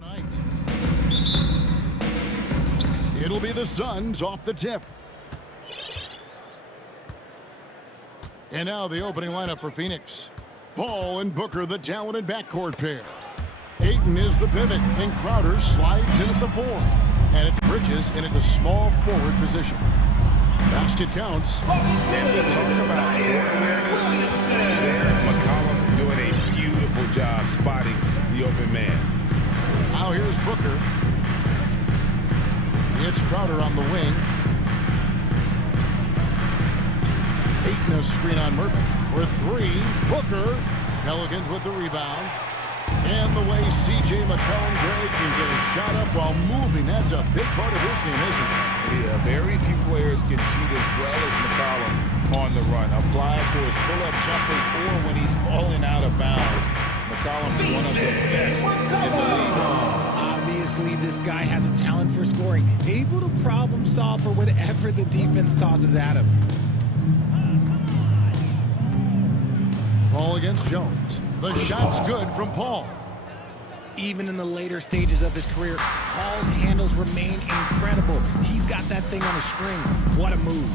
tonight. It'll be the Suns off the tip. And now the opening lineup for Phoenix. Paul and Booker, the talented backcourt pair. Ayton is the pivot, and Crowder slides in at the 4. And it's Bridges in at the small forward position. Basket counts. And we talk about court awareness. There, McCollum doing a beautiful job spotting the open man. Now here's Booker. It's Crowder on the wing. Ayton a screen on Murphy. For 3, Booker. Pelicans with the rebound. And the way C.J. McCollum-Greg can get a shot up while moving, that's a big part of his game, isn't it? Yeah, very few players can shoot as well as McCollum on the run. Applies for his pull-up jumpers or when he's falling out of bounds. McCollum is one of the best in the league. Obviously, this guy has a talent for scoring, able to problem solve for whatever the defense tosses at him. Paul against Jones. The shot's good from Paul. Even in the later stages of his career, Paul's handles remain incredible. He's got that thing on a string. What a move.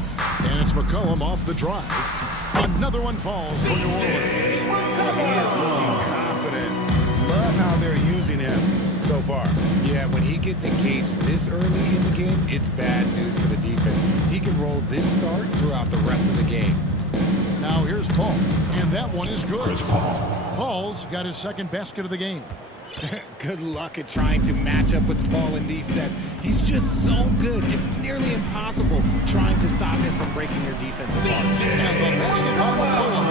And it's McCollum off the drive. Another one falls for New Orleans. He is looking confident. Love how they're using him so far. Yeah, when he gets engaged this early in the game, it's bad news for the defense. He can roll this start throughout the rest of the game. Now here's Paul, and that one is good. Paul's got his second basket of the game. Good luck at trying to match up with Paul in these sets. He's just so good. It's nearly impossible trying to stop him from breaking your defensive apart. And the basket by McCollum.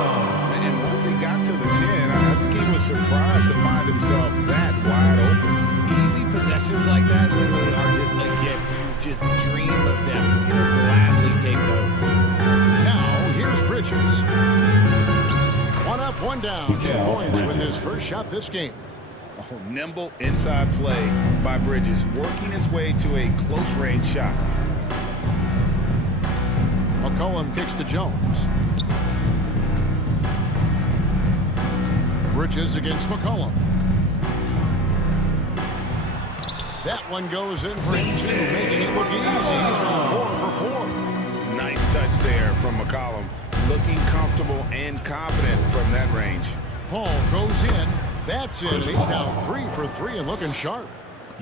And once he got to the 10, I think he was surprised to find himself that wide open. Easy possessions like that literally are just a gift. You just dream of them. He'll gladly take those. Now, here's Bridges. One up, one down. 2 points with his first shot this game. Oh, nimble inside play by Bridges, working his way to a close-range shot. McCollum kicks to Jones. Bridges against McCollum. That one goes in for him, too, making it look easy. He's now 4 for 4. Nice touch there from McCollum, looking comfortable and confident from that range. Paul goes in. That's in. He's now 3 for 3 and looking sharp.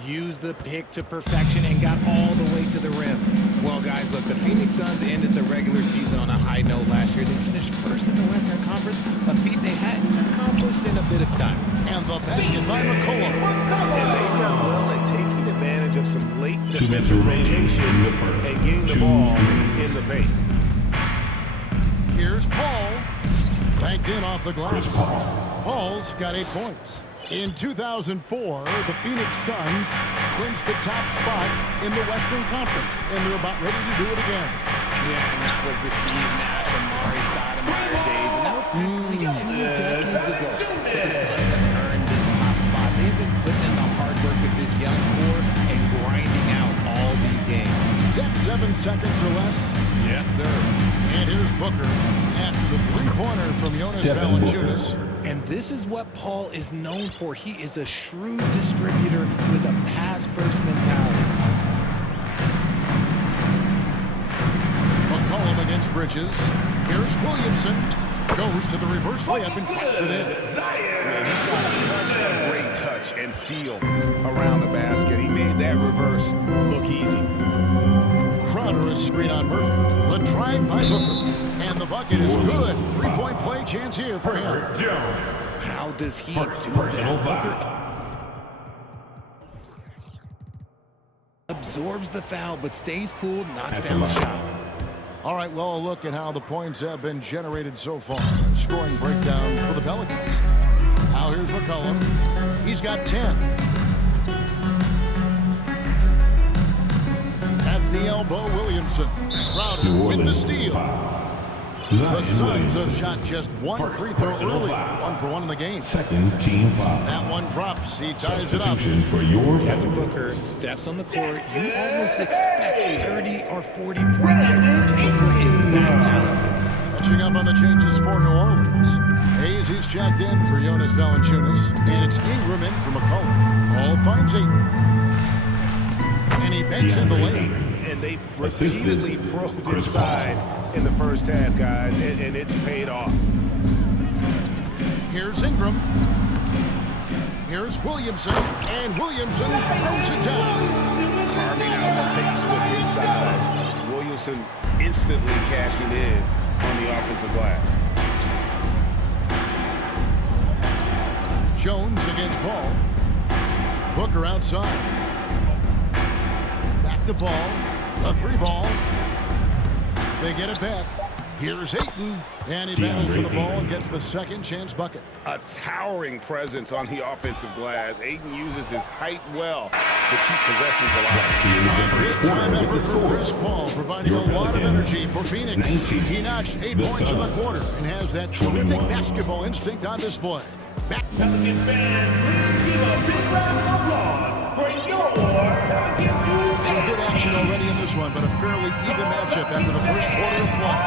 Used the pick to perfection and got all the way to the rim. Well, guys, look, the Phoenix Suns ended the regular season on a high note last year. They finished first in the Western Conference, a feat they hadn't accomplished in a bit of time. And the basket by McCollum. And they've done well at taking advantage of some late defensive rotations and getting the ball in the paint. Here's Paul. Banked in off the glass. Paul's got 8 points. In 2004, the Phoenix Suns clinched the top spot in the Western Conference, and they're about ready to do it again. Yeah, and that was the Steve Nash and Maury Stoudemire days, and that was practically 2 decades ago. But the Suns have earned this top spot. They've been putting in the hard work with this young core and grinding out all these games. Is that 7 seconds or less? Yes, sir. And here's Booker after the three-pointer from Jonas Valanciunas. And this is what Paul is known for. He is a shrewd distributor with a pass-first mentality. McCollum against Bridges. Here's Williamson. Goes to the reverse layup and puts it in. Man, he's got such a great touch and feel around the basket. He made that reverse look easy. Crowder is screen on Murphy. The drive by Booker. And the bucket is good. 3-point play chance here for him. How does he do that? Booker absorbs the foul, but stays cool, knocks down the shot. All right, well, a look at how the points have been generated so far. Scoring breakdown for the Pelicans. Now here's McCollum. He's got 10. At the elbow, Williamson. Crowder with the steal. The Suns have shot just 1 free throw early. 1 for 1 in the game. Second team foul. That one drops. He ties it up. For your Devin Booker steps on the court. You almost expect 30 or 40 point nights. Booker is that talented. Catching up on the changes for New Orleans. Hayes is checked in for Jonas Valanciunas, and it's Ingram in for McCollum. Paul finds Ayton. And he banks in the lane. And they've repeatedly probed inside in the first half, guys, and it's paid off. Here's Ingram. Here's Williamson, and Williamson throws it down. Carving out space with his size. Williamson instantly cashing in on the offensive glass. Jones against Paul. Booker outside. Back to Paul. The three ball. They get it back. Here's Ayton, and he battles for the ball and gets the second chance bucket. A towering presence on the offensive glass. Ayton uses his height well to keep possessions alive. A big-time effort for Chris Paul, providing a lot of energy for Phoenix. He notched 8 points in the quarter and has that terrific basketball instinct on display. Back. Pelicans fans, please give a big round of applause for your Pelicans. Some good action already in this one, but a fairly even matchup after the first quarter of play.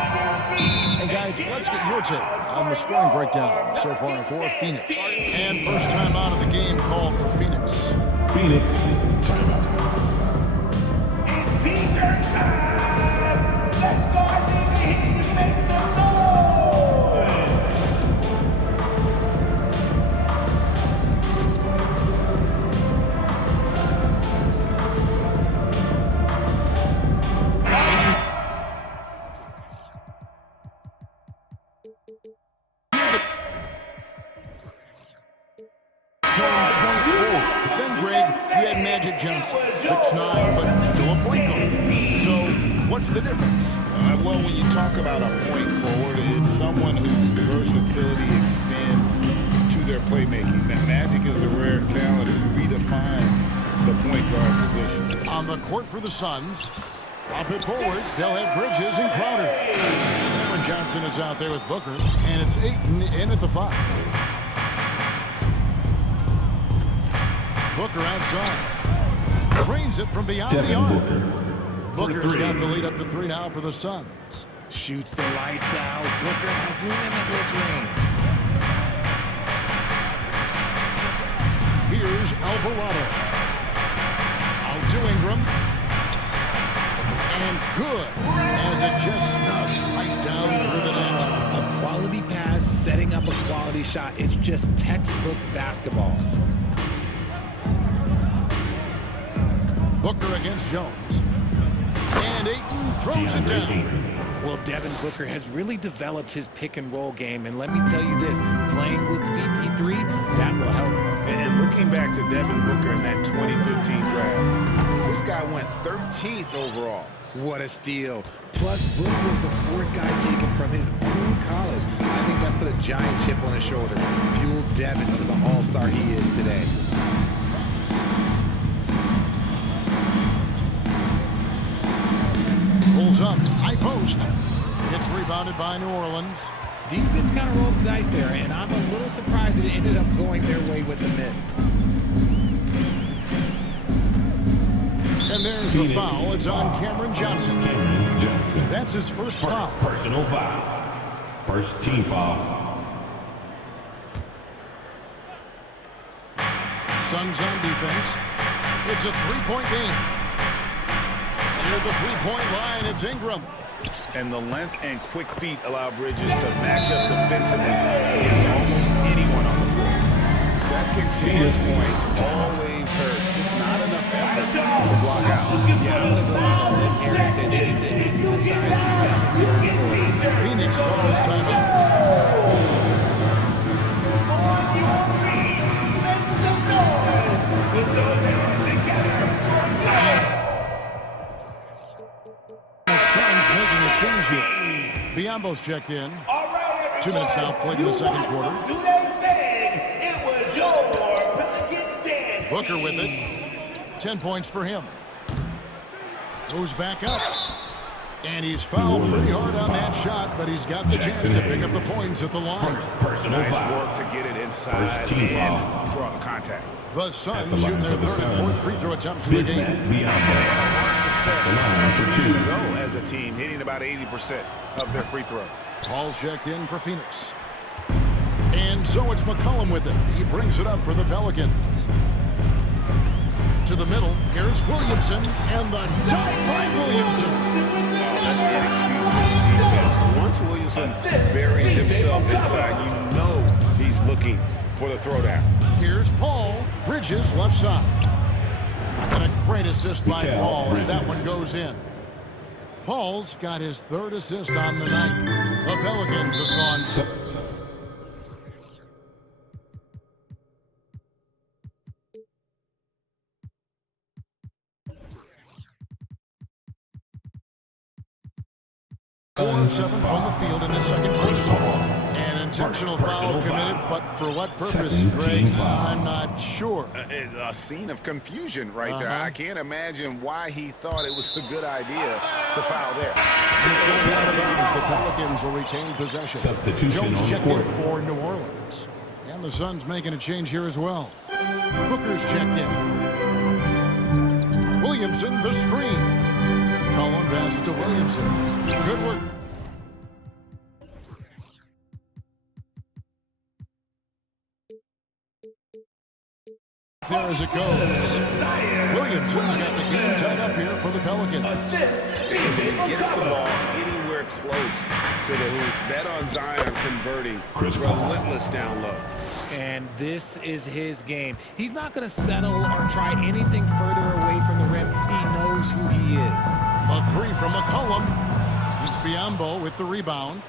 And guys, let's get your take on the scoring breakdown so far for Phoenix. And first time out of the game called for Phoenix. Phoenix, timeout. It's t-shirt time! Let's go, baby! Make some noise! Then Greg, we had Magic Johnson, 6'9", but still a point guard. So, what's the difference? Well, when you talk about a point forward, it's someone whose versatility extends to their playmaking. Magic is the rare talent who redefined the point guard position. On the court for the Suns, pop it forward, they'll have Bridges and Crowder. Cameron Johnson is out there with Booker, and it's Ayton in at the 5. Booker outside. Trains it from beyond the arc. Booker's got the lead up to 3 now for the Suns. Shoots the lights out. Booker has limitless range. Here's Alvarado. Out to Ingram. And good, as it just snugs right down through the net. A quality pass, setting up a quality shot. It's just textbook basketball. Booker against Jones. And Ayton throws it down. Well, Devin Booker has really developed his pick-and-roll game, and let me tell you this, playing with CP3, that will help. And looking back to Devin Booker in that 2015 draft, this guy went 13th overall. What a steal. Plus, Booker was the 4th guy taken from his own college. I think that put a giant chip on his shoulder, fueled Devin to the all-star he is today. Pulls up, high post. It's rebounded by New Orleans. Defense kind of rolled the dice there, and I'm a little surprised it ended up going their way with the miss. And there's the foul. It's on Cameron Johnson. That's his first foul. Personal foul. First team foul. Suns on defense. It's a three-point game. Near the three-point line, it's Ingram. And the length and quick feet allow Bridges to match up defensively against almost anyone on the floor. Second chance points always hurt. It's not enough effort to block out. Yeah, I'm going to go out on them here and say they need to emphasize the Phoenix calls timeout. Make some noise! With those hands together. The Suns making a change here. Biombo's checked in. 2 minutes now played in the second quarter. It was your Pelicans dance. Booker with it. 10 points for him. Goes back up. And he's fouled pretty hard on that shot, but he's got the chance to pick up the points at the line. Personal Nice foul. work to get it inside Team and foul. draw the contact. The Suns shooting their third and fourth free throw attempts in the game. Success a season ago as a team, hitting about 80% of their free throws. Paul's checked in for Phoenix. And so it's McCollum with it. He brings it up for the Pelicans. To the middle, here's Williamson, and the dunk by Williamson. That's inexcusable defense. Once Williamson buries himself inside, you know he's looking for the throwdown. Here's Paul, Bridges left side. And a great assist by Paul as that one goes in. Paul's got his third assist on the night. The Pelicans have gone... Four of 7 from the field in the second quarter so far. An intentional foul committed, but for what purpose, Greg? I'm not sure. A scene of confusion right there. I can't imagine why he thought it was a good idea to foul there. And it's going to be out of bounds. The Pelicans will retain possession. Jones checked in for New Orleans. And the Suns making a change here as well. Booker's checked in. Williamson, the screen. Collin passes to Williamson. Good work. There as it goes. Williamson's got the game tied up here for the Pelicans. If he gets the ball anywhere close to the hoop, bet on Zion converting. Relentless down low. And this is his game. He's not going to settle or try anything further away from the rim. He knows who he is. A three from McCollum. It's Biyombo with the rebound.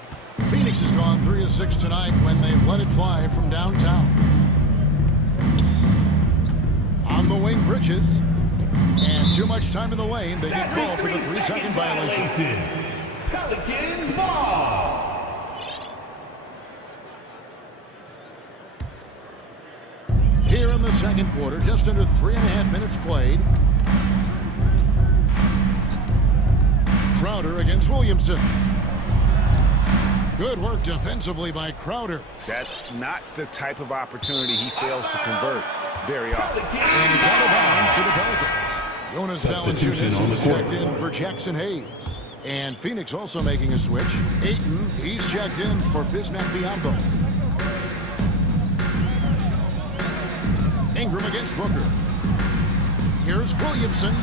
Phoenix has gone 3 of 6 tonight when they've let it fly from downtown. On the wing, Bridges. And too much time in the lane. They get called for the 3-second violation. Pelican ball. Here in the second quarter, just under 3.5 minutes played. Crowder against Williamson. Good work defensively by Crowder. That's not the type of opportunity he fails to convert very often. And it's out of bounds to the Pelicans. Jonas Valanciunas is checked in for Jackson Hayes. And Phoenix also making a switch. Ayton, he's checked in for Bismack Biyombo. Ingram against Booker. Here's Williamson.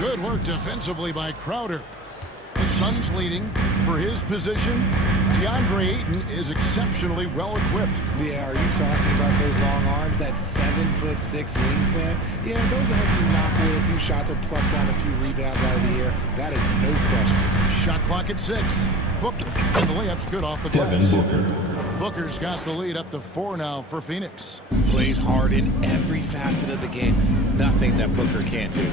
Good work defensively by Crowder. The Suns leading for his position. DeAndre Ayton is exceptionally well equipped. Yeah, are you talking about those long arms, that 7'6" wingspan? Yeah, those will help you knock away a few shots or pluck down a few rebounds out of the air. That is no question. Shot clock at 6. Booker, and the layup's good off the glass. Booker's got the lead up to 4 now for Phoenix. Plays hard in every facet of the game. Nothing that Booker can't do.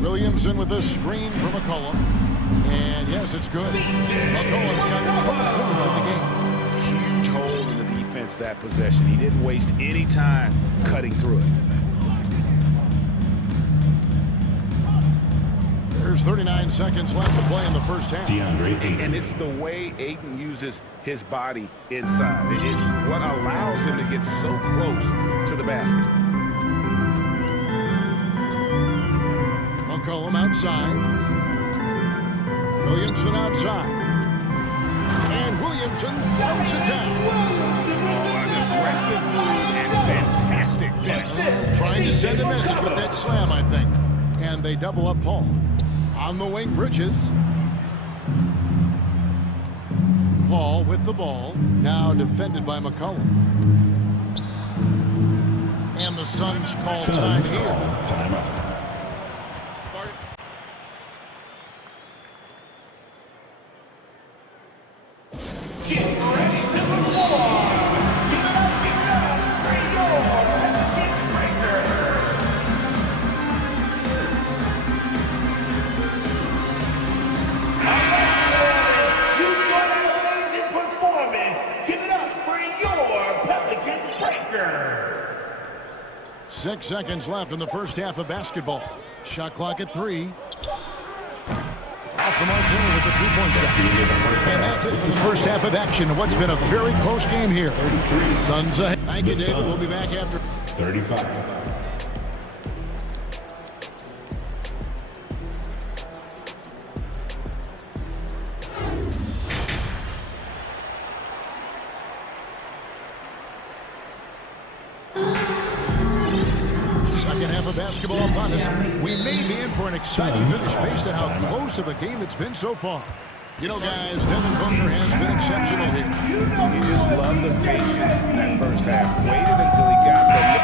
Williamson with a screen from McCollum. And yes, it's good. McCollum's got 12 points in the game. Huge hole in the defense that possession. He didn't waste any time cutting through it. There's 39 seconds left to play in the first half. And it's the way Ayton uses his body inside. It's what allows him to get so close to the basket. McCollum outside. Williamson outside. And Williamson throws it down. An aggressive move and fantastic finish. Trying to send a message with that slam, I think. And they double up Paul. On the wing, Bridges. Paul with the ball. Now defended by McCollum. And the Suns call time here. Timeout. You saw an amazing performance. Give it up for your Pelican Breakers. 6 seconds left in the first half of basketball. Shot clock at 3. Off the mark there with the three-point shot. And that's it for the first half of action. What's been a very close game here. Suns ahead. Thank you, David. We'll be back after 35. second half of basketball upon us. We may be in for an exciting finish based on how close of a game it's been so far. You know, guys, Devin Booker has been exceptional here. He just loved the patience in that first half. Waited until he got the...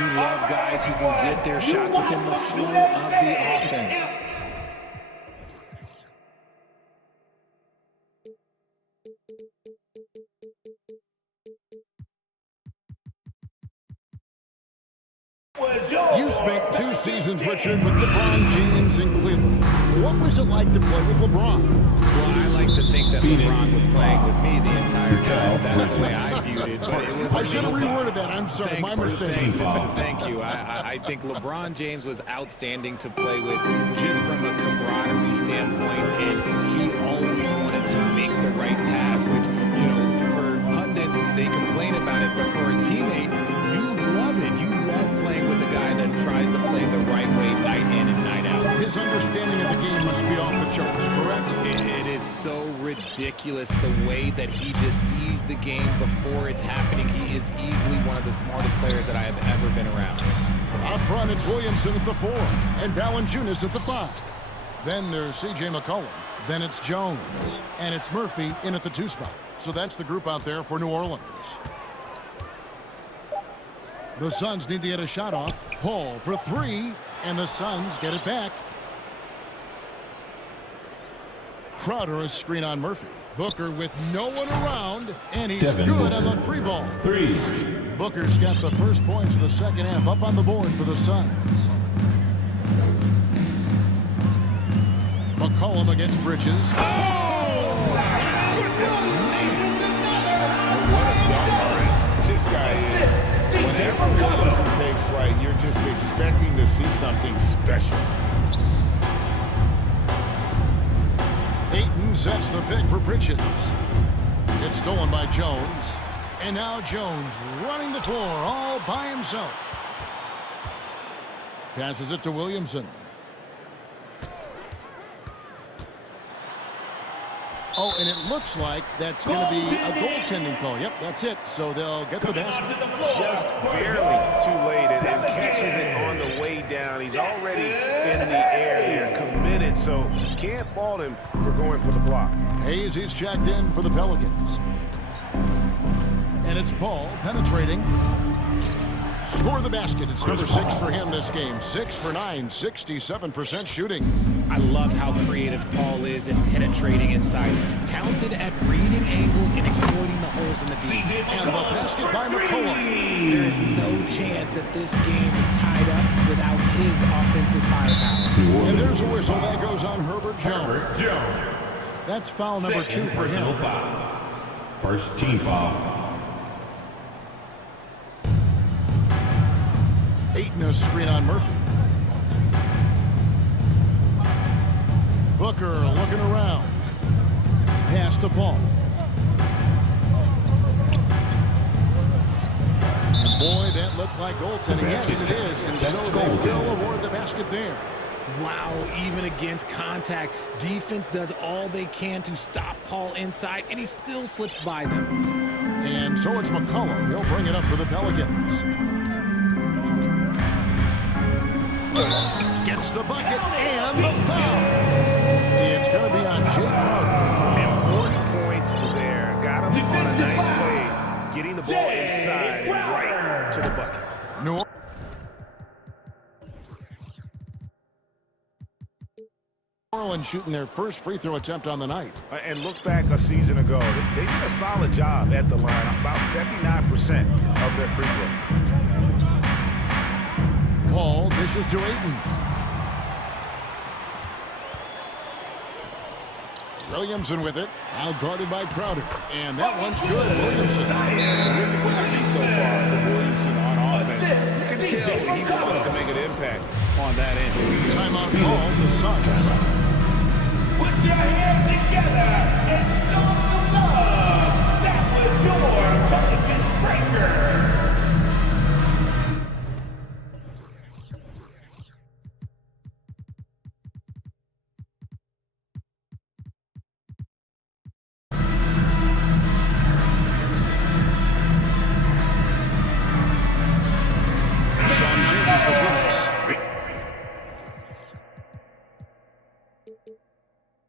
You love guys who can get their shots within the flow of the offense. You spent 2 seasons, Richard, with LeBron James in Cleveland. What was it like to play with LeBron? Well, I like to think that LeBron was playing with me the entire time. That's the way I viewed it. But it was I should have reworded that. I'm sorry, my mistake. Thank you. I think LeBron James was outstanding to play with just from a camaraderie standpoint, and he always wanted to make the right pass, which, you know, for pundits, they complain about it, but for a teammate, you love it. You love playing with a guy that tries to play the right way night in and night out. His understanding of the game must be off the charts, correct? It is so ridiculous the way that he just sees the game before it's happening. He is easily one of the smartest players that I have ever been around. Up front, it's Williamson at the 4 and Valanciunas at the 5. Then there's C.J. McCollum. Then it's Jones. And it's Murphy in at the 2 spot. So that's the group out there for New Orleans. The Suns need to get a shot off. Paul for 3, and the Suns get it back. Crowder a screen on Murphy. Booker with no one around, and he's Devin good Booker. on the 3-ball. 3. Booker's got the first points of the second half up on the board for the Suns. McCollum against Bridges. What a dunk artist this guy is. Whenever Williamson takes flight, you're just expecting to see something special. Ayton sets the pick for Bridges. It's stolen by Jones. And now Jones running the floor all by himself. Passes it to Williamson. Oh, and it looks like that's going to be a goaltending call. Yep, that's it. So they'll get the basket. Just barely too late and catches it on the way down. He's already in the air there, committed, so can't fault him for going for the block. Hayes, he's checked in for the Pelicans. And it's Paul penetrating. Score the basket. It's number 6 for him this game. 6 for 9, 67% shooting. I love how creative Paul is in penetrating inside. Talented at reading angles and exploiting the holes in the D. And the basket by McCollum. There is no chance that this game is tied up without his offensive firepower. And there's a whistle that goes on Herbert Jones. That's foul number 2 for him. First team foul. Ayton a screen on Murphy. Booker looking around. Pass to Paul. Boy, that looked like goaltending. Yes, it is. And so they will award the basket there. Wow, even against contact, defense does all they can to stop Paul inside, and he still slips by them. And so it's McCollum. He'll bring it up for the Pelicans. Gets the bucket and the foul. It's going to be on Jay Crowder. Important points there. Got him on a nice play, getting the ball inside and right to the bucket. New Orleans shooting their first free throw attempt on the night. And look back a season ago. They did a solid job at the line, about 79% of their free throws. Paul dishes to Ayton. Williamson with it. Now guarded by Crowder. And that one's good. Williamson. Terrific energy so far for Williamson on offense. You can tell he wants to make an impact on that end. Timeout call, the Suns. Put your hands together and show some love. That was your Pelicans breaker.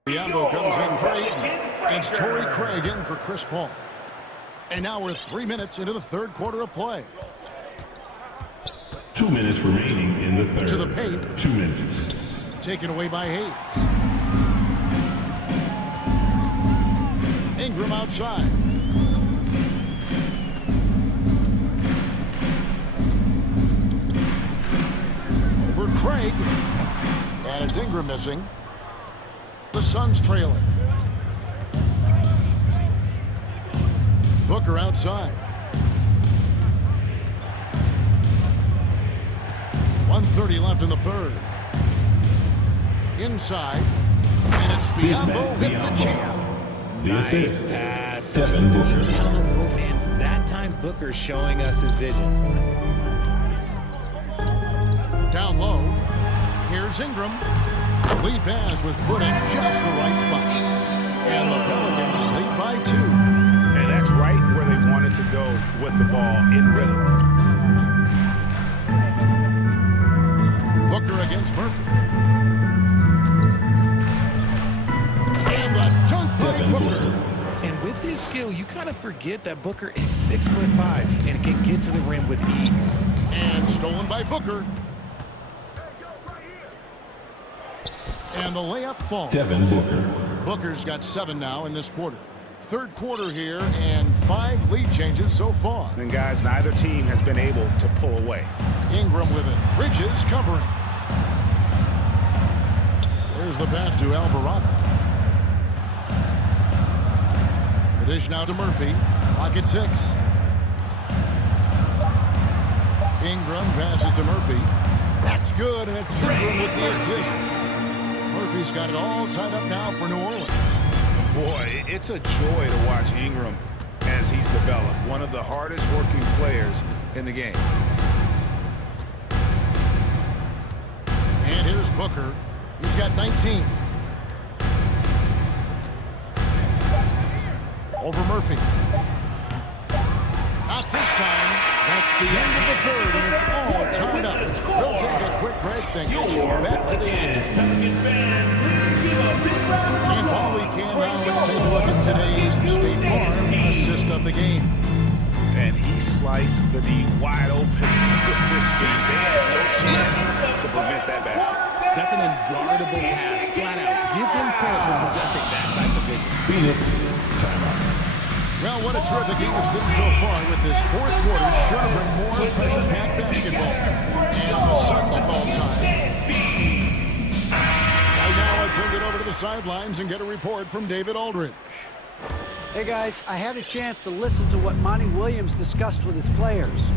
Biombo comes in Craig. It's Torrey Craig in for Chris Paul. And now we're 3 minutes into the third quarter of play. 2 minutes remaining in the third. To the paint. 2 minutes. Taken away by Hayes. Ingram outside. Over Craig. And it's Ingram missing. The Suns trailing. Booker outside. 1:30 left in the third. Inside. And it's Biombo with the jam. Nice pass. Such a Devin neat Booker. talent move ends. That time Booker showing us his vision. Down low. Here's Ingram. The lead pass was put in just the right spot. And the Pelicans lead by 2. And that's right where they wanted to go with the ball in rhythm. Booker against Murphy. And the dunk by Booker. And with his skill, you kind of forget that Booker is 6'5" and can get to the rim with ease. And stolen by Booker. And the layup falls. Devin Booker. Booker's got 7 now in this quarter. Third quarter here and 5 lead changes so far. And guys, neither team has been able to pull away. Ingram with it. Bridges covering. There's the pass to Alvarado. The dish now to Murphy. Clock at 6. Ingram passes to Murphy. That's good, and it's Ingram with the assist. Murphy's got it all tied up now for New Orleans. Boy, it's a joy to watch Ingram as he's developed. One of the hardest working players in the game. And here's Booker. He's got 19. Over Murphy. Not this time. That's the end of the third, and it's all tied up. We'll take a quick break, then get you back to the action. And while we can now, let's take a look at today's State Farm assist of the game. And he sliced the D wide open with this feed. They had no chance to prevent that basket. That's an unguardable pass. Flat out. Give him credit for possessing that type of vision. Phoenix. Timeout. Well, what a terrific game it's been so far with this fourth quarter. Sure to bring more pressure-packed basketball. And the Suns call time. Right now, let's send it over to the sidelines and get a report from David Aldridge. Hey guys, I had a chance to listen to what Monty Williams discussed with his players.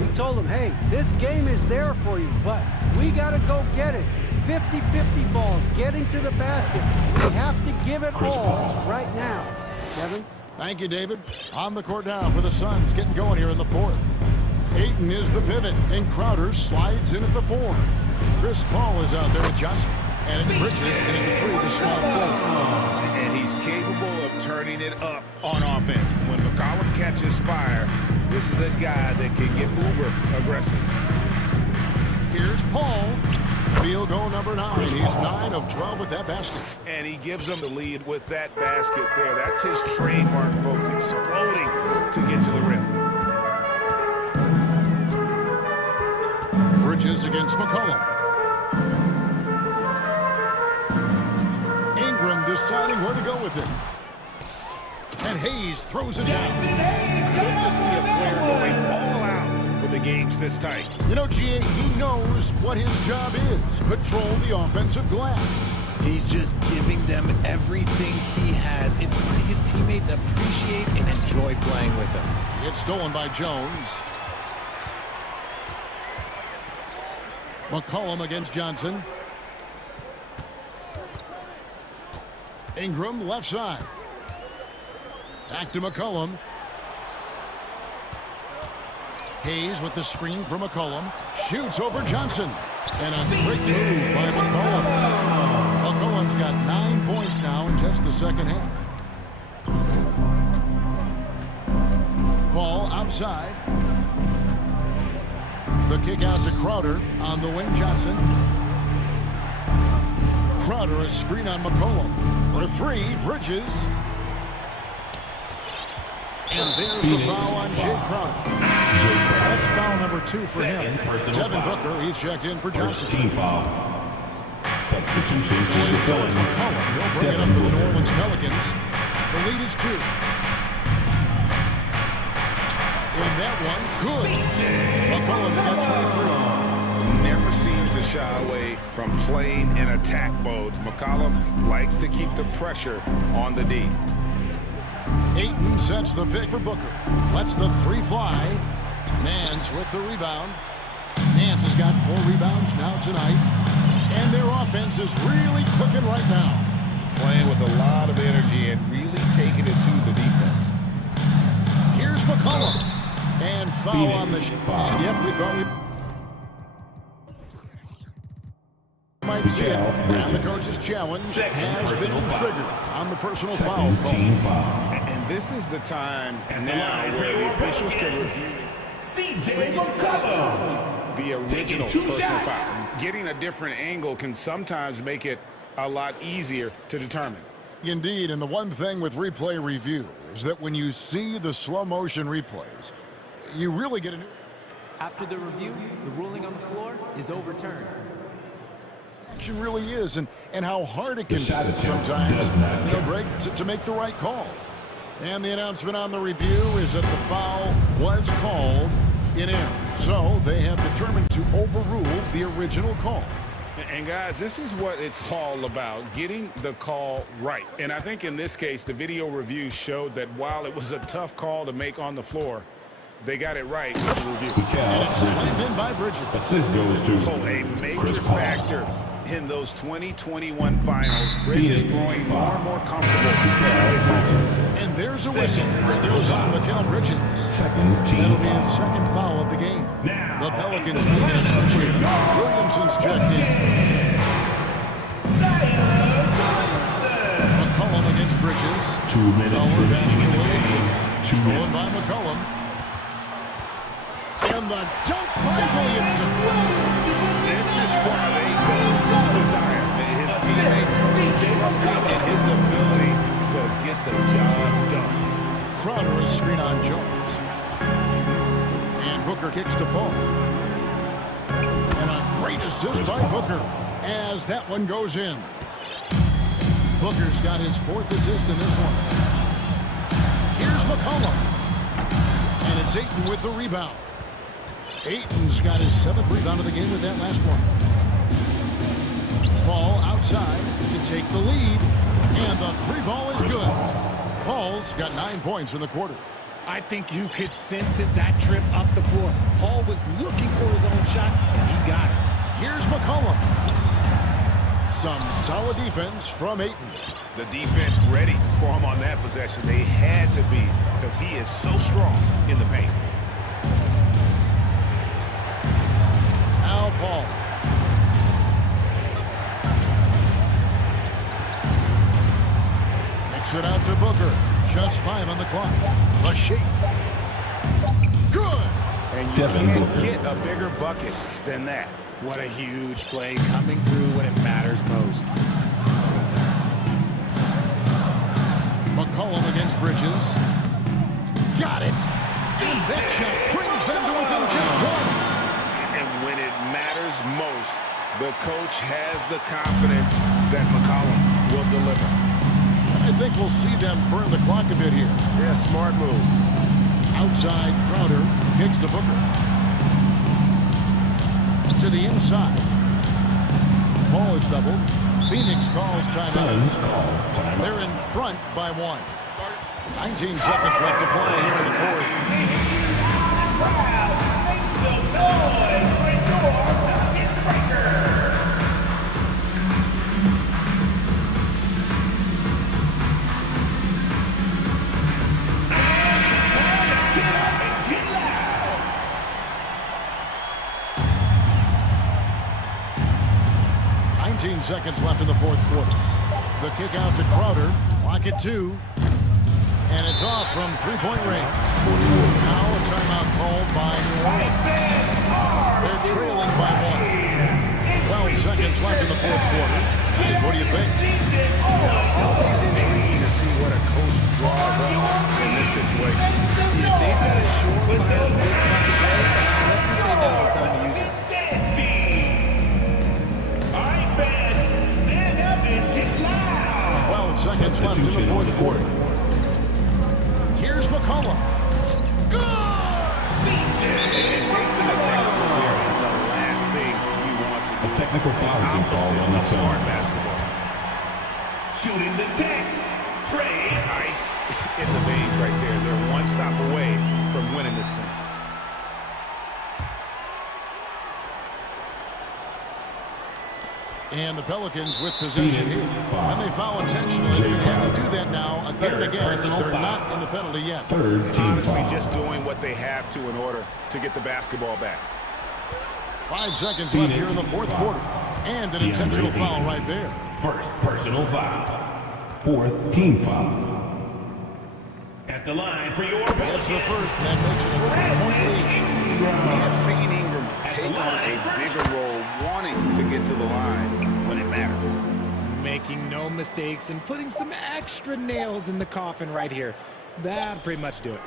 We told them, hey, this game is there for you, but we got to go get it. 50-50 balls, getting to the basket. We have to give it all right now. Kevin? Thank you, David. On the court now for the Suns, getting going here in the fourth. Ayton is the pivot, and Crowder slides in at the 4. Chris Paul is out there with Johnson. And it's Bridges in at the 3, the small forward. And he's capable of turning it up on offense. When McCollum catches fire, this is a guy that can get uber aggressive. Here's Paul. Field goal number 9. He's 9 of 12 with that basket. And he gives them the lead with that basket there. That's his trademark, folks, exploding to get to the rim. Bridges against McCollum. Ingram deciding where to go with it. And Hayes throws it down. Good to see a player going all out when the game's this tight. You know, GA, he knows what his job is. Control the offensive glass. He's just giving them everything he has. It's why his teammates appreciate and enjoy playing with him. It's stolen by Jones. McCollum against Johnson. Ingram left side. Back to McCollum. Hayes with the screen for McCollum. Shoots over Johnson. And a great move by McCollum. McCollum's got 9 points now in just the second half. Paul outside. The kick out to Crowder on the wing. Johnson. Crowder, a screen on McCollum. For three, Bridges. And there's the foul on Jay Crowder. That's foul number 2 for him. Devin Booker, he's checked in for Johnson. Team foul. Substitution for the So it's McCollum. He'll bring it up for the New Orleans Pelicans. The lead is 2. And that one, good. McCollum's got 23. Never seems to shy away from playing in attack mode. McCollum likes to keep the pressure on the D. Ayton sets the pick for Booker. Lets the 3 fly. Nance with the rebound. Nance has got 4 rebounds now tonight. And their offense is really clicking right now. Playing with a lot of energy and really taking it to the defense. Here's McCollum. And foul on the shot. And yep, we thought we might see it. And the coach's challenge has been triggered on the personal foul. team foul. And this is the time now where the officials can review the original personal foul. Getting a different angle can sometimes make it a lot easier to determine. Indeed, and the one thing with replay review is that when you see the slow motion replays, you really get a new... After the review, the ruling on the floor is overturned. It really is, and how hard it can be shot attempt sometimes, does not you know, Greg, to make the right call. And the announcement on the review is that the foul was called in error. So they have determined to overrule the original call. And guys, this is what it's all about, getting the call right. And I think in this case, the video review showed that while it was a tough call to make on the floor, they got it right in the review. And it's slammed in by Bridges. Assist goes to A major factor in those 2021 finals. Bridges growing more and more comfortable. And there's a whistle. It goes on Mikal Bridges. That'll be his second foul of the game. The Pelicans make it a switch here. Williamson's checked in. McCollum against Bridges. 2 minutes. Dollar dash to Williamson. 2 Stolen minutes. by McCollum. And the dunk by Williamson. This is why they go to Zion. His teammates trusting in his ability to get the job done. Crowder is screen on Jones. And Booker kicks to Paul. And a great assist by Booker as that one goes in. Booker's got his 4th assist in this one. Here's McCollum. And it's Ayton with the rebound. Ayton's got his 7th rebound of the game with that last one. Paul outside to take the lead. And the 3 ball is good. Paul's got 9 points in the quarter. I think you could sense it, that trip up the floor. Paul was looking for his own shot, and he got it. Here's McCollum. Some solid defense from Ayton. The defense ready for him on that possession. They had to be because he is so strong in the paint. Al Paul. Kicks it out to Booker. Just 5 on the clock. A shake. Good. And you Devin can't Booker. get a bigger bucket than that. What a huge play coming through when it matters most. McCollum against Bridges. Got it. And that shot brings them to within just 1. And when it matters most, the coach has the confidence that McCollum will deliver. I think we'll see them burn the clock a bit here. Yeah, smart move. Outside, Crowder kicks to Booker. To the inside. Ball is doubled. Phoenix calls timeout. They're in front by 1. 19 seconds left to play here in the 4th. Make some noise for your bucket breaker. Get up and get loud. 19 seconds left in the 4th quarter. The kick out to Crowder. Clock at 2. And it's off from 3-point range. Now a timeout called by New Orleans. They're trailing by 1. 12 seconds left in the 4th quarter. Guys, what do you think? Always intriguing to see what a coach draws up in this situation. If they've got a short pile of good fun to play, let's just say now's the time to use it. All right, fans, stand up and get loud. 12 seconds left in the fourth quarter. Here's McCollum. Good! And taking the technical there is the last thing you want to do. A technical foul being called on the Smart side. basketball. Shooting the tank. Trey. Nice in the veins right there. They're one stop away from winning this thing. And the Pelicans with possession here. And they foul intentionally. They have to do that now again and again. They're not in the penalty yet. Third team Honestly, foul. just doing what they have to in order to get the basketball back. 5 seconds left here in the fourth quarter. And an intentional foul right there. First personal foul. Fourth team foul. At the line for your That's the first. That makes it a 3-point lead. We have seen Ingram take on a bigger role, wanting to get to the line when it matters. Making no mistakes and putting some extra nails in the coffin right here. That'll pretty much do it.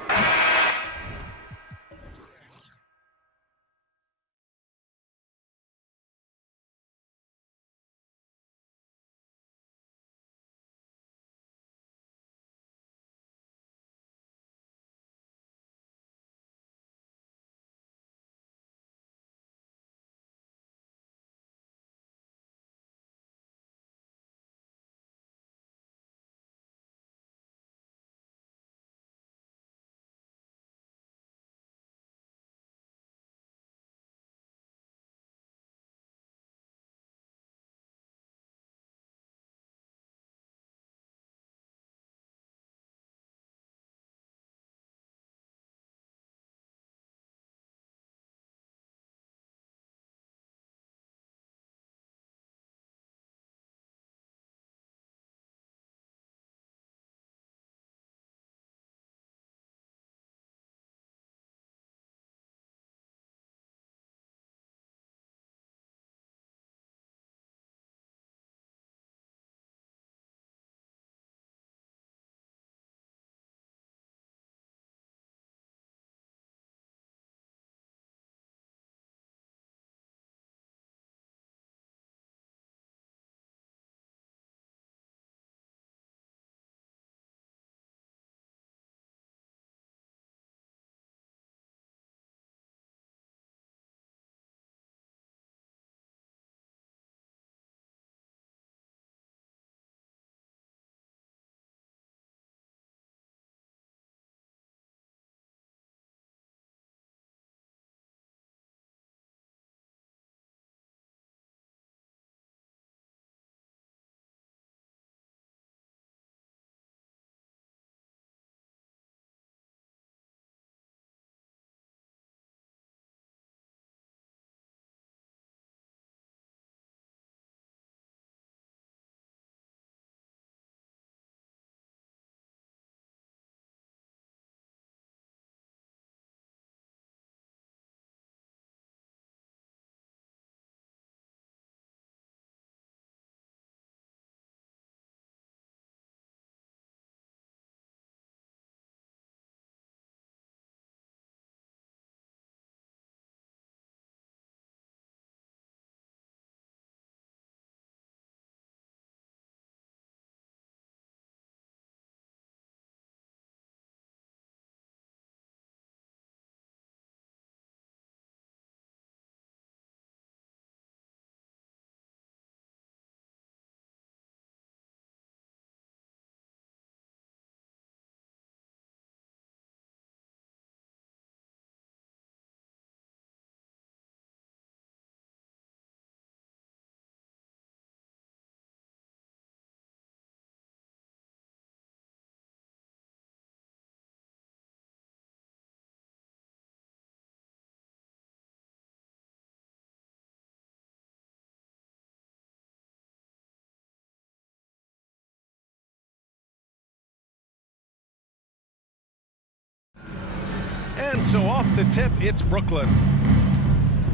And so off the tip, it's Brooklyn.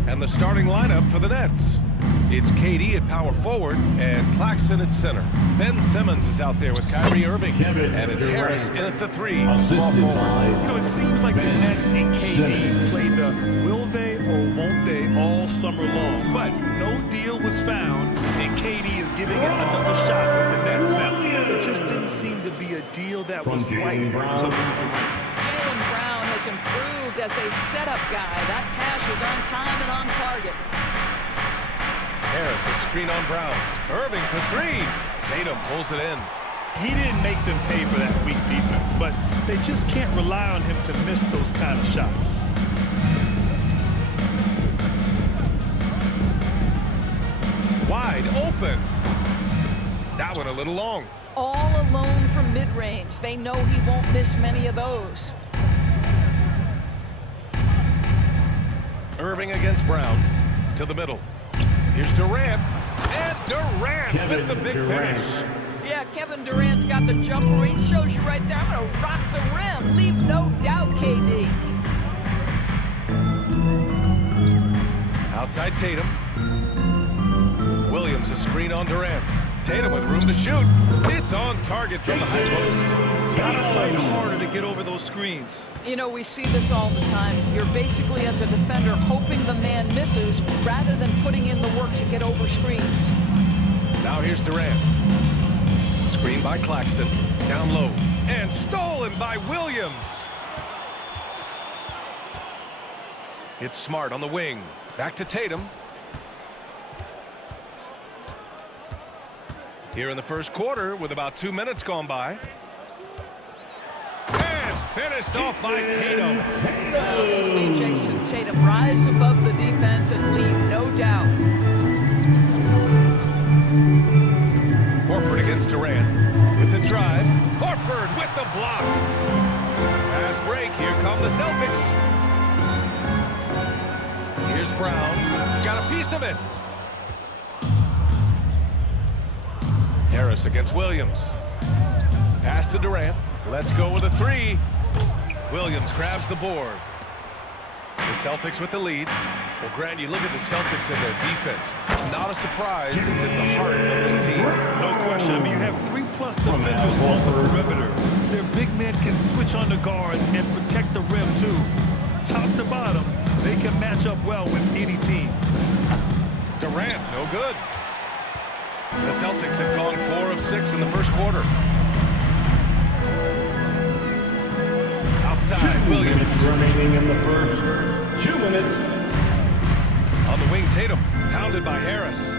And the starting lineup for the Nets. It's KD at power forward and Claxton at center. Ben Simmons is out there with Kyrie Irving, and it's Harris in at the 3. It seems like the Nets and KD played the will they or won't they all summer long, but no deal was found, and KD is giving it another shot with the Nets. Now, there just didn't seem to be a deal that was right to move the line. Jaylen Brown has improved as a setup guy. That pass was on time and on target. Harris, a screen on Brown. Irving for 3. Tatum pulls it in. He didn't make them pay for that weak defense, but they just can't rely on him to miss those kind of shots. Wide open. That one a little long. All alone from mid-range. They know he won't miss many of those. Irving against Brown. To the middle. Here's Durant. And Durant with the big finish. Yeah, Kevin Durant's got the jumper. He shows you right there. I'm going to rock the rim. Leave no doubt, KD. Outside Tatum. Williams a screen on Durant. Tatum with room to shoot. It's on target from the high post. Gotta fight harder to get over those screens. You know, we see this all the time. You're basically, as a defender, hoping the man misses rather than putting in the work to get over screens. Now here's Durant. Screen by Claxton. Down low. And stolen by Williams. It's Smart on the wing. Back to Tatum. Here in the first quarter with about 2 minutes gone by. And finished off by Tatum. You see Jason Tatum rise above the defense and leave no doubt. Horford against Durant with the drive. Horford with the block. Fast break. Here come the Celtics. Here's Brown. Got a piece of it. Harris against Williams. Pass to Durant. Let's go with a 3. Williams grabs the board. The Celtics with the lead. Well, Grant, you look at the Celtics and their defense. Not a surprise. It's at the heart of this team. No question. I mean, you have 3+ defenders on the perimeter. Their big men can switch on the guards and protect the rim, too. Top to bottom, they can match up well with any team. Durant, no good. The Celtics have gone 4 of 6 in the first quarter. Outside, Williams. Remaining in the first 2 minutes. On the wing, Tatum, pounded by Harris.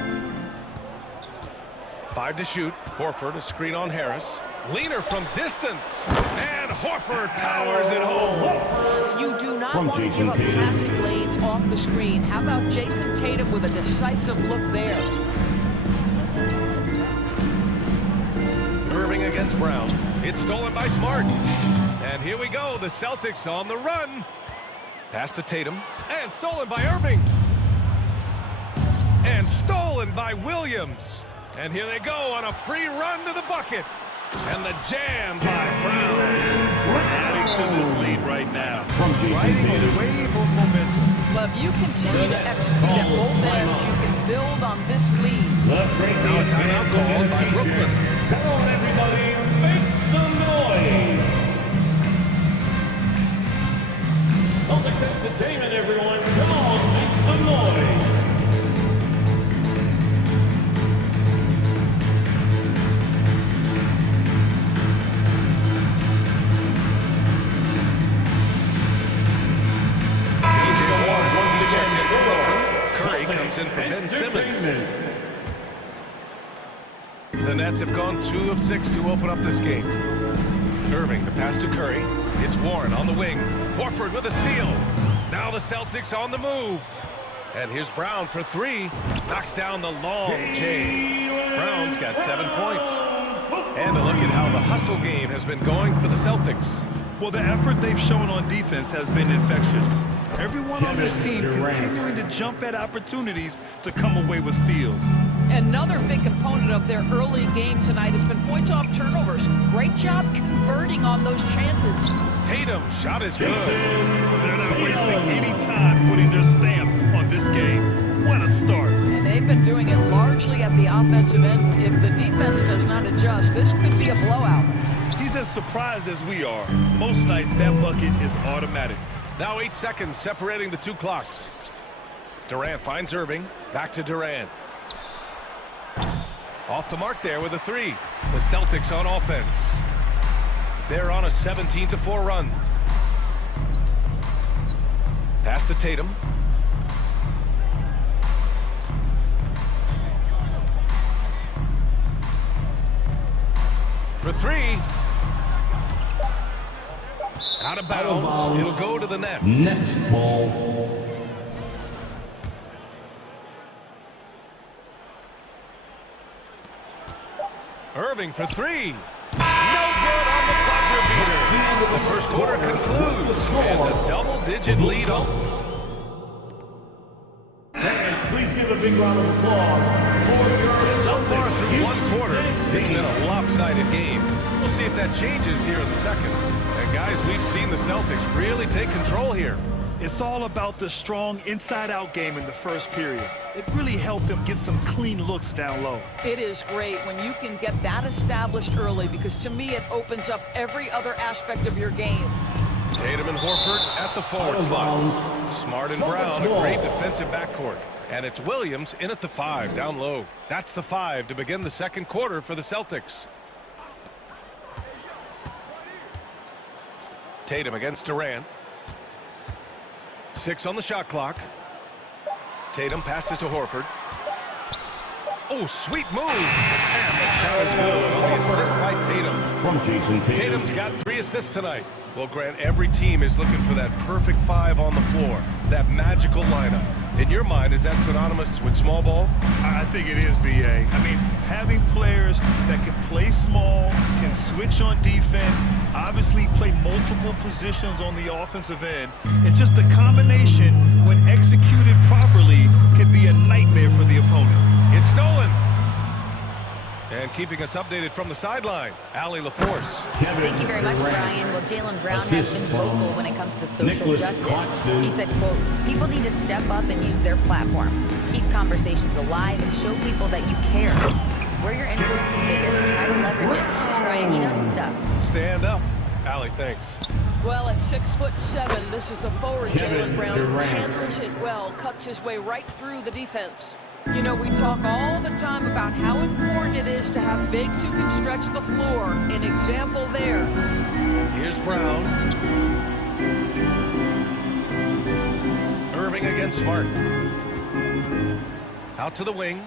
5 to shoot. Horford, a screen on Harris. Leaner from distance. And Horford powers it home. You do not want to give up passing lanes off the screen. How about Jason Tatum with a decisive look there? Irving against Brown. It's stolen by Smart. And here we go. The Celtics on the run. Pass to Tatum. And stolen by Irving. And stolen by Williams. And here they go on a free run to the bucket. And the jam by Brown. Adding to this lead right now. Riding a wave of momentum. Well, if you continue to execute at both ends, you can build on this lead. Now a timeout called by Brooklyn. Come on, everybody, make some noise. Celtics entertainment, everyone. Come on, make some noise. Curry comes in for Ben Simmons. The Nets have gone 2 of 6 to open up this game. Irving, the pass to Curry. It's Warren on the wing. Horford with a steal. Now the Celtics on the move. And here's Brown for 3. Knocks down the long J. Brown's got 7 points. And a look at how the hustle game has been going for the Celtics. Well, the effort they've shown on defense has been infectious. Everyone on this team continuing to jump at opportunities to come away with steals. Another big component of their early game tonight has been points off turnovers. Great job converting on those chances. Tatum, shot is good. They're not wasting any time putting their stamp on this game. What a start. And they've been doing it largely at the offensive end. If the defense does not adjust, this could be a blowout. He's as surprised as we are. Most nights, that bucket is automatic. Now 8 seconds separating the two clocks. Durant finds Irving. Back to Durant. Off the mark there with a three. The Celtics on offense. They're on a 17-4 run. Pass to Tatum. For three. Out of bounds. It'll go to the Nets. Nets ball. Irving for three. No good on the buzzer beater. The first quarter concludes. And a double-digit lead on. And please give a big round of applause for your So far through one quarter, it's been a lopsided game. We'll see if that changes here in the second. And guys, we've seen the Celtics really take control here. It's all about the strong inside-out game in the first period. It really helped them get some clean looks down low. It is great when you can get that established early because to me it opens up every other aspect of your game. Tatum and Horford at the forward slots. Smart and Brown, a great defensive backcourt. And it's Williams in at the 5, down low. That's the 5 to begin the second quarter for the Celtics. Tatum against Durant. 6 on the shot clock. Tatum passes to Horford. Oh, sweet move. And the shot is good on the assist by Tatum. From Jason Tatum. Tatum's got 3 assists tonight. Well, Grant, every team is looking for that perfect 5 on the floor, that magical lineup. In your mind, is that synonymous with small ball? I think it is, B.A. I mean, having players that can play small, can switch on defense, obviously play multiple positions on the offensive end, it's just a combination, when executed properly, can be a nightmare for the opponent. It's stolen. And keeping us updated from the sideline, Allie LaForce. Thank you very much, Brian. Well, Jaylen Brown has been vocal when it comes to social justice. He said, quote, people need to step up and use their platform. Keep conversations alive and show people that you care. Where your influence is biggest, try to leverage it. Brian, he knows his stuff. Stand up. Allie, thanks. Well, at 6'7", this is a forward Jaylen Brown who handles it well, cuts his way right through the defense. You know, we talk all the time about how important it is to have bigs who can stretch the floor. An example there. Here's Brown. Irving against Smart. Out to the wing.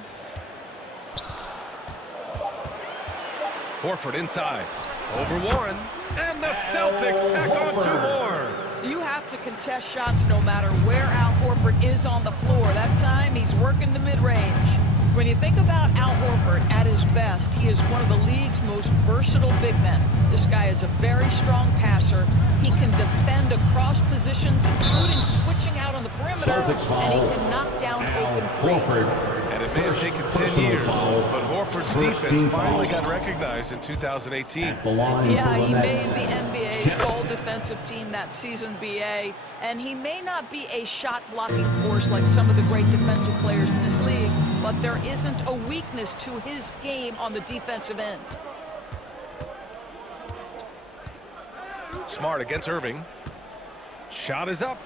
Horford inside. Over Warren. And the Celtics tack on 2 more. You have to contest shots no matter where Al Horford is on the floor. That time, he's working the mid-range. When you think about Al Horford at his best, he is one of the league's most versatile big men. This guy is a very strong passer. He can defend across positions, including switching out on the perimeter, and he can knock down open threes. And it may have taken 10 years, but Horford's defense finally got recognized in 2018. Yeah, he made the NBA's All Defensive Team that season, BA, and he may not be a shot-blocking force like some of the great defensive players in this league, but there isn't a weakness to his game on the defensive end. Smart against Irving. Shot is up.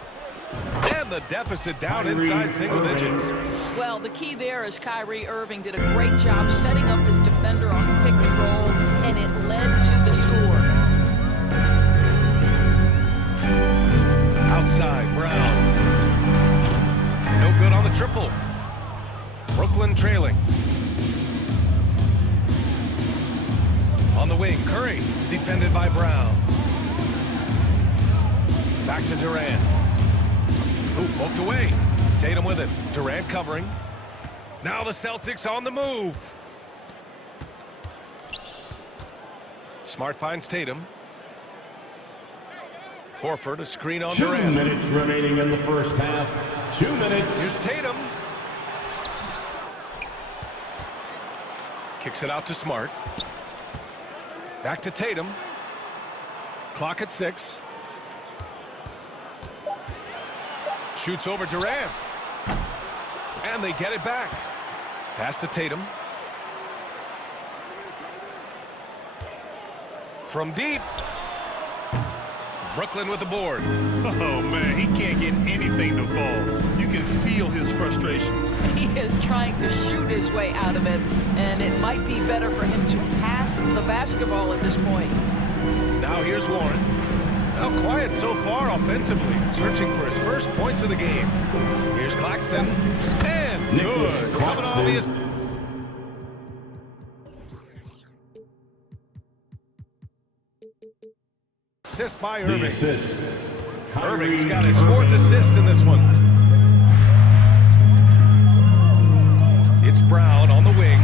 And the deficit down inside single digits. Well, the key there is Kyrie Irving did a great job setting up his defender on the pick and roll, and it led to the score. Outside, Brown. No good on the triple. Brooklyn trailing. On the wing, Curry, defended by Brown. Back to Durant. Ooh, poked away. Tatum with it. Durant covering. Now the Celtics on the move. Smart finds Tatum. Horford, a screen on Durant. 2 minutes remaining in the first half. 2 minutes. Here's Tatum. Kicks it out to Smart. Back to Tatum. Clock at 6. Shoots over Durant. And they get it back. Pass to Tatum. From deep. Brooklyn with the board. Oh, man, he can't get anything to fall. You can feel his frustration. He is trying to shoot his way out of it, and it might be better for him to pass the basketball at this point. Now here's Warren. Now quiet so far offensively, searching for his first points of the game. Here's Claxton. And good. Coming on the assist by Irving. Irving's got his 4th assist in this one. It's Brown on the wing.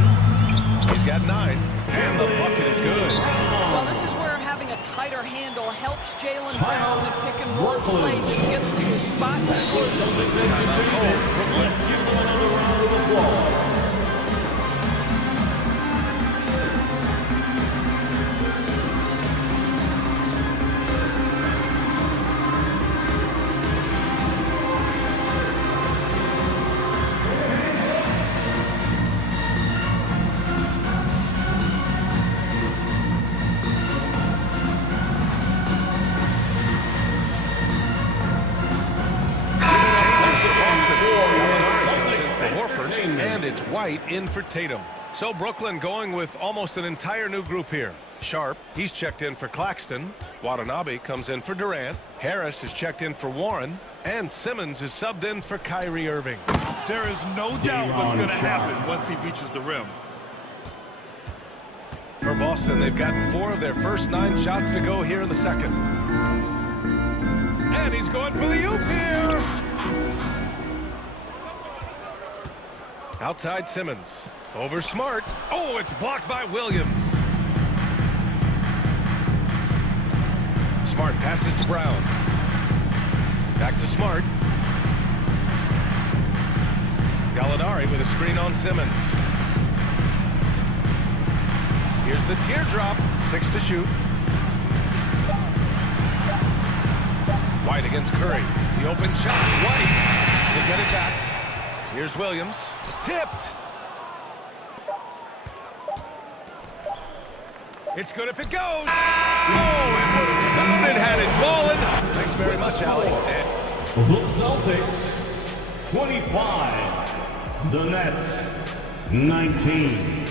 He's got 9. And the bucket is good. Well, this is where having a tighter handle helps Jaylen Brown to pick and roll play. Just gets to his spot and scores it. Let's give them another round of applause. It's White in for Tatum. So Brooklyn going with almost an entire new group here. Sharp, he's checked in for Claxton. Watanabe comes in for Durant. Harris is checked in for Warren. And Simmons is subbed in for Kyrie Irving. There is no doubt what's going to happen once he reaches the rim. For Boston, they've gotten 4 of their first 9 shots to go here in the second. And he's going for the oop here. Outside Simmons. Over Smart. Oh, it's blocked by Williams. Smart passes to Brown. Back to Smart. Gallinari with a screen on Simmons. Here's the teardrop. 6 to shoot. White against Curry. The open shot. White will get it back. Here's Williams. Tipped. It's good if it goes. Oh, it would have counted had it fallen. Thanks very much, Allie. The Celtics, 25. The Nets, 19.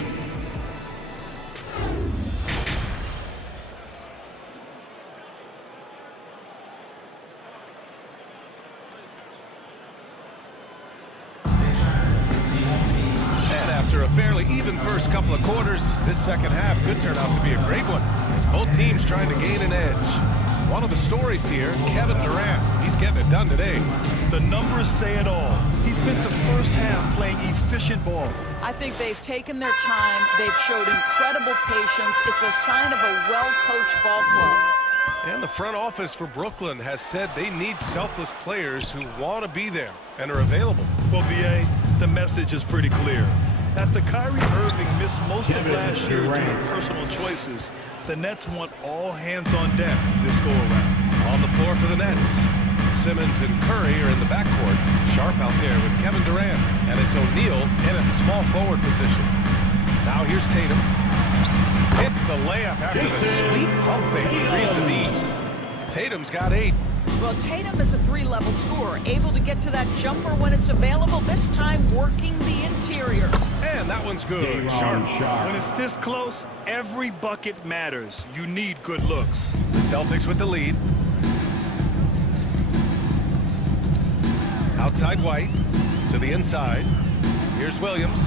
After a fairly even first couple of quarters, this second half could turn out to be a great one, as both teams trying to gain an edge. One of the stories here, Kevin Durant. He's getting it done today. The numbers say it all. He spent the first half playing efficient ball. I think they've taken their time. They've showed incredible patience. It's a sign of a well-coached ball club. And the front office for Brooklyn has said they need selfless players who want to be there and are available. Well, BA, the message is pretty clear. After Kyrie Irving missed most of last year due to personal choices, the Nets want all hands on deck this go-around. On the floor for the Nets, Simmons and Curry are in the backcourt. Sharp out there with Kevin Durant, and it's O'Neal in at the small forward position. Now here's Tatum. Hits the layup after the sweet pump fake to freeze the lead. Tatum's got 8. Well, Tatum is a 3-level scorer, able to get to that jumper when it's available, this time working the interior. And that one's good. Sharp. When it's this close, every bucket matters. You need good looks. The Celtics with the lead. Outside White to the inside. Here's Williams.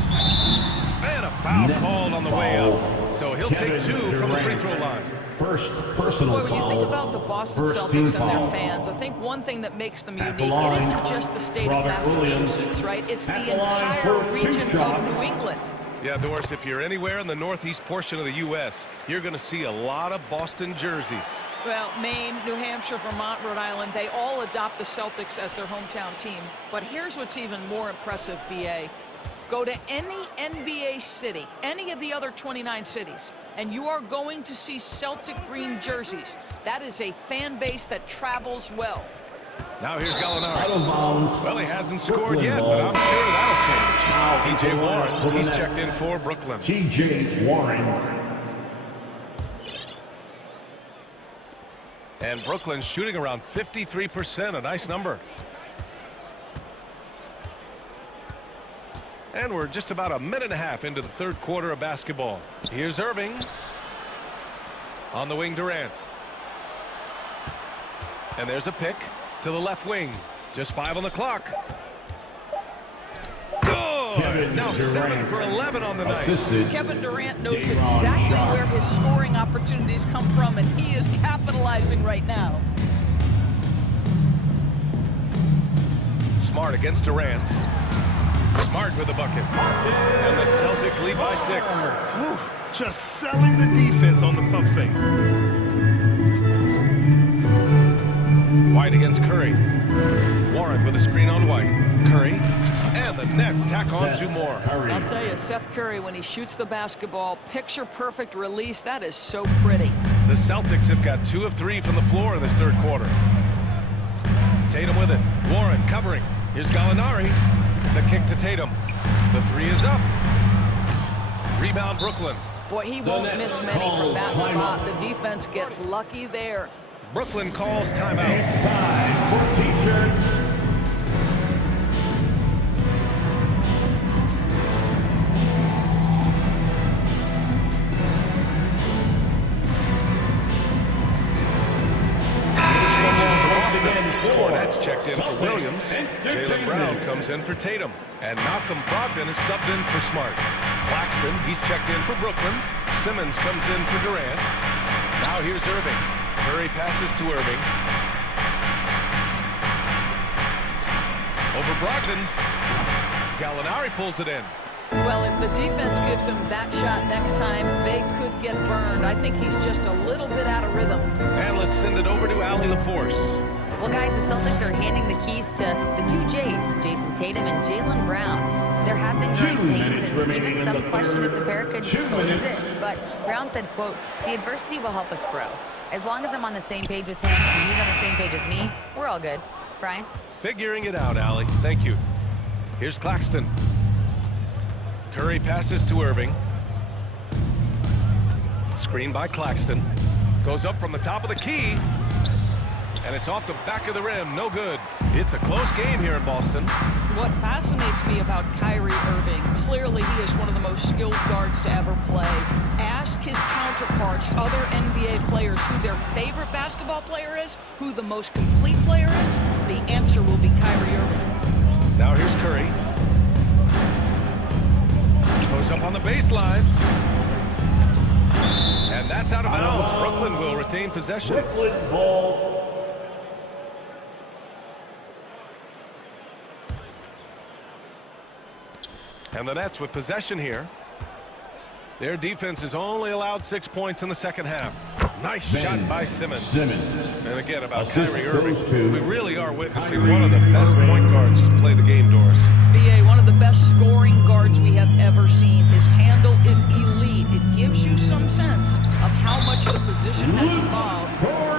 And a foul called on the way up. So he'll take 2 from the free throw line. First personal Boy, when you think about the Boston Celtics and their fans, I think one thing that makes them unique, it isn't just the state of Massachusetts, right? It's the entire region of New England. Yeah, Doris, if you're anywhere in the northeast portion of the U.S., you're going to see a lot of Boston jerseys. Well, Maine, New Hampshire, Vermont, Rhode Island, they all adopt the Celtics as their hometown team. But here's what's even more impressive, B.A. Go to any NBA city, any of the other 29 cities, and you are going to see Celtic green jerseys. That is a fan base that travels well. Now here's Gallinari. Well, he hasn't scored yet, but I'm sure that'll change. T.J. Warren, he's checked in for Brooklyn. T.J. Warren. And Brooklyn's shooting around 53%, a nice number. And we're just about a minute and a half into the third quarter of basketball. Here's Irving. On the wing, Durant. And there's a pick to the left wing. Just 5 on the clock. Good! Now 7 for 11 on the night. Kevin Durant knows exactly where his scoring opportunities come from, and he is capitalizing right now. Smart against Durant. Smart with a bucket. And the Celtics lead by 6. Whew, just selling the defense on the pump fake. White against Curry. Warren with a screen on White. Curry. And the Nets tack on 2 more. I'll tell you, Seth Curry, when he shoots the basketball, picture-perfect release, that is so pretty. The Celtics have got 2 of 3 from the floor in this third quarter. Tatum with it. Warren covering. Here's Gallinari. The kick to Tatum. The 3 is up. Rebound Brooklyn. Boy, he won't miss many from that spot. The defense gets lucky there. Brooklyn calls timeout. It's time for T-shirts. That's checked in for Williams. Jaylen Brown comes in for Tatum. And Malcolm Brogdon is subbed in for Smart. Claxton, he's checked in for Brooklyn. Simmons comes in for Durant. Now here's Irving. Curry passes to Irving. Over Brogdon. Gallinari pulls it in. Well, if the defense gives him that shot next time, they could get burned. I think he's just a little bit out of rhythm. And let's send it over to Allie LaForce. Well, guys, the Celtics are handing the keys to the 2 J's, Jason Tatum and Jaylen Brown. There have been growing pains and even some question if the pair could coexist. But Brown said, quote, "The adversity will help us grow. As long as I'm on the same page with him and he's on the same page with me, we're all good." Brian? Figuring it out, Allie. Thank you. Here's Claxton. Curry passes to Irving. Screen by Claxton. Goes up from the top of the key. And it's off the back of the rim. No good. It's a close game here in Boston. What fascinates me about Kyrie Irving, clearly he is one of the most skilled guards to ever play. Ask his counterparts, other NBA players, who their favorite basketball player is, who the most complete player is. The answer will be Kyrie Irving. Now here's Curry. Goes up on the baseline. And that's out of bounds. Brooklyn will retain possession. Brooklyn ball. And the Nets with possession here. Their defense has only allowed 6 points in the second half. Nice shot by Simmons. And again, about Kyrie Irving, we really are witnessing one of the best point guards to play the game, Doris. BA, one of the best scoring guards we have ever seen. His handle is elite. It gives you some sense of how much the position has evolved.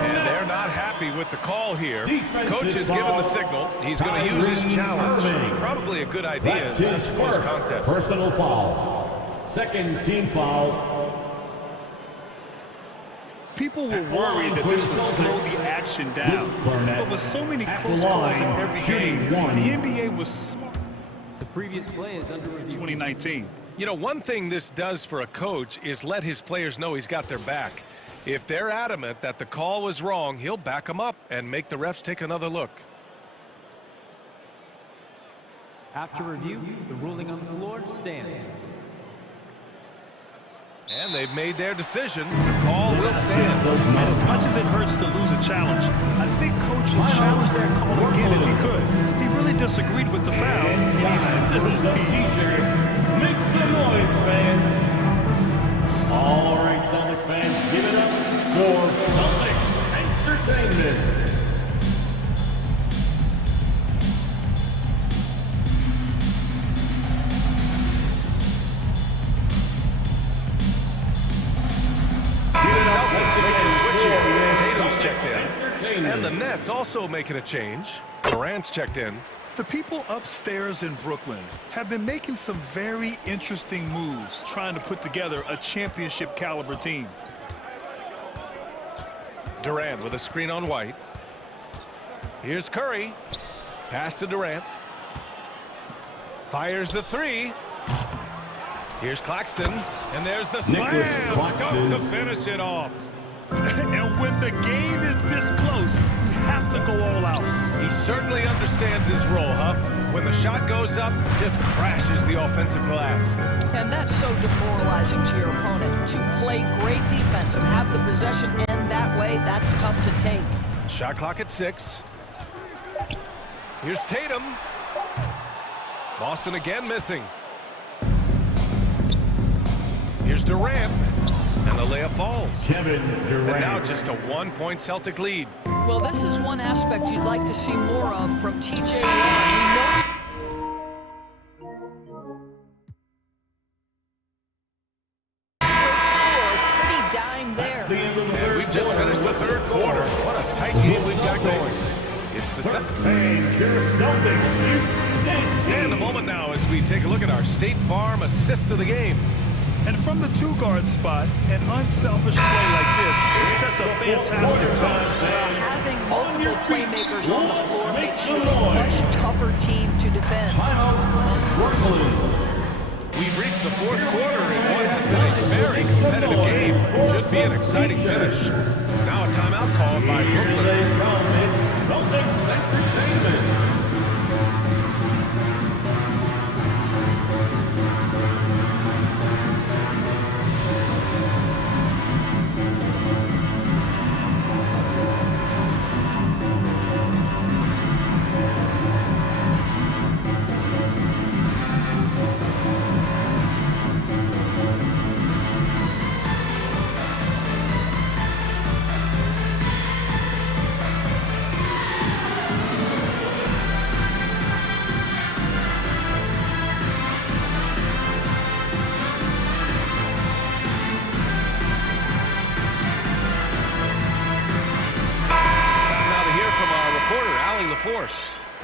And they're not happy with the call here. Coach has given the signal. He's going to use his challenge. Probably a good idea in such a close contest. Personal foul. Second team foul. People were worried that this would slow the action down. But with so many close calls in every game, the NBA was smart. The previous play is under review. 2019. You know, one thing this does for a coach is let his players know he's got their back. If they're adamant that the call was wrong, he'll back them up and make the refs take another look. After review, the ruling on the floor stands. And they've made their decision. The call will stand. And as much as it hurts to lose a challenge, I think Coach will challenge that call again if he could. He really disagreed with the foul, and he's still T-shirt. Make some noise, fans. All right, Celtics fans, give it up for Celtics Entertainment. Tatum's checked in. And the Nets also making a change. Durant's checked in. The people upstairs in Brooklyn have been making some very interesting moves, trying to put together a championship caliber team. Durant with a screen on White. Here's Curry. Pass to Durant. Fires the three. Here's Claxton. And there's the slam. Dunk to finish it off. And when the game is this close, you have to go all out. He certainly understands his role, huh? When the shot goes up, just crashes the offensive glass. And that's so demoralizing to your opponent. To play great defense and have the possession end that way, that's tough to take. Shot clock at 6. Here's Tatum. Boston again missing. Here's Durant. And the layup falls. Kevin Durant. And now just a 1-point Celtic lead. Well, this is one aspect you'd like to see more of from TJ Warren. Pretty dime there. And we've just finished the third quarter. What a tight game we've got going. It's the And a moment now as we take a look at our State Farm assist of the game. And from the two-guard spot, an unselfish play like this sets a fantastic tone. Having multiple playmakers on the floor makes you a much tougher team to defend. We've reached the fourth quarter in what has been a very competitive game. Should be an exciting finish. Now a timeout called by Brooklyn.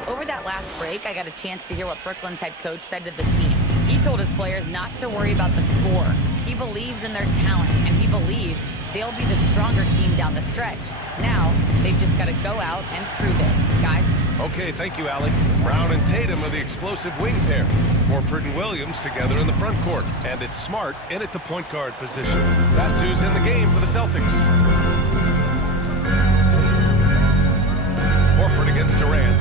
Over that last break, I got a chance to hear what Brooklyn's head coach said to the team. He told his players not to worry about the score. He believes in their talent, and he believes they'll be the stronger team down the stretch. Now, they've just got to go out and prove it. Guys? Okay, thank you, Allie. Brown and Tatum are the explosive wing pair. Horford and Williams together in the front court. And it's Smart in at the point guard position. That's who's in the game for the Celtics. Horford against Durant.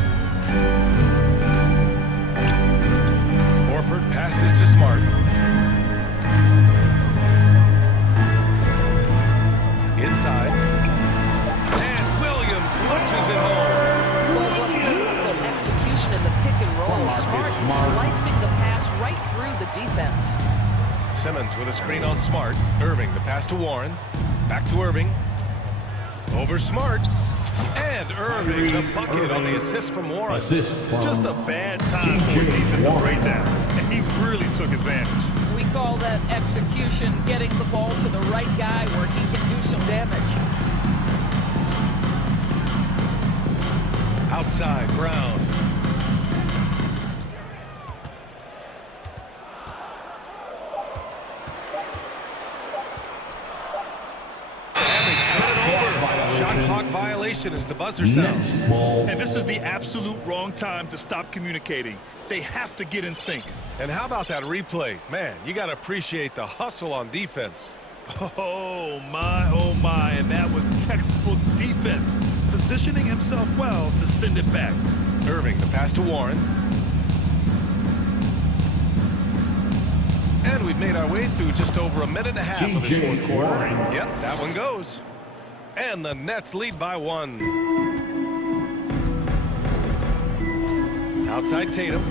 Horford passes to Smart. Inside. And Williams punches it home. Well, what beautiful execution in the pick and roll. Smart is slicing the pass right through the defense. Simmons with a screen on Smart. Irving, the pass to Warren. Back to Irving. Over Smart. And Irving, the bucket on the assist from Warren. Just a bad time for a defensive breakdown, and he really took advantage. We call that execution, getting the ball to the right guy where he can do some damage. Outside, Brown. Shot clock violation as the buzzer sounds. And this is the absolute wrong time to stop communicating. They have to get in sync. And how about that replay? Man, you got to appreciate the hustle on defense. Oh, my, and that was textbook defense. Positioning himself well to send it back. Irving, the pass to Warren. And we've made our way through just over a minute and a half of this fourth quarter. Yep, that one goes. And the Nets lead by 1. Outside Tatum.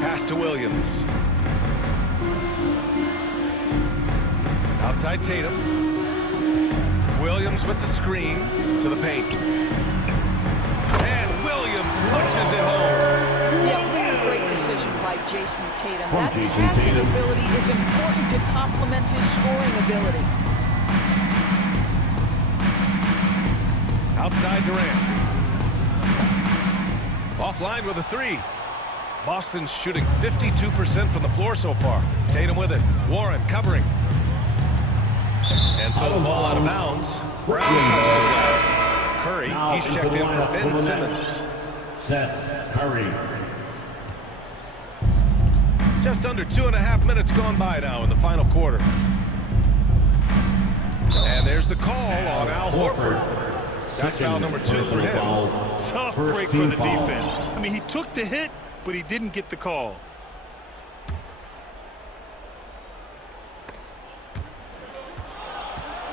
Pass to Williams. Outside Tatum. Williams with the screen to the paint. And Williams punches it home. Yeah, what a great decision by Jason Tatum. That passing ability is important to complement his scoring ability. Outside Durant. Offline with a three. Boston's shooting 52% from the floor so far. Tatum with it. Warren covering. And so the ball out of bounds. Brown touched it last. Curry, he's checked in for Ben Simmons. Seth Curry. Just under 2.5 minutes gone by now in the final quarter. And there's the call on Al Horford. That's foul number 2 for him. Tough break for the defense. I mean, he took the hit, but he didn't get the call.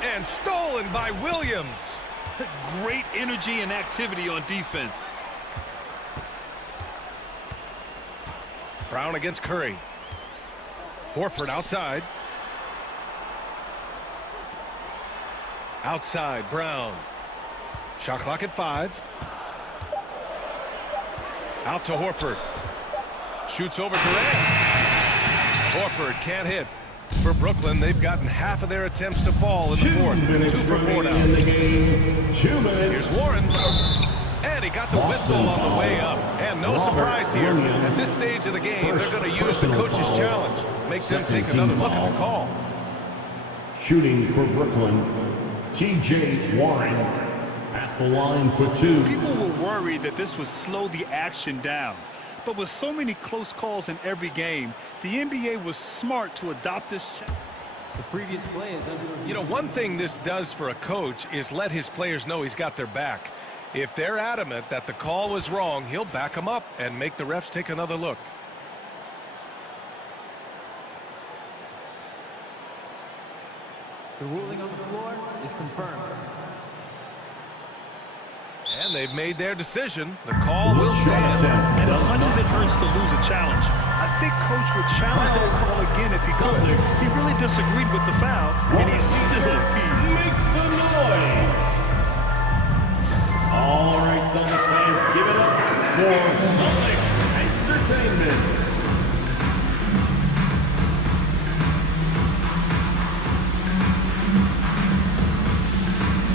And stolen by Williams. Great energy and activity on defense. Brown against Curry. Horford outside. Outside, Brown. Shot clock at 5. Out to Horford. Shoots over Durant. Horford can't hit. For Brooklyn, they've gotten half of their attempts to fall in the fourth. 2 for 4 now. Here's Warren. And he got the whistle on the way up. And no surprise here. At this stage of the game, they're going to use the coach's challenge. Make them take another look at the call. Shooting for Brooklyn, T.J. Warren at the line for 2. People were worried that this would slow the action down. But with so many close calls in every game, the NBA was smart to adopt this challenge. The previous play is under review. You know, one thing this does for a coach is let his players know he's got their back. If they're adamant that the call was wrong, he'll back them up and make the refs take another look. The ruling on the floor is confirmed. And they've made their decision. The call will stand. And as much as it hurts to lose a challenge, I think Coach would challenge that call again if he could. He really disagreed with the foul, and he's still appeased. Make some noise. All right, Celtics fans, give it up for Celtics Entertainment.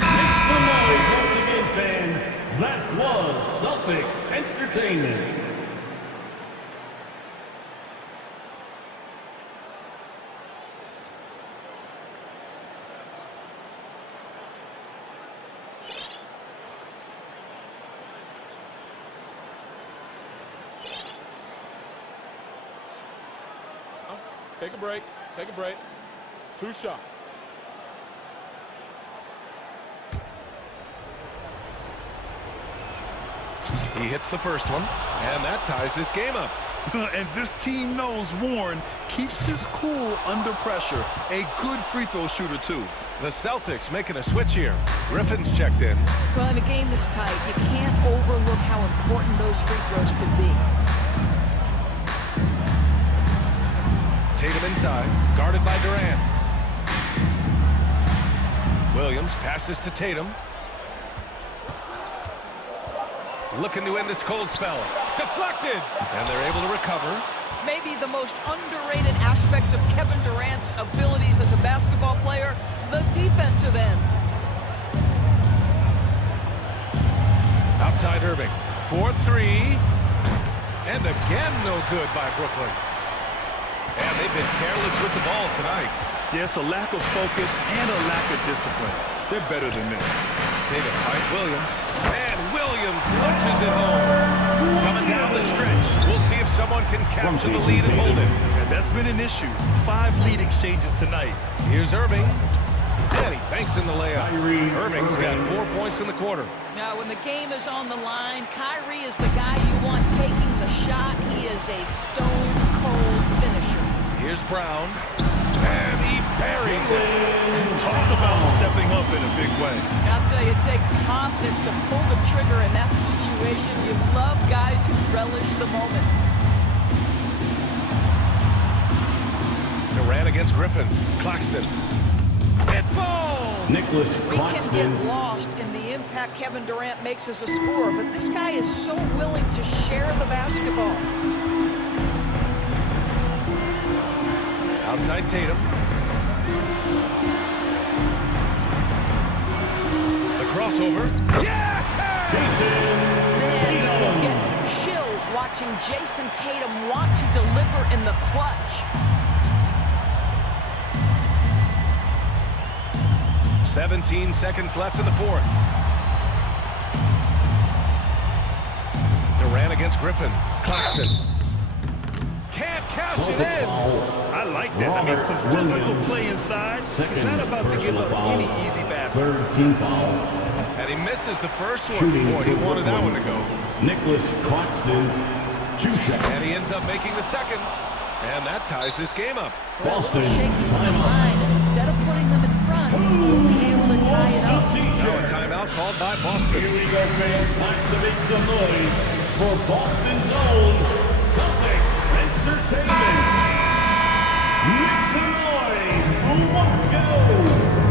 Make some noise once again, fans. That was Celtics Entertainment. Take a break. Take a break. 2 shots. He hits the first one, and that ties this game up. And this team knows Warren keeps his cool under pressure. A good free throw shooter, too. The Celtics making a switch here. Griffin's checked in. Well, in a game this tight, you can't overlook how important those free throws could be. Tatum inside, guarded by Durant. Williams passes to Tatum. Looking to end this cold spell. Deflected! And they're able to recover. Maybe the most underrated aspect of Kevin Durant's abilities as a basketball player, the defensive end. Outside Irving. 4-3. And again, no good by Brooklyn. And they've been careless with the ball tonight. Yeah, it's a lack of focus and a lack of discipline. They're better than this. Tatum finds Williams. And Williams punches it home. Coming down the stretch. We'll see if someone can capture the lead and hold it. And that's been an issue. 5 lead exchanges tonight. Here's Irving. And he banks in the layup. Irving's got 4 points in the quarter. Now, when the game is on the line, Kyrie is the guy you want taking the shot. He is a stone-cold finisher. Here's Brown. And he buries it. Talk about stepping up in a big way. I'll tell you, it takes confidence to pull the trigger in that situation. You love guys who relish the moment. Durant against Griffin. Claxton. It falls! Nicholas We can Claxton. get lost in the impact Kevin Durant makes as a scorer, but this guy is so willing to share the basketball. Outside Tatum. The crossover. Yeah! and Jason Tatum want to deliver in the clutch. 17 seconds left in the fourth. Durant against Griffin. Claxton. Can't cash it in. I like that. I mean, some physical play inside. He's not about to give up any easy baskets. Third team foul. And he misses the first one. Boy, he wanted that one to go. Nicholas Claxton, 2 shots. And he ends up making the second. And that ties this game up. Well, a little shaky from the line, and instead of putting them in front, he's only able to tie it up. Now a timeout called by Boston. Here we go, fans. Time to make some noise for Boston's own Celtics Entertainment. Make some noise. Let's go.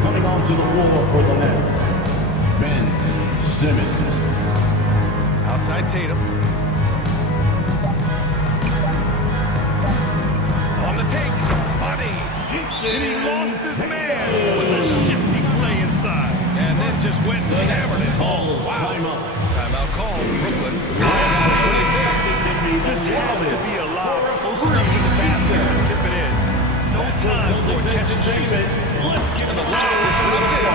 Coming onto the floor for the Nets, Ben Simmons. Outside Tatum. On the take. Money. And he lost his man with a shifty play inside. And then just went and hammered it home. Wow. Timeout called. Brooklyn. This has to be a lob close enough to the basket to tip it in. No time for a catch and shoot. Let's get And the lob disrupted.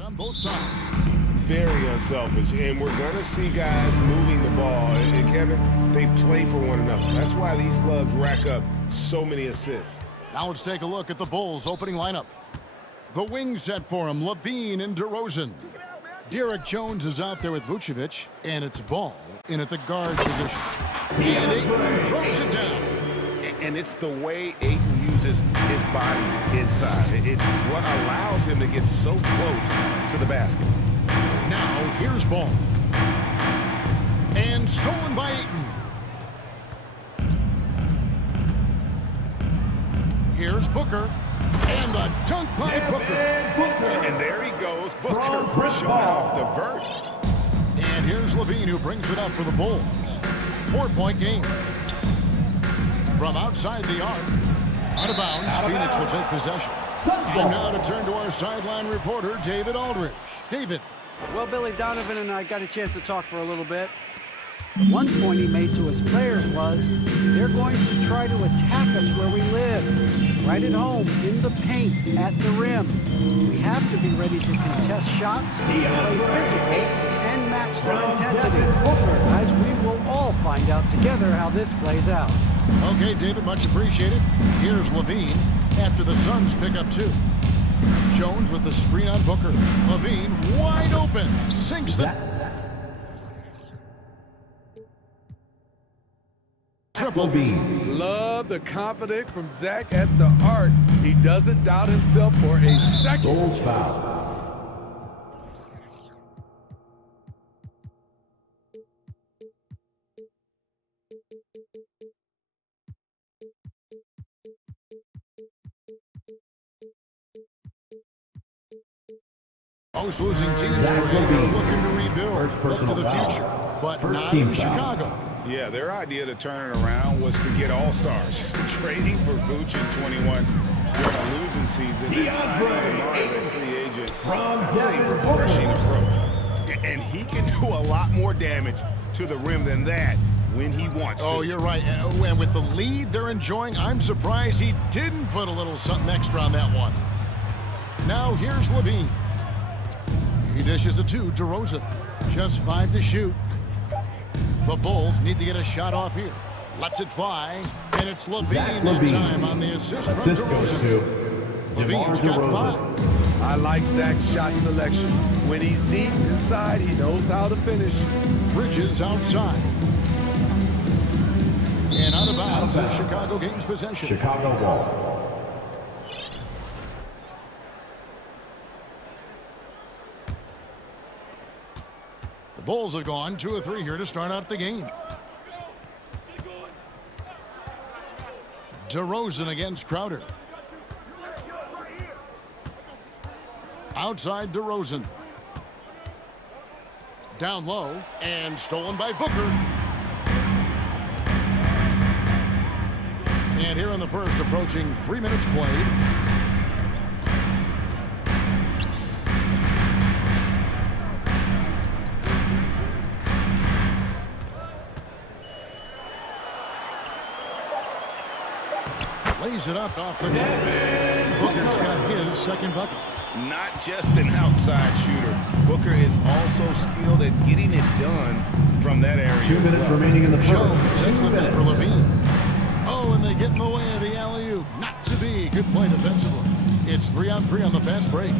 On both sides. very unselfish, and we're going to see guys moving the ball. And Kevin, they play for one another. That's why these clubs rack up so many assists. Now let's take a look at the Bulls' opening lineup. The wing set for him, Levine and DeRozan. Derek Jones is out there with Vucevic, and it's Ball in at the guard position. And Ayton throws it down. And it's the way Ayton uses his body inside. It's what allows him to get so close to the basket. Now here's Ball. And stolen by Ayton. Here's Booker. And the dunk by Booker. And there he goes, Booker showing off the vert. And here's Levine, who brings it up for the Bulls. 4-point game. From outside the arc, out of bounds, Phoenix will take possession. And now to turn to our sideline reporter, David Aldridge. David. Well, Billy Donovan and I got a chance to talk for a little bit. One point he made to his players was, they're going to try to attack us where we live. Right at home, in the paint, at the rim. We have to be ready to contest shots, play physical, and match their intensity. Guys, we will all find out together how this plays out. Okay, David, much appreciated. Here's Levine after the Suns pick up 2. Jones with the screen on Booker. Levine wide open. Sinks the triple. Love the confidence from Zach at the arc. He doesn't doubt himself for a second. Bulls foul. Most losing teams are looking to rebuild, look to the future, but not in Chicago. Yeah, their idea to turn it around was to get all-stars. Trading for Vooch in 21 during a losing season, then signing DeMar as a free agent. That's a refreshing approach. And he can do a lot more damage to the rim than that when he wants to. Oh, you're right. And with the lead they're enjoying, I'm surprised he didn't put a little something extra on that one. Now here's Levine. He dishes it to DeRozan. Just 5 to shoot. The Bulls need to get a shot off here. Lets it fly, and it's Levine that time on the assist from DeRozan. Levine's got 5. I like Zach's shot selection. When he's deep inside, he knows how to finish. Bridges outside. And out of bounds as Chicago gains possession. Chicago ball. The Bulls have gone 2 of 3 here to start out the game. DeRozan against Crowder. Outside DeRozan. Down low and stolen by Booker. And here in the first, approaching 3 minutes played. Lays it up off the glass. Booker's got his second bucket. Not just an outside shooter. Booker is also skilled at getting it done from that area. 2 minutes remaining in the first. Jones sets the pick for Levine. Oh, and they get in the way of the alley-oop. Not to be. Good play defensively. It's 3-on-3 on the fast break.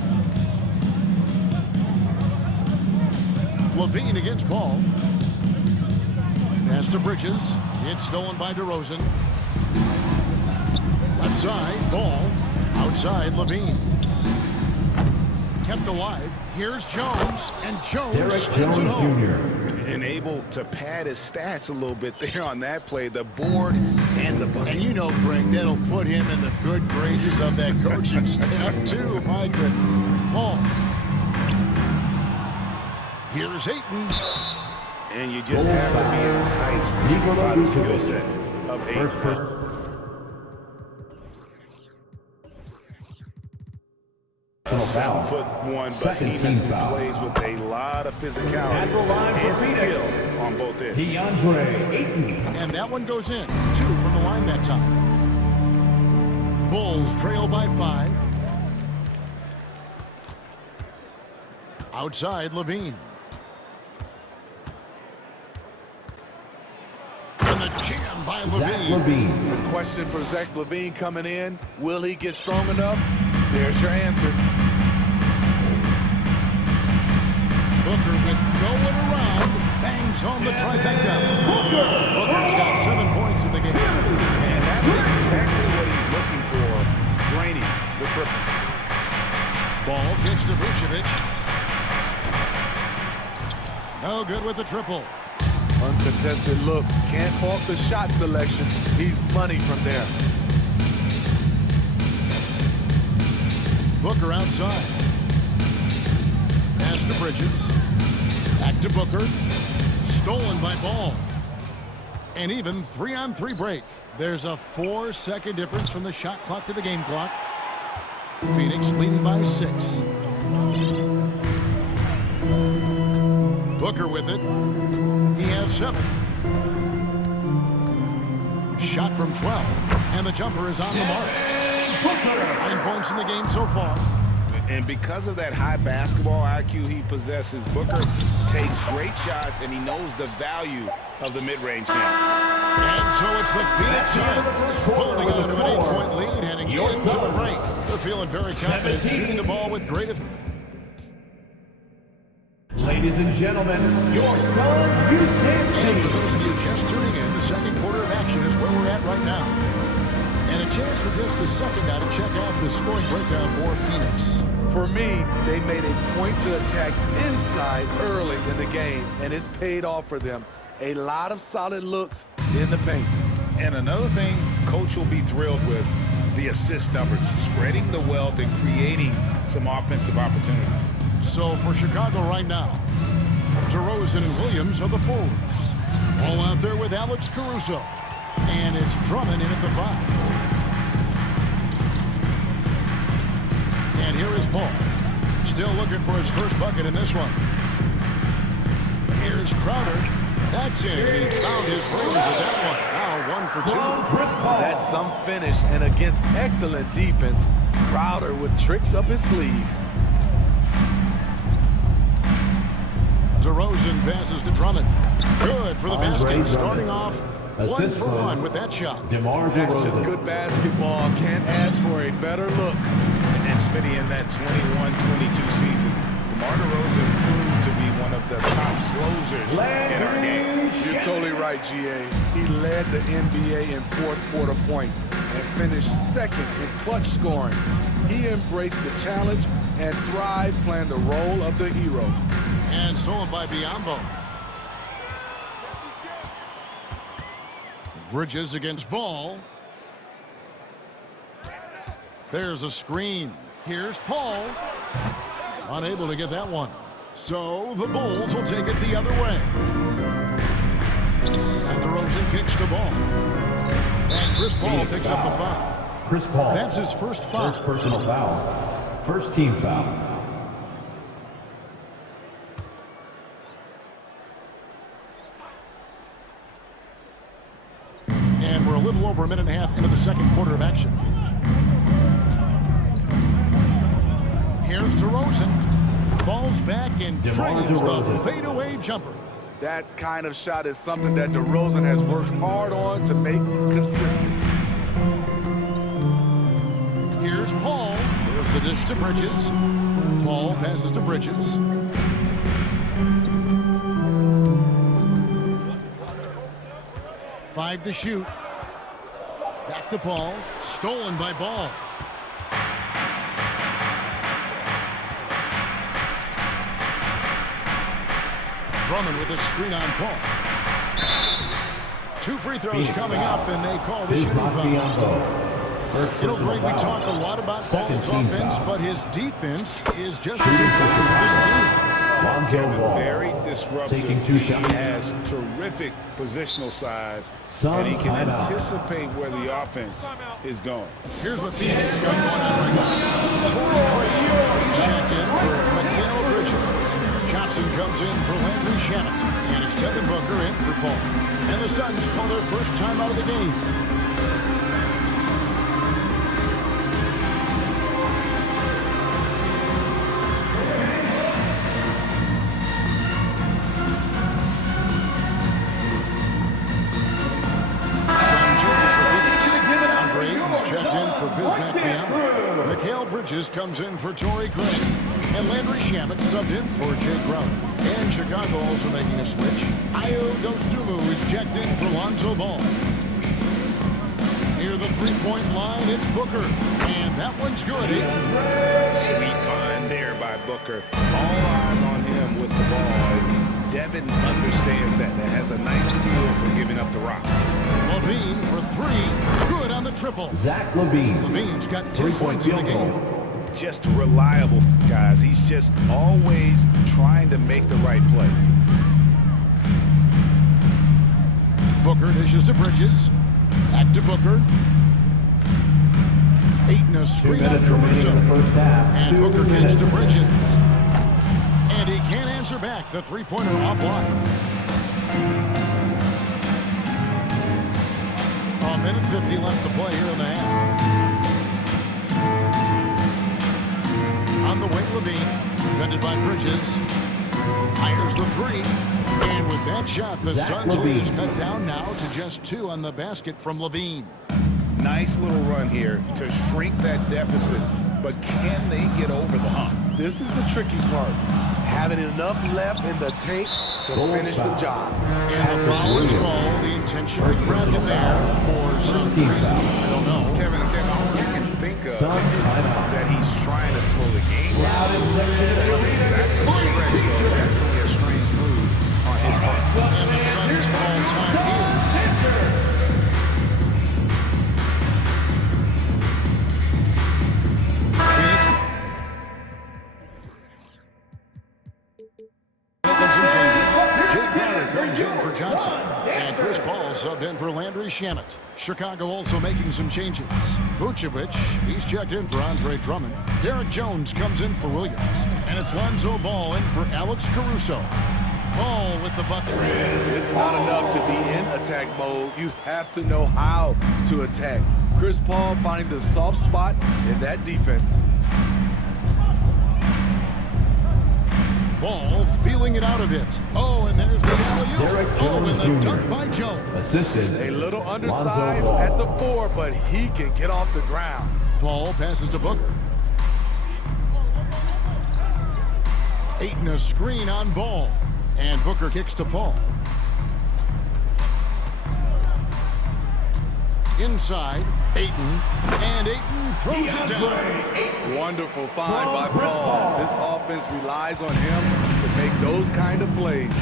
Levine against Paul. Pass to Bridges. It's stolen by DeRozan. Left side, Ball. Outside, Levine. Kept alive. Here's Jones, and Jones slams it home. And able to pad his stats a little bit there on that play, the board and the bucket. And you know, Greg, that'll put him in the good graces of that coaching staff, too. My goodness. Ball. Here's Ayton. And you just have to be enticed by the skill set of Ayton. Foul. 7'1", but he plays with a lot of physicality and skill on both ends. DeAndre Ayton. And that one goes in. 2 from the line that time. Bulls trail by 5. Outside Levine. And the jam by Levine. The question for Zach Levine coming in, will he get strong enough? There's your answer. Booker with no one around bangs home the trifecta. Booker's got 7 points in the game. And that's exactly what he's looking for, draining the triple. Ball kicks to Vucevic. No good with the triple. Uncontested look. Can't fault the shot selection. He's money from there. Booker outside. Pass to Bridges. Back to Booker. Stolen by Ball. And even 3-on-3 break. There's a 4-second difference from the shot clock to the game clock. Phoenix leading by 6. Booker with it. He has 7. Shot from 12. And the jumper is on the mark. 9 points in the game so far. And because of that high basketball IQ he possesses, Booker takes great shots, and he knows the value of the mid-range game. And so it's the Phoenix Suns holding on to an 8-point lead heading into the break. They're feeling very confident, shooting the ball with great effect. Ladies and gentlemen, your Suns UCC. And for those of you just tuning in, the second quarter of action is where we're at right now. And a chance for just a second now to check out the scoring breakdown for Phoenix. For me, they made a point to attack inside early in the game, and it's paid off for them. A lot of solid looks in the paint. And another thing Coach will be thrilled with, the assist numbers, spreading the wealth and creating some offensive opportunities. So for Chicago right now, DeRozan and Williams are the forwards. All out there with Alex Caruso. And it's Drummond in at the 5. And here is Paul. Still looking for his first bucket in this one. Here's Crowder. That's it. He found his range at that one. Now 1 for 2. That's some finish, and against excellent defense, Crowder with tricks up his sleeve. DeRozan passes to Drummond. Good for the basket. Starting off 1 for 1 with that shot. That's just good basketball. Can't ask for a better look. And Smitty, in that 21-22 season, DeMar DeRozan proved to be one of the top closers in our game. You're totally right, GA. He led the NBA in fourth quarter points and finished second in clutch scoring. He embraced the challenge and thrived playing the role of the hero. And stolen by Biyombo. Bridges against Ball. There's a screen. Here's Paul. Unable to get that one. So the Bulls will take it the other way. And DeRozan kicks the ball. And Chris Paul picks up the foul. Chris Paul. That's his first foul. First personal foul. First team foul. And we're a little over a minute and a half into the second quarter of action. Here's DeRozan. Falls back and drains the fadeaway jumper. That kind of shot is something that DeRozan has worked hard on to make consistent. Here's Paul. There's the dish to Bridges. Paul passes to Bridges. Five to shoot. Back to Paul. Stolen by Ball. Drummond with a screen on Paul. 2 free throws coming up, and they call the shooting foul. You know, Greg, we talk a lot about Paul's offense, but his defense is just as important as his team. Very disruptive. He has terrific positional size, and he can anticipate where the offense is going. Here's what Phoenix has got going on right now. Torrey Craig, he's checked in for Mikal Bridges. Johnson comes in for Landry Shamet, and it's Devin Booker in for Paul. And the Suns call their first time out of the game. Bridges comes in for Torrey Craig. And Landry Shamet subbed in for Jay Crowder. And Chicago also making a switch. Ayo Dosunmu is checked in for Lonzo Ball. Near the three-point line, it's Booker. And that one's good. Sweet find there by Booker. All eyes on him with the ball. Devin understands that. That has a nice feel for giving up the rock. Levine for three. Good on the triple. Zach Levine. Levine's got 10 points in the game. Just reliable, guys. He's just always trying to make the right play. Booker dishes to Bridges. Back to Booker. Ayton a screen on Caruso. And Booker kicks to Bridges. And he can't answer back. The three-pointer offline. A minute 50 left to play here in the half. On the wing, Levine, defended by Bridges. Fires the three. And with that shot, the Suns lead is cut down now to just 2 on the basket from Levine. Nice little run here to shrink that deficit, but can they get over the hump? This is the tricky part. Having enough left in the tank to finish the job. And the foul is called. The intentionally grabbed him there for some reason. I don't know. Kevin, all you can think of is that he's trying to slow the game down. That's a stretch, though. That's really a strange move on his part. And the Suns all time here. Johnson. And Chris Paul subbed in for Landry Shamet. Chicago also making some changes. Vucevic, he's checked in for Andre Drummond. Derek Jones comes in for Williams. And it's Lonzo Ball in for Alex Caruso. Ball with the bucket. It's not enough to be in attack mode. You have to know how to attack. Chris Paul finding the soft spot in that defense. Ball feeling it out a bit. Oh, and there's the alley-oop. Oh, and the dunk by Joe. Assisted. A little undersized at the 4, but he can get off the ground. Ball passes to Booker. Ayton a screen on Ball. And Booker kicks to Paul. Inside, Ayton. And Ayton throws it down. Wonderful find by Paul. This offense relies on him to make those kind of plays.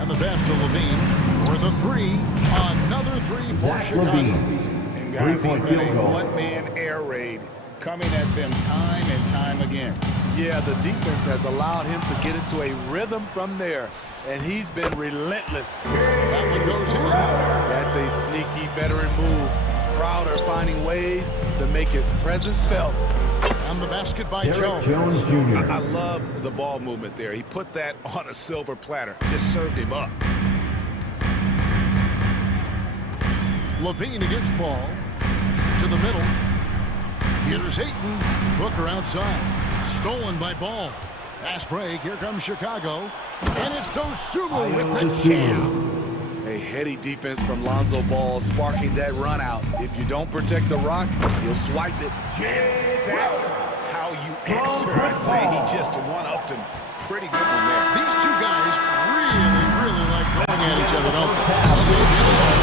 And the pass to Levine for the three. Another three for Chicago. And guys, he's been a one-man air raid coming at them time and time again. Yeah, the defense has allowed him to get into a rhythm from there, and he's been relentless. That one goes in. That's a sneaky veteran move. Crowder finding ways to make his presence felt. On the basket by Jones Jones. Jr. I love the ball movement there. He put that on a silver platter. Just served him up. Levine against Paul. To the middle. Here's Ayton. Booker outside. Stolen by Ball. Fast break. Here comes Chicago. And it's Dosunmu with the jam. A heady defense from Lonzo Ball sparking that run out. If you don't protect the rock, he'll swipe it. And that's how you answer. I'd say he just one-upped him. Pretty good one there. These two guys really like going at each other, don't they?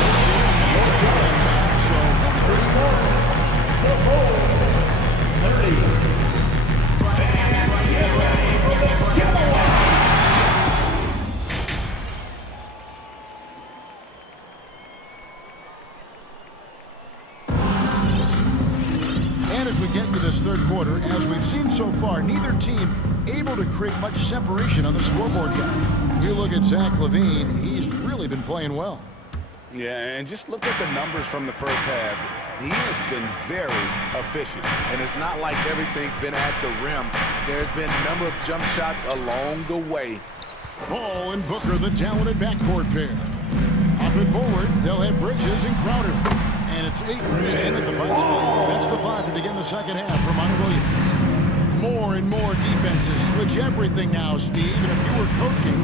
And as we get into this third quarter, as we've seen so far, neither team able to create much separation on the scoreboard yet. You look at Zach Levine, he's really been playing well. Yeah, and just look at the numbers from the first half. He has been very efficient. And it's not like everything's been at the rim. There's been a number of jump shots along the way. Ball and Booker, the talented backcourt pair. Up and forward, they'll have Bridges and Crowder. And it's Ayton in at the 5 spot. That's the 5 to begin the second half for Monty Williams. More and more defenses switch everything now, Steve. And if you were coaching,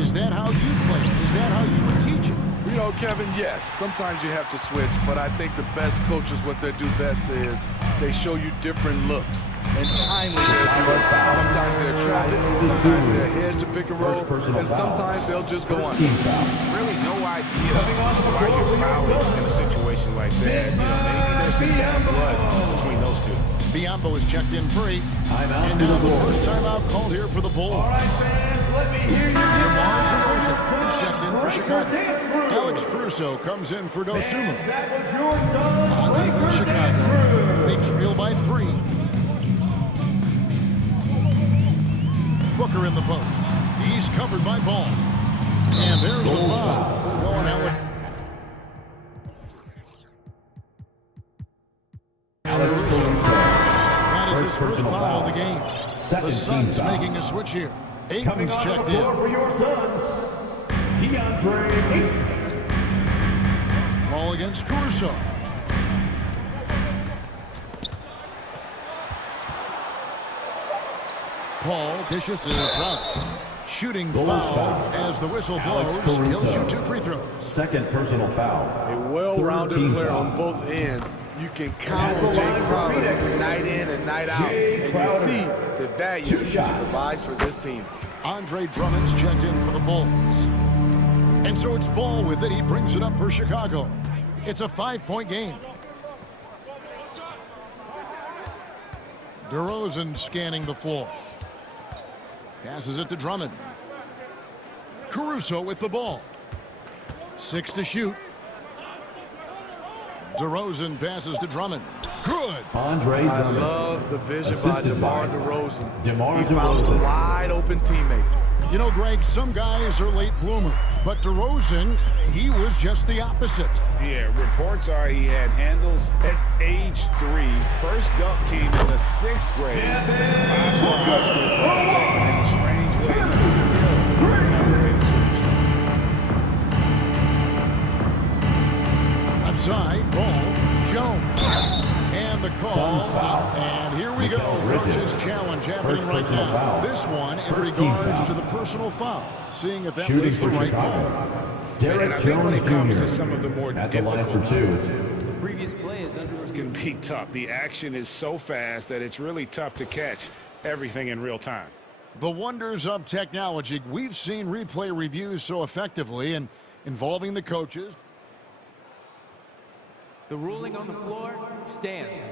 is that how you play? Is that how you would teach it? You know, Kevin, yes, sometimes you have to switch, but I think the best coaches, what they do best is they show you different looks. And timely they'll do it. Sometimes they'll trap it, sometimes they'll hedge to pick and roll, and sometimes they'll just go on. Really no idea why you're fouling in a situation like that. You know, maybe there's some bad blood between those two. Biombo is checked in free. And now the first timeout called here for the Bulls. All right, fans, let me hear you. DeMar DeRozan is checked in for Chicago. Alex Caruso comes in for Dosunmu. That was your son. Oddly for Chicago, they trail by 3. Booker in the post. He's covered by Ball. And there's the foul. Going out with that is his first foul of the game. The Suns making a switch here. Aiton's checked in. For your sons, DeAndre Ayton. Ball against Caruso. Paul dishes to Crowder. Shooting foul as the whistle blows. He'll shoot 2 free throws. Second personal foul. A well-rounded player on both ends. You can count on Jay Crowder night in and night out, and you see the value he provides for this team. Andre Drummond's checked in for the Bulls. And so it's Ball with it. He brings it up for Chicago. It's a 5-point game. DeRozan scanning the floor. Passes it to Drummond. Caruso with the ball. 6 to shoot. DeRozan passes to Drummond. Good. Andre I Drummond. love the vision by Assisted DeMar by DeRozan. DeMar He found a DeRozan. wide open teammate. You know, Greg, some guys are late bloomers, but DeRozan, he was just the opposite. Yeah, reports are he had handles at age 3. First dunk came in the 6th grade. 5-star high school prospect, and in a strange way, he's still an underrated superstar. Left side, Ball, Jones. And the call, and here we go. Coach's challenge happening right now. This one in regards to the personal foul. Seeing if that was the right call. And I think when it comes to some of the more difficult The previous play is under it can be tough. The action is so fast that it's really tough to catch everything in real time. The wonders of technology. We've seen replay reviews so effectively and involving the coaches. The ruling on the floor stands.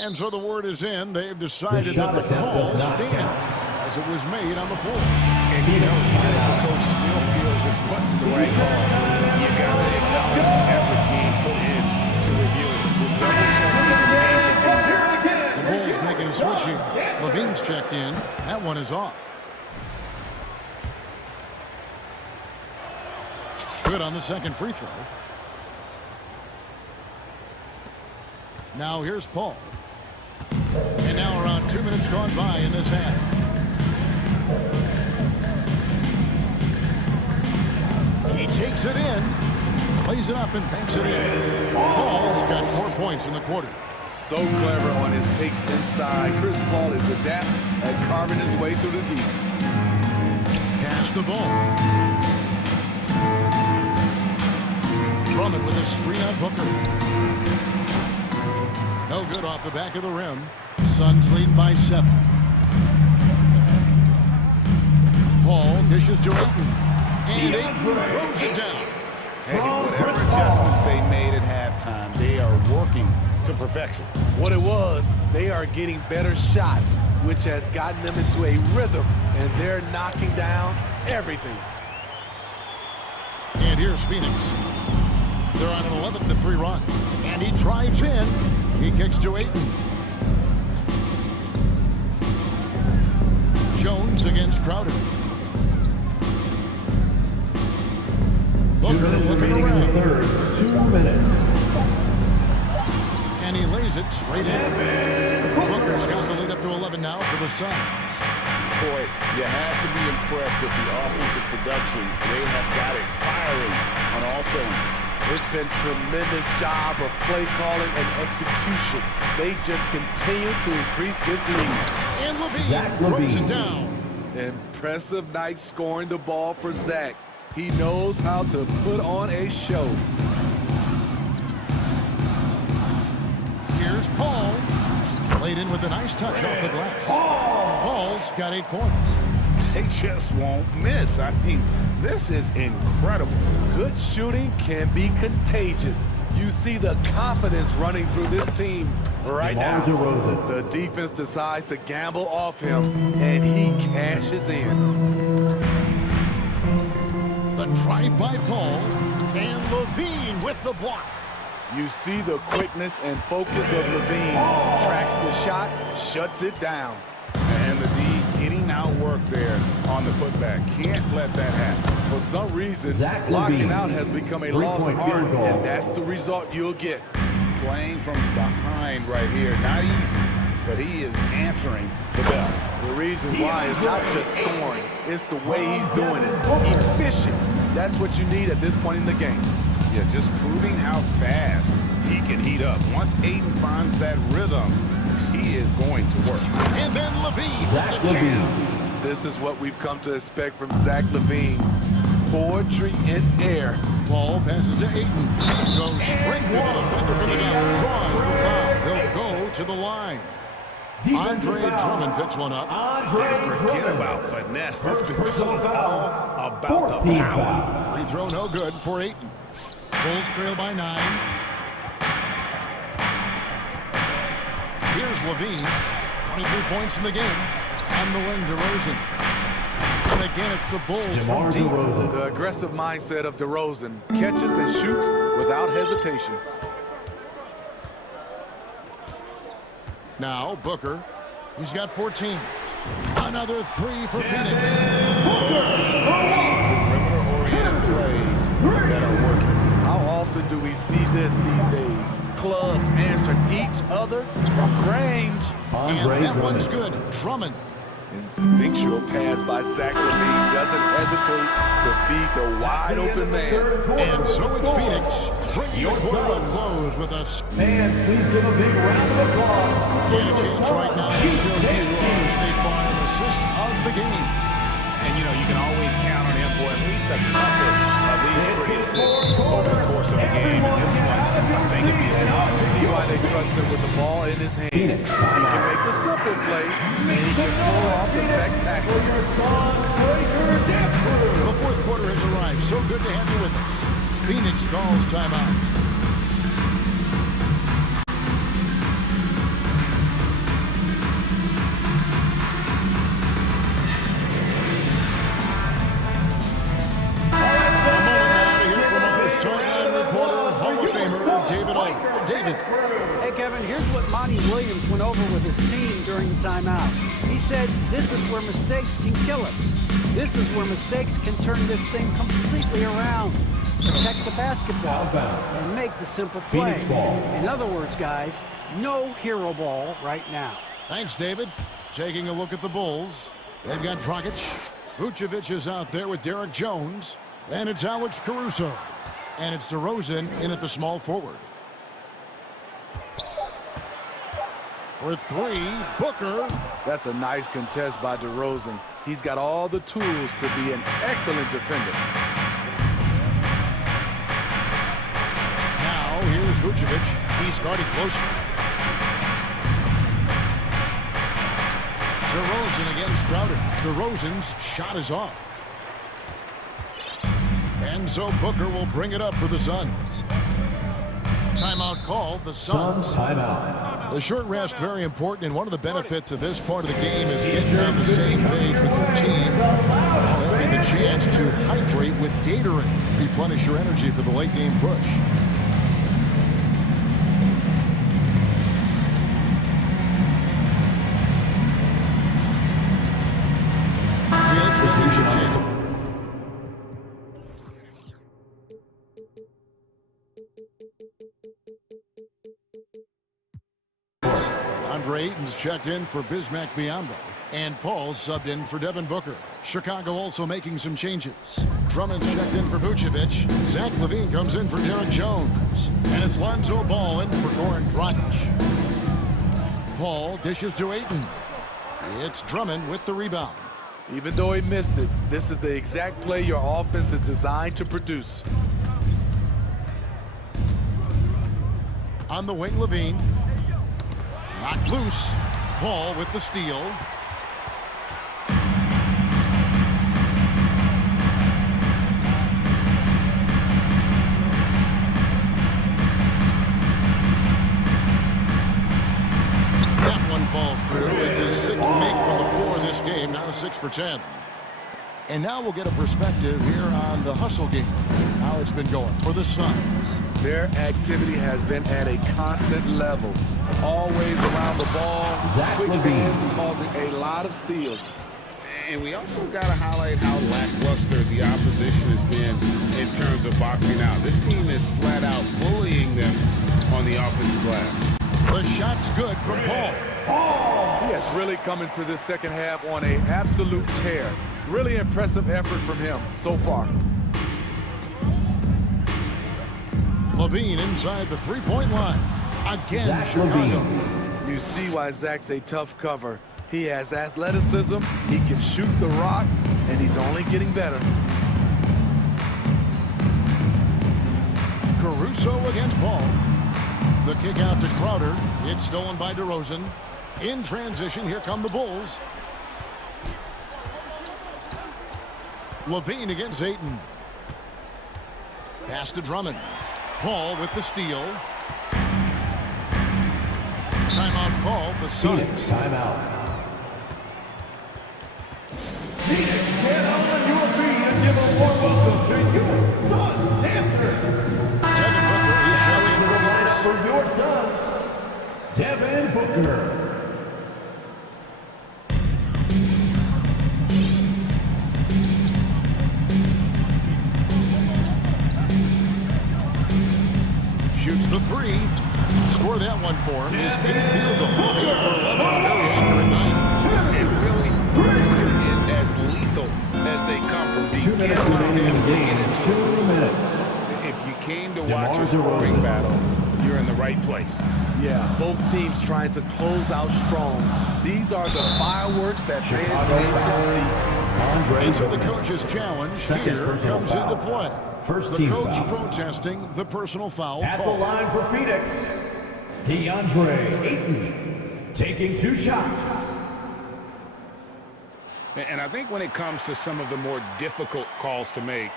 And so the word is in. They've decided that the call stands as it was made on the floor. And you know, even if the coach still feels this wasn't the right call, you got to acknowledge the effort being put in to review it. We'll double check The Bulls making a switch here. Levine's checked in. That one is off. Good on the second free throw. Now here's Paul. And now around 2 minutes gone by in this half. He takes it in, plays it up and banks it in. Paul's got 4 points in the quarter. So clever on his takes inside. Chris Paul is adept at carving his way through the deep. Pass the ball. Drummond with a screen on Booker. No good off the back of the rim. Suns lead by 7. Paul dishes to Ayton. And Ayton throws it down. Hey, whatever adjustments they made at halftime, they are working to perfection. What it was, they are getting better shots, which has gotten them into a rhythm, and they're knocking down everything. And here's Phoenix. They're on an 11-3 run. And he drives in. He kicks to Ayton. Jones against Crowder. Booker looking around. 2 minutes. And he lays it straight in. Booker's got the lead up to 11 now for the Suns. Boy, you have to be impressed with the offensive production. They have got it firing on all cylinders. It's been tremendous job of play calling and execution. They just continue to increase this lead. And Levine throws it down. Impressive night scoring the ball for Zach. He knows how to put on a show. Here's Paul. Played in with a nice touch off the glass. Paul's got 8 points. They just won't miss. I mean, this is incredible. Good shooting can be contagious. You see the confidence running through this team right now. The defense decides to gamble off him, and he cashes in. The drive by Paul, and Levine with the block. You see the quickness and focus of Levine. Tracks the shot, shuts it down. And the D getting outworked there on the putback. Can't let that happen. For some reason, blocking out has become a lost art, and that's the result you'll get. Playing from behind right here. Not easy, but he is answering the bell. The reason why is not just scoring, it's the way he's doing it. Efficient. That's what you need at this point in the game. Yeah, just proving how fast he can heat up. Once Aiden finds that rhythm, he is going to work. And then Levine. This is what we've come to expect from Zach Levine. Poetry in air. Ball passes to Aiden. Goes straight to the defender for the down. Draws the foul. He'll go to the line. Andre Drummond picks one up. Forget about finesse. This becomes all about the power. Free throw no good for Aiden. Bulls trail by 9. Here's Levine. 23 points in the game. On the wing, DeRozan. And again, it's the Bulls from deep. The aggressive mindset of DeRozan catches and shoots without hesitation. Now Booker. He's got 14. Another 3 for Phoenix. Perimeter-oriented plays that are working. How often do we see this these days? Clubs answering each other from range. And that one's good. Drummond. Instinctual pass by Zach Levine doesn't hesitate to beat the wide-open man. And so it's Phoenix bringing the quarter to a close with us. And please give a big round of applause. And a chance right now to show you our State Farm assist of the game. And, you know, you can always count on him for at least a couple of these pretty assists over the course of the game. And this one, I think it'd be enough. See why they trust him with the ball in his hand. He can make the simple play, and he can pull off the spectacular. The fourth quarter has arrived. So good to have you with us. Phoenix calls timeout. Hey, Kevin, here's what Monty Williams went over with his team during the timeout. He said, this is where mistakes can kill us. This is where mistakes can turn this thing completely around. Protect the basketball and make the simple play. In other words, guys, no hero ball right now. Thanks, David. Taking a look at the Bulls. They've got Dragic. Vucevic is out there with Derek Jones. And it's Alex Caruso. And it's DeRozan in at the small forward. For 3, Booker. That's a nice contest by DeRozan. He's got all the tools to be an excellent defender. Now, here's Vucevic. He's guarded closer. DeRozan against Crowder. DeRozan's shot is off. And so Booker will bring it up for the Suns. Timeout called. The Suns. Timeout. The short rest, very important, and one of the benefits of this part of the game is getting on the same page with your team while having the chance to hydrate with Gatorade. Replenish your energy for the late game push. Andre Ayton's checked in for Bismack Biyombo, and Paul's subbed in for Devin Booker. Chicago also making some changes. Drummond's checked in for Vucevic. Zach Levine comes in for Derek Jones. And it's Lonzo Ball in for Goran Dragic. Paul dishes to Ayton. It's Drummond with the rebound. Even though he missed it, this is the exact play your offense is designed to produce. On the wing, Levine. Knocked loose. Paul with the steal. That one falls through. It's his 6th make from the floor in this game, now 6 for 10. And now we'll get a perspective here on the hustle game, how it's been going for the Suns. Their activity has been at a constant level. Always around the ball, quick hands causing a lot of steals. And we also got to highlight how lackluster the opposition has been in terms of boxing out. This team is flat out bullying them on the offensive glass. The shot's good from Paul. He has really come into this second half on an absolute tear. Really impressive effort from him so far. Levine inside the three-point line. Again, Chicago. You see why Zach's a tough cover. He has athleticism, he can shoot the rock, and he's only getting better. Caruso against Paul. The kick out to Crowder. It's stolen by DeRozan. In transition, here come the Bulls. Levine against Ayton. Pass to Drummond. Paul with the steal. Timeout called. The Suns. Timeout. Phoenix, get on your feet and give a warm welcome to your Suns dancers. Devin Booker is showing performance. For your Suns, Devin Booker. Shoots the three. Score that one for him. His 8th field goal. 8 for 11. Very accurate night. It really is as lethal as they come from deep. 2 minutes remaining in the game. 2 minutes. If you came to watch a scoring battle, you're in the right place. Yeah, both teams trying to close out strong. These are the fireworks that fans came to see. And so the coach's challenge here comes into play. First the team coach foul. protesting the personal foul At call. the line for Phoenix, DeAndre Ayton taking 2 shots. And I think when it comes to some of the more difficult calls to make,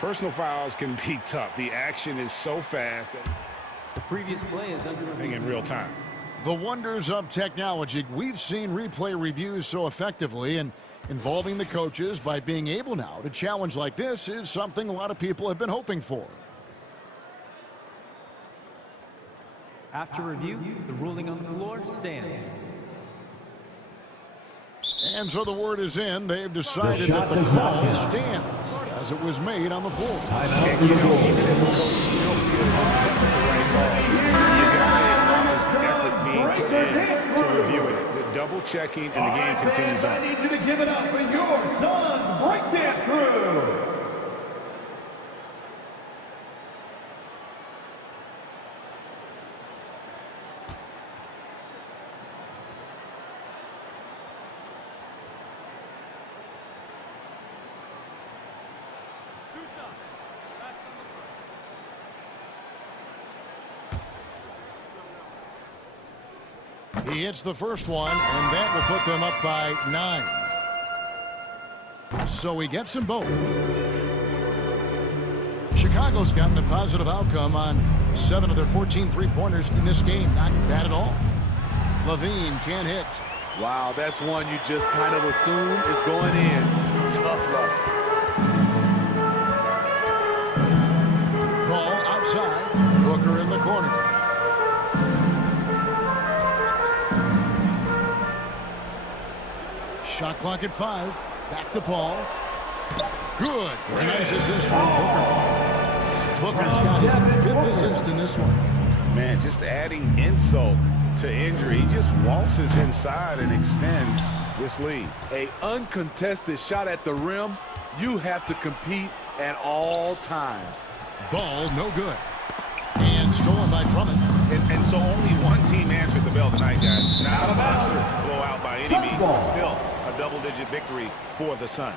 personal fouls can be tough. The action is so fast that The previous play is under review. in real time. The wonders of technology. We've seen replay reviews so effectively, and involving the coaches by being able now to challenge like this is something a lot of people have been hoping for. After review, the ruling on the floor stands. And so the word is in. They've decided that the call stands as it was made on the floor. And you know, even if a coach still feels this is the right call, you got to acknowledge the effort being put in to review it. The double checking and the game continues on. I need you to give it up for your Suns breakdance crew. He hits the first one, and that will put them up by 9. So he gets them both. Chicago's gotten a positive outcome on 7 of their 14 three-pointers in this game. Not bad at all. Levine can't hit. Wow, that's one you just kind of assume is going in. Tough luck. Ball outside. Booker in the corner. Shot clock at 5. Back to Paul. Good. A nice assist from Booker. Booker's got his 5th assist in this one. Man, just adding insult to injury. He just waltzes inside and extends this lead. A uncontested shot at the rim. You have to compete at all times. Ball no good. And stolen by Drummond. And so only one team answered the bell tonight, guys. Not a monster blowout by any means, but still a a double-digit victory for the Suns.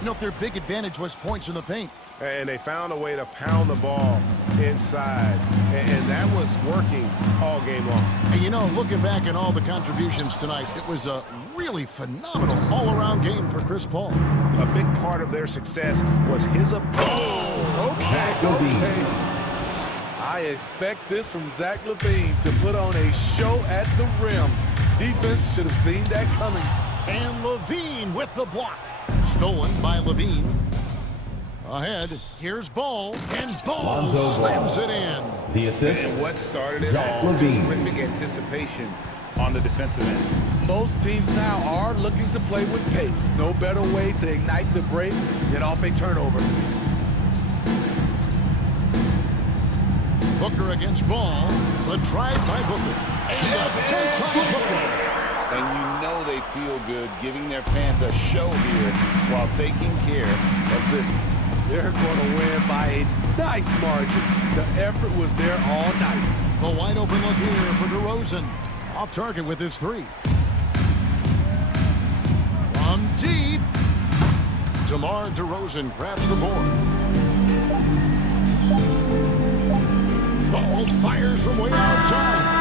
You know, if their big advantage was points in the paint. And they found a way to pound the ball inside, and that was working all game long. And you know, looking back at all the contributions tonight, it was a really phenomenal all-around game for Chris Paul. A big part of their success was his Okay. I expect this from Zach LaVine to put on a show at the rim. Defense should have seen that coming. And LaVine with the block. Stolen by LaVine. Ahead, here's Ball, and Ball slams it in. The assist, and what started it Zach all, LaVine. terrific anticipation on the defensive end. Most teams now are looking to play with pace. No better way to ignite the break than off a turnover. Booker against Ball. The drive by Booker. And the dunk by Booker. And you know they feel good giving their fans a show here while taking care of business. They're going to win by a nice margin. The effort was there all night. The wide open look here for DeRozan. Off target with his three. From deep. DeMar DeRozan grabs the board. Ball fires from way outside.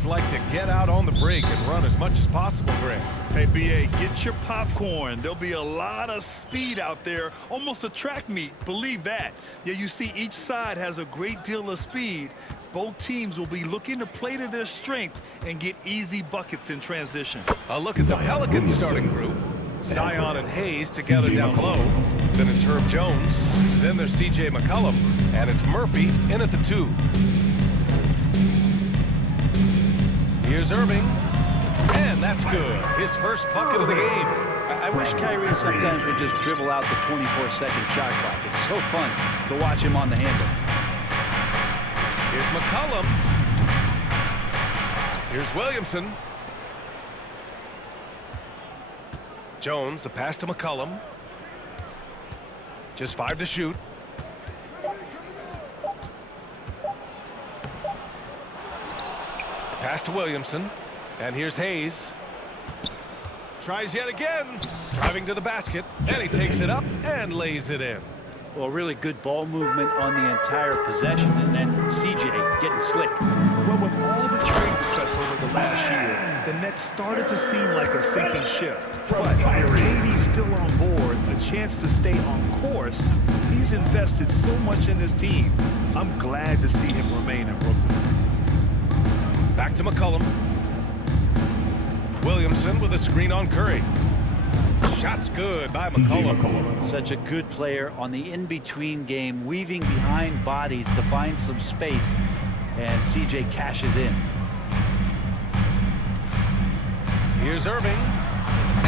teams like to get out on the break and run as much as possible, Grant. Hey, BA, get your popcorn. There'll be a lot of speed out there, almost a track meet. Believe that. Yeah, you see each side has a great deal of speed. Both teams will be looking to play to their strength and get easy buckets in transition. A look at the Pelicans starting group. Zion and Hayes together down low. Then it's Herb Jones. Then there's C.J. McCollum. And it's Murphy in at the 2. Here's Irving. And that's good. His first bucket of the game. I wish Kyrie sometimes would just dribble out the 24-second shot clock. It's so fun to watch him on the handle. Here's McCollum. Here's Williamson. Jones, the pass to McCollum. Just 5 to shoot. Pass to Williamson. And here's Hayes. Tries yet again. Driving to the basket. And he takes it up and lays it in. Well, really good ball movement on the entire possession, and then CJ getting slick. Well, with all the trade requests over the last year, the Nets started to seem like a sinking ship. But if KD's still on board, a chance to stay on course, he's invested so much in his team. I'm glad to see him remain in Brooklyn. Back to McCollum. Williamson with a screen on Curry. Shot's good by McCollum. Such a good player on the in-between game, weaving behind bodies to find some space, and CJ cashes in. Here's Irving,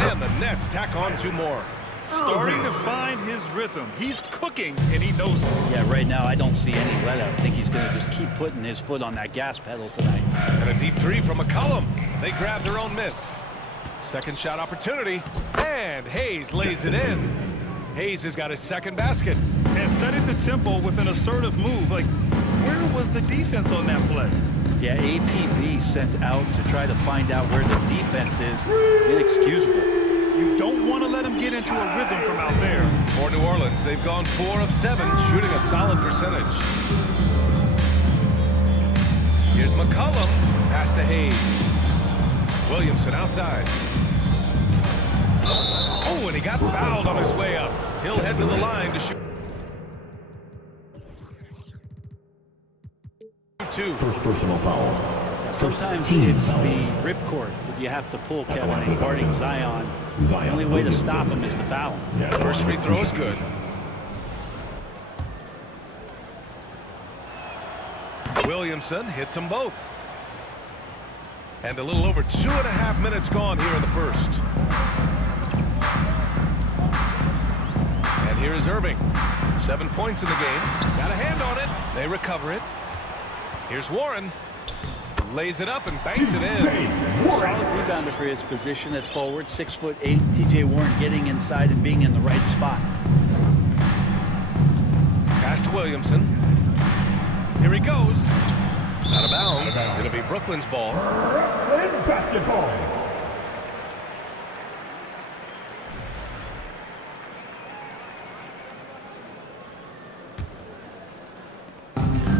and the Nets tack on 2 more. Starting to find his rhythm. He's cooking, and he knows it. Yeah, right now I don't see any let up. I think he's going to just keep putting his foot on that gas pedal tonight. And a deep 3 from McCollum. They grab their own miss. Second shot opportunity, and Hayes lays it in. Hayes has got his second basket. And setting the tempo with an assertive move. Like, where was the defense on that play? Yeah, APB sent out to try to find out where the defense is. Inexcusable. You don't want to let him get into a rhythm from out there. For New Orleans, they've gone 4 of 7, shooting a solid percentage. Here's McCollum, pass to Hayes. Williamson outside. Oh, and he got fouled on his way up. He'll head to the line to shoot. 2. First personal foul. Sometimes it's the ripcord that you have to pull, Kevin, in guarding Zion. The only way to stop him is to foul him. First free throw is good. Williamson hits them both. And a little over 2.5 minutes gone here in the first. And here is Irving. 7 points in the game. Got a hand on it. They recover it. Here's Warren. Lays it up and banks it in. Solid rebounder for his position at forward. 6'8". TJ Warren getting inside and being in the right spot. Pass to Williamson. Here he goes. Out of bounds. It'll be Brooklyn's ball. In basketball.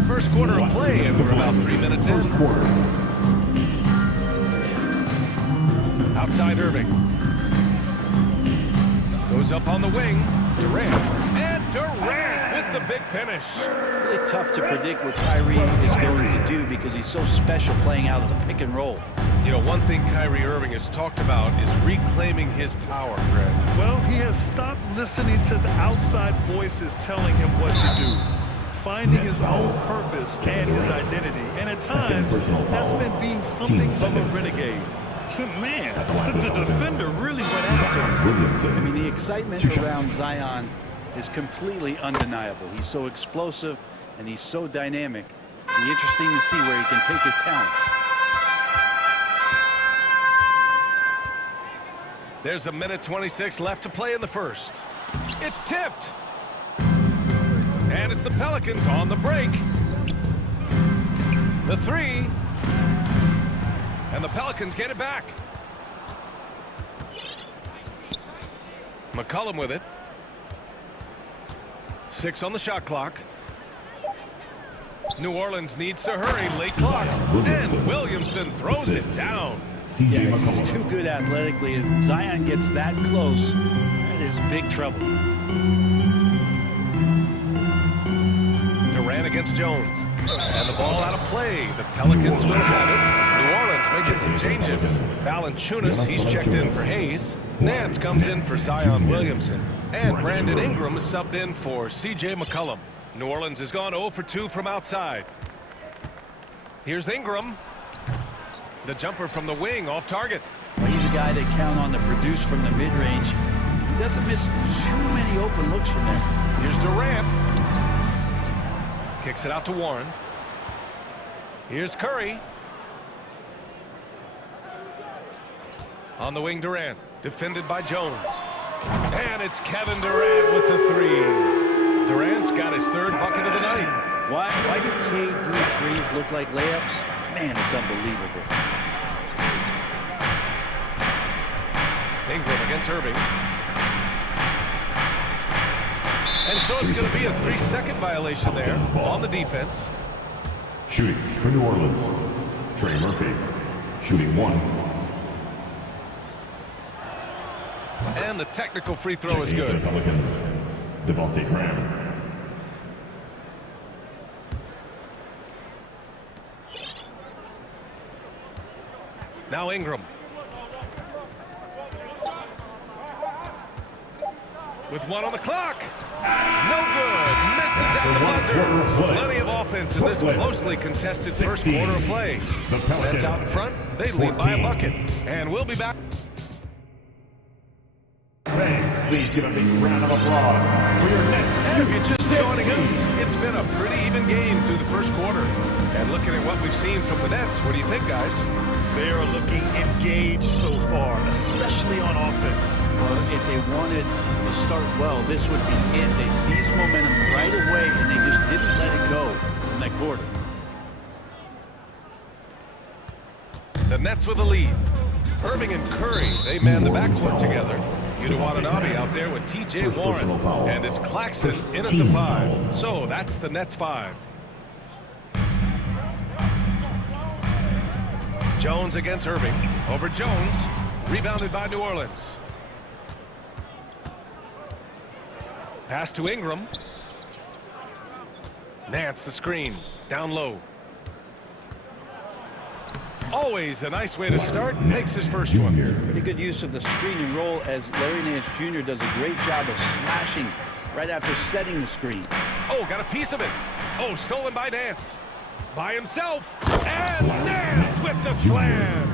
First quarter of play, and we're about 3 minutes in. Outside Irving. Goes up on the wing. Durant. And Durant with the big finish. Really tough to predict what Kyrie is going to do because he's so special playing out of the pick and roll. You know, one thing Kyrie Irving has talked about is reclaiming his power, Greg. Well, he has stopped listening to the outside voices telling him what to do. Finding his own purpose and his identity. And at times, that's been being something of a renegade. Man, the defender really went after him. I mean, the excitement around Zion is completely undeniable. He's so explosive and he's so dynamic. It'll be interesting to see where he can take his talents. There's 1:26 left to play in the first. It's tipped. And it's the Pelicans on the break. The 3. And the Pelicans get it back. McCollum with it. 6 on the shot clock. New Orleans needs to hurry, late clock, and Williamson throws it down. Yeah, he's too good athletically. If Zion gets that close, that is big trouble. Durant against Jones. And the ball out of play. The Pelicans will have it. New Orleans making some changes. Valanciunas, he's checked in for Hayes. Nance comes in for Zion Williamson. And Brandon Ingram is subbed in for C.J. McCollum. New Orleans has gone 0 for 2 from outside. Here's Ingram. The jumper from the wing off target. Well, he's a guy they count on to produce from the mid-range. He doesn't miss too many open looks from there. Here's Durant. Kicks it out to Warren. Here's Curry. On the wing, Durant. Defended by Jones. And it's Kevin Durant with the three. Durant's got his third bucket of the night. Why do KD threes look like layups? Man, it's unbelievable. Ingram against Irving. And so it's going to be a 3-second violation there on the defense. Shooting for New Orleans, Trey Murphy. Shooting 1. And the technical free throw is good. Pelicans, Devontae Graham. Now Ingram. With 1 on the clock. No good. Misses at the buzzer. Plenty of offense in this closely contested first quarter of play. Nets out in front. They lead by a bucket. And we'll be back. Fans, please give a big round of applause for your next. And if you're just joining us, it's been a pretty even game through the first quarter. And looking at what we've seen from the Nets, what do you think, guys? They are looking engaged so far, especially on offense. Well, if they wanted to start well, this would be it. They seized momentum right away, and they just didn't let it go in that quarter. The Nets with the lead. Irving and Curry, they man the backcourt together. Yuta Watanabe out there with T.J. Warren. And it's Claxton in at the 5. So that's the Nets 5. Jones against Irving. Over Jones. Rebounded by New Orleans. Pass to Ingram. Nance the screen. Down low. Always a nice way to start. Makes his first one. Pretty good use of the screen and roll as Larry Nance Jr. does a great job of slashing right after setting the screen. Oh, got a piece of it. Oh, stolen by Nance. By himself. And Nance with the slam.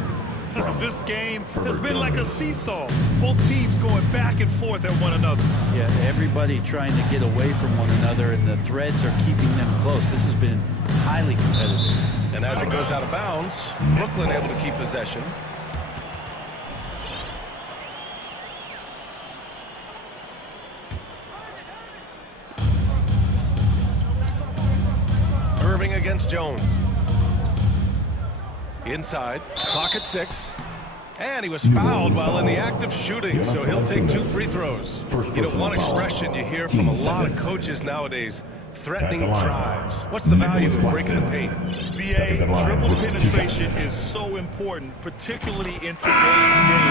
This game has been like a seesaw. Both teams going back and forth at one another. Yeah, everybody trying to get away from one another, and the threads are keeping them close. This has been highly competitive. And as it goes out of bounds, Brooklyn able to keep possession. Irving against Jones. Inside, clock at 6. And he was fouled while in the act of shooting, so he'll take 2 free throws. You know, one expression you hear from a lot of coaches nowadays, threatening drives. What's the value of breaking the paint? VA, dribble penetration is so important, particularly in today's game.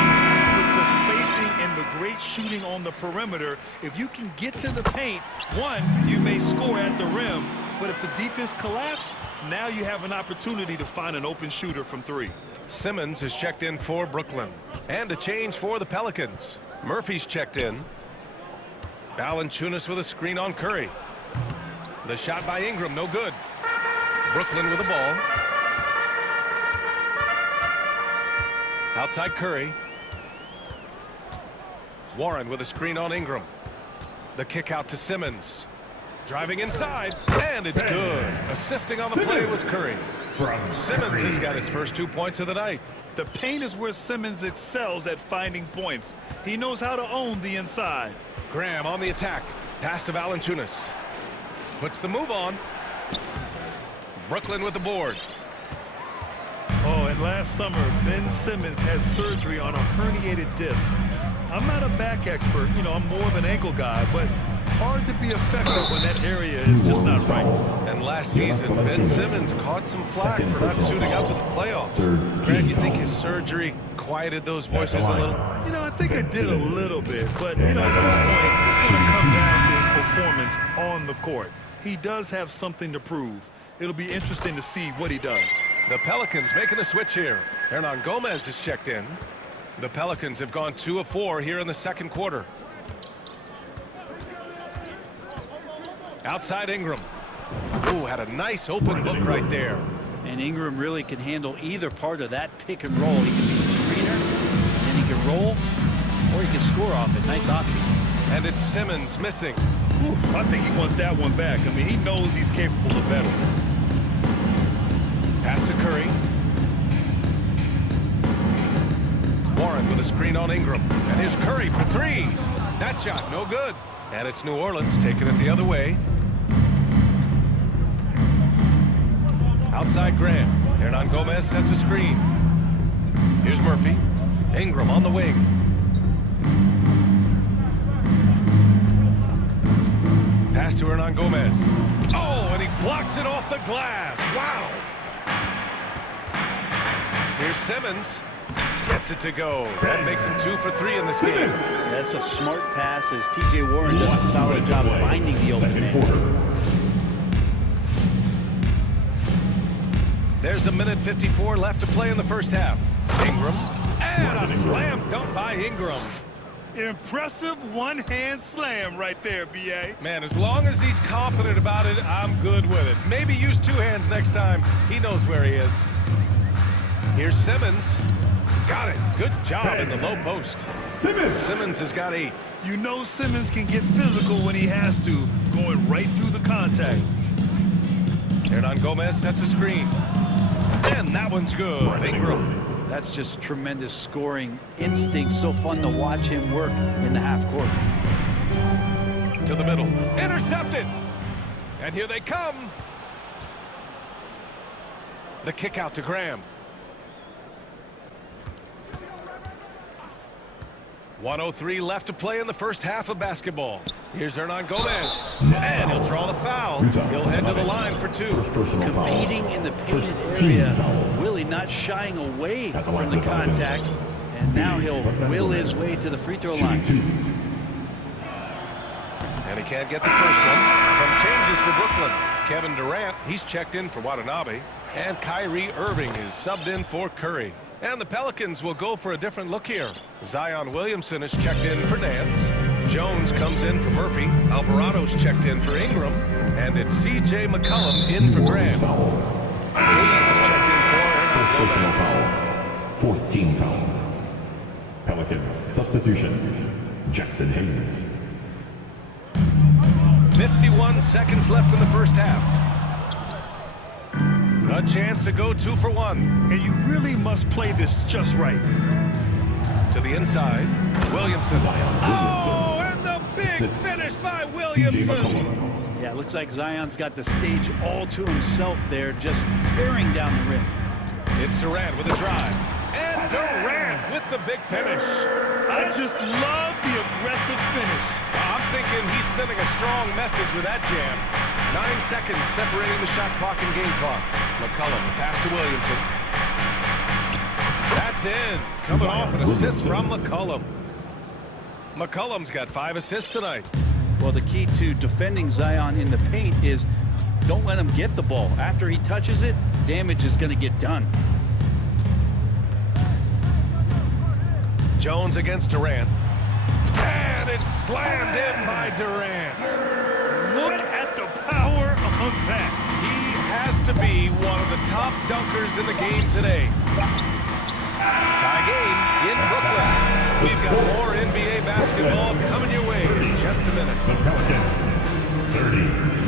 With the spacing and the great shooting on the perimeter, if you can get to the paint, one, you may score at the rim, but if the defense collapses, now you have an opportunity to find an open shooter from 3. Simmons is checked in for Brooklyn. And a change for the Pelicans. Murphy's checked in. Valanciunas with a screen on Curry. The shot by Ingram, no good. Brooklyn with the ball. Outside Curry. Warren with a screen on Ingram. The kick out to Simmons. Driving inside, and it's good. Assisting on the play was Curry. Simmons has got his first 2 points of the night. The paint is where Simmons excels at finding points. He knows how to own the inside. Graham on the attack. Pass to Valanciunas. Puts the move on. Brooklyn with the board. Oh, and last summer, Ben Simmons had surgery on a herniated disc. I'm not a back expert, you know, I'm more of an ankle guy, but hard to be effective when that area is just not right. And last season, Ben Simmons caught some flack for not suiting up in the playoffs. Grant, you think his surgery quieted those voices a little? You know, I think it did a little bit, but, you know, at this point, it's going to come down to his performance on the court. He does have something to prove. It'll be interesting to see what he does. The Pelicans making a switch here. Hernan Gomez is checked in. The Pelicans have gone 2 of 4 here in the second quarter. Outside Ingram. Ooh, had a nice open look right there. And Ingram really can handle either part of that pick and roll. He can be a screener, and he can roll, or he can score off it. Nice option. And it's Simmons missing. Ooh, I think he wants that one back. I mean, he knows he's capable of better. Pass to Curry. Warren with a screen on Ingram. And here's Curry for 3. That shot, no good. And it's New Orleans taking it the other way. Outside Grant. Hernan Gomez sets a screen. Here's Murphy. Ingram on the wing. Pass to Hernan Gomez. Oh, and he blocks it off the glass. Wow. Here's Simmons. Gets it to go. That makes him 2 for 3 in this game. That's a smart pass as T.J. Warren does a solid job of finding the open man. There's a minute 54 left to play in the first half. Ingram. And a slam dunk by Ingram. Impressive one-hand slam right there, B.A. Man, as long as he's confident about it, I'm good with it. Maybe use 2 hands next time. He knows where he is. Here's Simmons. Got it. Good job in the low post. Simmons has got 8. You know Simmons can get physical when he has to, going right through the contact. Hernan Gomez sets a screen. And that one's good. Ingram. That's just tremendous scoring instinct. So fun to watch him work in the half court. To the middle. Intercepted. And here they come. The kick out to Graham. 1:03 left to play in the first half of basketball. Here's Hernan Gomez. And he'll draw the foul. He'll head to the line for 2. Competing in the painted area. Willie not shying away from the contact. And now he'll will his way to the free throw line. And he can't get the first one. Some changes for Brooklyn. Kevin Durant, he's checked in for Watanabe. And Kyrie Irving is subbed in for Curry. And the Pelicans will go for a different look here. Zion Williamson is checked in for Nance. Jones comes in for Murphy. Alvarado's checked in for Ingram. And it's C.J. McCollum in for Graham. Hayes is checked in for personal foul. 4th team foul. Pelicans substitution. Jackson Hayes. 51 seconds left in the first half. A chance to go 2 for 1. And you really must play this just right. To the inside, Williamson. Oh, and the big finish by Williamson. Yeah, it looks like Zion's got the stage all to himself there, just tearing down the rim. It's Durant with a drive. And Durant with the big finish. I just love the aggressive finish. I'm thinking he's sending a strong message with that jam. 9 seconds separating the shot clock and game clock. McCollum, the pass to Williamson. That's in. Coming off an assist from McCollum. McCollum's got 5 assists tonight. Well, the key to defending Zion in the paint is don't let him get the ball. After he touches it, damage is going to get done. Jones against Durant. And it's slammed in by Durant. Look at the power of that. He has to be one of the top dunkers in the game today. Tie game in Brooklyn. We've got more NBA basketball coming your way in just a minute. The Pelicans, 30.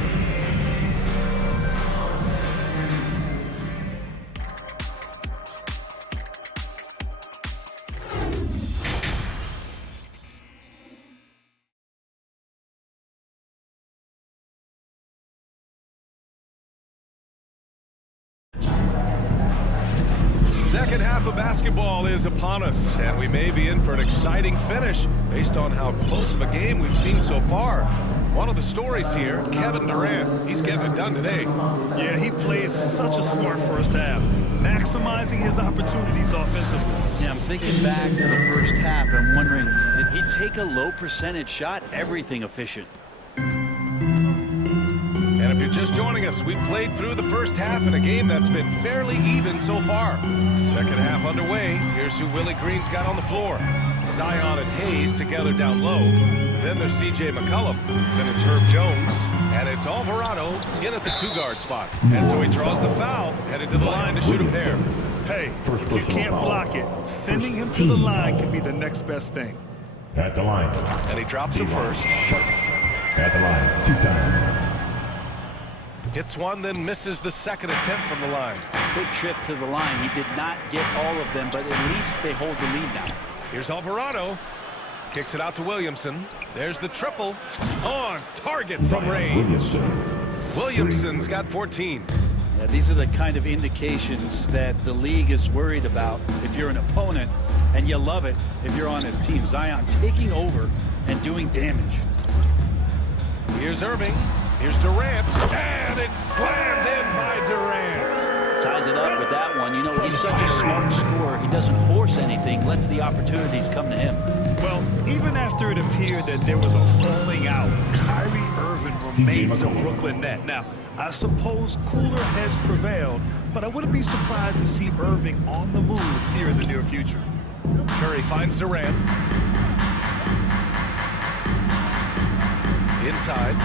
Second half of basketball is upon us, and we may be in for an exciting finish based on how close of a game we've seen so far. One of the stories here, Kevin Durant. He's getting it done today. Yeah, he played such a smart first half, maximizing his opportunities offensively. Yeah, I'm thinking back to the first half and wondering, did he take a low percentage shot? Everything efficient. And if you're just joining us, we played through the first half in a game that's been fairly even so far. Second half underway. Here's who Willie Green's got on the floor. Zion and Hayes together down low. Then there's C.J. McCollum. Then it's Herb Jones. And it's Alvarado in at the two-guard spot. And so he draws the foul, headed to the line to shoot a pair. Hey, you can't block it. Sending him to the line can be the next best thing. At the line. And he drops him first. At the line, 2 times. Hits one, then misses the second attempt from the line. Good trip to the line. He did not get all of them, but at least they hold the lead now. Here's Alvarado. Kicks it out to Williamson. There's the triple. On target from range. Williamson's got 14. Yeah, these are the kind of indications that the league is worried about if you're an opponent, and you love it if you're on his team. Zion taking over and doing damage. Here's Irving. Here's Durant. And it's slammed in by Durant. Ties it up with that one. You know, he's such a smart scorer. He doesn't force anything, lets the opportunities come to him. Well, even after it appeared that there was a falling out, Kyrie Irving remains a Brooklyn net. Now, I suppose cooler heads prevailed, but I wouldn't be surprised to see Irving on the move here in the near future. Curry finds Durant. Inside.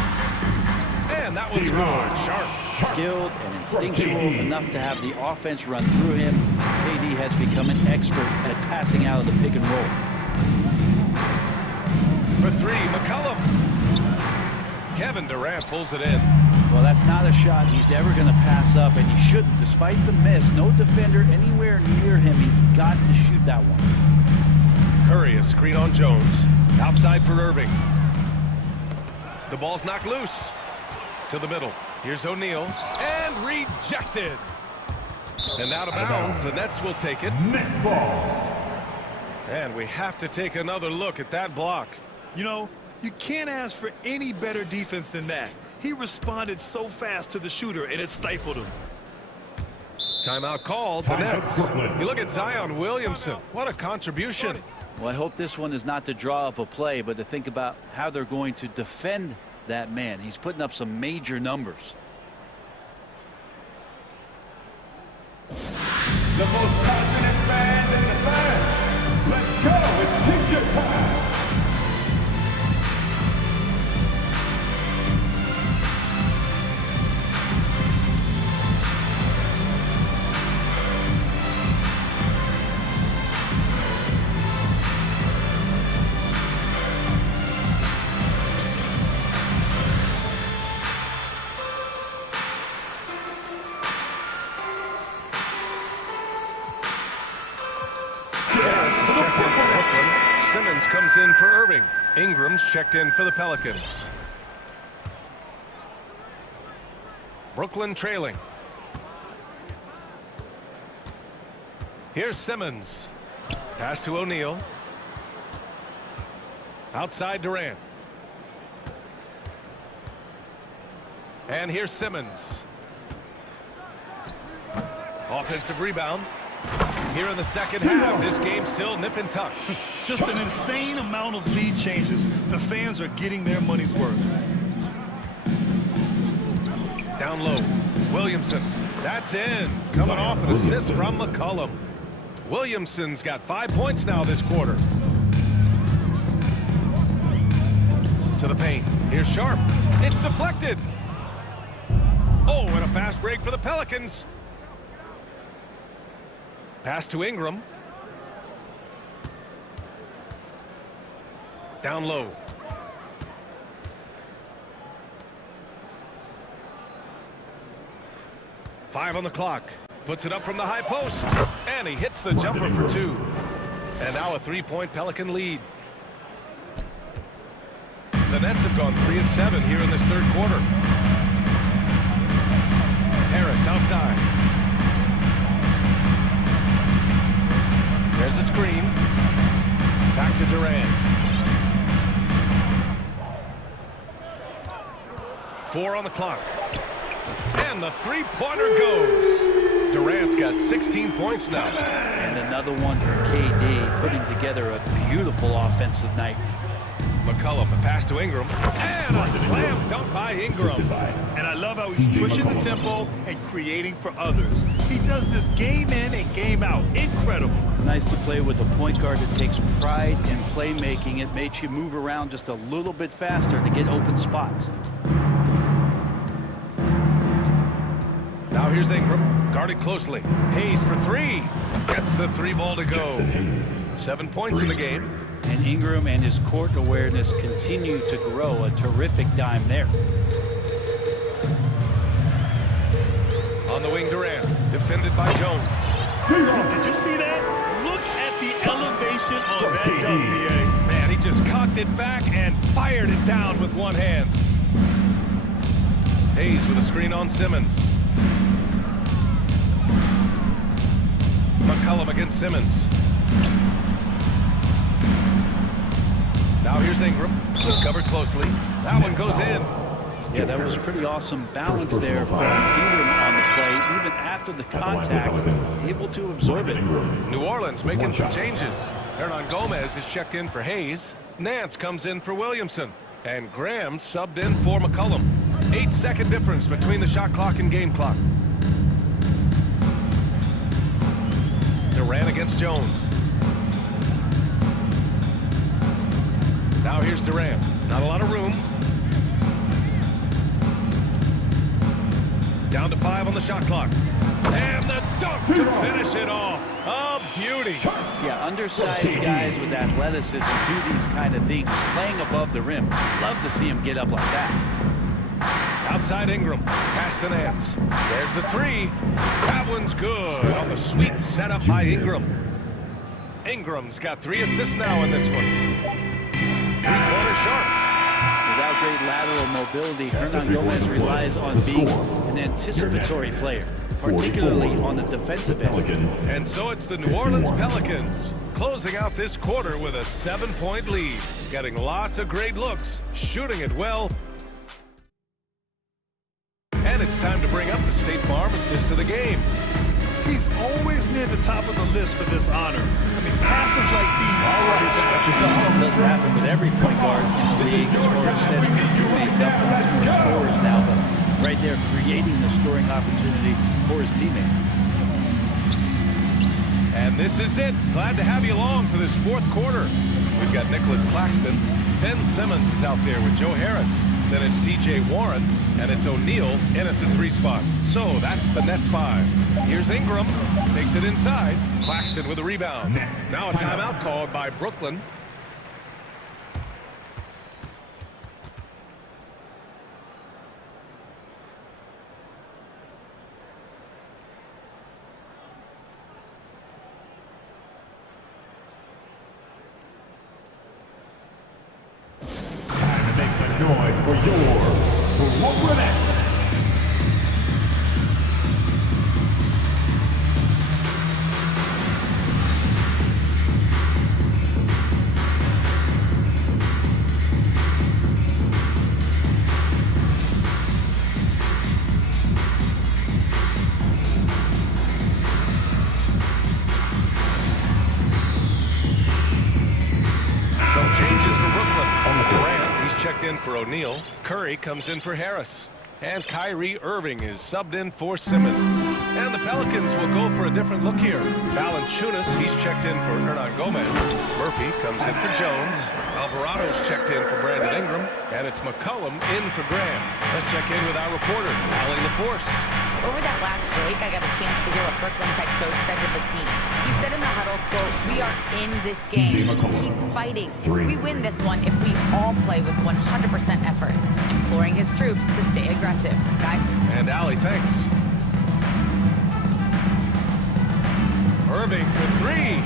And that one's good. Sharp. Skilled and instinctual, enough to have the offense run through him. KD has become an expert at passing out of the pick and roll. For three, McCollum. Kevin Durant pulls it in. Well, that's not a shot he's ever going to pass up, and he shouldn't. Despite the miss, no defender anywhere near him. He's got to shoot that one. Curry, a screen on Jones. Outside for Irving. The ball's knocked loose. To the middle. Here's O'Neal. And rejected. And out of bounds. The Nets will take it. Nets ball. And we have to take another look at that block. You know, you can't ask for any better defense than that. He responded so fast to the shooter, and it stifled him. Timeout called. The Nets. You look at Zion Williamson. What a contribution. Well, I hope this one is not to draw up a play, but to think about how they're going to defend that man. He's putting up some major numbers. The most passionate band in the band. Let's go. It's t-shirt time. Simmons comes in for Irving. Ingram's checked in for the Pelicans. Brooklyn trailing. Here's Simmons. Pass to O'Neal. Outside Durant. And here's Simmons. Offensive rebound. Here in the second half, this game's still nip and tuck. Just an insane amount of lead changes. The fans are getting their money's worth. Down low, Williamson. That's in. Coming off an assist from McCollum. Williamson's got 5 points now this quarter. To the paint. Here's Sharp. It's deflected. Oh, and a fast break for the Pelicans. Pass to Ingram. Down low. Five on the clock. Puts it up from the high post. And he hits the jumper for two. And now a three-point Pelican lead. The Nets have gone 3 of 7 here in this third quarter. Harris outside. There's a screen. Back to Durant. 4 on the clock. And the three-pointer goes. Durant's got 16 points now. And another one for KD, putting together a beautiful offensive night. McCollum, a pass to Ingram, and a slam dunk by Ingram. And I love how he's pushing the tempo and creating for others. He does this game in and game out. Incredible. Nice to play with a point guard that takes pride in playmaking. It makes you move around just a little bit faster to get open spots. Now here's Ingram, guarded closely. Hayes for 3. Gets the 3 ball to go. 7 points in the game. And Ingram and his court awareness continue to grow. A terrific dime there. On the wing, Durant, defended by Jones. Did you see that? Look at the elevation on that WBA. Man, he just cocked it back and fired it down with one hand. Hayes with a screen on Simmons. McCollum against Simmons. Now here's Ingram. Was covered closely. That one goes in. Yeah, that was pretty awesome balance there from Ingram on the play. Even after the contact, able to absorb it. New Orleans making some changes. Hernan Gomez is checked in for Hayes. Nance comes in for Williamson. And Graham subbed in for McCollum. 8-second difference between the shot clock and game clock. Durant against Jones. Now here's Durant. Not a lot of room. Down to 5 on the shot clock. And the dunk to finish it off. A beauty. Yeah, undersized guys with athleticism do these kind of things, playing above the rim. Love to see him get up like that. Outside Ingram. Pass to Nance. There's the 3. That one's good on the sweet setup by Ingram. Ingram's got 3 assists now in this one. Three-pointer sharp. Without great lateral mobility, Hernan Gomez relies on being an anticipatory player, particularly on the defensive end. And so it's the New Orleans Pelicans closing out this quarter with a 7-point lead, getting lots of great looks, shooting it well. And it's time to bring up the State Farm assist of the game. He's always near the top of the list for this honor. I mean, passes like these are special. Doesn't happen with every point guard in the league as far as setting your teammates up as for scores now, but right there creating the scoring opportunity for his teammate. And this is it. Glad to have you along for this 4th quarter. We've got Nicholas Claxton. Ben Simmons is out there with Joe Harris. Then it's T.J. Warren, and it's O'Neal in at the 3 spot. So that's the Nets 5. Here's Ingram, takes it inside. Claxton with a rebound. Now a timeout called by Brooklyn. Time to make some noise for your Brooklyn. In for O'Neal. Curry comes in for Harris. And Kyrie Irving is subbed in for Simmons. And the Pelicans will go for a different look here. Valanciunas, he's checked in for Hernan Gomez. Murphy comes in for Jones. Alvarado's checked in for Brandon Ingram. And it's McCollum in for Graham. Let's check in with our reporter, Allie LaForce. Over that last break, I got a chance to hear what Brooklyn's head coach said to the team. He said in the huddle, quote, "We are in this game. Keep fighting. We win this one if we all play with 100% effort." Imploring his troops to stay aggressive. Guys. And Allie, thanks. Irving for 3.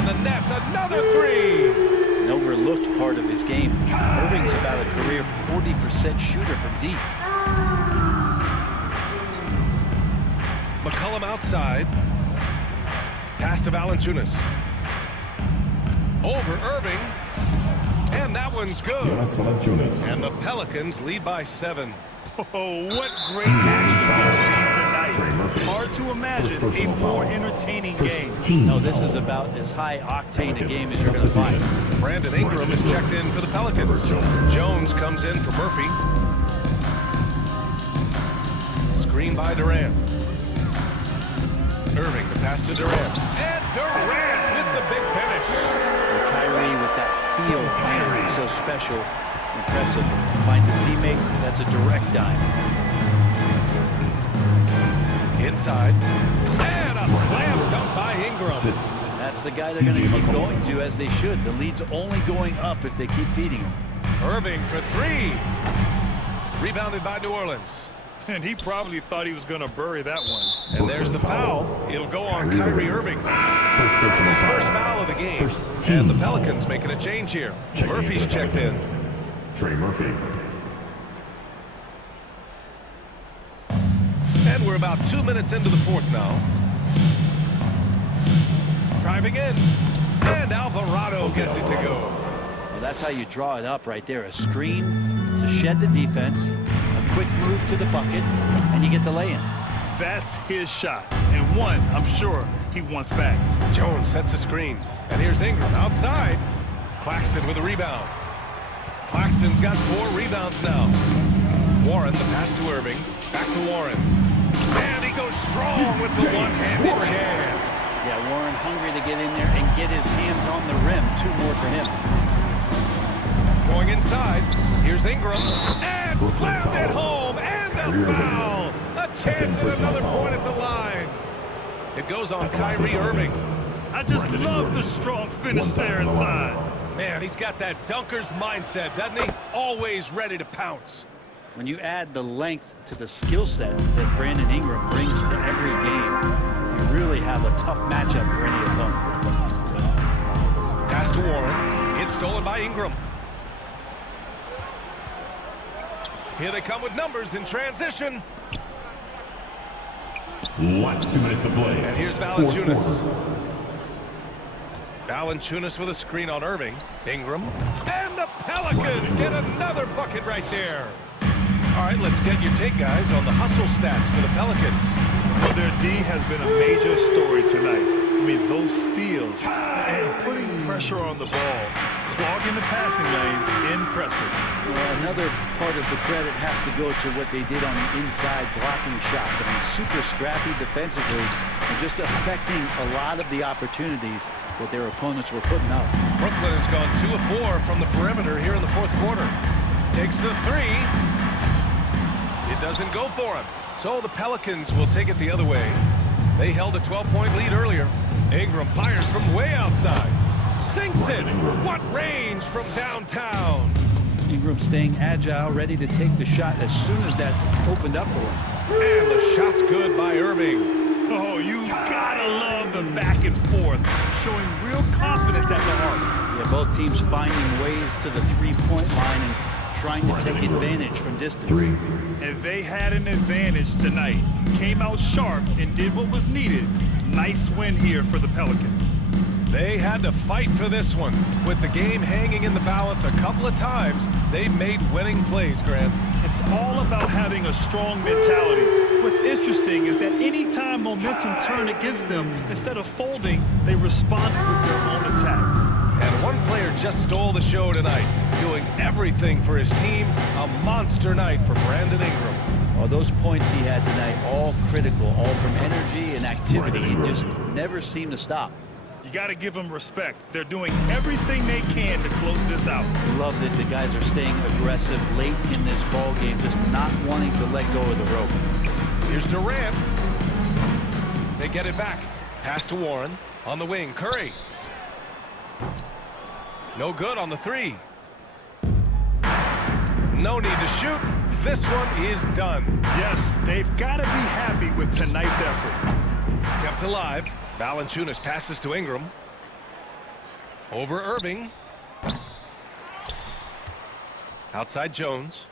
And the Nets, another 3. An overlooked part of his game. Irving's about a career 40% shooter from deep. McCollum outside. Pass to Valanciunas. Over Irving. And that one's good. And the Pelicans lead by 7. Oh, what great action we've seen tonight. Hard to imagine a more entertaining game. No, this is about as high-octane a game as you're going to find. Brandon Ingram is checked in for the Pelicans. Jones comes in for Murphy. Screen by Durant. Irving, the pass to Durant. And Durant with the big finish. And Kyrie with that feel, man, it's so special, impressive. Finds a teammate, that's a direct dime. Inside. And a slam dunk by Ingram. That's the guy they're going to keep going to, as they should. The lead's only going up if they keep feeding him. Irving for three. Rebounded by New Orleans. And he probably thought he was going to bury that one. And there's the foul. It'll go on Kyrie Irving. It's his first foul of the game. And the Pelicans making a change here. Murphy's checked in. Trey Murphy. And we're about 2 minutes into the fourth now. Driving in. And Alvarado gets it to go. Well, that's how you draw it up right there. A screen to shed the defense. Quick move to the bucket, and you get the lay-in. That's his shot, and one I'm sure he wants back. Jones sets a screen, and here's Ingram outside. Claxton with a rebound. Claxton's got 4 rebounds now. Warren, the pass to Irving. Back to Warren. And he goes strong with the one-handed jam. Yeah, Warren hungry to get in there and get his hands on the rim. 2 more for him. Going inside. Here's Ingram. And slammed it home. And a foul. A chance at another point at the line. It goes on Kyrie Irving. I just love the strong finish there inside. Man, he's got that dunker's mindset, doesn't he? Always ready to pounce. When you add the length to the skill set that Brandon Ingram brings to every game, you really have a tough matchup for any opponent. Pass to Warren. It's stolen by Ingram. Here they come with numbers in transition. Last 2 minutes to play. And here's Valanciunas. Valanciunas with a screen on Irving. Ingram. And the Pelicans get another bucket right there. All right, let's get your take, guys, on the hustle stats for the Pelicans. Well, their D has been a major story tonight. I mean, those steals and putting pressure on the ball, clogging the passing lanes, impressive. Well, another part of the credit has to go to what they did on the inside, blocking shots. I mean, super scrappy defensively and just affecting a lot of the opportunities that their opponents were putting up. Brooklyn has gone 2 of 4 from the perimeter here in the fourth quarter. Takes the 3. It doesn't go for him. So the Pelicans will take it the other way. They held a 12-point lead earlier. Ingram fires from way outside. Sinks it. What range from downtown. Ingram staying agile, ready to take the shot as soon as that opened up for him. And the shot's good by Irving. Oh, you gotta love the back and forth, showing real confidence at the arc. Yeah, both teams finding ways to the three-point line and trying to take advantage from distance. And they had an advantage tonight. Came out sharp and did what was needed. Nice win here for the Pelicans. They had to fight for this one. With the game hanging in the balance a couple of times, they made winning plays, Grant. It's all about having a strong mentality. What's interesting is that anytime momentum turned against them, instead of folding, they responded with their own attack. And one player just stole the show tonight, doing everything for his team. A monster night for Brandon Ingram. Well, those points he had tonight, all critical, all from energy and activity. He just never seemed to stop. You got to give them respect. They're doing everything they can to close this out. Love that the guys are staying aggressive late in this ball game, just not wanting to let go of the rope. Here's Durant. They get it back. Pass to Warren on the wing. Curry. No good on the 3. No need to shoot. This one is done. Yes, they've got to be happy with tonight's effort. Kept alive. Valanciunas passes to Ingram. Over Irving. Outside Jones.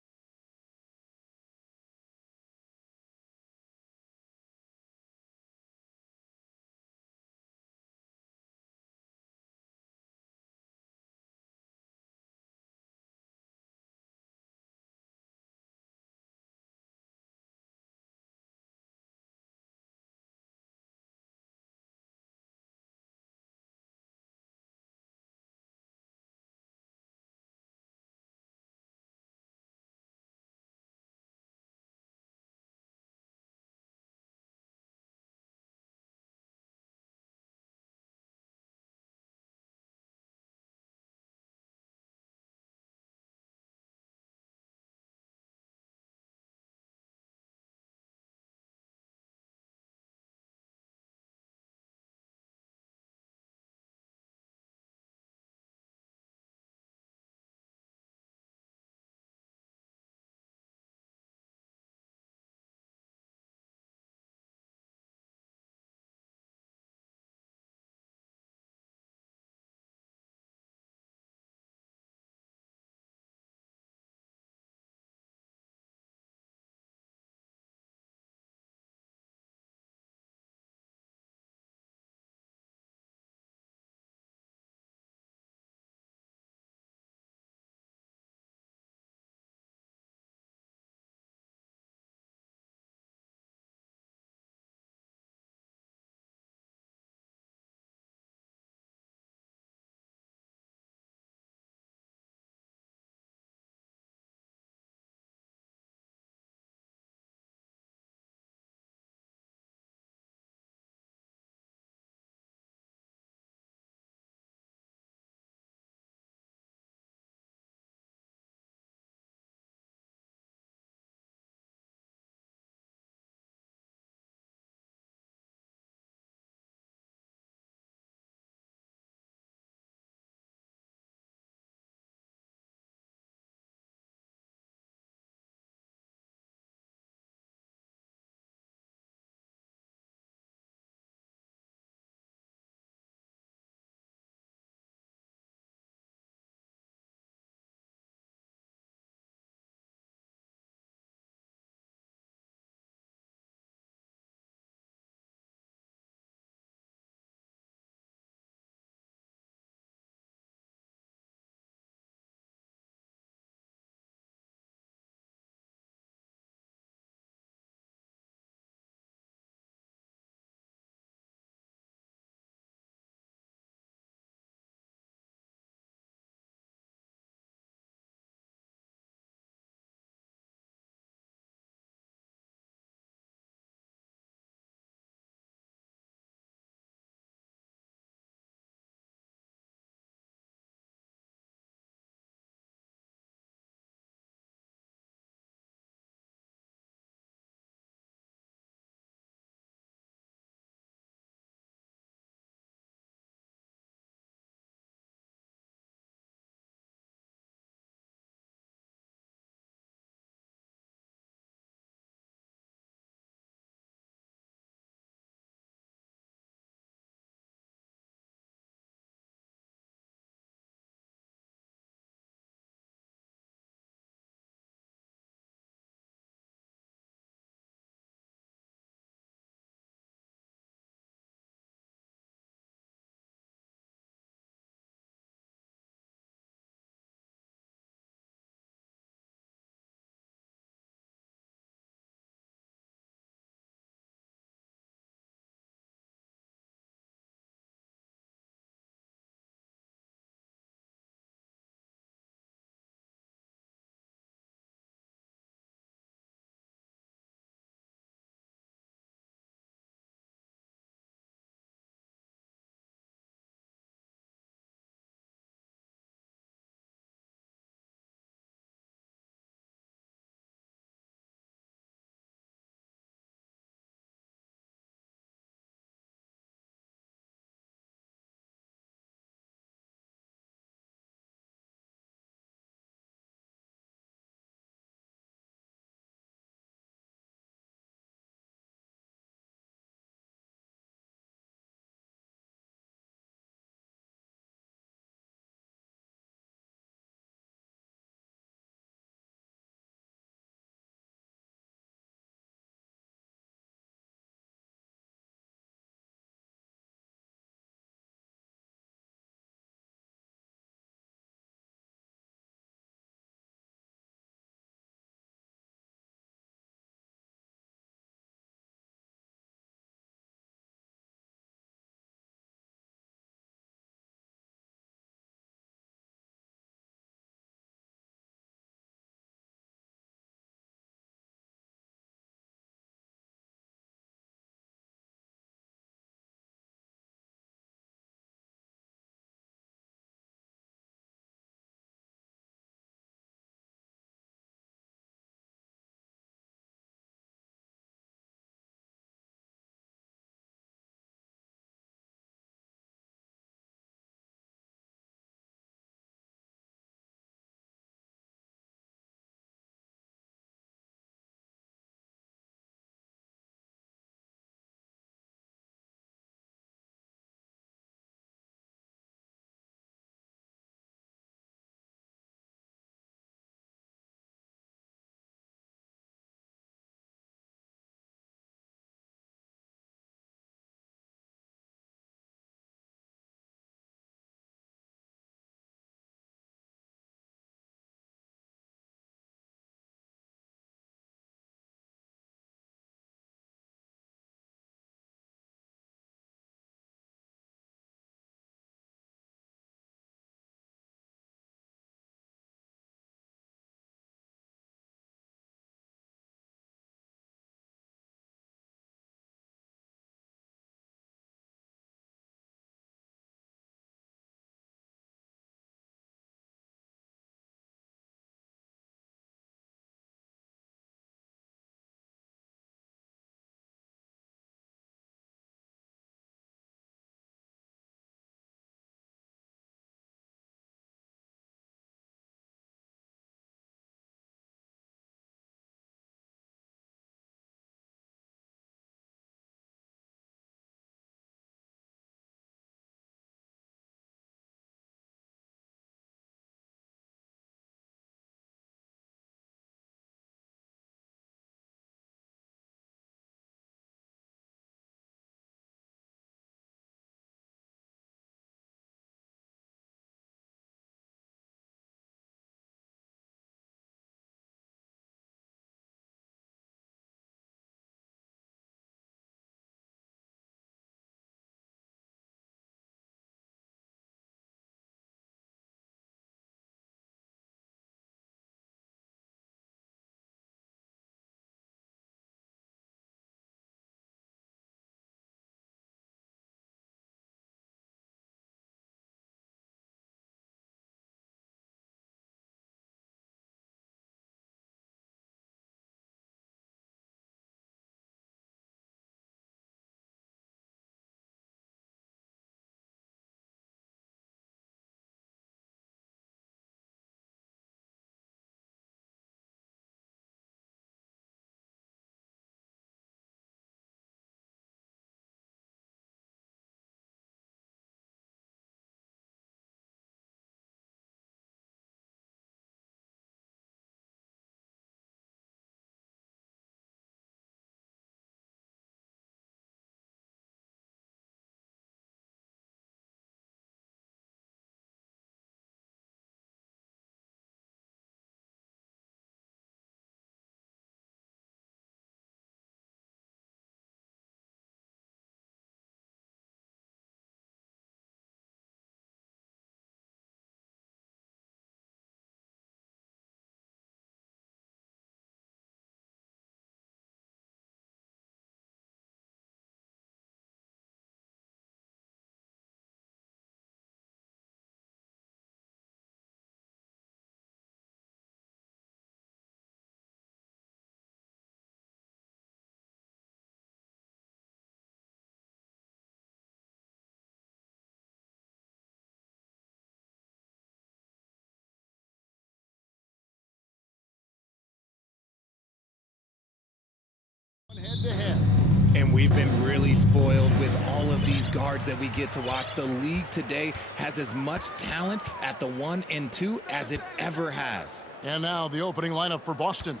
And we've been really spoiled with all of these guards that we get to watch. The league today has as much talent at the 1 and 2 as it ever has. And now the opening lineup for Boston.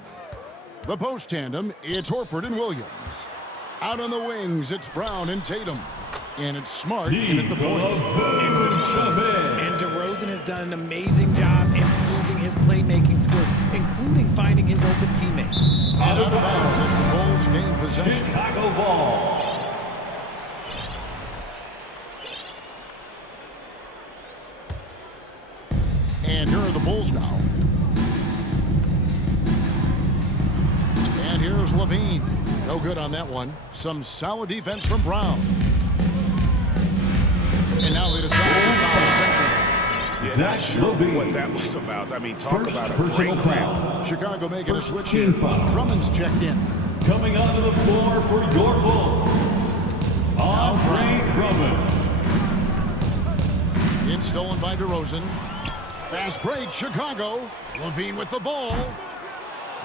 The post tandem, it's Horford and Williams. Out on the wings, it's Brown and Tatum. And it's Smart in at the point. And DeRozan has done an amazing job improving his playmaking skills, including finding his open teammates. And out of bounds as the Bulls gain possession. Chicago ball. And here are the Bulls now. And here's Levine. No good on that one. Some solid defense from Brown. And now they decide to foul intentionally. Yeah, not sure what that was about. I mean, talk about a great foul. Chicago making a switch here. Drummond's checked in. Coming onto the floor for your Bulls, Andre Drummond. It's stolen by DeRozan. Fast break, Chicago. Levine with the ball.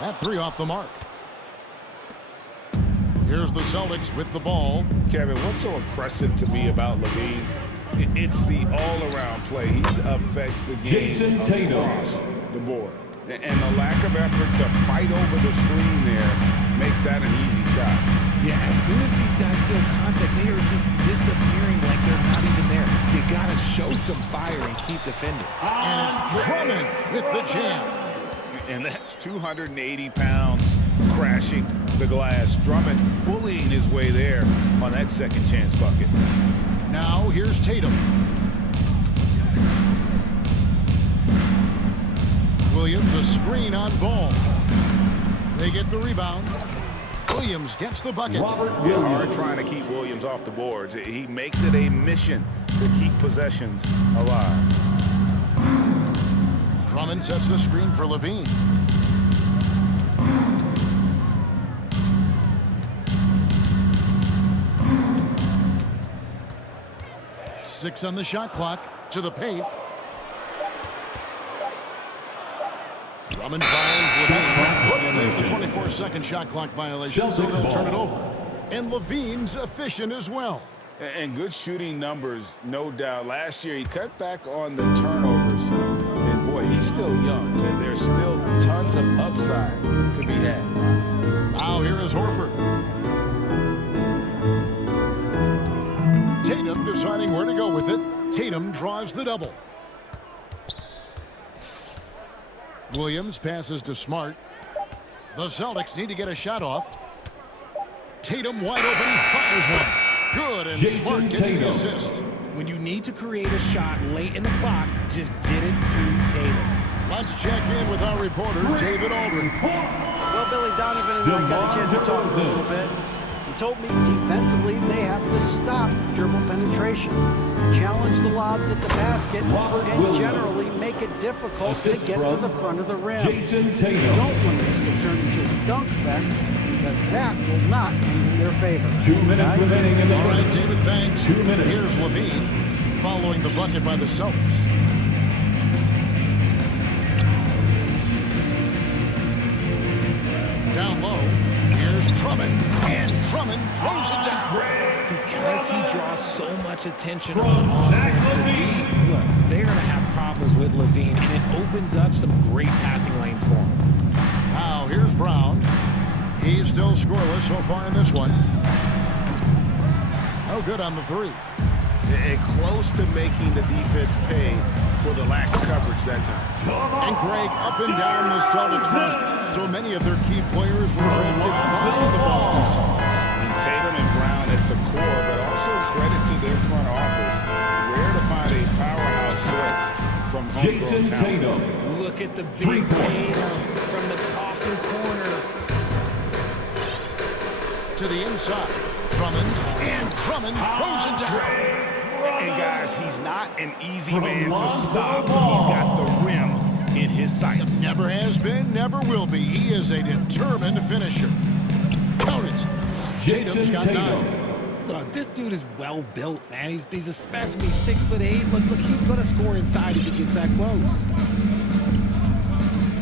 That three off the mark. Here's the Celtics with the ball. Kevin, what's so impressive to me about Levine? It's the all-around play. He affects the game across the board. And the lack of effort to fight over the screen there makes that an easy shot. Yeah, as soon as these guys feel contact, they are just disappearing like they're not even there. You gotta show some fire and keep defending. And it's Drummond with the jam. And that's 280 pounds crashing the glass. Drummond bullying his way there on that second chance bucket. Now here's Tatum. Williams a screen on ball. They get the rebound. Williams gets the bucket. We're hard trying to keep Williams off the boards. He makes it a mission to keep possessions alive. Drummond sets the screen for Levine. Six on the shot clock. To the paint. Drummond fouls Levine. Whoops, there's the 24-second shot clock violation, so they'll turn it over. And Levine's efficient as well. And good shooting numbers, no doubt. Last year, he cut back on the turnovers. And, boy, he's still young. There's still tons of upside to be had. Now here is Horford. Tatum deciding where to go with it. Tatum draws the double. Williams passes to Smart. The Celtics need to get a shot off. Tatum wide open, fires one. Good, and Smart gets the assist. When you need to create a shot late in the clock, just get it to Tatum. Let's check in with our reporter, David Aldrin. Well, Billy Donovan and I got a chance to talk for a little bit. He told me defensively they have to stop dribble penetration, challenge the lobs at the basket, and generally make it difficult to get to the front of the rim. Don't want this to turn into a dunk fest, because that will not be in their favor. 2 minutes remaining in the All right, David, thanks. 2 minutes. Here's Levine following the bucket by the Celtics. Down low, here's Drummond, and Drummond throws it down. Because he draws so much attention on offense, the D, look, they're going to have problems with Levine, and it opens up some great passing lanes for him. Now, here's Brown. He's still scoreless so far in this one. No good on the three. And close to making the defense pay for the lax coverage that time. And Greg, up and down the Celtics roster, so many of their key players were drafted by the Boston Celtics. And Tatum and Brown at the core, but also credit to their front office. Rare to find a powerhouse threat from homegrown talent. Look at the big Tatum from the coffin corner. To the inside, Drummond, and Drummond throws it down. And guys, he's not an easy man to stop. He's got the rim in his sights. Never has been, never will be. He is a determined finisher. Count it. Tatum's got 9. Look, this dude is well built, man. He's a specimen. He's 6'8". Look, he's going to score inside if he gets that close.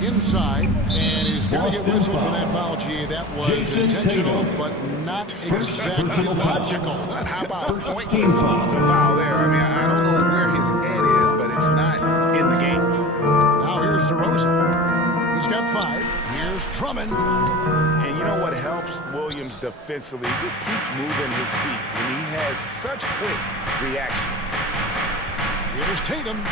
inside, and he's going to get whistled for that foul, G. That was intentional, but not exactly logical. How about pointless to foul there? I mean, I don't know where his head is, but it's not in the game. Now here's DeRozan. He's got 5. Here's Drummond. And you know what helps Williams defensively? He just keeps moving his feet, and he has such quick reaction. Here's Tatum.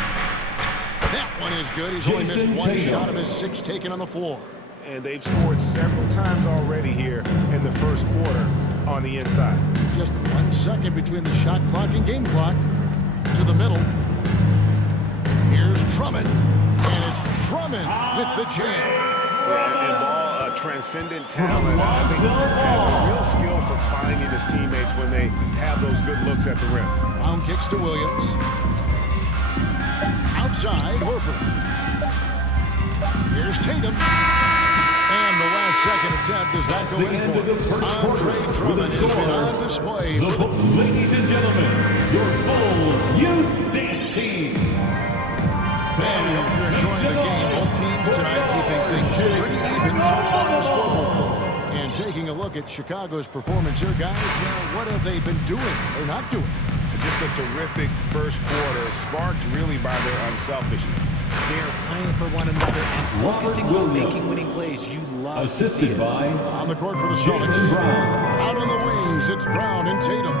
That one is good. He's only missed 1 shot of his 6 taken on the floor. And they've scored several times already here in the first quarter on the inside. Just 1 second between the shot clock and game clock. To the middle. Here's Drummond. And it's Drummond with the jam. And Ball, a transcendent talent. I think has a real skill for finding his teammates when they have those good looks at the rim. Brown kicks to Williams. Outside, Horford. Here's Tatum. And the last second attempt does not go in for him. Andre Drummond has been on display. Ladies and gentlemen, your full youth dance team. And we hope you're enjoying the game. Both teams tonight keeping things pretty even so far on the scoreboard. And taking a look at Chicago's performance here, guys, what have they been doing or not doing? Just a terrific first quarter, sparked really by their unselfishness. They're playing for one another and focusing on making winning plays. You love to see it. On the court for the Celtics. Out on the wings, it's Brown and Tatum.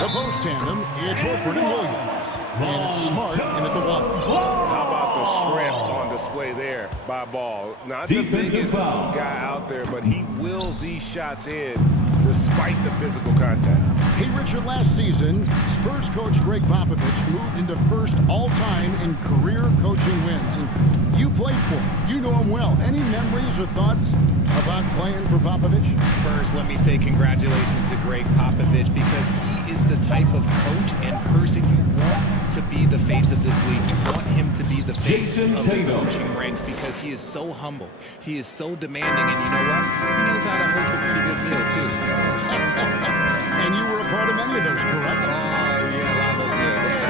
The post tandem, it's Horford and Williams. And it's Smart in at the 1. How about the strength on display there by Ball? Not the biggest guy out there, but he wills these shots in despite the physical contact. Hey, Richard, last season, Spurs coach Greg Popovich moved into first all-time in career coaching wins. And you played for him. You know him well. Any memories or thoughts about playing for Popovich? First, let me say congratulations to Greg Popovich, because he is the type of coach and person you want to be the face of this league. You want him to be the face of the coaching ranks because he is so humble. He is so demanding, and you know what? He knows how to host a pretty good meal, too. And you were a part of many of those, correct? Oh, yeah, a lot of those deals. Hey,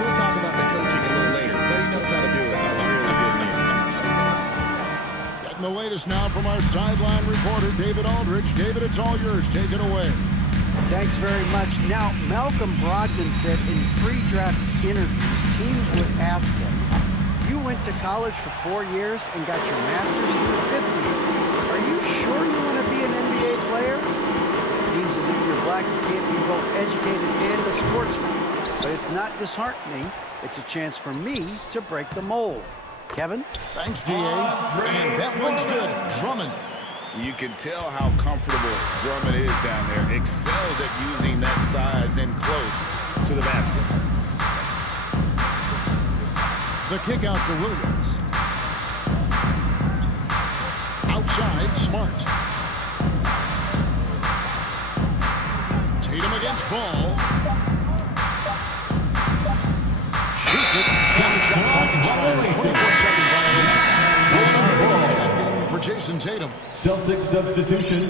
we'll talk about the coaching a little later, but he knows how to do it. A really good meal. Getting the latest now from our sideline reporter, David Aldridge. David, it's all yours. Take it away. Thanks very much. Now, Malcolm Brogdon said in pre-draft interviews, teams would ask him, you went to college for 4 years and got your master's in your 5th year. Are you sure you want to be an NBA player? It seems as if you're black, you can't be both educated and a sportsman. But it's not disheartening. It's a chance for me to break the mold. Kevin? Thanks, DA. And that one's good. Drummond. You can tell how comfortable Drummond is down there. Excels at using that size in close to the basket. The kick out to Williams. Outside, Smart. Tatum against Ball. Shoots it. And the shot clock expires. 24-second violation. Checked in for Jason Tatum. Celtics substitution,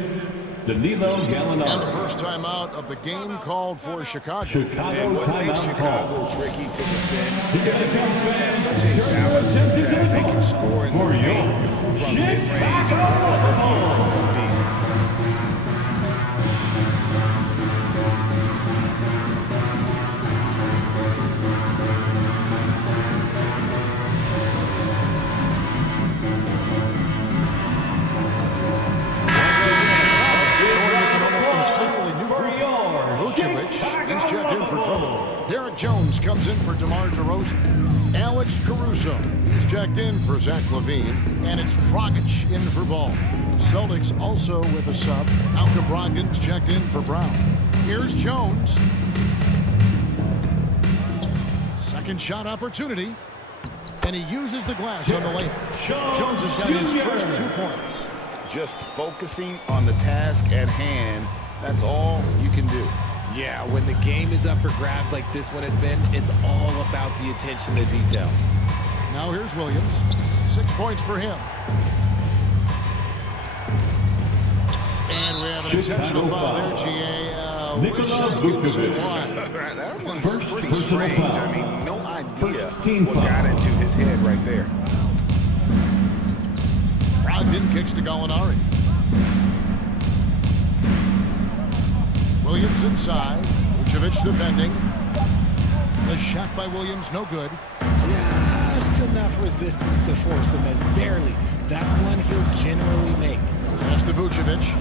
Danilo Gallinari. And the first timeout of the game called for Chicago. Chicago timeout Chicago call. tricky to defend. Such a balanced attack. They can score in the game from mid-range. He's checked in for Drummond. Derek Jones comes in for DeMar DeRozan. Alex Caruso, he's checked in for Zach LaVine. And it's Dragic in for Ball. Celtics also with a sub. Malcolm Brogdon's checked in for Brown. Here's Jones. Second shot opportunity. And he uses the glass on the layup. Jones has got his first 2 points. Just focusing on the task at hand, that's all you can do. Yeah, when the game is up for grabs like this one has been, it's all about the attention to detail. Now here's Williams. 6 points for him. And we have an intentional foul there, GA. That one's pretty strange. I mean, no idea what got into his head right there. Brogdon kicks to Gallinari. Williams inside. Vucevic defending. The shot by Williams, no good. Just enough resistance to force them as barely. That's one he'll generally make. Pass to Vucevic.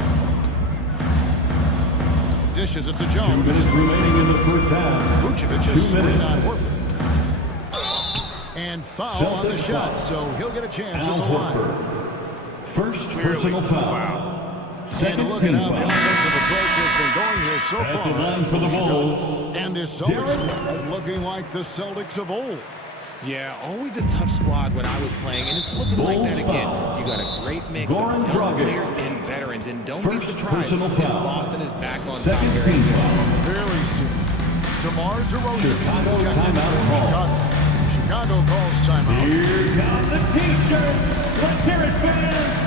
Dishes it to Jones. 2 minutes remaining in the first half. Vucevic is swinging on Horford. And foul on the shot, so he'll get a chance at the line. First personal foul. And look at how the offensive approach has been going here so far. At the line for the Bulls. And this Celtics squad looking like the Celtics of old. Yeah, always a tough squad when I was playing, and it's looking like that again. You got a great mix of young players and veterans, and don't be surprised if Boston is back on top very soon. Very soon. DeMar DeRozan is checking for Chicago. Chicago calls timeout. Here come The T-shirts. Let's hear it, fans.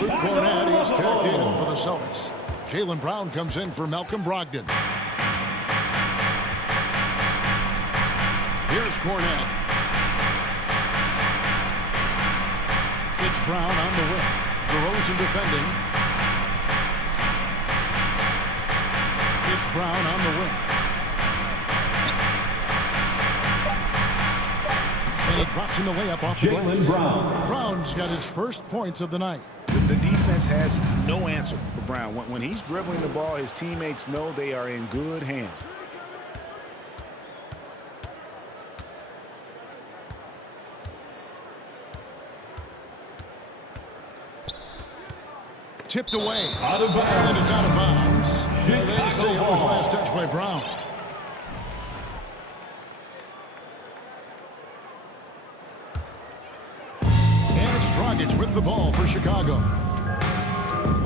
Luke Cornett is checked in for the Celtics. Jaylen Brown comes in for Malcolm Brogdon. Here's Cornett. It's Brown on the wing. DeRozan defending. It's Brown on the wing. And he drops in the layup off the glass. Brown's got his first points of the night. The defense has no answer for Brown. When he's dribbling the ball, his teammates know they are in good hands. Tipped away. Out of bounds. And it's out of bounds. They say it was last touch by Brown. With the ball for Chicago.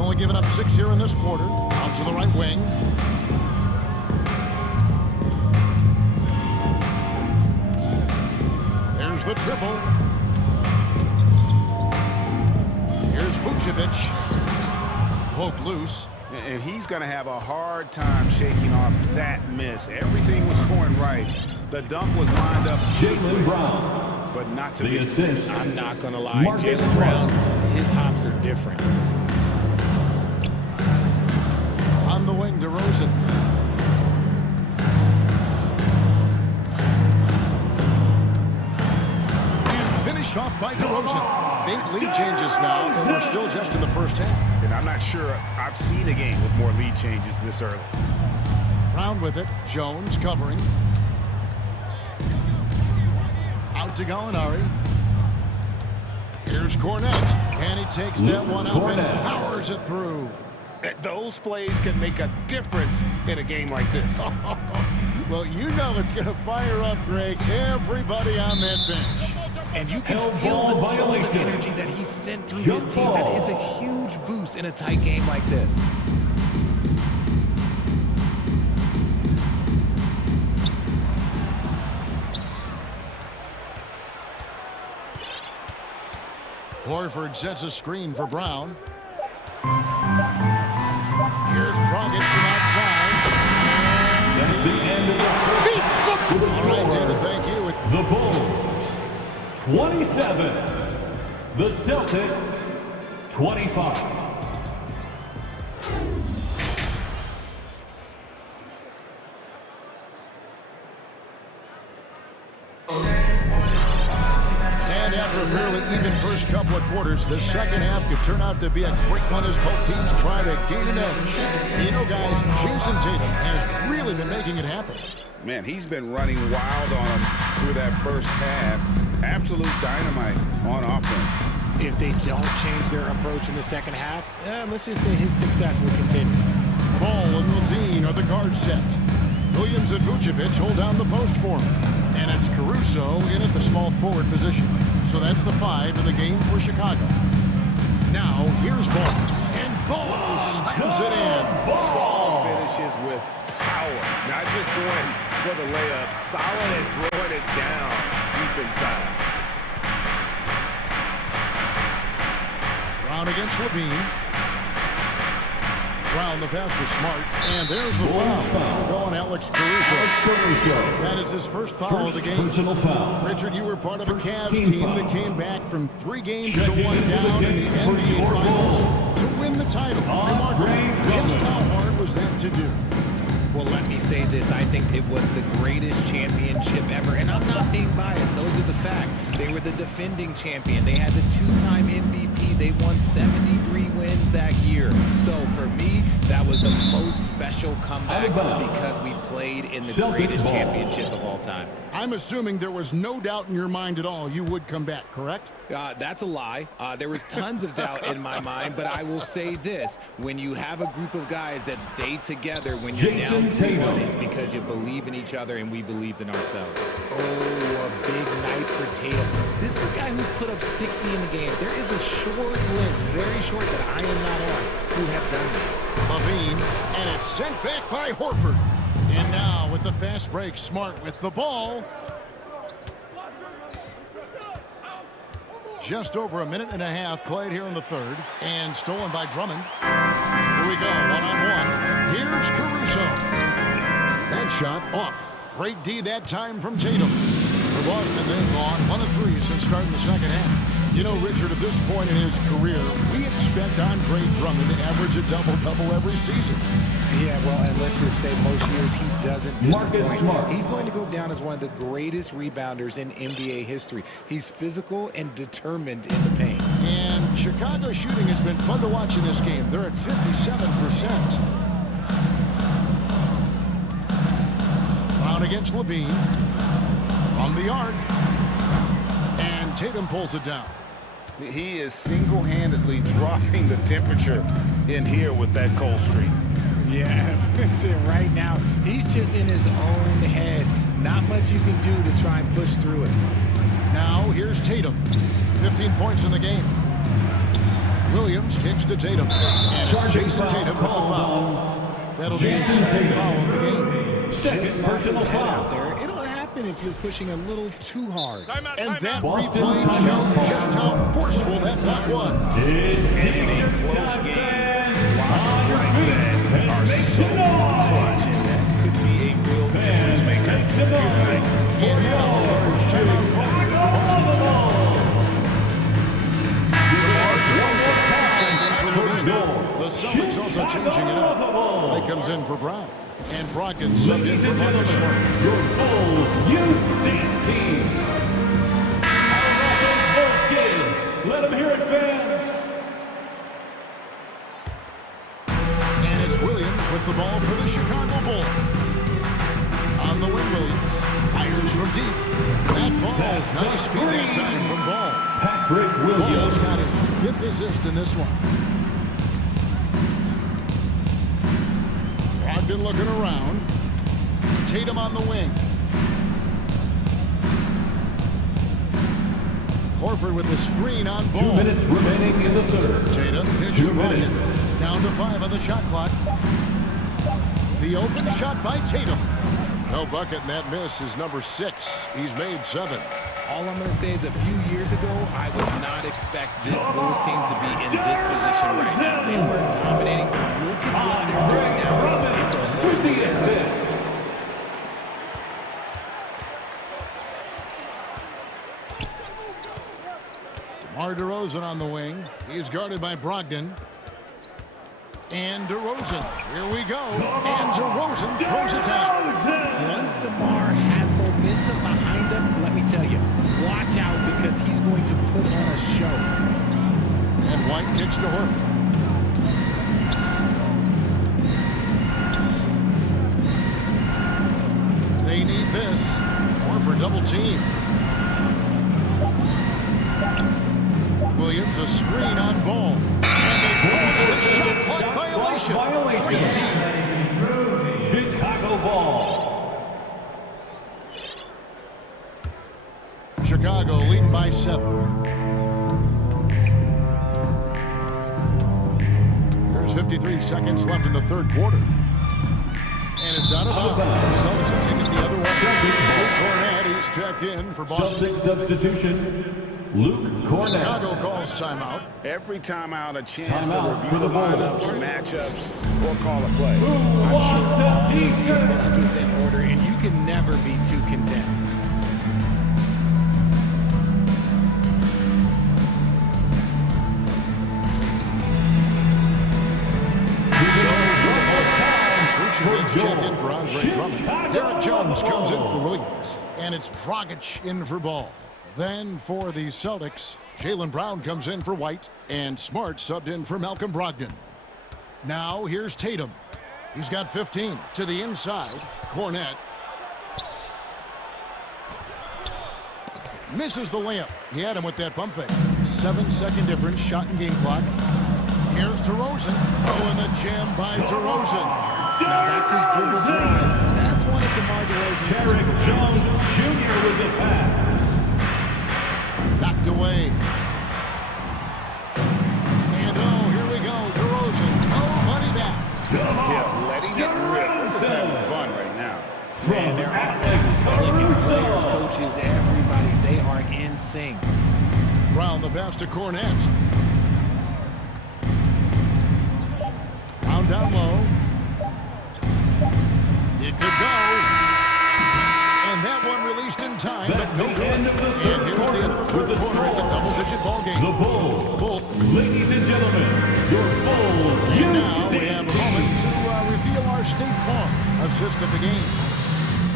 Only giving up 6 here in this quarter. Out to the right wing. There's the triple. Here's Vucevic. Poked loose. And he's going to have a hard time shaking off that miss. Everything was going right. The dunk was lined up. Jaylen Brown. But not to be. Assist. I'm not going to lie. Jaylen Brown, his hops are different. On the wing, DeRozan. And finished off by DeRozan. 8 lead changes now, and we're still just in the first half. And I'm not sure I've seen a game with more lead changes this early. Brown with it. Jones covering. Out to Gallinari. Here's Cornett, and he takes that one up and powers it through. Those plays can make a difference in a game like this. Well, you know it's going to fire up, Greg, everybody on that bench. And you can feel the jolt of energy that he sent through his team. That is a huge boost in a tight game like this. Horford sets a screen for Brown. Here's Dragic from outside. That's the end of the All right, David, thank you. The Bulls, 27. The Celtics, 25. After a fairly even first couple of quarters, the second half could turn out to be a great one as both teams try to gain an edge. You know, guys, Jason Tatum has really been making it happen. Man, he's been running wild on them through that first half. Absolute dynamite on offense. If they don't change their approach in the second half, let's just say his success will continue. Ball and Levine are the guard set. Williams and Vucevic hold down the post for him. And it's Caruso in at the small forward position. So that's the 5 in the game for Chicago. Now, here's Ball. And Ball slams it in. Ball finishes with power. Not just going for the layup. Solid and throwing it down deep inside. Brown against Levine. Brown, the pass to Smart, and there's the foul. Going Alex Caruso. That is his first foul of the game. Personal foul. Richard, you were part of a Cavs team that came back from 3 games to 1 down in the NBA Finals to win the title. Remarkable. Just how hard was that to do? Well, let me say this. I think it was the greatest championship ever. And I'm not being biased. Those are the facts. They were the defending champion. They had the 2-time MVP. They won 73 wins that year. So for me, that was the most special comeback because we played in the greatest championship of all time. I'm assuming there was no doubt in your mind at all you would come back, correct? That's a lie. There was tons of doubt in my mind, but I will say this. When you have a group of guys that stay together when you're down 3-1, it's because you believe in each other and we believed in ourselves. Oh, a big night for Tatum. This is a guy who put up 60 in the game. There is a short list, very short, that I am not on, who have done that. Levine, and it's sent back by Horford. And now with the fast break, Smart with the ball. Just over a minute and a half played here in the third, and stolen by Drummond. Here we go, one-on-one. Here's Caruso. That shot off. Great D that time from Tatum. For Boston, they've gone 1 of 3 since starting the second half. You know, Richard, at this point in his career, we expect Andre Drummond to average a double-double every season. Yeah, well, and let's just say most years he doesn't disappoint. He's going to go down as one of the greatest rebounders in NBA history. He's physical and determined in the paint. And Chicago shooting has been fun to watch in this game. They're at 57%. Brown against Levine. From the arc. And Tatum pulls it down. He is single-handedly dropping the temperature in here with that cold streak. Yeah, right now, he's just in his own head. Not much you can do to try and push through it. Now, here's Tatum. 15 points in the game. Williams kicks to Tatum. And it's Jason Tatum with the foul. That'll be his second foul of the game. Second personal foul there. It'll happen if you're pushing a little too hard. And that replay shows just how forceful that shot was. In a close game, lots like that are so clutch, and that could be a real difference maker. The Celtics also changing it up. Play comes in for Brown. And Brogdon subbed in for Marcus Smart. Your full youth dance team. Both games. Let them hear it, fans. And it's Williams with the ball for the Chicago Bulls. On the wing, Williams fires from deep. That falls. Nice feed that time from Ball. Patrick Williams. Ball's got his 5th assist in this one. Brogdon looking around. Tatum on the wing. Horford with the screen on Ball. 2 minutes remaining in the third. Tatum pitch to Brogdon. Down to 5 on the shot clock. The open shot by Tatum. No bucket, and that miss is number 6. He's made 7. All I'm going to say is a few years ago, I would not expect this Bulls team to be in this position right now. They were dominating. Look at what they're doing now. It's a whole new era. DeMar DeRozan on the wing. He's guarded by Brogdon. And DeRozan. Here we go. And DeRozan throws it down. Once DeMar has momentum behind him, let me tell you, watch out because he's going to put on a show. And White kicks to Horford. They need this. Horford double team. Williams a screen on Ball. And they force the shot clock violation. Great team. Chicago ball. Chicago leading by 7. There's 53 seconds left in the third quarter. And it's out of bounds. The Celtics will take it the other way. Cornette, he's checked in for Boston. Celtics substitution. Luke Cornett. Chicago calls timeout. Every timeout, a chance to review the lineups, matchups, or call a play. I'm sure all of the above is in order, and you can never be too content. Vucevic checked in for Andre Drummond. Derek Jones comes in for Williams. And it's Dragic in for Ball. Then for the Celtics, Jaylen Brown comes in for White. And Smart subbed in for Malcolm Brogdon. Now here's Tatum. He's got 15 to the inside. Cornett misses the layup. He had him with that pump fake. 7-second difference, shot and game clock. Here's DeRozan. Oh, and the jam by DeRozan. Now that's his dribble drive. That's one of DeMar DeRozan's. Derek Jones Jr. with the pass. Knocked away. And oh, here we go. DeRozan. Oh, money back. Yeah, letting it rip. We're just having fun right now. Man, their offense is clicking. Players, coaches, everybody, they are in sync. Brown the pass to Cornett. Brown down low. It could go. And that one released in time, but no good. And here at the end of the third quarter, it's a double-digit ball game. The Bull. Ladies and gentlemen, your Bull. And now we have a moment to reveal our State Farm assist of the game.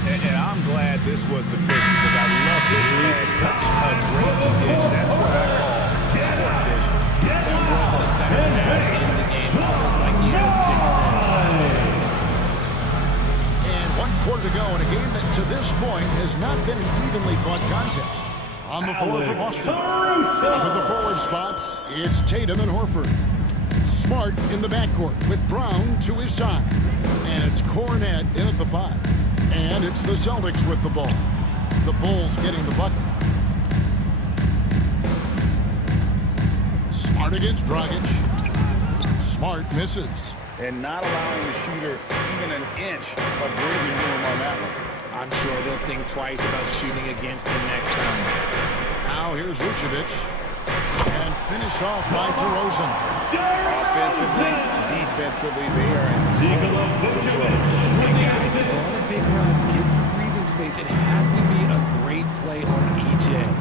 And I'm glad this was the pick because I love this pass. Such a great dish. That's what I call court vision. That was the better pass in the game. Almost like he has 6 cents. And 1 quarter to go in a game that to this point has not been an evenly fought contest. On the floor for Boston. With the forward spots, it's Tatum and Horford. Smart in the backcourt with Brown to his side. And it's Cornett in at the 5. And it's the Celtics with the ball. The Bulls getting the bucket. Smart against Dragic. Smart misses. And not allowing the shooter even an inch of breathing room on that one. I'm sure they'll think twice about shooting against him next time. Now here's Vucevic. And finished off by DeRozan. Offensively, defensively, they are in control. Hey guys, go on a big run, get some breathing space. It has to be a great play on each end.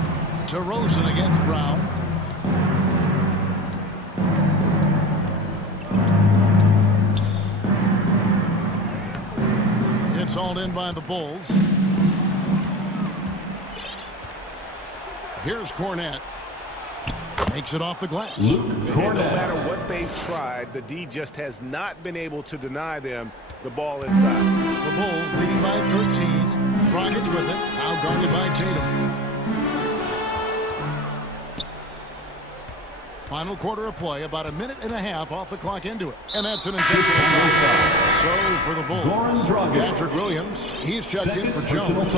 DeRozan against Brown. It's hauled in by the Bulls. Here's Cornett. Makes it off the glass. And no matter what they've tried, the D just has not been able to deny them the ball inside. The Bulls leading by 13. Dragic with it. Now guarded by Tatum. Final quarter of play, about 1.5 minutes off the clock into it. And that's an intentional foul. So for the Bulls, Patrick Williams, he's checked in for Jones.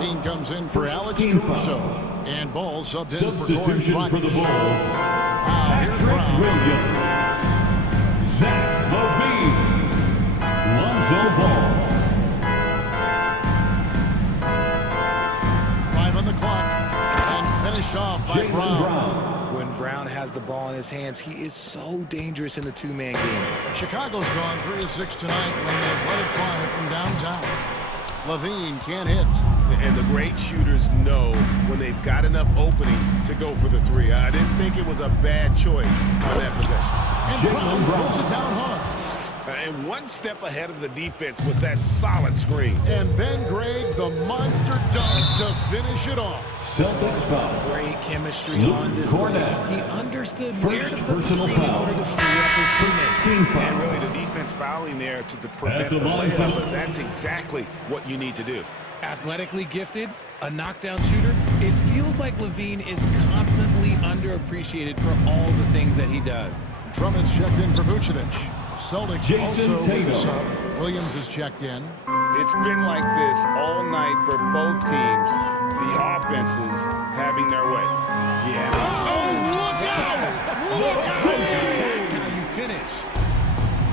Dean comes in for Alex Caruso. And Ball subbed in for Goran Dragic. For the Bulls. Here's Brown. Williams. Zach LaVine. Lonzo Ball. 5 on the clock. And finished off by Brown. When Brown has the ball in his hands, he is so dangerous in the two-man game. Chicago's gone 3 of 6 tonight when they've let it fly from downtown. LaVine can't hit. And the great shooters know when they've got enough opening to go for the 3. I didn't think it was a bad choice on that possession. And Brown throws it down hard. And one step ahead of the defense with that solid screen. And then Greg, the monster dunk to finish it off. Celtics foul. Great chemistry on display. He understood where to put the screen in order to free up his teammate. And really the defense fouling there to prevent the layup, but that's exactly what you need to do. Athletically gifted, a knockdown shooter, it feels like LaVine is constantly underappreciated for all the things that he does. Drummond's checked in for Vucevic. Celtics Jason also Tatum. with sub. Williams is checked in. It's been like this all night for both teams. The offenses having their way. Yeah. Look out! Look out! That's how you finish.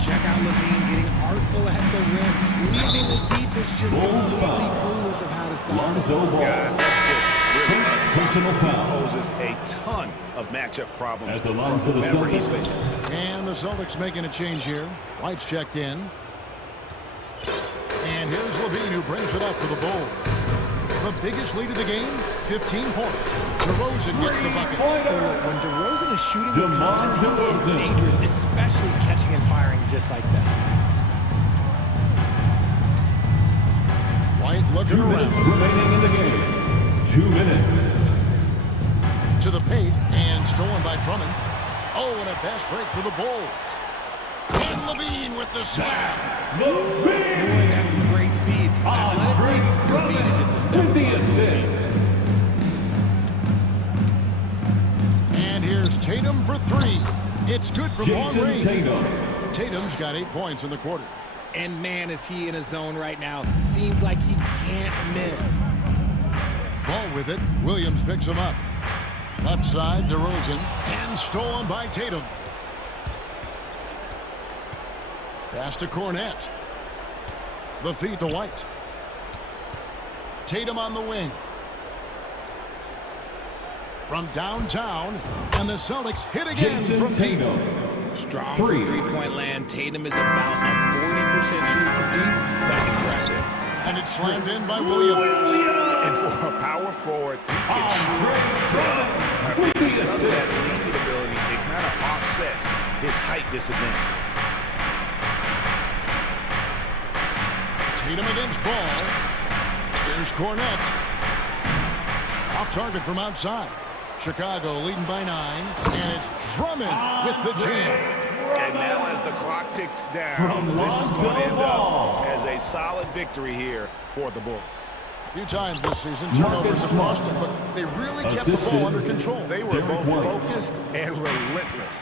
Check out LaVine getting artful at the rim, leaving the defense just completely clueless of how to stop it. Guys, that's just really personal foul. poses a ton of matchup problems At the from line for the whoever he's Celtics. facing. And the Celtics making a change here. White's checked in. And here's Levine, who brings it up for the Bulls. The biggest lead of the game, 15 points. DeRozan gets the bucket. When DeRozan is shooting with confidence, he is dangerous, especially catching and firing just like that. White looking 2 around. minutes remaining in the game. 2 minutes. To the paint, and stolen by Drummond. Oh, and a fast break for the Bulls. And Levine with the slam. Boy, that's some great speed. Athletically, Levine is just a step above his speed. And here's Tatum for three. It's good from long Jason range. Tatum. Tatum's got 8 points in the quarter. And man, is he in a zone right now. Seems like he can't miss. Ball with it. Williams picks him up. Left side, DeRozan, and stolen by Tatum. Pass to Cornette. The feed to White. Tatum on the wing. From downtown, and the Celtics hit again Jason from deep. Tatum. Strong from three-point land. Tatum is about a 40% shooter from deep. That's impressive. And it's slammed in by Williams. And for a power forward, he can shoot. Because of that leaping ability, it kind of offsets his height disadvantage. Tatum against Ball. Here's Cornette. Off target from outside. Chicago leading by 9. And it's Drummond with the jam. And now as the clock ticks down, this is going to end up as a solid victory here for the Bulls. A few times this season, turnovers have cost them, but they really kept the ball under control. They were both focused and relentless.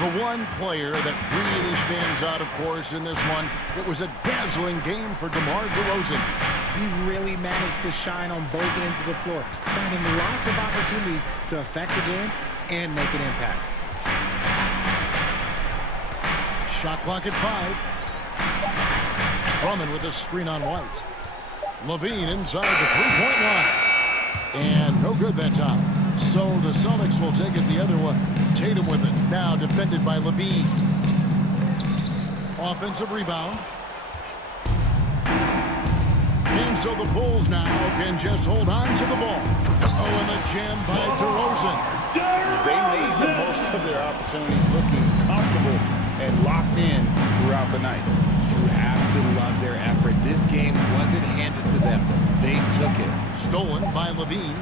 The one player that really stands out, of course, in this one, it was a dazzling game for DeMar DeRozan. He really managed to shine on both ends of the floor, finding lots of opportunities to affect the game and make an impact. Shot clock at 5. Drummond with a screen on White. Levine inside the three-point line. And no good that time. So the Celtics will take it the other way. Tatum with it. Now defended by Levine. Offensive rebound. And so the Bulls now can just hold on to the ball. Oh, and the jam by DeRozan. They made the most of their opportunities, looking comfortable and locked in throughout the night. You have to love their effort. This game wasn't handed to them. They took it. Stolen by Levine.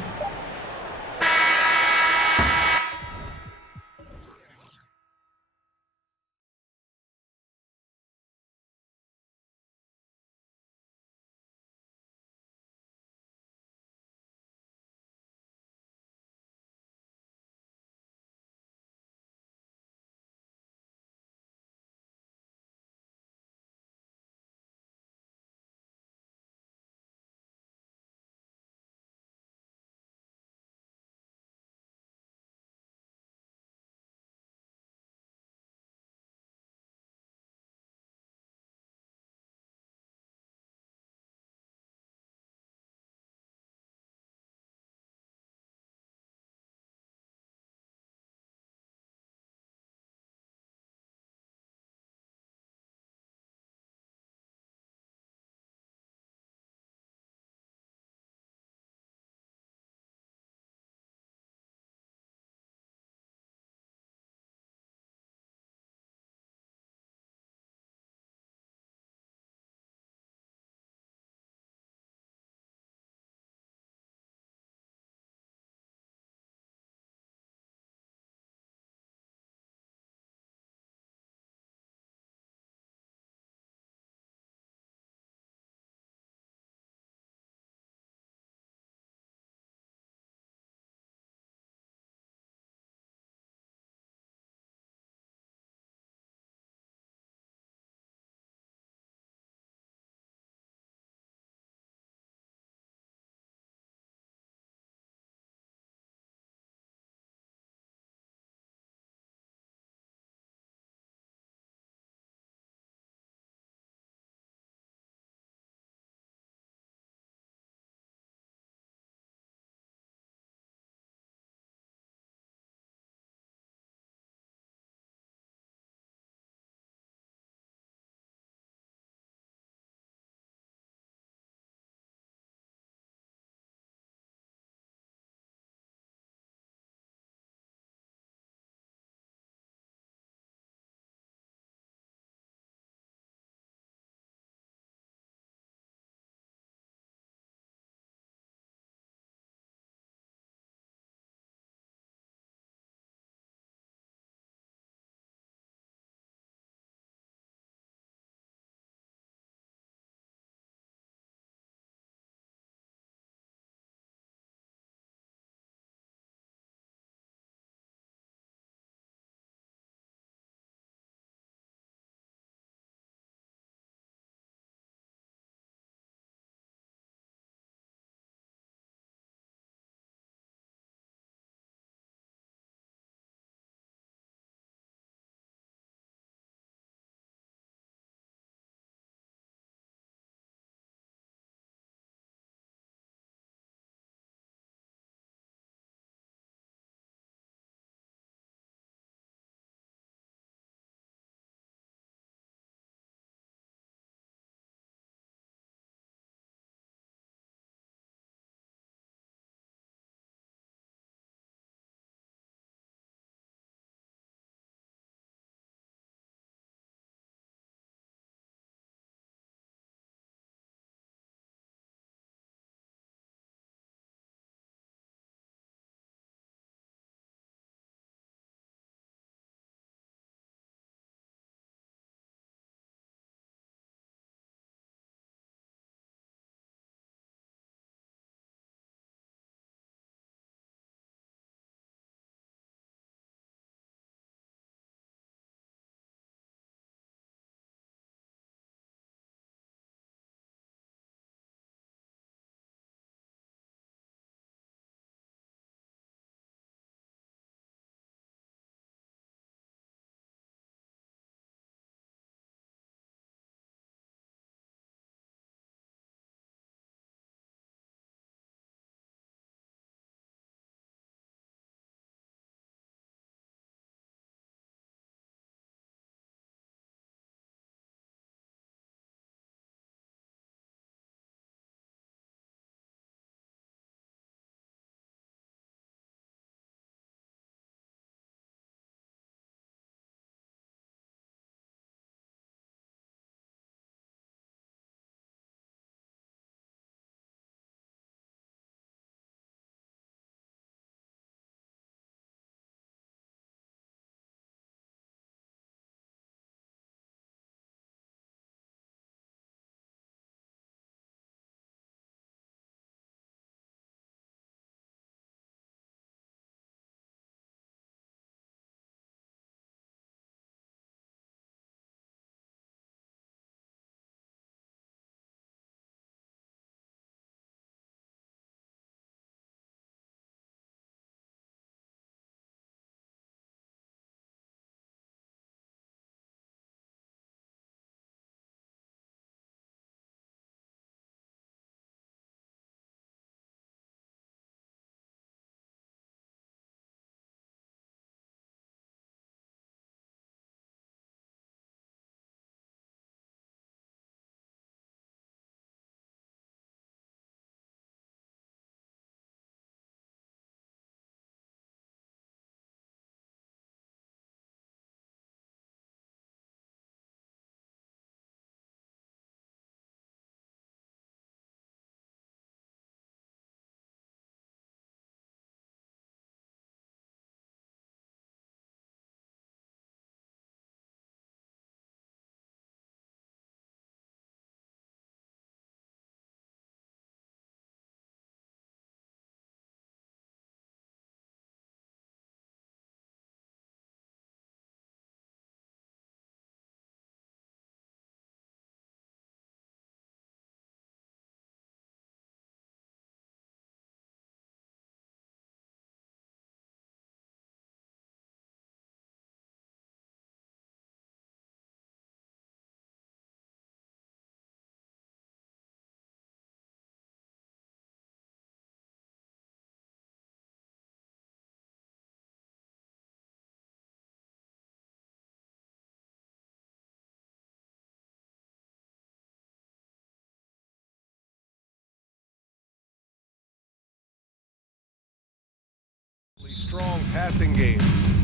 strong passing games.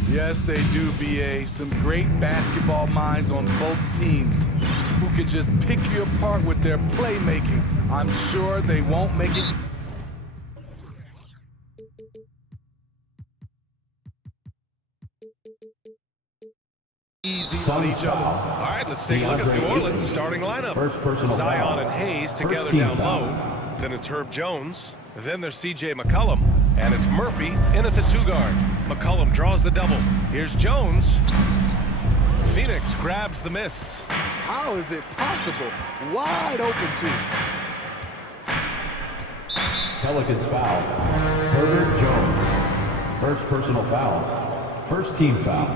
Yes, they do, BA. Some great basketball minds on both teams who can just pick you apart with their playmaking. I'm sure they won't make it. Easy on each other. All right, let's take a look at New Orleans' starting lineup. Zion and Hayes together down low. Then it's Herb Jones. Then there's C.J. McCollum. And it's Murphy in at the 2-guard. McCollum draws the double. Here's Jones. Phoenix grabs the miss. How is it possible? Wide open, too. Pelicans foul. Herbert Jones. First personal foul. First team foul.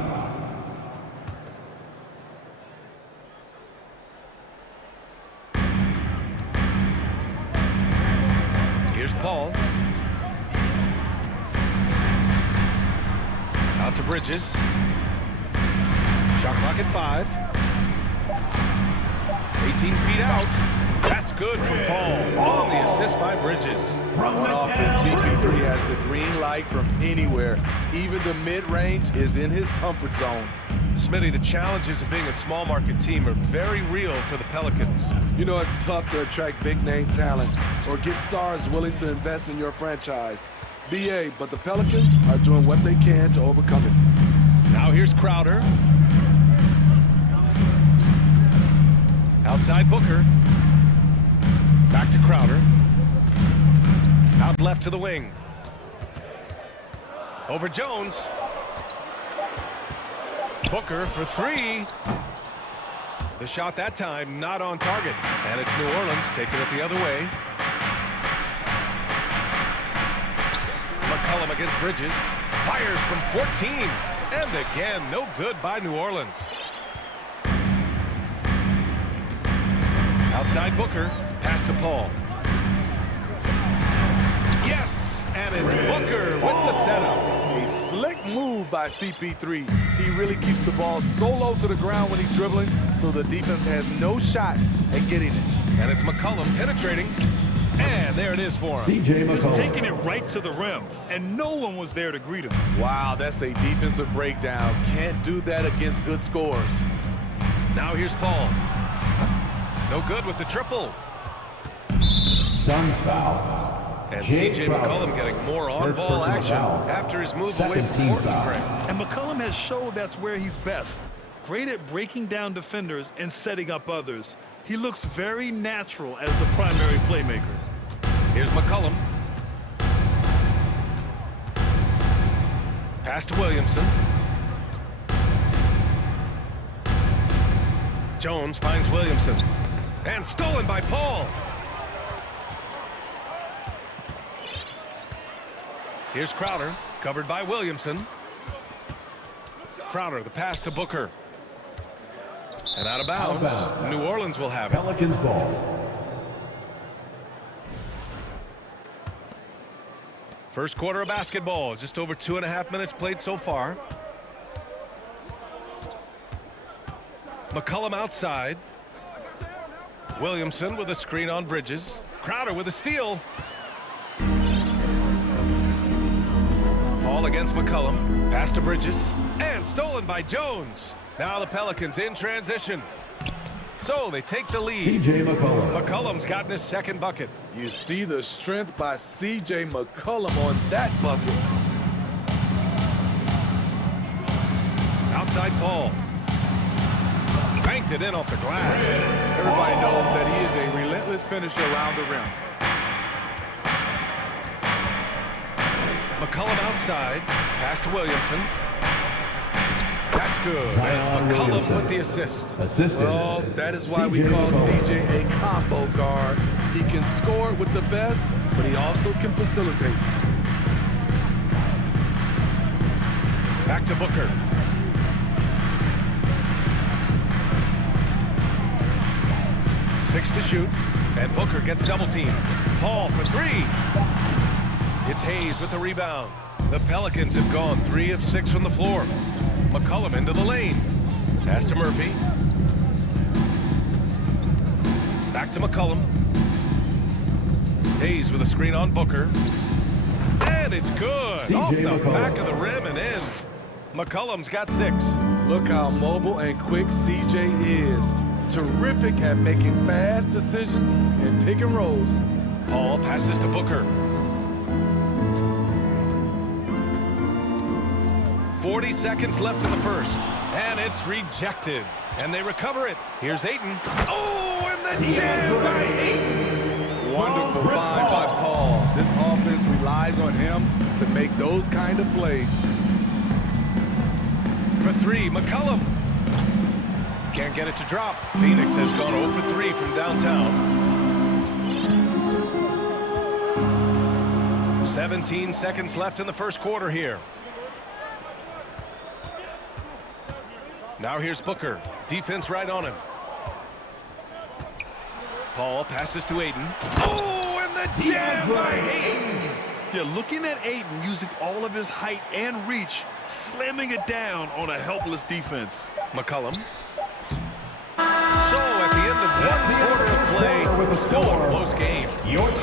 Here's Paul. Out to Bridges. Shot clock at 5. 18 feet out. That's good from Paul. On the assist by Bridges. On offense, CP3 has the green light from anywhere. Even the mid-range is in his comfort zone. Smitty, the challenges of being a small market team are very real for the Pelicans. You know, it's tough to attract big-name talent or get stars willing to invest in your franchise. BA, but the Pelicans are doing what they can to overcome it. Now here's Crowder. Outside Booker. Back to Crowder. Out left to the wing. Over Jones. Booker for 3. The shot that time not on target. And it's New Orleans taking it the other way. McCollum against Bridges. Fires from 14. And again, no good by New Orleans. Outside Booker. Pass to Paul. Yes! And it's Booker with the setup. A slick move by CP3. He really keeps the ball so low to the ground when he's dribbling, so the defense has no shot at getting it. And it's McCollum penetrating. And there it is for him. C.J. McCollum. Just taking it right to the rim, and no one was there to greet him. Wow, that's a defensive breakdown. Can't do that against good scorers. Now here's Paul. No good with the triple. Suns foul. And C.J. McCollum getting more on-ball action after his move away from Portland break. And McCollum has showed that's where he's best. Great at breaking down defenders and setting up others. He looks very natural as the primary playmaker. Here's McCollum. Pass to Williamson. Jones finds Williamson. And stolen by Paul. Here's Crowder, covered by Williamson. Crowder, the pass to Booker. And out of bounds. New Orleans will have it. Pelicans ball. First quarter of basketball, just over 2.5 minutes played so far. McCollum outside. Williamson with a screen on Bridges. Crowder with a steal. Paul against McCollum. Pass to Bridges. And stolen by Jones. Now the Pelicans in transition. So they take the lead. C.J. McCollum. McCollum's gotten his second bucket. You see the strength by C.J. McCollum on that bucket. Outside Paul. Banked it in off the glass. Everybody knows that he is a relentless finisher around the rim. McCollum outside. Pass to Williamson. That's good. And it's McCollum with the assist. Well, that is why we call CJ a combo guard. He can score with the best, but he also can facilitate. Back to Booker. Six to shoot, and Booker gets double teamed. Paul for 3. It's Hayes with the rebound. The Pelicans have gone 3 of 6 from the floor. McCollum into the lane. Pass to Murphy. Back to McCollum. Hayes with a screen on Booker. And And it's good. Off the back of the rim and in. McCollum's got 6. Look how mobile and quick CJ is. Terrific at making fast decisions and pick and rolls. Paul passes to Booker. 40 seconds left in the first. And it's rejected. And they recover it. Here's Ayton. Oh, and the jam by Ayton. Wonderful find by Paul. This offense relies on him to make those kind of plays. For 3, McCollum. Can't get it to drop. Phoenix has gone 0 for 3 from downtown. 17 seconds left in the first quarter here. Now here's Booker. Defense right on him. Paul passes to Ayton. Oh, and the jam by Ayton. Yeah, looking at Ayton using all of his height and reach, slamming it down on a helpless defense. McCollum. So at the end of 1 quarter of play, still a close game.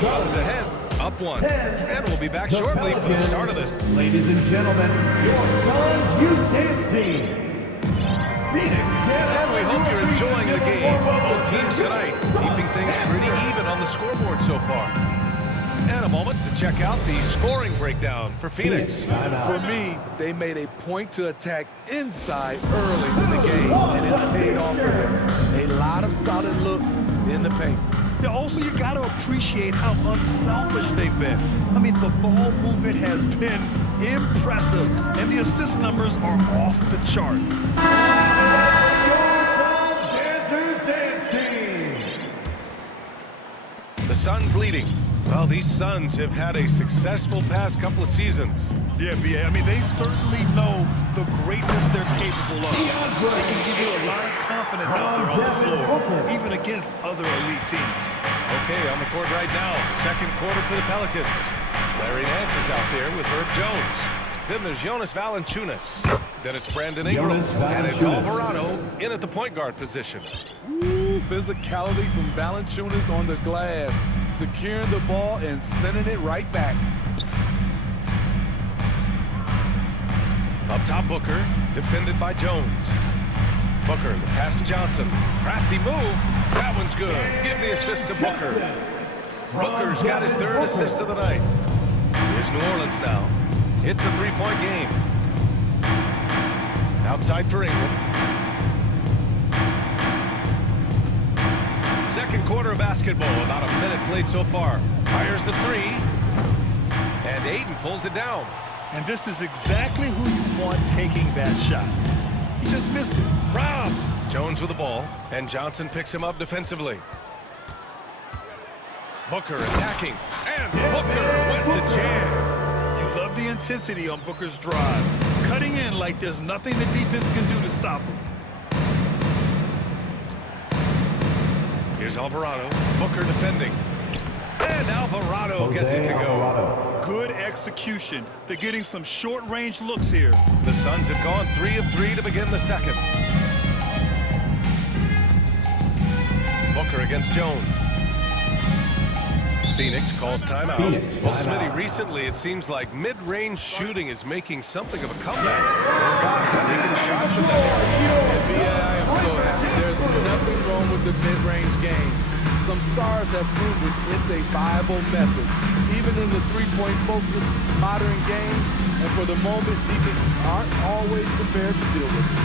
Suns ahead, up 1. And we'll be back shortly for the start of this. Ladies and gentlemen, your Suns youth dance team. And we hope you're enjoying the game. Both teams tonight keeping things pretty even on the scoreboard so far. And a moment to check out the scoring breakdown for Phoenix. For me, they made a point to attack inside early in the game, and it's paid off for them. A lot of solid looks in the paint. Yeah, also, you got to appreciate how unselfish they've been. I mean, the ball movement has been impressive, and the assist numbers are off the chart. The Suns leading. Well, these Suns have had a successful past couple of seasons. Yeah, I mean, they certainly know the greatness they're capable of. They can give you a lot of confidence out there on the floor, even against other elite teams. Okay, on the court right now, second quarter for the Pelicans. Larry Nance is out there with Herb Jones. Then there's Jonas Valanciunas. Then it's Brandon Ingram. And it's Alvarado in at the point guard position. Ooh, physicality from Valanciunas on the glass, securing the ball and sending it right back. Up top, Booker, defended by Jones. Booker, the pass to Johnson. Crafty move. That one's good. Give the assist to Booker. Booker's got his 3rd assist of the night. Here's New Orleans now. It's a 3-point game. Outside for Ingram. Second quarter of basketball, about a minute played so far. Fires the 3. And Ayton pulls it down. And this is exactly who you want taking that shot. He just missed it. Robbed. Jones with the ball, and Johnson picks him up defensively. Booker attacking, and Booker with the jam. You love the intensity on Booker's drive. Cutting in like there's nothing the defense can do to stop him. Here's Alvarado. Booker defending. And Alvarado gets it to go. Good execution. They're getting some short-range looks here. The Suns have gone 3 of 3 to begin the second. Booker against Jones. Phoenix calls timeout. Well, Smitty, recently it seems like mid-range shooting is making something of a comeback. Guys taking shots from that area. Yeah, I am so happy. There's nothing wrong with the mid-range game. Some stars have proven it's a viable method, even in the three-point focused modern game. And for the moment, defenses aren't always prepared to deal with it.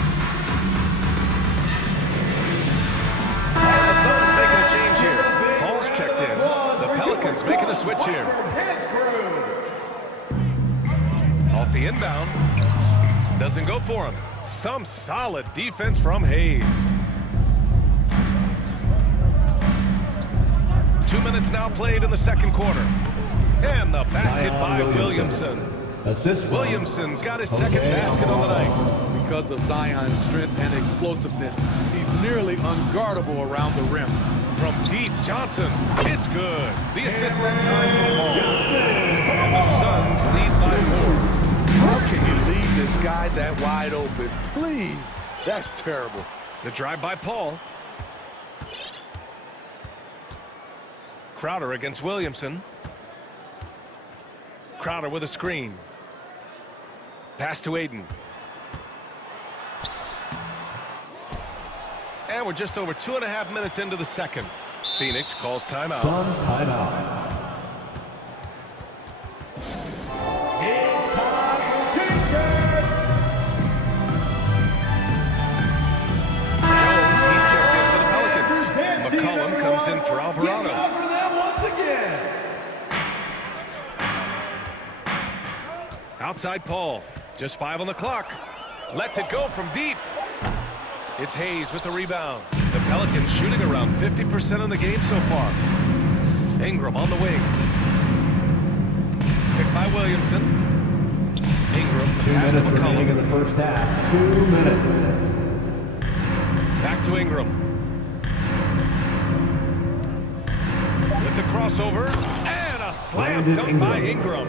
The Suns making a change here. Paul's checked in. The Pelicans making a switch here. Off the inbound. Doesn't go for him. Some solid defense from Hayes. 2 minutes now played in the second quarter. And the basket by Williamson. Williamson's got his second basket on the night. Because of Zion's strength and explosiveness, he's nearly unguardable around the rim. From deep, Johnson. It's good. The assist that time from Paul. And the Suns lead by 4. How can you leave this guy that wide open? Please. That's terrible. The drive by Paul. Crowder against Williamson. Crowder with a screen. Pass to Aiden. And we're just over 2.5 minutes into the second. Phoenix calls timeout. Suns timeout. Jones, he's checked in for the Pelicans. McCollum comes in for Alvarado. Outside Paul. Just 5 on the clock. Lets it go from deep. It's Hayes with the rebound. The Pelicans shooting around 50% of the game so far. Ingram on the wing. Picked by Williamson. Ingram, the 2 pass to minutes remaining in McCollum. the first half. 2 minutes. Back to Ingram. With the crossover. And a slam dunk by Ingram.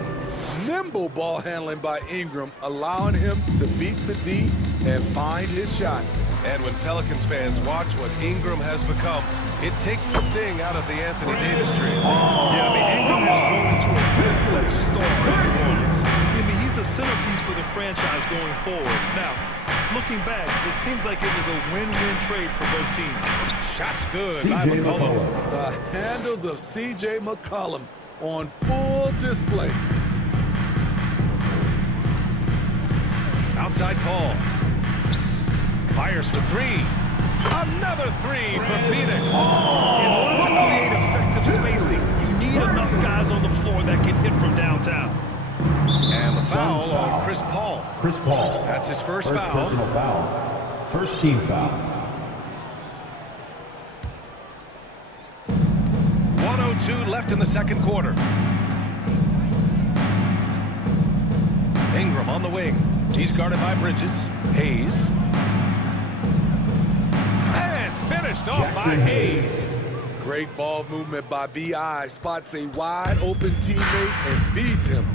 Nimble ball handling by Ingram, allowing him to beat the D and find his shot. And when Pelicans fans watch what Ingram has become, it takes the sting out of the Anthony Davis trade. Yeah, I mean, Ingram has grown into a full-fledged star in the Warriors. I mean, he's a centerpiece for the franchise going forward. Now, looking back, it seems like it was a win-win trade for both teams. Shots good by C.J. McCollum. The handles of C.J. McCollum on full display. Outside Paul. Fires for 3. Another 3 for Phoenix. In order to create effective spacing, you need enough guys on the floor that can hit from downtown. And the foul on Chris Paul. Chris Paul. That's his first foul. Personal foul. First team foul. 1:02 left in the second quarter. Ingram on the wing. He's guarded by Bridges. Hayes. And finished off by Hayes. Great ball movement by B.I. Spots a wide open teammate and feeds him.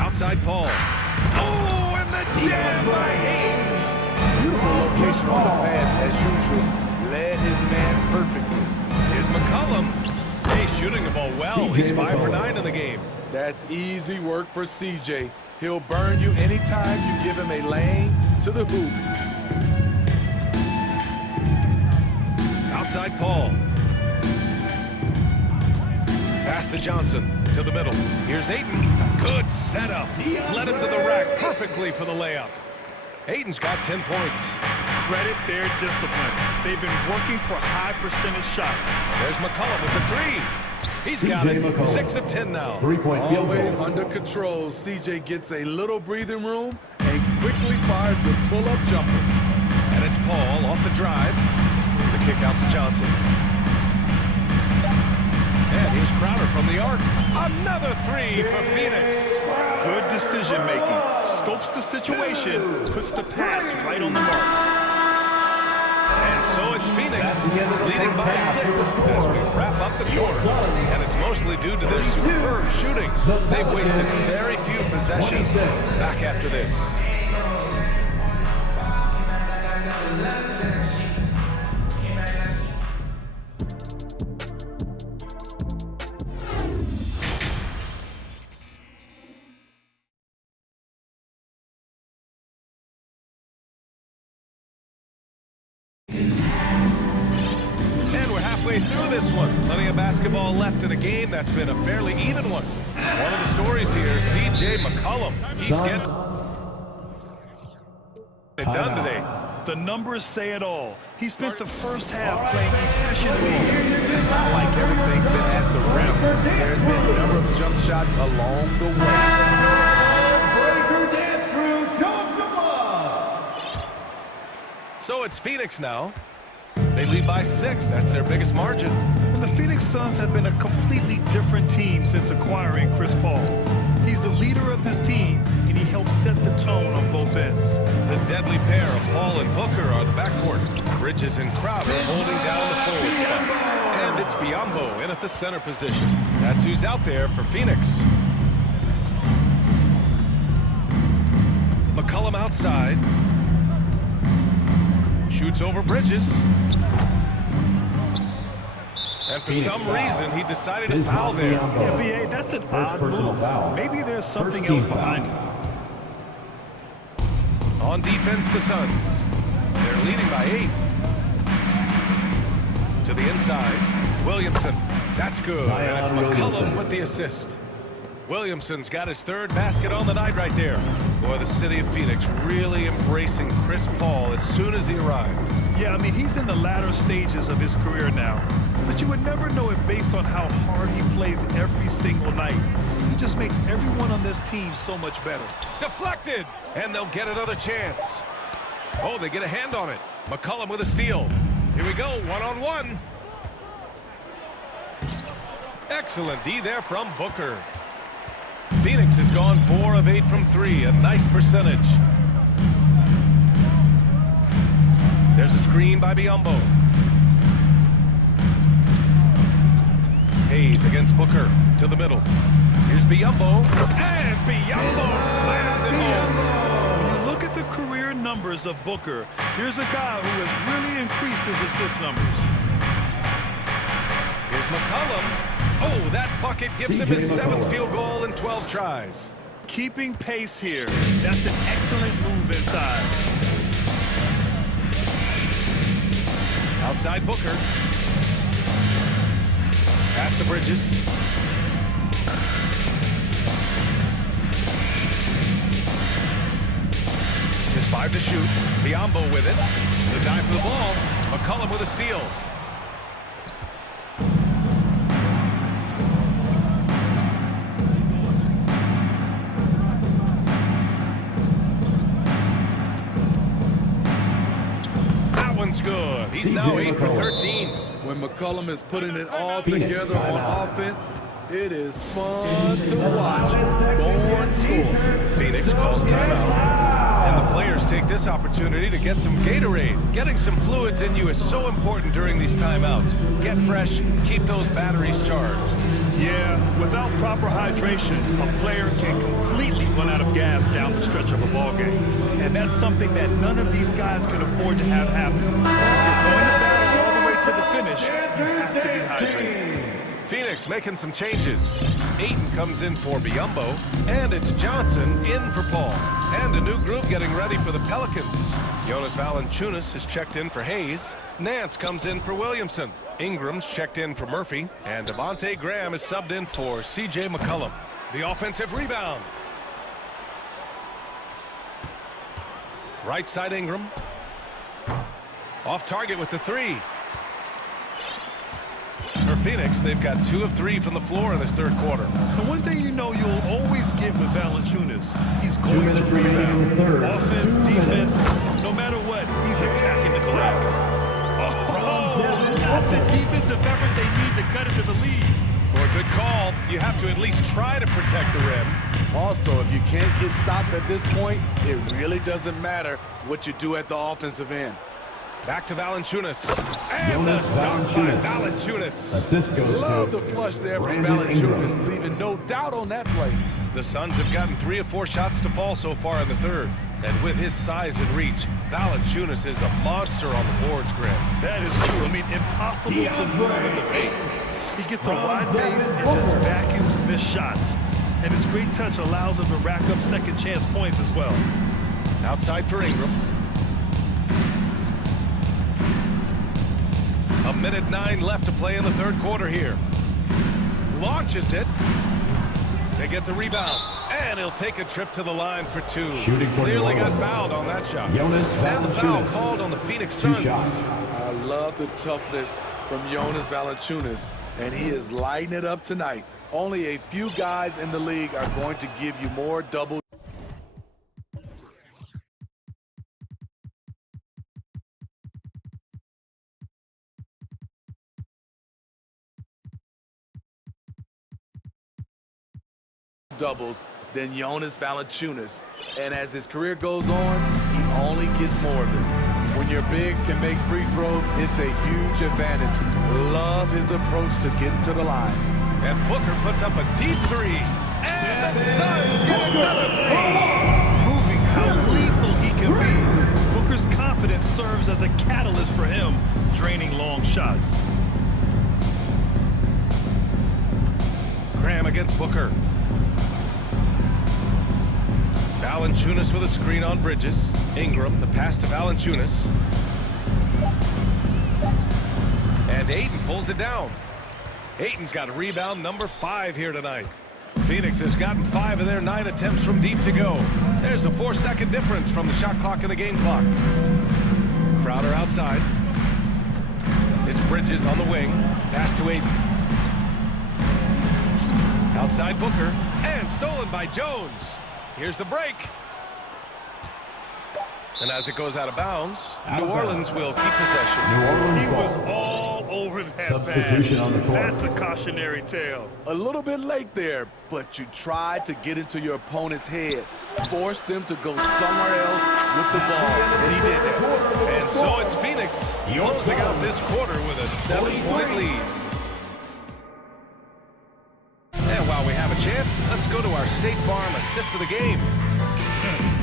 Outside Paul. Oh, and the jam by Hayes. Beautiful location on the pass as usual. Led his man perfectly. Here's McCollum. He's shooting the ball well. He's 5 for 9 in the game. That's easy work for CJ. He'll burn you anytime you give him a lane to the hoop. Outside Paul. Pass to Johnson. To the middle. Here's Aiden. Good setup. Led him to the rack perfectly for the layup. Aiden's got 10 points. Credit their discipline. They've been working for high percentage shots. There's McCollum with the 3. He's got it. McCollum. 6 of 10 now. 3-point field Always goal. under control. CJ gets a little breathing room and quickly fires the pull-up jumper. And it's Paul off the drive. The kick out to Johnson. And here's Crowder from the arc. Another 3 for Phoenix. Good decision making. Scopes the situation, puts the pass right on the mark. And so it's Phoenix leading by 6 as we wrap up the quarter. And it's mostly due to their superb shooting. They've wasted very few possessions. Back after this. Through this one. Plenty of basketball left in a game that's been a fairly even one. One of the stories here, C.J. McCollum. He's getting it done today. The numbers say it all. He spent the first half playing efficiently. It's not like everything's been at the rim. There's been a number of jump shots along the way. Breaker dance crew, show him some love. So it's Phoenix now. They lead by 6. That's their biggest margin. And the Phoenix Suns have been a completely different team since acquiring Chris Paul. He's the leader of this team, and he helps set the tone on both ends. The deadly pair of Paul and Booker are the backcourt. Bridges and Crowder holding down the forward spots. And it's Biyombo in at the center position. That's who's out there for Phoenix. McCollum outside. Shoots over Bridges. And for some reason, he decided to foul there. Yeah, B.A., that's an odd move. Maybe there's something else behind it. On defense, the Suns. They're leading by 8. To the inside, Williamson. That's good. And it's McCollum with the assist. Williamson's got his 3rd basket on the night right there. Boy, the city of Phoenix really embracing Chris Paul as soon as he arrived. Yeah, I mean, he's in the latter stages of his career now. But you would never know it based on how hard he plays every single night. He just makes everyone on this team so much better. Deflected! And they'll get another chance. Oh, they get a hand on it. McCollum with a steal. Here we go, one-on-one. Excellent D there from Booker. Phoenix has gone 4 of 8 from 3, a nice percentage. There's a screen by Biyombo. Hayes against Booker to the middle. Here's Biyombo, and Biyombo slams it home. When you look at the career numbers of Booker, here's a guy who has really increased his assist numbers. Here's McCollum. Oh, that bucket gives him his 7th field goal in 12 tries. Keeping pace here. That's an excellent move inside. Outside Booker. Pass to Bridges. Just 5 to shoot. Biyombo with it. The dive for the ball. McCollum with a steal. Good. He's now 8 for 13. When McCollum is putting it all together on offense, it is fun to watch. Born score. Phoenix calls timeout. And the players take this opportunity to get some Gatorade. Getting some fluids in you is so important during these timeouts. Get fresh, keep those batteries charged. Yeah, without proper hydration, a player can completely run out of gas down the stretch of a ball game. And that's something that none of these guys can afford to have happen. If you're going to battle all the way to the finish, you have to be hydrated. Phoenix making some changes. Ayton comes in for Biyombo, and it's Johnson in for Paul. And a new group getting ready for the Pelicans. Jonas Valanciunas is checked in for Hayes. Nance comes in for Williamson. Ingram's checked in for Murphy. And Devontae Graham is subbed in for C.J. McCollum. The offensive rebound. Right side Ingram. Off target with the 3. For Phoenix, they've got 2 of 3 from the floor in this 3rd quarter. The one thing you know you'll always get with Valanciunas, he's going to rebound. Offense, defense, no matter what, he's attacking the glass. Not the defensive effort they need to cut it to the lead. Or a good call. You have to at least try to protect the rim. Also, if you can't get stops at this point, it really doesn't matter what you do at the offensive end. Back to Valanciunas. And the dunk by Valanciunas. Assist goes Love to the flush there from Valanciunas, leaving no doubt on that play. The Suns have gotten 3 of 4 shots to fall so far in the 3rd. And with his size and reach, Valanciunas is a monster on the boards, Greg. That is true. I mean, impossible to move in the paint. He gets a wide base and just vacuums missed shots. And his great touch allows him to rack up second chance points as well. Outside for Ingram. 1:09 left to play in the 3rd quarter here. Launches it. They get the rebound. And he'll take a trip to the line for 2. Clearly got fouled on that shot. And the foul called on the Phoenix Suns. I love the toughness from Jonas Valanciunas, and he is lighting it up tonight. Only a few guys in the league are going to give you more double. Doubles than Jonas Valanciunas, and as his career goes on, he only gets more of it. When your bigs can make free throws, it's a huge advantage. Love his approach to getting to the line. And Booker puts up a deep 3, and the Suns get another 3, proving how lethal he can be. Booker's confidence serves as a catalyst for him, draining long shots. Graham against Booker. Valanciunas with a screen on Bridges. Ingram, the pass to Valanciunas. And Ayton pulls it down. Ayton's got rebound number 5 here tonight. Phoenix has gotten 5 of their 9 attempts from deep to go. There's a 4-second difference from the shot clock and the game clock. Crowder outside. It's Bridges on the wing. Pass to Ayton. Outside Booker. And stolen by Jones. Here's the break. And as it goes out of bounds, New Orleans will keep possession. He was all over that Substitution on the court. That's a cautionary tale. A little bit late there, but you tried to get into your opponent's head. Force them to go somewhere else with the ball. And he did that. And so it's Phoenix closing out this quarter with a 7-point lead. And while we have a chance, let's go to our State Farm assist of the game.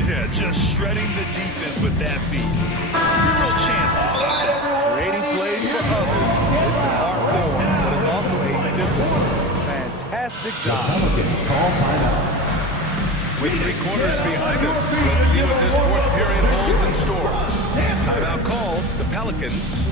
Yeah, just shredding the defense with that feat. Zero chance to stop that. Creating plays for others. It's an art form, but it's also a discipline. Fantastic job. Call timeout. With 3 quarters behind us, let's see what this 4th period holds in store. Timeout called, the Pelicans.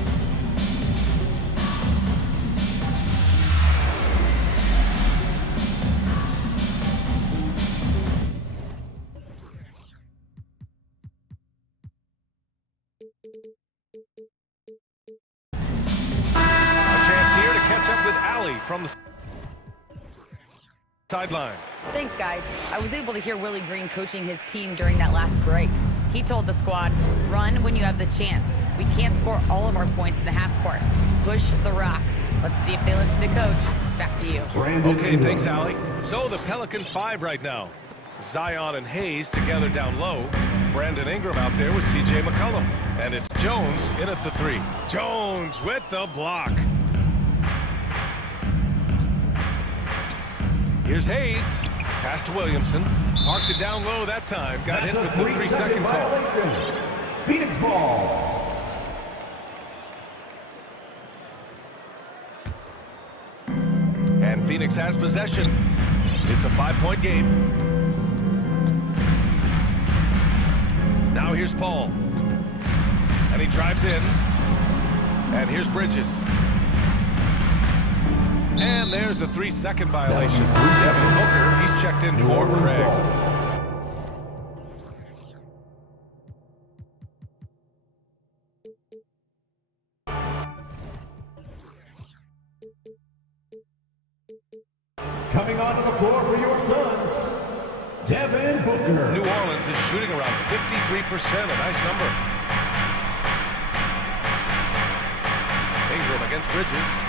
From the sideline. Thanks, guys. I was able to hear Willie Green coaching his team during that last break. He told the squad, run when you have the chance. We can't score all of our points in the half court. Push the rock. Let's see if they listen to coach. Back to you. Okay, thanks, Allie. So the Pelicans 5 right now. Zion and Hayes together down low. Brandon Ingram out there with C.J. McCollum. And it's Jones in at the 3. Jones with the block. Here's Hayes. Pass to Williamson. Parked it down low that time. Got hit with the 3-second call. Phoenix ball. And Phoenix has possession. It's a 5-point game. Now here's Paul. And he drives in. And here's Bridges. And there's a 3-second violation. Devin Booker, he's checked in for Craig. Coming onto the floor for your Suns, Devin Booker. New Orleans is shooting around 53%, a nice number. Ingram against Bridges.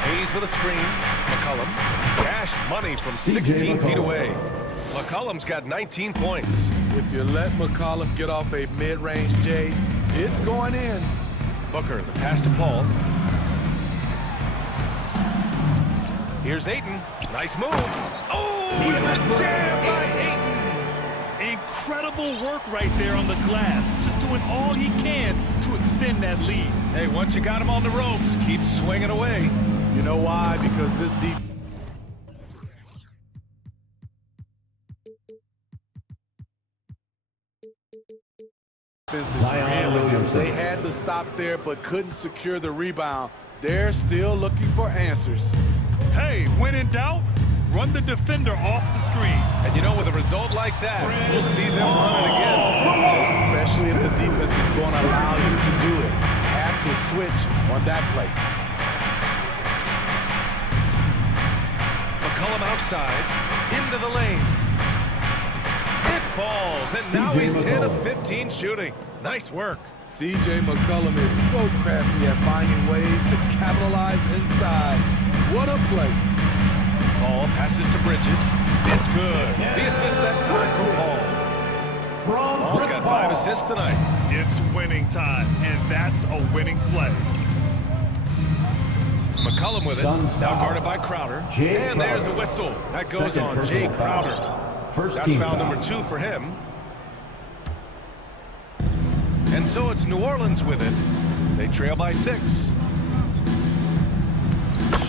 Hayes with a screen. McCollum. Cash money from 16 feet away. McCollum's got 19 points. If you let McCollum get off a mid-range J, it's going in. Booker, the pass to Paul. Here's Ayton. Nice move. Oh, and a jam by Ayton. Incredible work right there on the glass. Just doing all he can to extend that lead. Hey, once you got him on the ropes, keep swinging away. You know why? Because this deep. They had to stop there, but couldn't secure the rebound. They're still looking for answers. Hey, when in doubt, run the defender off the screen. And you know, with a result like that, we'll see them run it again. Especially if the defense is going to allow you to do it. Have to switch on that play. McCollum outside, into the lane. It falls, and now he's 10 of 15 shooting. Nice work. C.J. McCollum is so crafty at finding ways to capitalize inside. What a play. Paul passes to Bridges. It's good. The assist that time from Paul. Paul's got 5 assists tonight. It's winning time, and that's a winning play. McCollum with it. Now guarded by Crowder. And there's a whistle. That goes on Jay Crowder. That's foul number 2 for him. And so it's New Orleans with it. They trail by 6.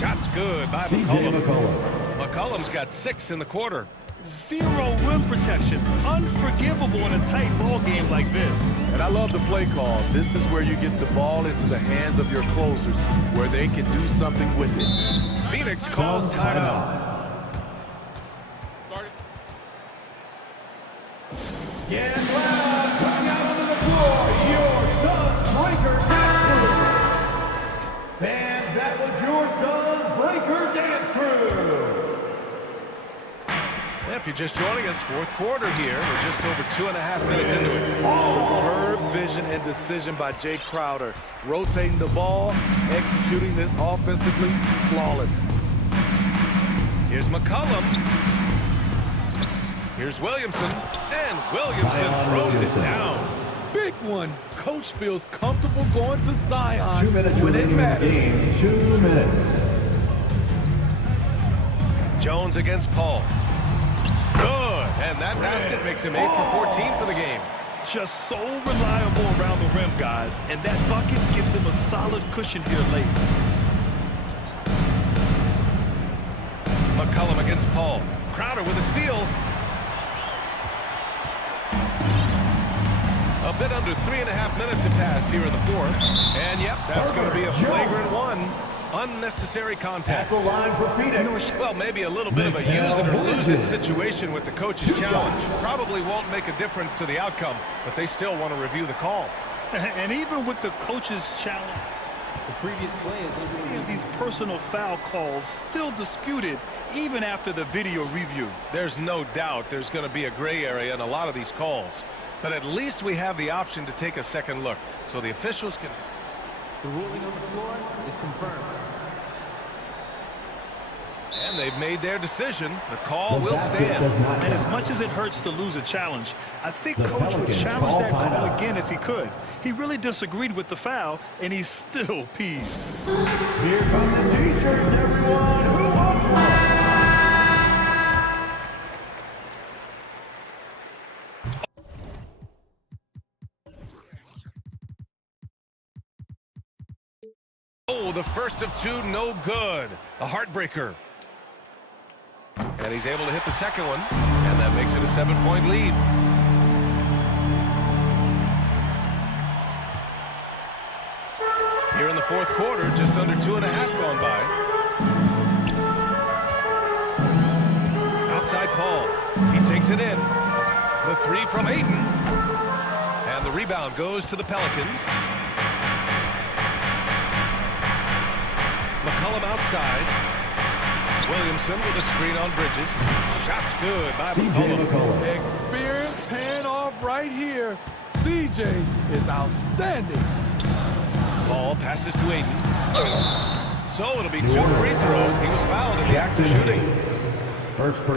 Shot's good by McCollum. McCollum's got 6 in the quarter. Zero rim protection. Unforgivable in a tight ball game like this. And I love the play call. This is where you get the ball into the hands of your closers, where they can do something with it. Phoenix calls timeout. And last, coming out onto the floor, your Suns Breaker Dance Crew. Fans, that was your Suns Breaker Dance Crew. If you're just joining us, fourth quarter here. We're just over 2.5 minutes into it. Superb vision and decision by Jay Crowder. Rotating the ball, executing this offensively, flawless. Here's McCollum. Here's Williamson. And Williamson throws it down. Big one. Coach feels comfortable going to Zion when it matters. 2 minutes. Jones against Paul. Good, and that basket makes him 8 for 14 for the game. Just so reliable around the rim, guys, and that bucket gives him a solid cushion here late. McCollum against Paul. Crowder with a steal. A bit under 3.5 minutes have passed here in the fourth. And yep, that's going to be a flagrant one. Unnecessary contact. At the line for Phoenix. Well, maybe a little bit of a use it or lose it situation with the coach's challenge. Probably won't make a difference to the outcome, but they still want to review the call. And even with the coach's challenge, the previous play is over. These personal foul calls still disputed even after the video review. There's no doubt there's going to be a gray area in a lot of these calls, but at least we have the option to take a second look so the officials can. The ruling on the floor is confirmed. And they've made their decision. The call will stand. And as much as it hurts to lose a challenge, I think Coach would challenge that call again if he could. He really disagreed with the foul, and he's still peeved. Here come the T-shirts, everyone. Who wants one? Oh, the first of two, no good. A heartbreaker. And he's able to hit the second one, and that makes it a 7-point lead. Here in the fourth quarter, just under 2.5 gone by. Outside Paul. He takes it in. The three from Ayton. And the rebound goes to the Pelicans. McCollum outside. Williamson with a screen on Bridges. Shot's good by McCollum. Experience paying off right here. CJ is outstanding. Ball passes to Ayton. So it'll be 2 free throws. He was fouled in the act of shooting.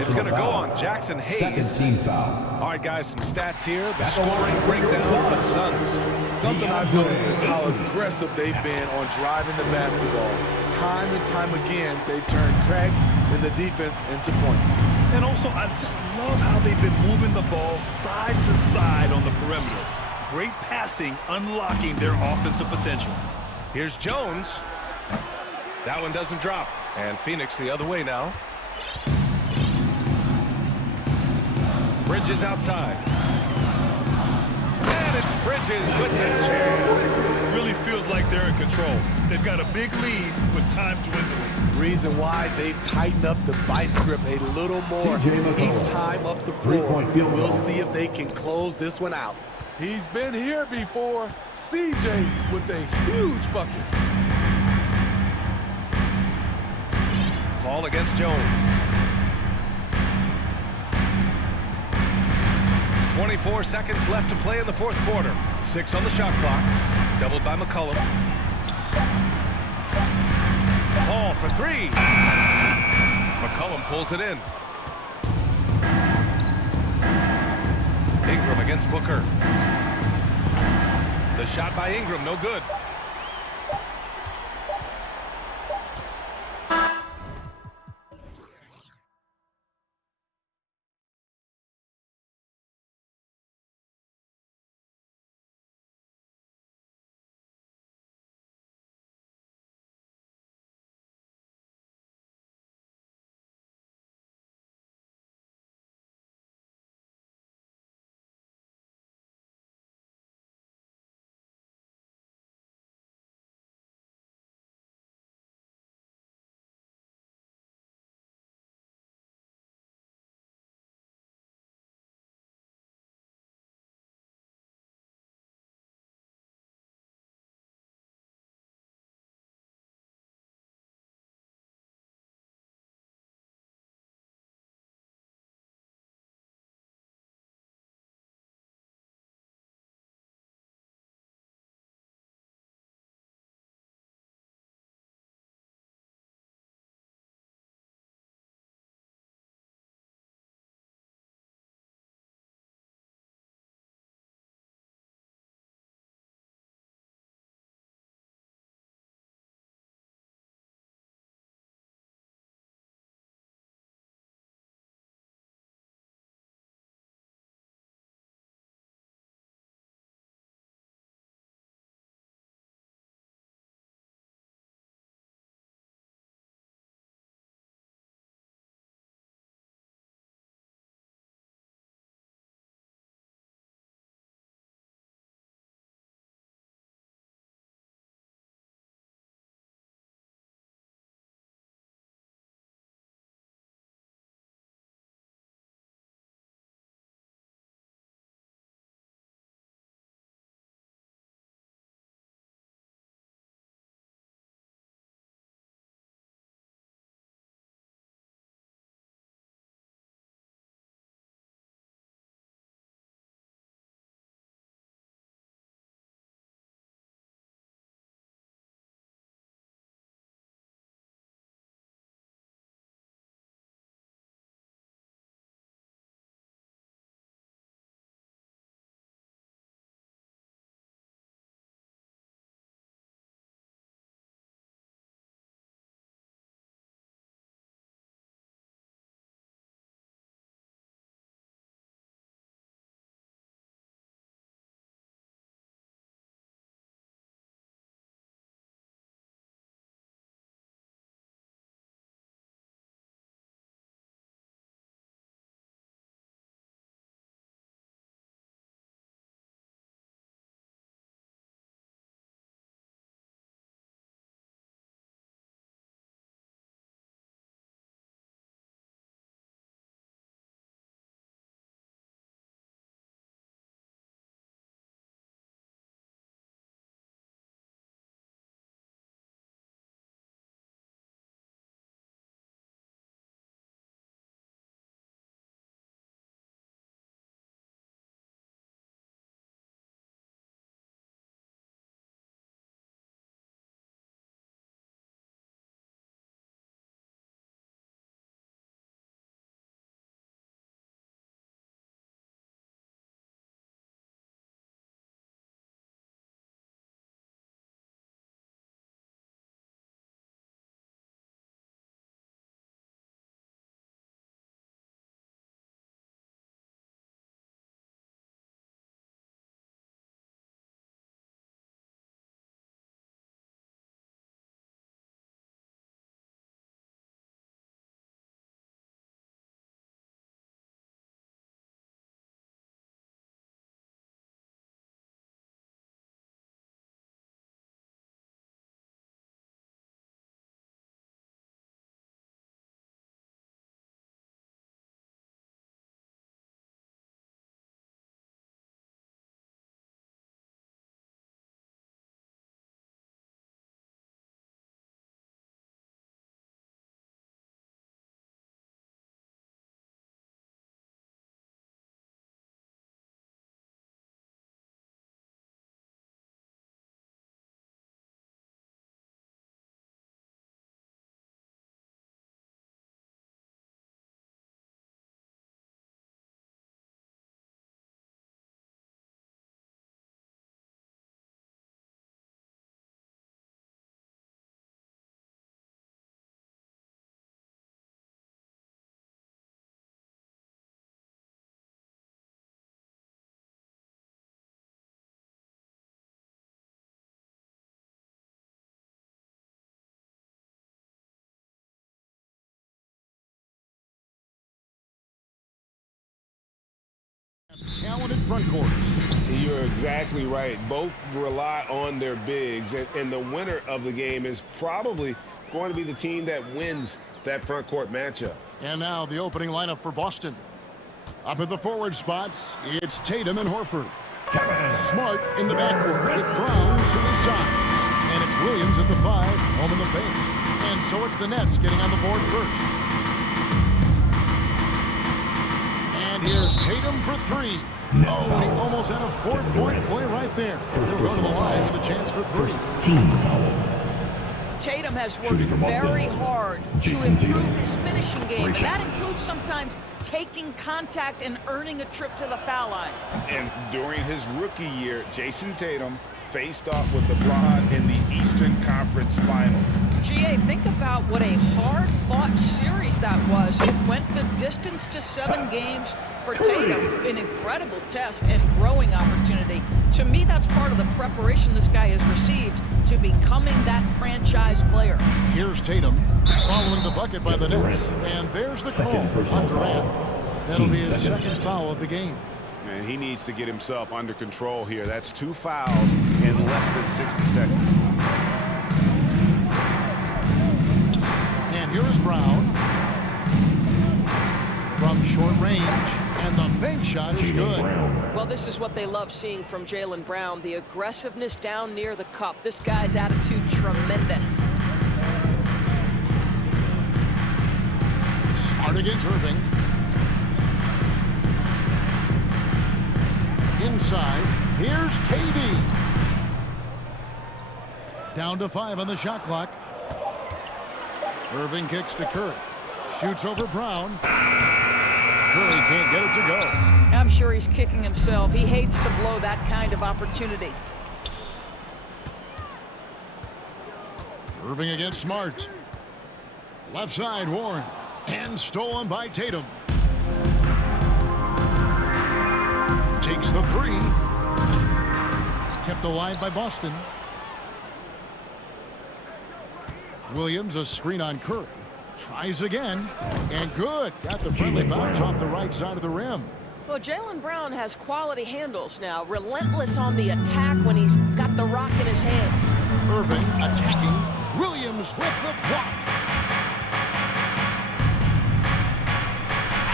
It's going to go on Jackson Hayes. Second team foul. All right, guys, some stats here. The scoring breakdown for the Suns. Something I've noticed is how aggressive they've been on driving the basketball. Time and time again, they've turned cracks in the defense into points. And also, I just love how they've been moving the ball side to side on the perimeter. Great passing, unlocking their offensive potential. Here's Jones. That one doesn't drop. And Phoenix the other way now. Bridges outside. And it's Bridges with the jam. Really feels like they're in control. They've got a big lead with time dwindling. Reason why they've tightened up the vice grip a little more each time up the floor. We'll see if they can close this one out. He's been here before. CJ with a huge bucket. Ball against Jones. 24 seconds left to play in the fourth quarter. 6 on the shot clock. Doubled by McCollum. Ball for 3. McCollum pulls it in. Ingram against Booker. The shot by Ingram, no good. talented front courts. You're exactly right. Both rely on their bigs, and the winner of the game is probably going to be the team that wins that front court matchup. And now the opening lineup for Boston. Up at the forward spots, it's Tatum and Horford. Smart in the backcourt with Brown to his side. And it's Williams at the 5, home in the paint. And so it's the Nets getting on the board first. And here's Tatum for 3. Oh, and he almost had a 4-point play right there. He'll go to the line with a chance for 3. Team foul. Tatum has worked very hard to improve his finishing game, and that includes sometimes taking contact and earning a trip to the foul line. And during his rookie year, Jason Tatum faced off with LeBron in the Eastern Conference Finals. GA, think about what a hard-fought series that was. It went the distance to 7 games for Tatum. An incredible test and growing opportunity. To me, that's part of the preparation this guy has received to becoming that franchise player. Here's Tatum following the bucket by the Nets. And there's the call on Durant. That'll be his second foul of the game. And he needs to get himself under control here. That's 2 fouls in less than 60 seconds. And here's Brown from short range, and the bank shot is good. Well, this is what they love seeing from Jaylen Brown, the aggressiveness down near the cup. This guy's attitude, tremendous. Smart against Irving. Inside, here's KD. Down to 5 on the shot clock. Irving kicks to Curry. Shoots over Brown. Curry can't get it to go. I'm sure he's kicking himself. He hates to blow that kind of opportunity. Irving against Smart. Left side, Warren. And stolen by Tatum. Takes the 3. Kept alive by Boston. Williams, a screen on Curry. Tries again. And good. Got the friendly bounce off the right side of the rim. Well, Jaylen Brown has quality handles now. Relentless on the attack when he's got the rock in his hands. Irving attacking. Williams with the block.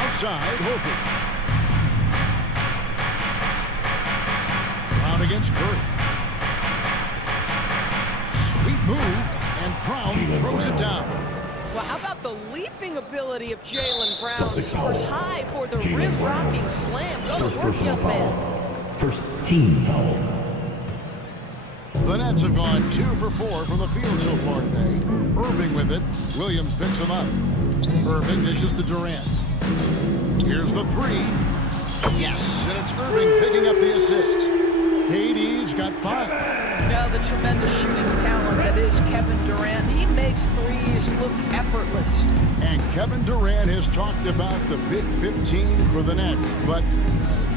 Outside, Horford. Brown against Curry. Sweet move. And Brown throws it down. Well, how about the leaping ability of Jaylen Brown? Soars high for the rim-rocking slam. Go to work, young man. First team foul. The Nets have gone 2 for 4 from the field so far today. Irving with it. Williams picks him up. Irving dishes to Durant. Here's the 3. Yes, and it's Irving picking up the assist. KD's got 5. Now the tremendous shooting talent that is Kevin Durant. He makes threes look effortless. And Kevin Durant has talked about the Big 15 for the Nets, but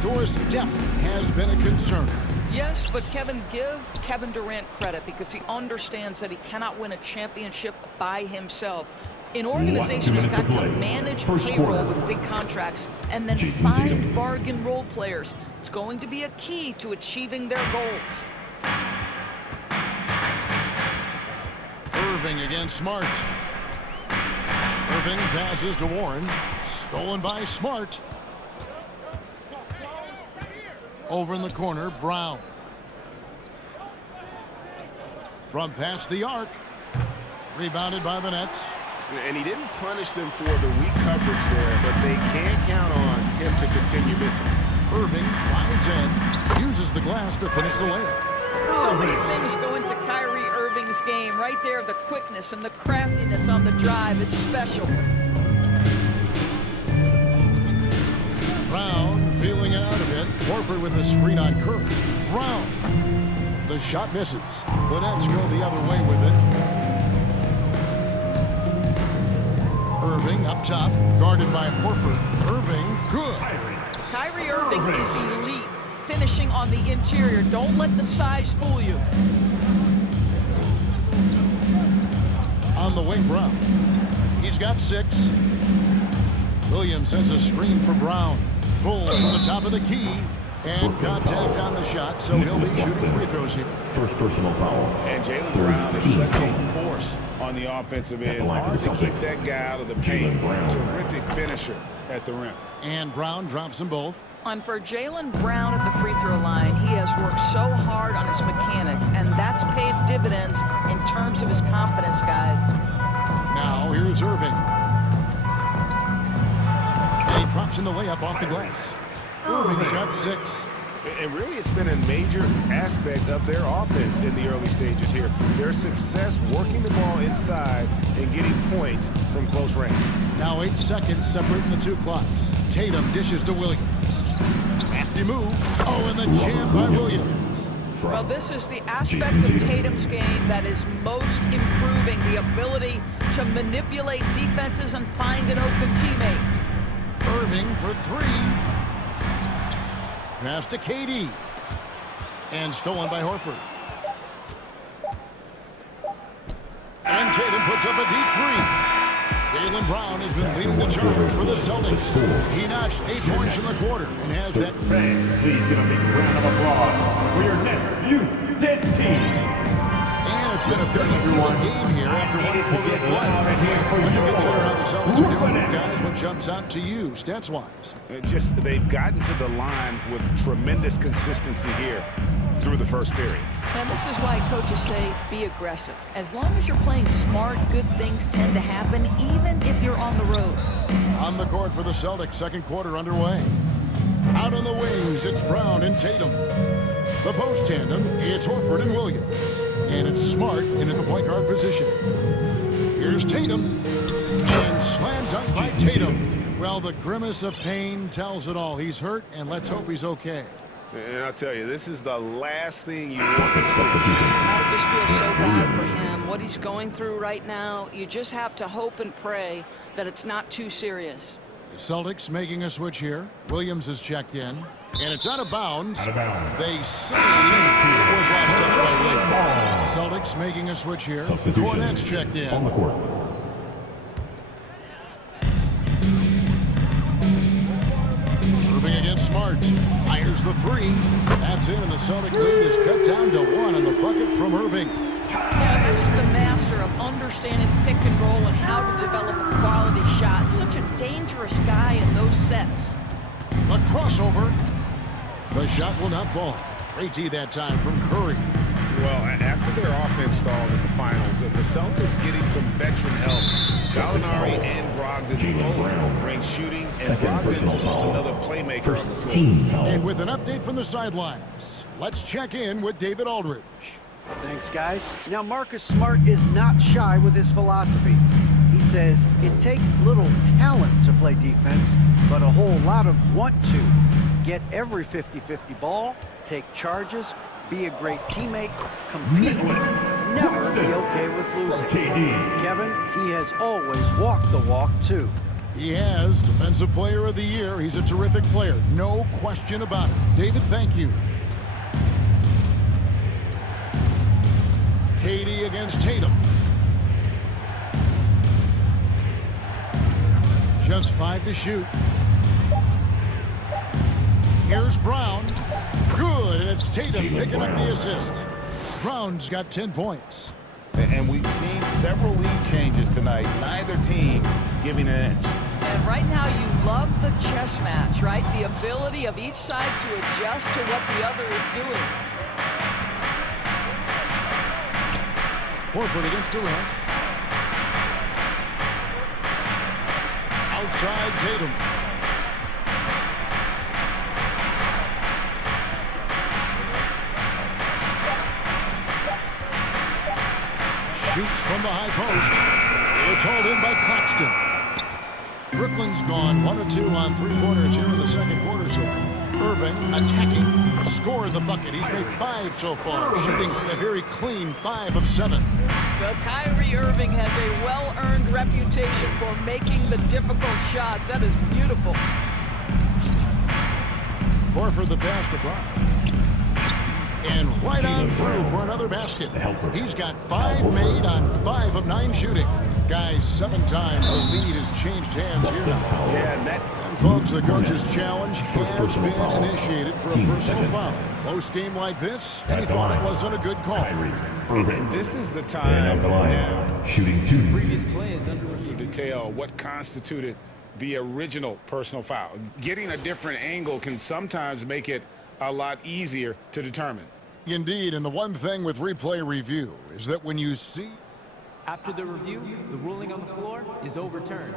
Doris, depth has been a concern. Yes, but give Kevin Durant credit because he understands that he cannot win a championship by himself. An organization has got to manage payroll with big contracts and then find bargain role players. It's going to be a key to achieving their goals. Irving against Smart. Irving passes to Warren. Stolen by Smart. Over in the corner, Brown. From past the arc. Rebounded by the Nets. And he didn't punish them for the weak coverage there, but they can't count on him to continue missing. Irving drives in, uses the glass to finish the layup. So many things go into Kyrie Irving's game. Right there, the quickness and the craftiness on the drive. It's special. Brown feeling it out a bit. Horford with the screen on Curry. Brown. The shot misses. The Nets go the other way with it. Irving up top, guarded by Horford. Irving, good. Kyrie Irving is elite, finishing on the interior. Don't let the size fool you. On the wing, Brown. He's got 6. Williams sends a screen for Brown. Pull from the top of the key. And contact on the shot, so he'll be shooting free throws here. First personal foul. And Jaylen Brown is such a force on the offensive end. Hard to keep that guy out of the paint. Terrific finisher at the rim. And Brown drops them both. And for Jaylen Brown at the free throw line, he has worked so hard on his mechanics, and that's paid dividends in terms of his confidence, guys. Now here's Irving. And he drops in the layup off the glass. Irving's got 6. And really, it's been a major aspect of their offense in the early stages here. Their success working the ball inside and getting points from close range. Now 8 seconds separating the two clocks. Tatum dishes to Williams. Crafty move. Oh, and the jam by Williams. Well, this is the aspect of Tatum's game that is most improving, the ability to manipulate defenses and find an open teammate. Irving for 3. Pass to KD. And stolen by Horford. And Tatum puts up a deep 3. Jaylen Brown has been leading the charge for the Celtics. He notched 8 points in the quarter and has that. Fans, please give a big round of applause for your next youth dead team. And it's been a pretty good game here after one quarter of play. When you consider how the Celtics are doing, guys, what jumps out to you stats-wise? Just they've gotten to the line with tremendous consistency here through the first period. And this is why coaches say be aggressive. As long as you're playing smart, good things tend to happen, even if you're on the road. On the court for the Celtics, second quarter underway. Out on the wings, it's Brown and Tatum. The post tandem, it's Horford and Williams. And it's Smart into the point guard position. Here's Tatum. And slam dunk by Tatum. Well, the grimace of pain tells it all. He's hurt, and let's hope he's okay. And I'll tell you, this is the last thing you want to see. I just feel so bad for him. What he's going through right now, you just have to hope and pray that it's not too serious. The Celtics making a switch here. Williams is checked in. And it's out of bounds. They say it was last touched by Williams. Celtics making a switch here. Cornette's checked in. On the court. Moving against Smart. Fires the 3. That's in, and the Celtic lead is cut down to 1 on the bucket from Irving. Yeah, this is the master of understanding pick and roll and how to develop a quality shot. Such a dangerous guy in those sets. A crossover. The shot will not fall. Great D that time from Curry. Well, after their offense stalled in the finals, the Celtics getting some veteran help. Gallinari and Brogdon both bring shooting, and Brogdon's another playmaker on the floor. And with an update from the sidelines, let's check in with David Aldridge. Thanks, guys. Now, Marcus Smart is not shy with his philosophy. He says it takes little talent to play defense, but a whole lot of want to. Get every 50-50 ball, take charges, be a great teammate, compete, never be okay with losing. Kevin, he has always walked the walk, too. He has Defensive Player of the Year. He's a terrific player. No question about it. David, thank you. KD against Tatum. Just 5 to shoot. Here's Brown. Good, and it's Tatum picking up the assist. Brown's got 10 points. And we've seen several lead changes tonight. Neither team giving an edge. And right now you love the chess match, right? The ability of each side to adjust to what the other is doing. Horford against Durant. Outside Tatum. Shoots from the high post. It's hauled in by Claxton. Brooklyn's gone 1 or 2 on 3-pointers here in the second quarter so far. Irving attacking. Scored the bucket. He's made 5 so far. Shooting a very clean 5 of 7. Well, Kyrie Irving has a well-earned reputation for making the difficult shots. That is beautiful. Horford the pass to Brown. And right on through for another basket. He's got 5 made on 5 of 9 shooting. guys, 7 times the lead has changed hands here now. Yeah, and folks, the coach's challenge has been initiated for a personal foul. Close game like this, and he thought it wasn't a good call. This is the time now shooting 2. Previous play is under to detail what constituted the original personal foul. Getting a different angle can sometimes make it a lot easier to determine. Indeed, and the one thing with replay review is that when you see... After the review, the ruling on the floor is overturned.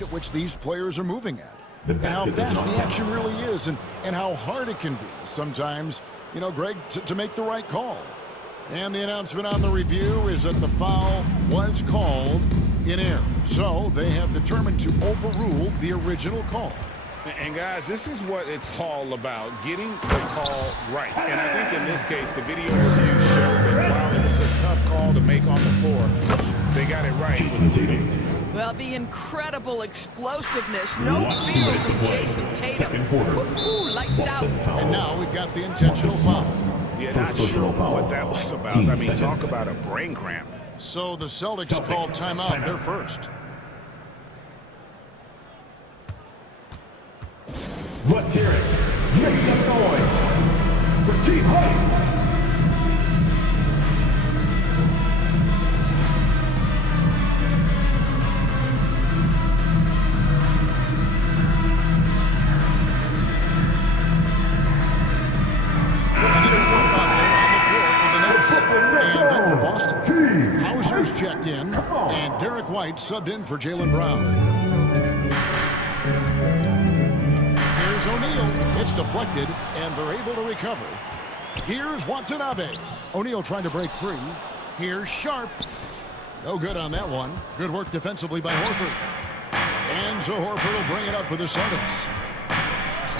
...at which these players are moving at, and how fast the action really is, and how hard it can be sometimes, you know, Greg, to make the right call. And the announcement on the review is that the foul was called in error. So they have determined to overrule the original call. And guys, this is what it's all about, getting the call right. And I think in this case, the video review showed that while it was a tough call to make on the floor, they got it right. Well, the incredible explosiveness, no fear from Jason Tatum. Ooh, lights out. And now we've got the intentional foul. Yeah, not sure what that was about. I mean, talk about a brain cramp. So the Celtics called timeout. They're first. Let's hear it. Make some noise for Team Hype. Hauser's checked in, and Derek White subbed in for Jaylen Brown. Here's O'Neal. It's deflected, and they're able to recover. Here's Watanabe. O'Neal trying to break free. Here's Sharp. No good on that one. Good work defensively by Horford. And so Horford will bring it up for the Celtics.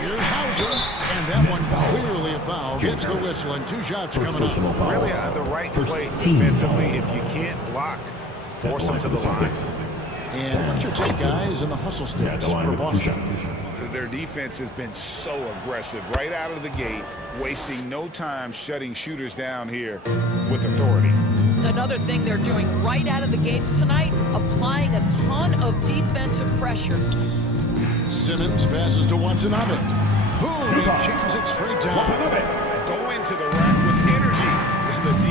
Here's Hauser, and that one clearly a foul. Gets the whistle, and 2 shots coming up. Really the right play defensively. If you can't block, force them to the line. And what's your take, guys, in the hustle sticks for Boston? Their defense has been so aggressive right out of the gate, wasting no time shutting shooters down here with authority. Another thing they're doing right out of the gates tonight, applying a ton of defensive pressure. Simmons passes to Watanabe. Boom, he jams it straight down. Go into the rack with energy. And the D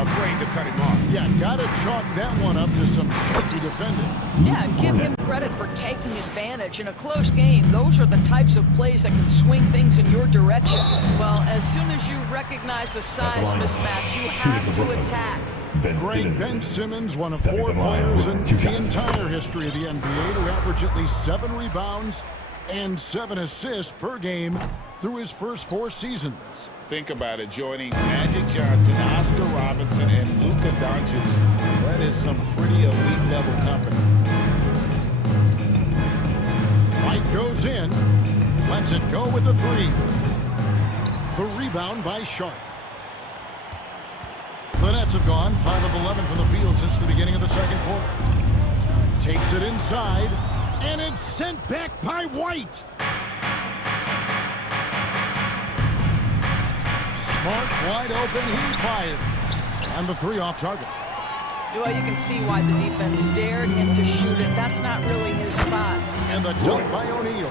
afraid to cut him off. Yeah, gotta chalk that one up to some shaky defending. Yeah, and give him credit for taking advantage. In a close game, those are the types of plays that can swing things in your direction. Well, as soon as you recognize a size mismatch, you have to attack. Great Ben Simmons, one of 4 players in the entire history of the NBA to average at least 7 rebounds and 7 assists per game through his first 4 seasons. Think about it, joining Magic Johnson, Oscar Robertson, and Luka Doncic. That is some pretty elite level company. White goes in, lets it go with a 3. The rebound by Sharp. The Nets have gone 5 of 11 from the field since the beginning of the second quarter. Takes it inside, and it's sent back by White. Smart, wide open, he fires. And the 3 off target. Well, you can see why the defense dared him to shoot it. That's not really his spot. And the dunk by O'Neal.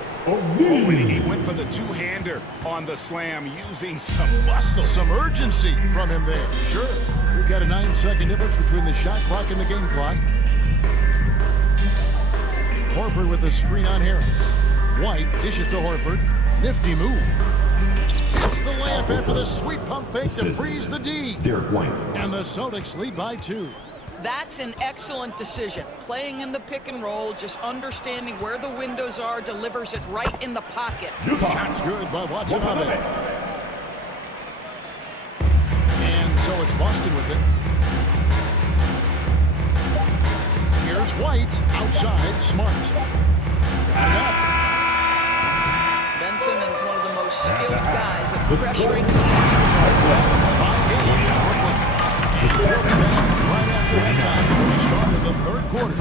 He went for the 2-hander on the slam, using some muscle. Some urgency from him there. Sure. We've got a 9-second difference between the shot clock and the game clock. Horford with the screen on Harris. White dishes to Horford. Nifty move. Hits the layup after the sweet pump fake to freeze the D. Derek White. And the Celtics lead by 2. That's an excellent decision. Playing in the pick and roll, just understanding where the windows are, delivers it right in the pocket. Shot's good by Watanabe. And so it's Boston with it. Here's White, outside, Smart. Got it up. Ben Simmons, one of the most skilled guys at pressuring. Right after the start of the third quarter.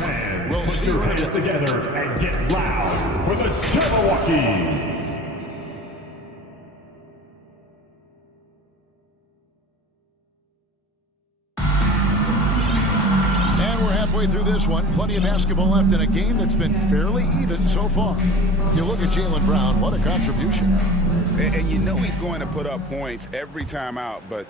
We'll Put your hands together and get loud for the Jabberwockies. halfway through this one. Plenty of basketball left in a game that's been fairly even so far. You look at Jaylen Brown, what a contribution. And you know he's going to put up points every time out, but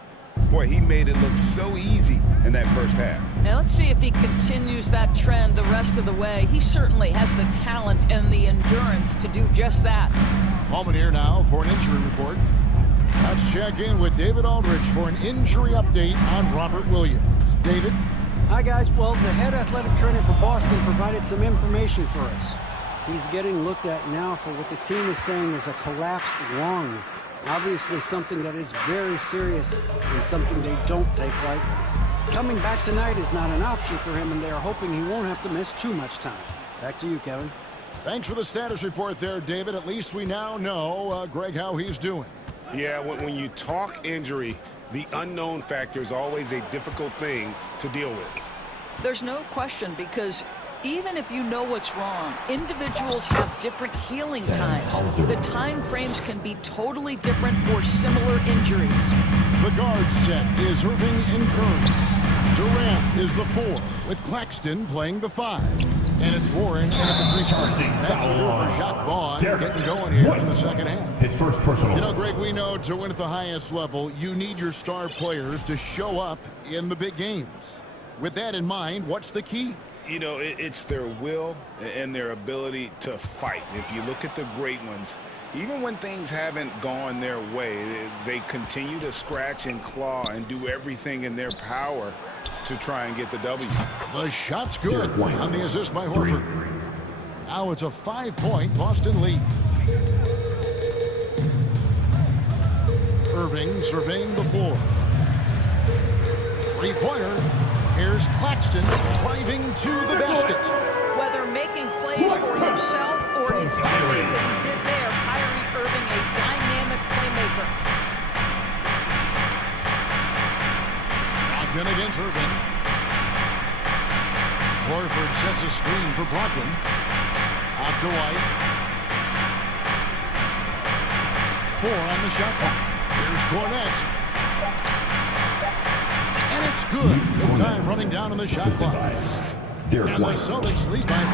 boy, he made it look so easy in that first half. Now let's see if he continues that trend the rest of the way. He certainly has the talent and the endurance to do just that. Moment here now for an injury report. Let's check in with David Aldridge for an injury update on Robert Williams. David? Hi, guys. Well, the head athletic trainer for Boston provided some information for us. He's getting looked at now for what the team is saying is a collapsed lung. Obviously something that is very serious and something they don't take lightly. Coming back tonight is not an option for him, and they are hoping he won't have to miss too much time. Back to you, Kevin. Thanks for the status report there, David. At least we now know, Greg, how he's doing. Yeah, when you talk injury, the unknown factor is always a difficult thing to deal with. There's no question, because even if you know what's wrong, individuals have different healing times. The time frames can be totally different for similar injuries. The guard set is Irving and Curry. Durant is the 4, with Claxton playing the 5. And it's Warren at the 3 spot. That's the move for Jacques Vaughn getting going here in the second half. His first personal. You know, Greg, we know to win at the highest level, you need your star players to show up in the big games. With that in mind, what's the key? You know, it's their will and their ability to fight. If you look at the great ones, even when things haven't gone their way, they continue to scratch and claw and do everything in their power to try and get the W. The shot's good on the assist by Horford. Now it's a 5-point Boston lead. Irving surveying the floor. 3-pointer. Here's Claxton driving to the basket. Whether making plays for himself or his teammates as he did there, Kyrie Irving, a dynamic playmaker. Ogden against Irving. Horford sets a screen for Brogdon. Out to White. 4 on the shot clock. Here's Cornette. And it's good. Good time running down on the shot clock. And the Celtics lead by 5.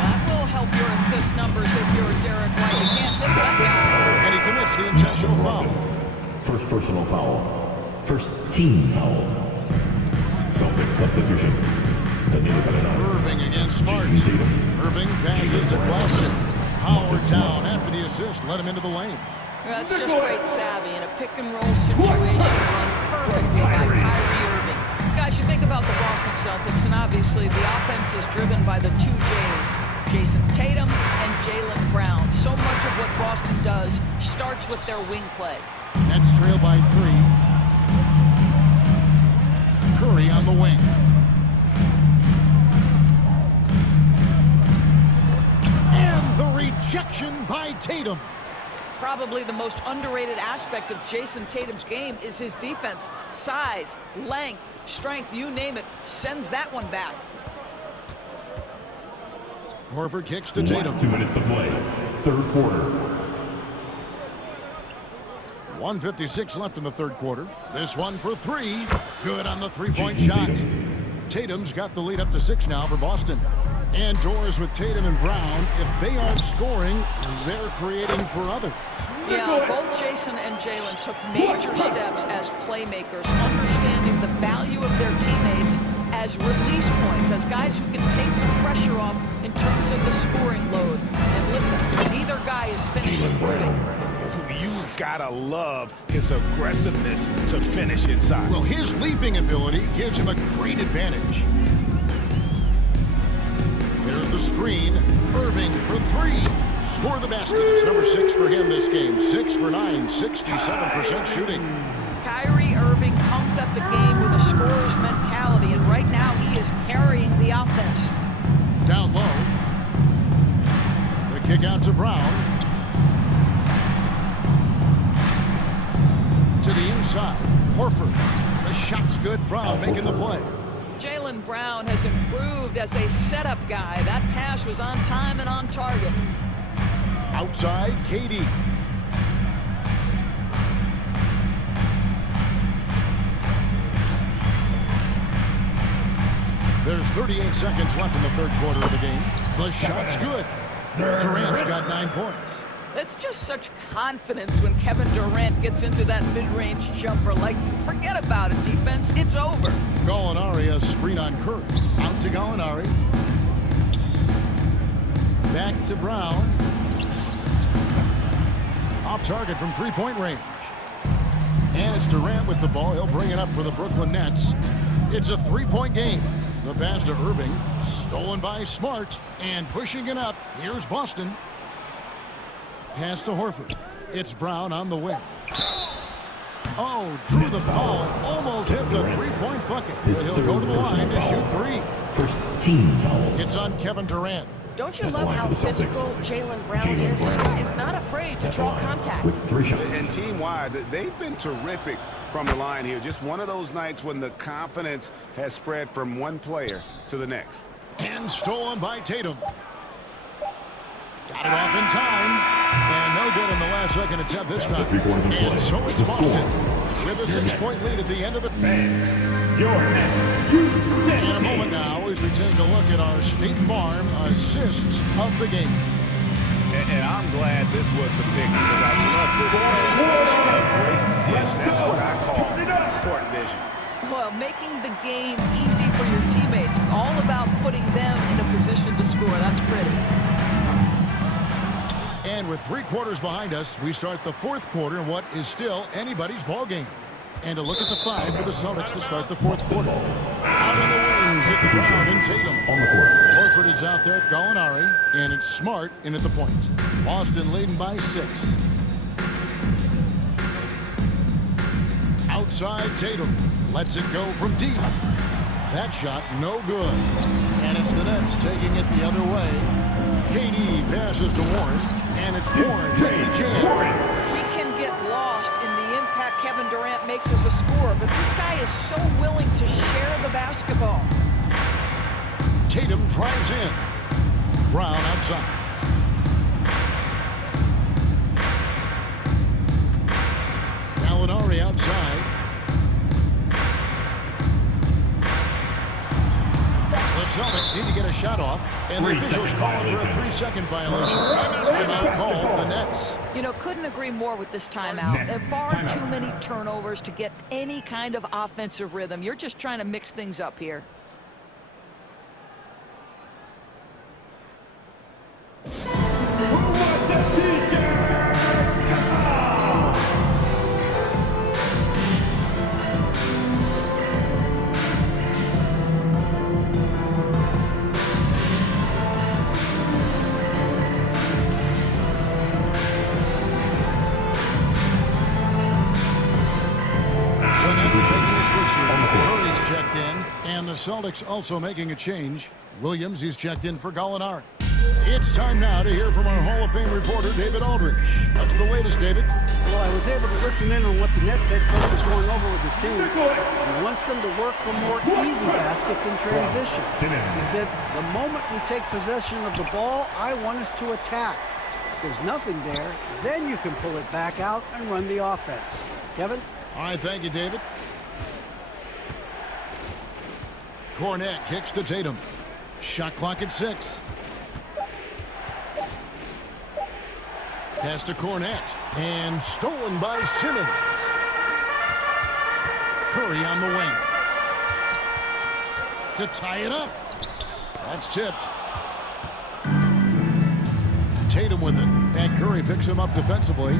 That will help your assist numbers if you're Derek White. You can't miss that guy. And he commits the intentional foul. First personal foul. First team foul. Celtics substitution. Irving against Smart. Irving passes to Claxton. Powered down after the assist. Let him into the lane. That's just great savvy in a pick-and-roll situation run perfectly by Kyrie Irving. Guys, you think about the Boston Celtics, and obviously the offense is driven by the 2 J's, Jason Tatum and Jaylen Brown. So much of what Boston does starts with their wing play. That's trailed by 3. Curry on the wing. And the rejection by Tatum. Probably the most underrated aspect of Jason Tatum's game is his defense. Size, length, strength, you name it, sends that one back. Horford kicks to Tatum. 2 minutes to play. Third quarter. 1:56 left in the third quarter. This one for 3. Good on the 3-point shot. Tatum's got the lead up to 6 now for Boston. And doors with Tatum and Brown. If they aren't scoring, they're creating for others. Yeah, both Jason and Jaylen took major steps as playmakers, understanding the value of their teammates as release points, as guys who can take some pressure off in terms of the scoring load. And listen, neither guy is finished improving. You've got to love his aggressiveness to finish inside. Well, his leaping ability gives him a great advantage. There's the screen. Irving for 3. Score the basket. It's number 6 for him this game. 6 for 9, 67% shooting. Kyrie Irving comes at the game with a scorer's mentality, and right now he is carrying the offense. Down low. The kick out to Brown. To the inside. Horford. The shot's good. Brown making the play. Jaylen Brown has improved as a setup guy. That pass was on time and on target. Outside, KD. There's 38 seconds left in the third quarter of the game. The shot's good. Durant's got 9 points. It's just such confidence when Kevin Durant gets into that mid-range jumper. Like, forget about it, defense. It's over. Gallinari, a screen on Curry. Out to Gallinari. Back to Brown. Off target from three-point range. And it's Durant with the ball. He'll bring it up for the Brooklyn Nets. It's a three-point game. The pass to Irving. Stolen by Smart. And pushing it up. Here's Boston. Pass to Horford. It's Brown on the wing. Oh, drew the foul. Almost hit the three-point bucket. But he'll go to the line to shoot three. First team foul. It's on Kevin Durant. Don't you love how physical Jaylen Brown is? This guy is not afraid to draw contact. With 3 shots. And team-wide, they've been terrific from the line here. Just one of those nights when the confidence has spread from one player to the next. And stolen by Tatum. Got it off in time. And no good in the last second attempt this time. And so it's Boston with a 6-point lead at the end of the... In a moment now, as we take a look at our State Farm assists of the game. And I'm glad this was the pick because I love this play. Such a great dish. That's what I call court vision. Well, making the game easy for your teammates. All about putting them in a position to score. That's pretty. And with 3 quarters behind us, we start the fourth quarter in what is still anybody's ball game. And a look at the 5 for the Celtics to start the fourth quarter. Out on the wings, it's Brown and Tatum. Horford is out there with Gallinari, and it's Smart in at the point. Boston leading by 6. Outside Tatum. Lets it go from deep. That shot, no good. And it's the Nets taking it the other way. KD passes to Warren, and it's Warren making the jam. We can get lost in the impact Kevin Durant makes as a scorer, but this guy is so willing to share the basketball. Tatum drives in. Brown outside. Gallinari outside. The Celtics need to get a shot off, and the officials calling for a 3-second violation. Timeout called the Nets. You know, couldn't agree more with this timeout. There are far too many turnovers to get any kind of offensive rhythm. You're just trying to mix things up here. Celtics also making a change. Williams, he's checked in for Gallinari. It's time now to hear from our Hall of Fame reporter, David Aldridge. What's the latest, David? Well, I was able to listen in on what the Nets head coach is going over with his team. He wants them to work for more easy baskets in transition. He said, the moment we take possession of the ball, I want us to attack. If there's nothing there, then you can pull it back out and run the offense. Kevin? All right, thank you, David. Cornette kicks to Tatum. Shot clock at 6. Pass to Cornette. And stolen by Simmons. Curry on the wing. To tie it up. That's tipped. Tatum with it. And Curry picks him up defensively.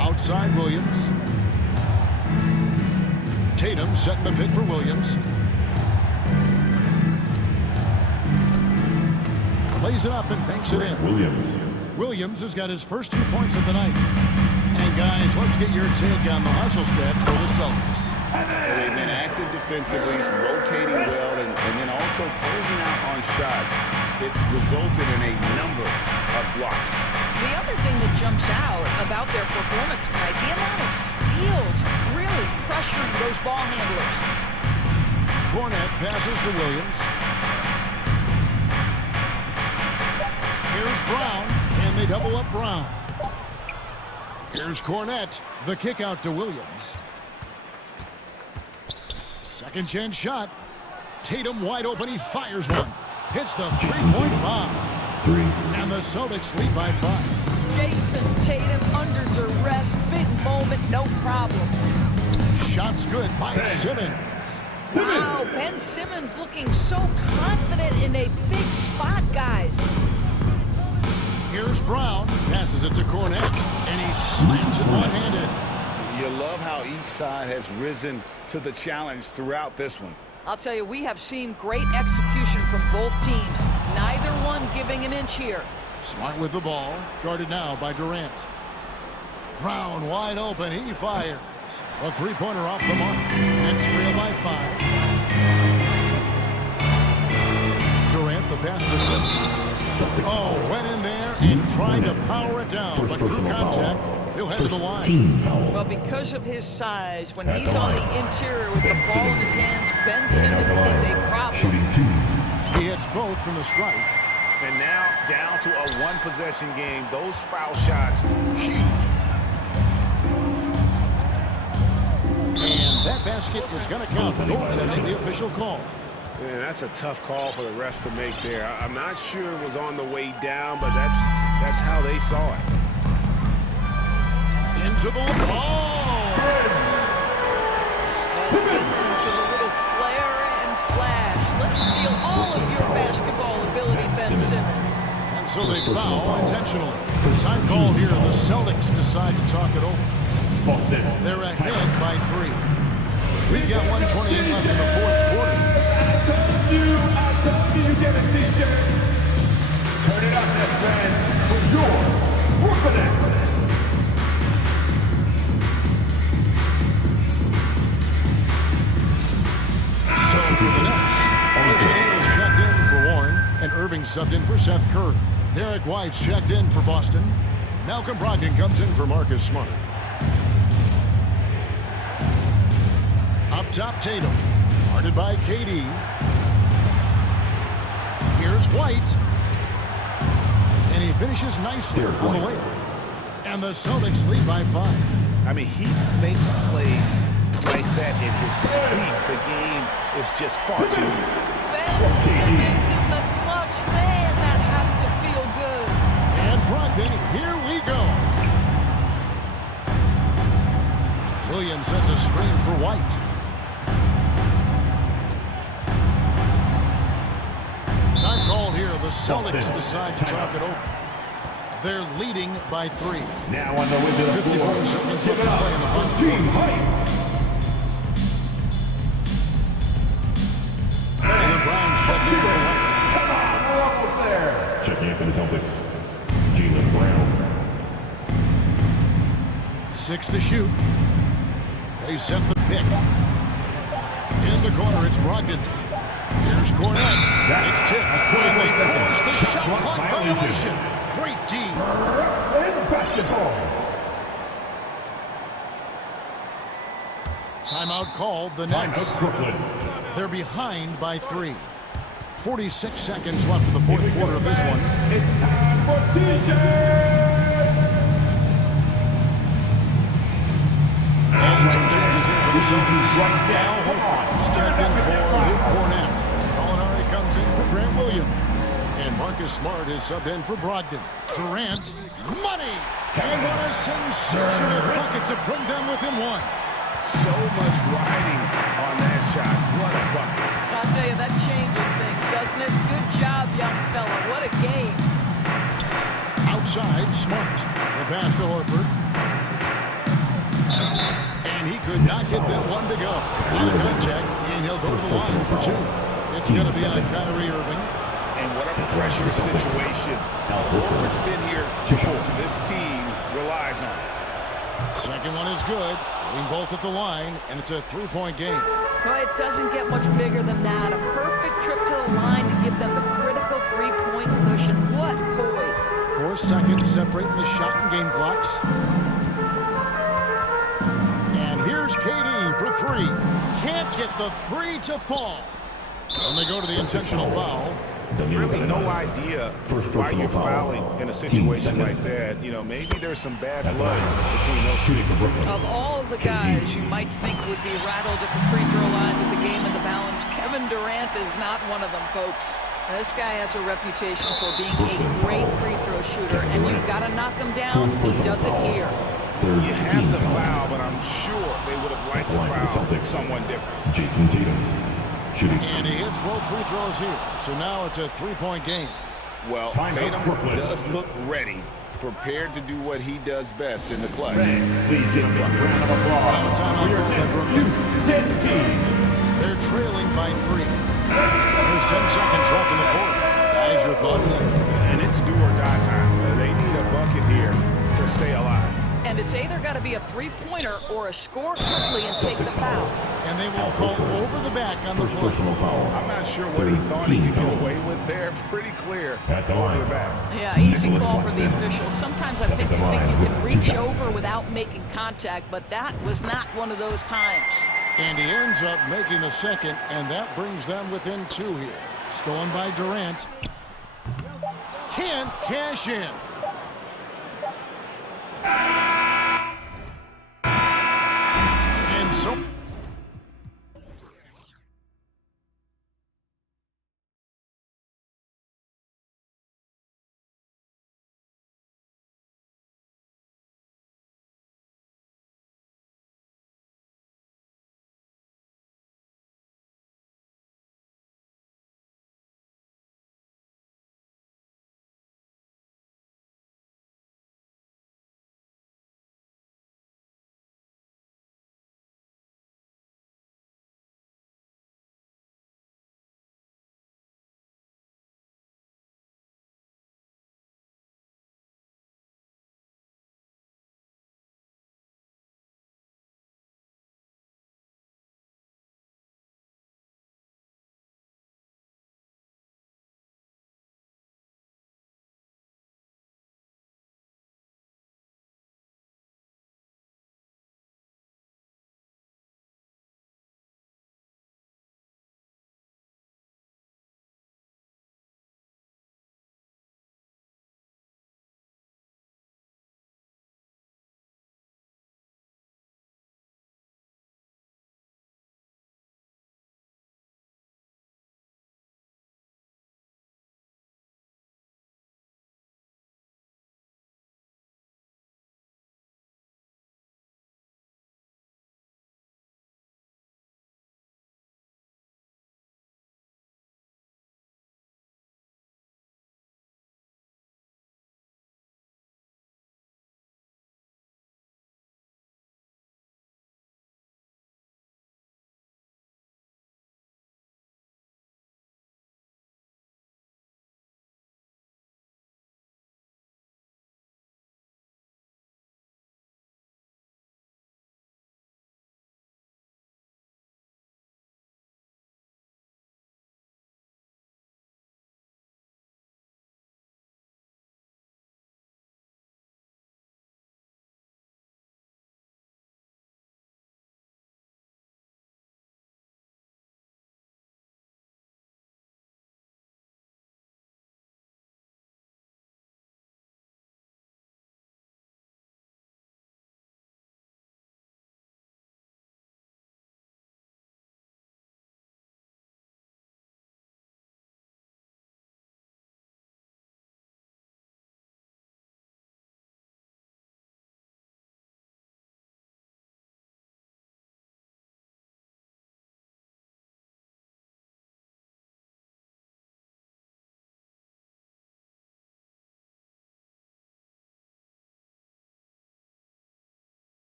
Outside Williams. Tatum setting the pick for Williams. Lays it up and banks it in. Williams has got his first 2 points of the night. And guys, let's get your take on the hustle stats for the Celtics. They've been active defensively, rotating well, and then also closing out on shots. It's resulted in a number of blocks. The other thing that jumps out about their performance tonight, the amount of steals really pressured those ball handlers. Cornette passes to Williams. Here's Brown, and they double up Brown. Here's Cornette, the kick out to Williams. Second chance shot. Tatum wide open. He fires one. Hits the three-point bomb. And the Celtics lead by 5. Jason Tatum under duress. Big moment, no problem. Shots good by Simmons. Wow, Ben Simmons looking so confident in a big spot, guys. Here's Brown. Passes it to Cornette. And he slams it one-handed. You love how each side has risen to the challenge throughout this one. I'll tell you, we have seen great execution from both teams. Neither one giving an inch here. Smart with the ball. Guarded now by Durant. Brown wide open. He fires. A three-pointer off the mark. That's trailed by 5. Durant, the pass to Simmons. Oh, went in there and tried to power it down, but through contact, he'll head to the line. Well, because of his size, when he's on the interior with the ball in his hands, Ben Simmons is a problem. He hits both from the stripe. And now down to a one-possession game. Those foul shots, huge. And that basket is going to count. Goaltending, the official call. Man, that's a tough call for the ref to make there. I'm not sure it was on the way down, but that's how they saw it. Into the ball. Simmons with a little flair and flash. Let me feel all of your basketball ability, Ben Simmons. And so they foul intentionally. Time call here. The Celtics decide to talk it over. They're ahead by 3. We've got 1:28 left in the fourth quarter. I told you get a t-shirt. Turn it up, my friends, for your Brooklyn. So for the Nets, O'Neal's checked in for Warren, and Irving subbed in for Seth Curry. Derek White's checked in for Boston. Malcolm Brogdon comes in for Marcus Smart. Up top, Tatum. Guarded by KD. Here's White. And he finishes nicely on the layup. And the Celtics lead by 5. I mean, he makes plays like that in his sleep. The game is just far too easy. Ben Simmons in the clutch. Man, that has to feel good. And Brogdon, here we go. Williams sets a screen for White. Time called here. The Celtics decide to talk it over. They're leading by 3. Now on the way to the 54 seconds left to play in the final Team quarter. Brown checked in for White. Come on, we're almost there. Checking in for the Celtics, Jaylen Brown. 6 to shoot. They set the pick. In the corner, it's Brogdon. Here's Cornette. It's tipped. And they force the shot clock violation. Great team. Basketball. Timeout called. The Nets. They're behind by 3. 46 seconds left in the fourth quarter of this one. It's time for t-shirts. And some changes here for the Celtics. Al Horford is checked in for Luke Cornette. Molinari comes in for Grant Williams. And Marcus Smart is subbed in for Brogdon. Durant, money! And what a sensational bucket to bring them within 1. So much riding on that shot. What a bucket. I'll tell you, that changes things, doesn't it? Good job, young fella. What a game. Outside, Smart. The pass to Horford. And he could not get that one to go. Out of contact, and he'll go to the line for 2. It's going to be on Kyrie Irving. And what a pressure situation. Horford's been here before. This team relies on it. Second one is good. Hitting both at the line, and it's a 3-point game. Well, it doesn't get much bigger than that. A perfect trip to the line to give them the critical 3-point cushion. What poise. 4 seconds separating the shot and game clocks. And here's KD for 3. Can't get the 3 to fall. And they go to the intentional foul. really no idea why you're fouling in a situation like that. You know, maybe there's some bad blood between those two. Of all the guys you might think would be rattled at the free throw line with the game in the balance, Kevin Durant is not one of them, folks. This guy has a reputation for being a great free throw shooter, and you've got to knock him down. He does it here. You have to foul, but I'm sure they would have liked to foul someone different. Jason Tatum. And he hits both free throws here. So now it's a three-point game. Well, Tatum does look ready, prepared to do what he does best in the clutch. Please give him a round of applause for your Houston team. They're trailing by 3. There's 10 seconds left in the fourth. Guys, your thoughts? And it's do or die time. They need a bucket here to stay alive. And it's either got to be a three-pointer or a score quickly and take the foul. And they will call over the back on the play. I'm not sure what he thought he could get away with there. Pretty clear over the back. Yeah, easy call for the officials. Sometimes I think you can reach over without making contact, but that was not one of those times. And he ends up making the second, and that brings them within 2 here. Stolen by Durant. Can't cash in. And so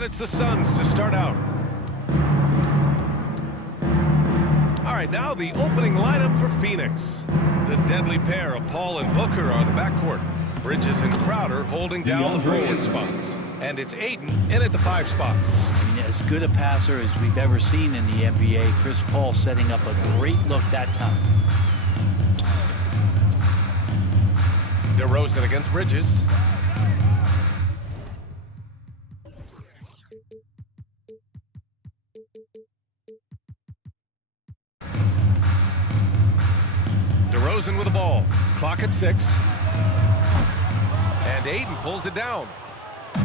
And it's the Suns to start out. All right, now the opening lineup for Phoenix. The deadly pair of Paul and Booker are the backcourt. Bridges and Crowder holding down the forward spots. And it's Ayton in at the 5 spot. I mean, as good a passer as we've ever seen in the NBA, Chris Paul setting up a great look that time. DeRozan against Bridges. DeRozan with the ball. Clock at 6. And Ayton pulls it down.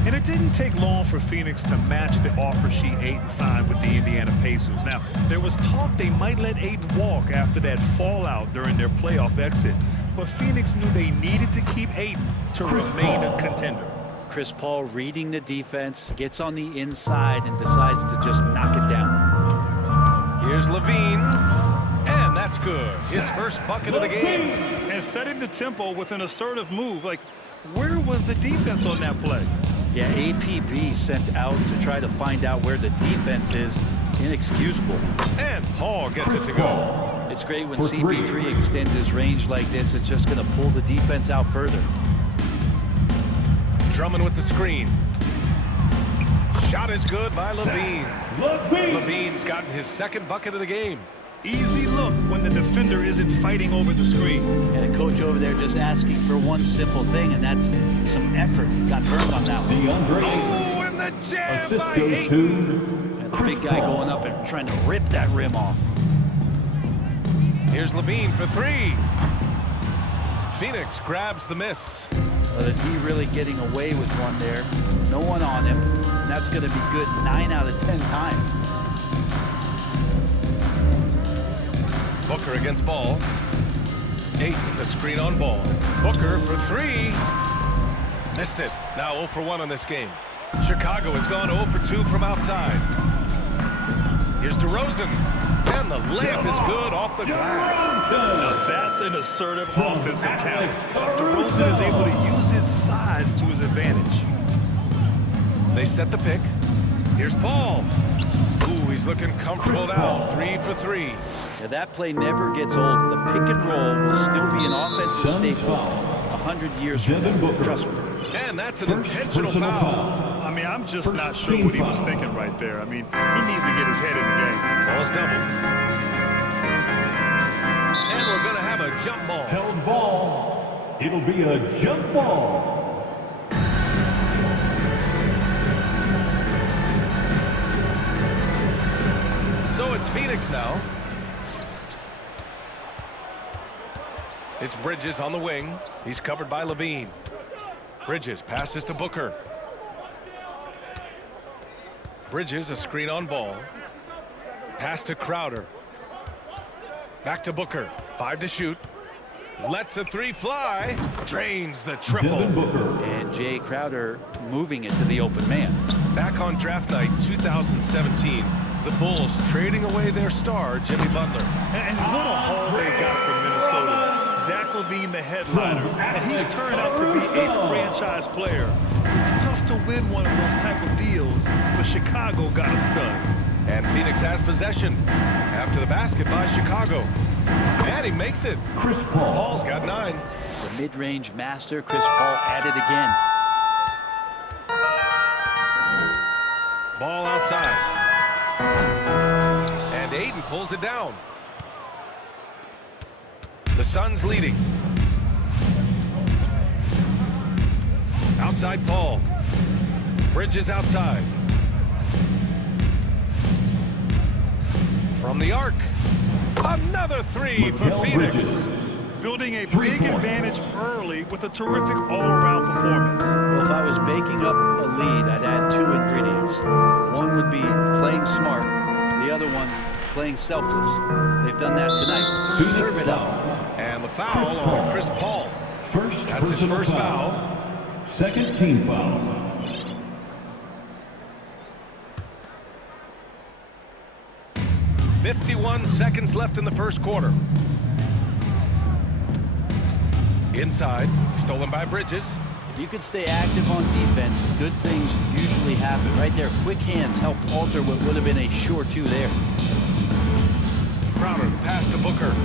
And it didn't take long for Phoenix to match the offer sheet Ayton signed with the Indiana Pacers. Now, there was talk they might let Ayton walk after that fallout during their playoff exit. But Phoenix knew they needed to keep Ayton to remain a contender. Chris Paul reading the defense, gets on the inside and decides to just knock it down. Here's Levine. And that's good. His first bucket of the game. And setting the tempo with an assertive move. Like, where was the defense on that play? Yeah, APB sent out to try to find out where the defense is. Inexcusable. And Paul gets it to go. It's great when CP3 extends his range like this. It's just going to pull the defense out further. Drummond with the screen. Shot is good by Levine. Levine's gotten his second bucket of the game. Easy look when the defender isn't fighting over the screen. And a coach over there just asking for one simple thing, and that's some effort. Got burned on that one. Oh, and the jam by Ayton. And the big guy going up and trying to rip that rim off. Here's Levine for 3. Phoenix grabs the miss. Well, the D really getting away with one there. No one on him. And that's going to be good 9 out of 10 times. Booker against Ball. Ayton, the screen on Ball. Booker for 3. Missed it. Now 0 for 1 on this game. Chicago has gone 0 for 2 from outside. Here's DeRozan. And the layup is good off the glass. Now that's an assertive offensive talent. DeRozan is able to use his size to his advantage. They set the pick. Here's Paul. Ooh, he's looking comfortable now. 3 for 3. Now that play never gets old. The pick and roll will still be an offensive staple 100 years from now. Trust me. And that's an intentional foul. I mean, I'm just not sure what he was thinking right there. I mean, he needs to get his head in the game. Ball's double. And we're going to have a jump ball. Held ball. It'll be a jump ball. So it's Phoenix now. It's Bridges on the wing. He's covered by Levine. Bridges passes to Booker. Bridges, a screen on Ball. Pass to Crowder. Back to Booker. 5 to shoot. Lets the 3 fly. Drains the triple. And Jay Crowder moving it to the open man. Back on draft night 2017. The Bulls trading away their star, Jimmy Butler. And what a haul they got from Minnesota. Zach LaVine, the headliner, and he's turned out to be a franchise player. It's tough to win one of those type of deals, but Chicago got a stud. And Phoenix has possession after the basket by Chicago. And he makes it. Chris Paul. Paul's got 9. The mid-range master, Chris Paul, at it again. Ball outside. And Ayton pulls it down. The Suns leading. Outside Paul. Bridges outside. From the arc. Another 3 for Phoenix. Building a big advantage early with a terrific all-around performance. Well, if I was baking up a lead, I'd add 2 ingredients. One would be playing smart. The other one, playing selfless. They've done that tonight. Serve it up. And the foul on Chris Paul. That's his first foul. Second team foul. .51 seconds left in the first quarter. Inside, stolen by Bridges. You could stay active on defense. Good things usually happen. Right there, quick hands helped alter what would have been a sure two there. Crowder, the pass to Booker.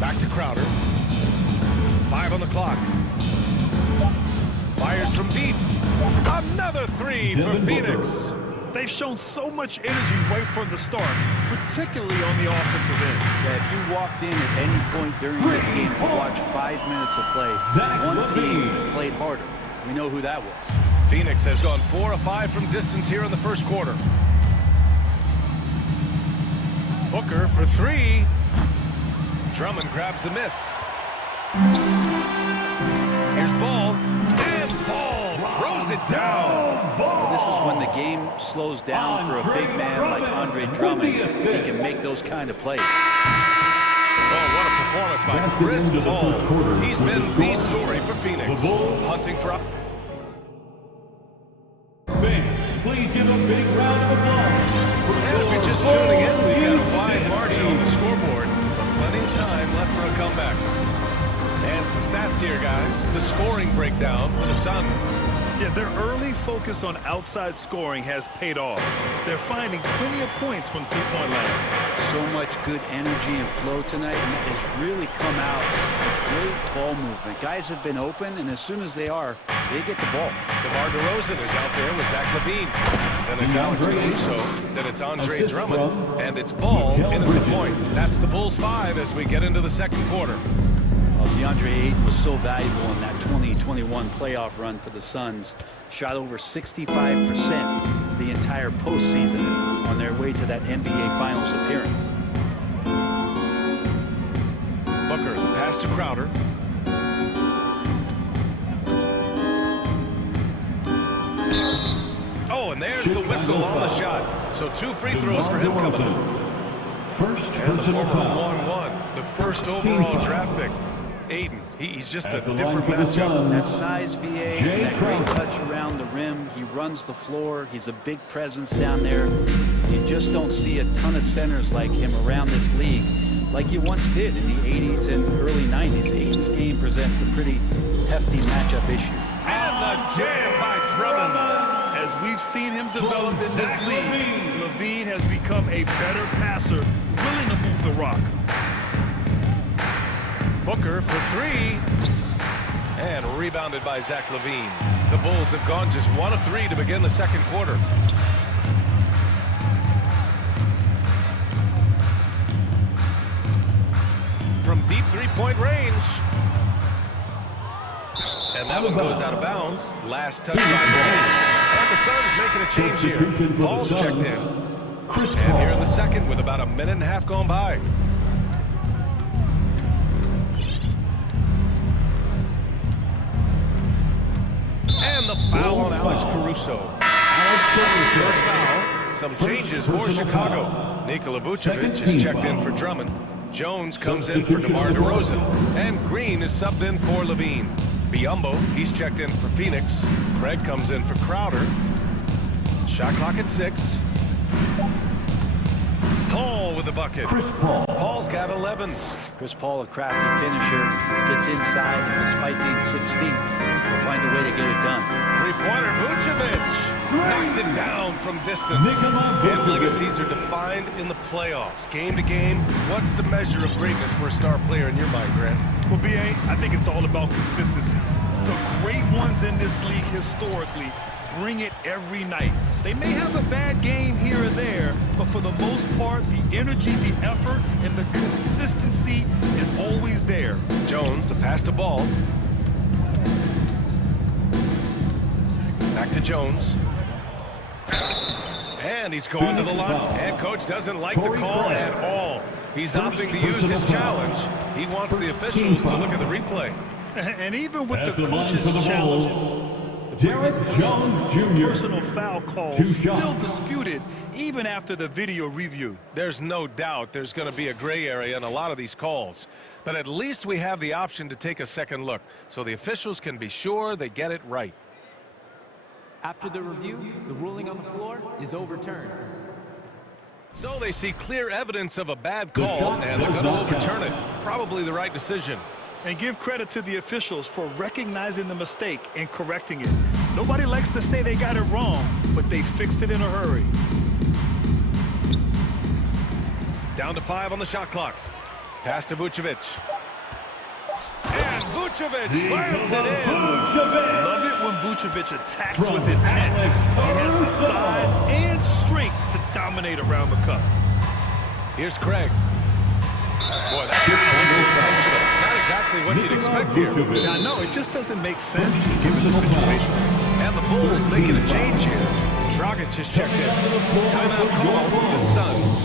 Back to Crowder. 5 on the clock. Fires from deep. Another three for Phoenix. They've shown so much energy right from the start, particularly on the offensive end. Yeah, if you walked in at any point during this game to watch 5 minutes of play, one team played harder. We know who that was. Phoenix has gone 4 of 5 from distance here in the first quarter. Booker for 3. Drummond grabs the miss. Here's Ball, and Ball throws it down. Well, this is when the game slows down for a big man like Andre Drummond. He can make those kind of plays. Oh, what a performance by Chris Paul. He's been the story for Phoenix. Hunting for... Fans, please give a big round of applause. And if you're just tuning in, we've got a wide margin on the scoreboard. Plenty of time left for a comeback. And some stats here, guys. The scoring breakdown for the Suns. Yeah, their early focus on outside scoring has paid off. They're finding plenty of points from three-point land. So much good energy and flow tonight, and it has really come out with great ball movement. Guys have been open, and as soon as they are, they get the ball. DeMar DeRozan is out there with Zach LaVine. Then it's Alex Caruso. Then it's Andre Drummond. And it's Ball in at the point. That's the Bulls 5 as we get into the second quarter. DeAndre Ayton was so valuable in that 2021 playoff run for the Suns. Shot over 65% the entire postseason on their way to that NBA Finals appearance. Booker, the pass to Crowder. Oh, and there's the whistle on the shot. So 2 free throws for him coming up. First and the personal former foul. 1-1, the first overall draft pick. Ayton, he's just a different matchup. That size VA, that great touch around the rim. He runs the floor. He's a big presence down there. You just don't see a ton of centers like him around this league like you once did in the 80s and early 90s. Ayton's game presents a pretty hefty matchup issue. And the jam by Drummond. As we've seen him develop in this league, LaVine has become a better passer, willing to move the rock. Booker for 3. And rebounded by Zach LaVine. The Bulls have gone just 1 of 3 to begin the second quarter. From deep three-point range. And that one goes out of bounds. Last touch by Ball. And the Suns making a change here. Ball's checked in. And here in the second with about a minute and a half gone by. And the foul on Alex Caruso. First foul. Some changes for Chicago. Nikola Vucevic is checked in for Drummond. Jones comes in for DeMar DeRozan. And Green is subbed in for LaVine. Biyombo, he's checked in for Phoenix. Craig comes in for Crowder. Shot clock at 6. Paul with the bucket. Chris Paul. Paul's got 11. Chris Paul, a crafty finisher, gets inside, and despite being 6 feet, will find a way to get it done. Three-pointer, Vucevic knocks it down from distance. And legacies are defined in the playoffs. Game to game, what's the measure of greatness for a star player in your mind, Grant? Well, B.A., I think it's all about consistency. The great ones in this league historically bring it every night. They may have a bad game here or there, but for the most part, the energy, the effort, and the consistency is always there. Jones, the pass to Ball. Back to Jones. And he's going to the line. And coach doesn't like the call at all. He's opting to use his challenge. He wants the officials to look at the replay. And even with the coach's challenge, Derek Jones Jr. personal foul call still disputed even after the video review. There's no doubt there's going to be a gray area in a lot of these calls. But at least we have the option to take a second look so the officials can be sure they get it right. After the review, the ruling on the floor is overturned. So they see clear evidence of a bad call, and they're going to overturn it. Probably the right decision. And give credit to the officials for recognizing the mistake and correcting it. Nobody likes to say they got it wrong, but they fixed it in a hurry. Down to 5 on the shot clock. Pass to Vucevic. And Vucevic slams it in. Love it when Vucevic attacks with intent. He has the size and strength to dominate around the cup. Here's Craig. Boy, that's intentional. Not exactly what you'd expect here. I know, it just doesn't make sense given the situation. And the Bulls making a change here. Dragic is checked in. Timeout call for the Suns.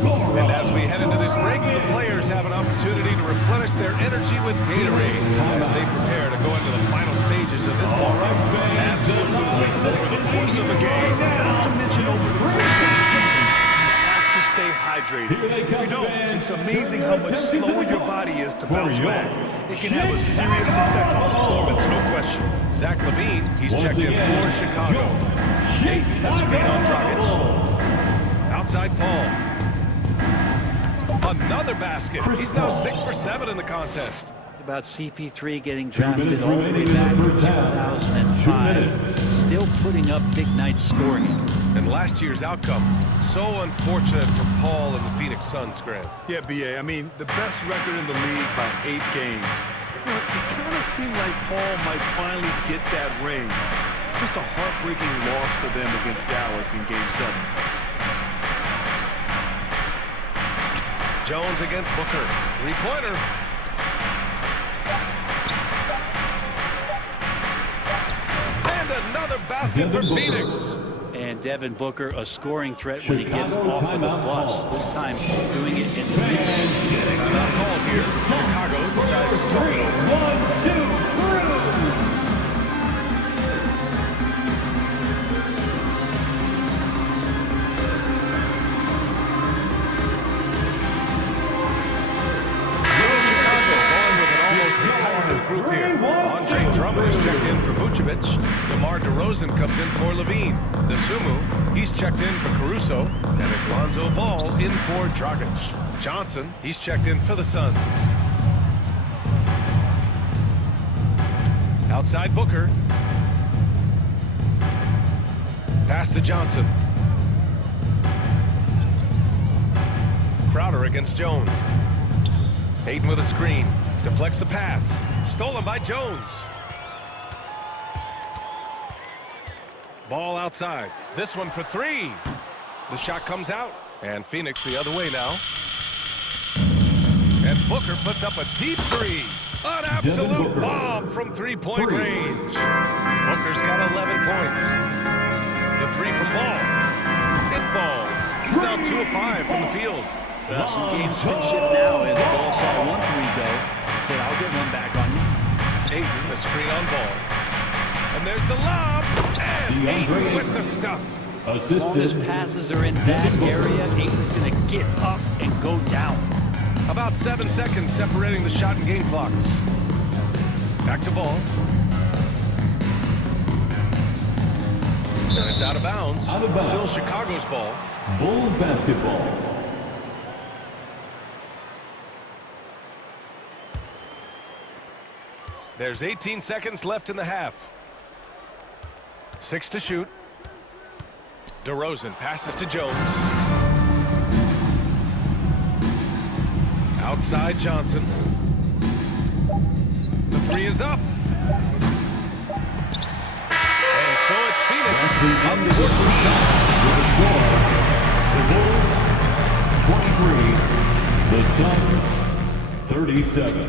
And as we head into this break, the players have an opportunity to replenish their energy with Gatorade as they prepare to go into the final stages of this ball game. Absolutely. Over the course of a game, not to mention over the course of the season, you have to stay hydrated. If you don't, it's amazing how much slower your body is to bounce back. It can have a serious effect on performance, no question. Zach LaVine, he's checked in for Chicago. A screen on Dragic. Outside Paul. Another basket. He's now 6 for 7 in the contest. About CP3 getting drafted all the way back in 2005. Still putting up big nights scoring it. And last year's outcome, so unfortunate for Paul and the Phoenix Suns, Grant. Yeah, BA, I mean, the best record in the league by 8 games. You know, it kind of seemed like Paul might finally get that ring. Just a heartbreaking loss for them against Dallas in Game 7. Jones against Booker. Three-pointer. And another basket for Phoenix. And Devin Booker, a scoring threat when he gets off of the bus. This time doing it in the mid-range. Not called here. Chicago decides to turn it over. 1, 2, 3. Group here. Andre Drummond is checked in for Vucevic. DeMar DeRozan comes in for LaVine. The Sumu, he's checked in for Caruso. And it's Lonzo Ball in for Dragic. Johnson, he's checked in for the Suns. Outside Booker. Pass to Johnson. Crowder against Jones. Hayden with a screen. Deflects the pass. Stolen by Jones. Ball outside. This one for 3. The shot comes out. And Phoenix the other way now. And Booker puts up a deep 3. An absolute bomb from three-point range. Booker's got 11 points. The 3 from Ball. It falls. He's now 2 of 5 from the field. Some gamesmanship now as Ball saw 1 3 go. Said, I'll get one back on you. Ayton, the screen on Ball. And there's the lob. And Ayton with the stuff. As long as passes are in that area, Ayton's going to get up and go down. About 7 seconds separating the shot and game clocks. Back to Ball. And it's out of bounds. Still Chicago's ball. Bulls basketball. There's 18 seconds left in the half. 6 to shoot. DeRozan passes to Jones. Outside Johnson. The 3 is up. And so it's Phoenix up 14. The Bulls 23. The Suns 37.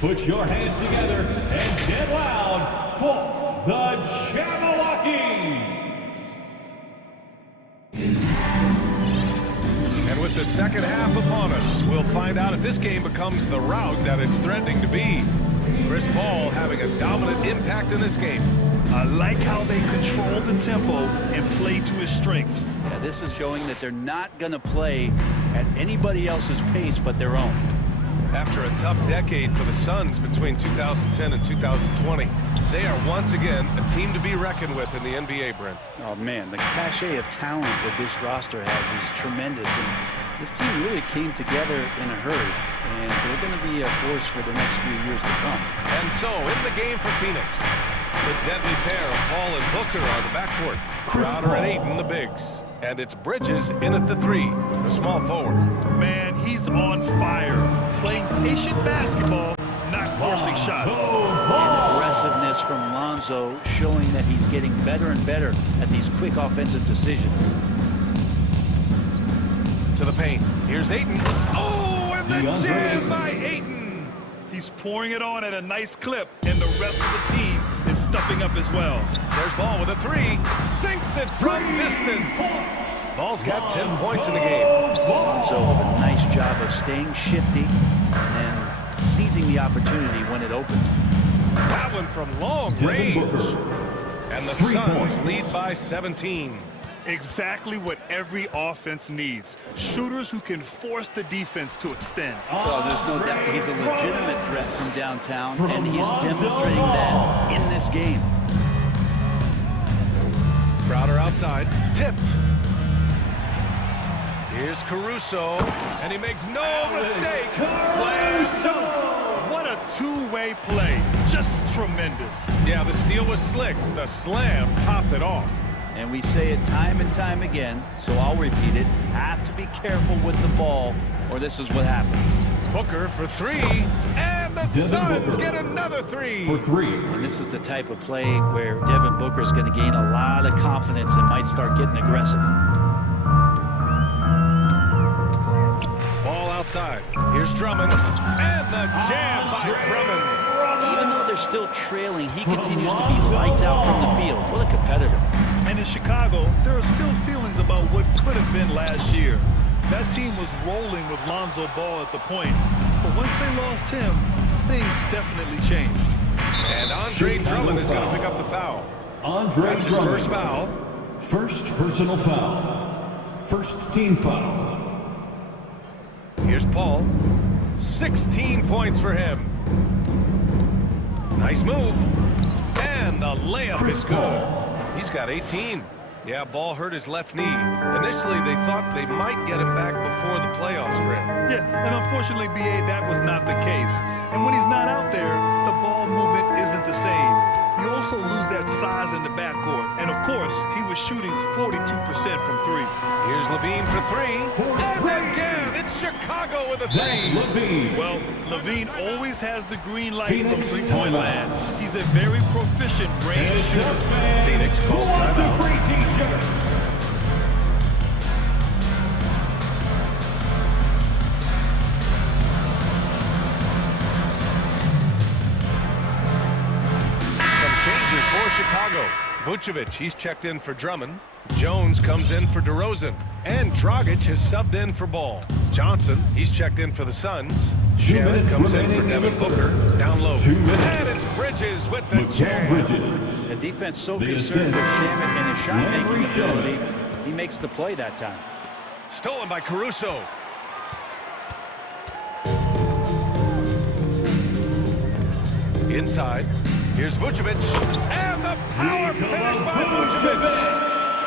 Put your hands together and get loud for the Jabberwockies! And with the second half upon us, we'll find out if this game becomes the rout that it's threatening to be. Chris Paul having a dominant impact in this game. I like how they control the tempo and play to his strengths. Yeah, this is showing that they're not going to play at anybody else's pace but their own. After a tough decade for the Suns between 2010 and 2020, They are once again a team to be reckoned with in the NBA, Brent. Oh, man, the cachet of talent that this roster has is tremendous. And this team really came together in a hurry. And they're going to be a force for the next few years to come. And so, in the game for Phoenix, the deadly pair of Paul and Booker are the backcourt. Crowder and Ayton, the bigs. And it's Bridges in at the 3, the small forward. Man, he's on fire. Playing patient basketball, not forcing shots. And aggressiveness from Lonzo, showing that he's getting better and better at these quick offensive decisions. To the paint. Here's Ayton. Oh, and the jam by Ayton. He's pouring it on at a nice clip, and the rest of the team is stepping up as well. There's Ball with a 3. Sinks it from distance. Ball's got 10 points in the game. Lonzo with a nice job of staying shifty and seizing the opportunity when it opened. That one from long range. And the Suns lead by 17. Exactly what every offense needs. Shooters who can force the defense to extend. Well, there's no doubt he's a legitimate threat from downtown, and he's demonstrating that in this game. Crowder outside. Tipped. Here's Caruso, and he makes no mistake. Slam. What a two-way play. Just tremendous. Yeah, the steal was slick. The slam topped it off. And we say it time and time again, so I'll repeat it. Have to be careful with the ball, or this is what happens. Booker for 3, and the Suns get another 3. For 3. And this is the type of play where Devin Booker is going to gain a lot of confidence and might start getting aggressive. Ball outside. Here's Drummond, and the jam by Drummond. Even though they're still trailing, he continues to be lights out from the field. What a competitor. And in Chicago, there are still feelings about what could have been last year. That team was rolling with Lonzo Ball at the point. But once they lost him, things definitely changed. And Andre Drummond is going to pick up the foul. That's his first foul. First personal foul. First team foul. Here's Paul. 16 points for him. Nice move. And the layup is good. He's got 18. Yeah, Ball hurt his left knee. Initially, they thought they might get him back before the playoffs ran. Yeah, and unfortunately, B.A., that was not the case. And when he's not out there, the ball movement isn't the same. You also lose that size in the backcourt. And, of course, he was shooting 42% from 3. Here's Levine for 3. And again, it's Chicago with a 3. Well, Levine always has the green light from three-point land. He's a very proficient range shooter. Phoenix calls timeout. For Chicago, Vucevic, he's checked in for Drummond. Jones comes in for DeRozan. And Dragic has subbed in for Ball. Johnson, he's checked in for the Suns. Shannon comes in for Devin Booker. Down low. And it's Bridges with the jam. The defense so concerned with Shannon and his shot-making ability, he makes the play that time. Stolen by Caruso. Inside. Here's Vucevic, and the power finish by Vucevic.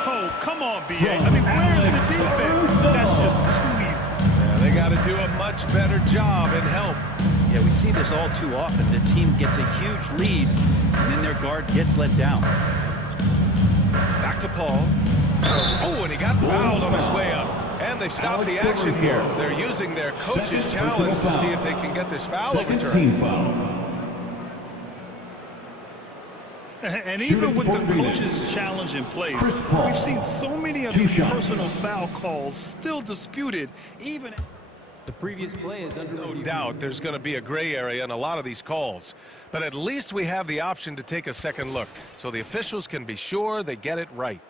Oh, come on, B.A. I mean, where's the defense? That's just too easy. Yeah, they got to do a much better job and help. Yeah, we see this all too often. The team gets a huge lead, and then their guard gets let down. Back to Paul. Oh, and he got fouled on his way up. And they've stopped the action here. They're using their coach's challenge to see if they can get this foul overturned. And even with the coach's challenge in place, we've seen so many of these personal foul calls still disputed, even... The previous play is under no doubt there's going to be a gray area in a lot of these calls. But at least we have the option to take a second look, so the officials can be sure they get it right.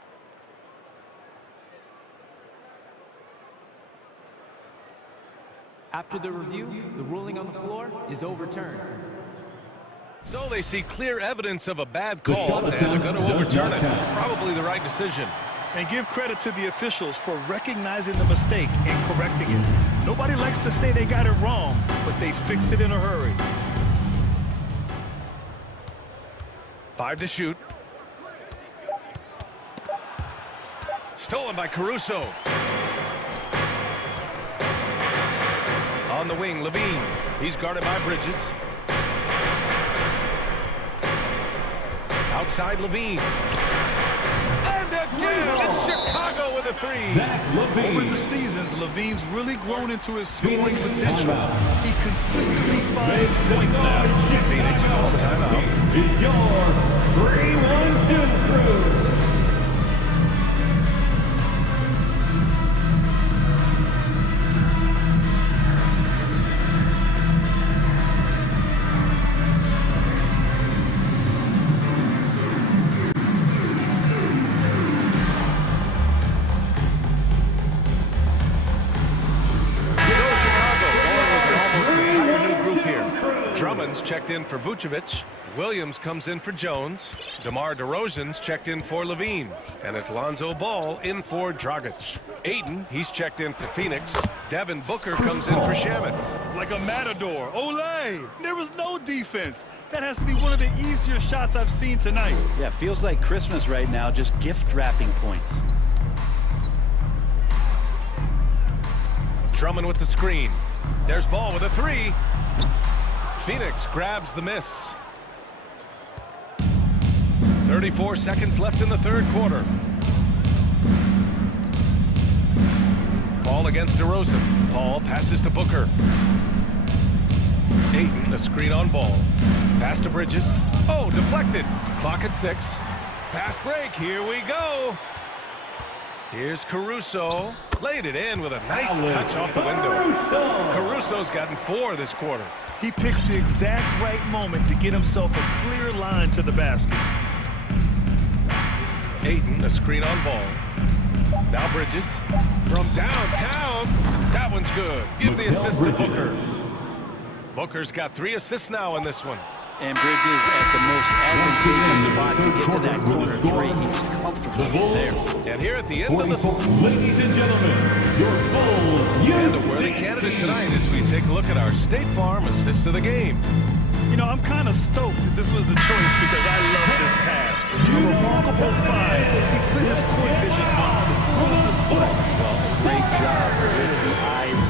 After the review, the ruling on the floor is overturned. So they see clear evidence of a bad call, and they're going to overturn it. Probably the right decision. And give credit to the officials for recognizing the mistake and correcting it. Nobody likes to say they got it wrong, but they fixed it in a hurry. 5 to shoot. Stolen by Caruso. On the wing, Levine. He's guarded by Bridges. Outside Levine. And again, it's Chicago with a 3. Over the seasons, Levine's really grown into his scoring potential. He consistently finds points now. Phoenix calls timeout. It's your 3-1-2 crew. Checked in for Vucevic. Williams comes in for Jones. DeMar DeRozan's checked in for Levine. And it's Lonzo Ball in for Dragic. Ayton, he's checked in for Phoenix. Devin Booker comes in for Shaman. Like a matador. Olay! There was no defense. That has to be one of the easier shots I've seen tonight. Yeah, feels like Christmas right now, just gift wrapping points. Drummond with the screen. There's Ball with a 3. Phoenix grabs the miss. 34 seconds left in the third quarter. Ball against DeRozan. Ball passes to Booker. Ayton, a screen on Ball. Pass to Bridges. Oh, deflected. Clock at 6. Fast break. Here we go. Here's Caruso. Laid it in with a nice touch off the window. Caruso's gotten 4 this quarter. He picks the exact right moment to get himself a clear line to the basket. Ayton, a screen on Ball. Now Bridges. From downtown. That one's good. Give the assist to Booker. Booker's got 3 assists now in this one. And Bridges at the most advantageous spot to get to that corner 3. He's comfortable there. And here at the end of the... Ladies and gentlemen, your full... And a worthy candidate tonight as we take a look at our State Farm assists of the game. You know, I'm kind of stoked that this was a choice because I love this pass. A remarkable find. He put his court vision on full display. Well, great job with the eyes.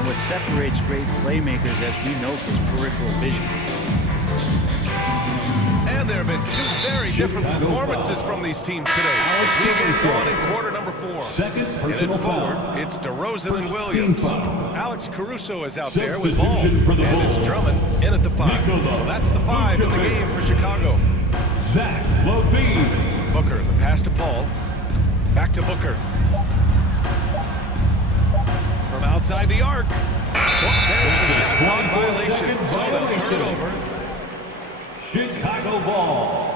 And what separates great playmakers, as we know, is peripheral vision. And there have been 2 very different performances from these teams today. As we get on in quarter number 4. Second and personal in forward, foul. it's DeRozan and First Williams. team foul. Alex Caruso is out there with Ball. Substitution for the And it's Bulls. Drummond in at the 5. So that's the 5 in the game for Chicago. Zach Levine. Booker, the pass to Paul. Back to Booker. From outside the arc. Well, there's the shot clock violation. So they'll turn it over. Chicago ball.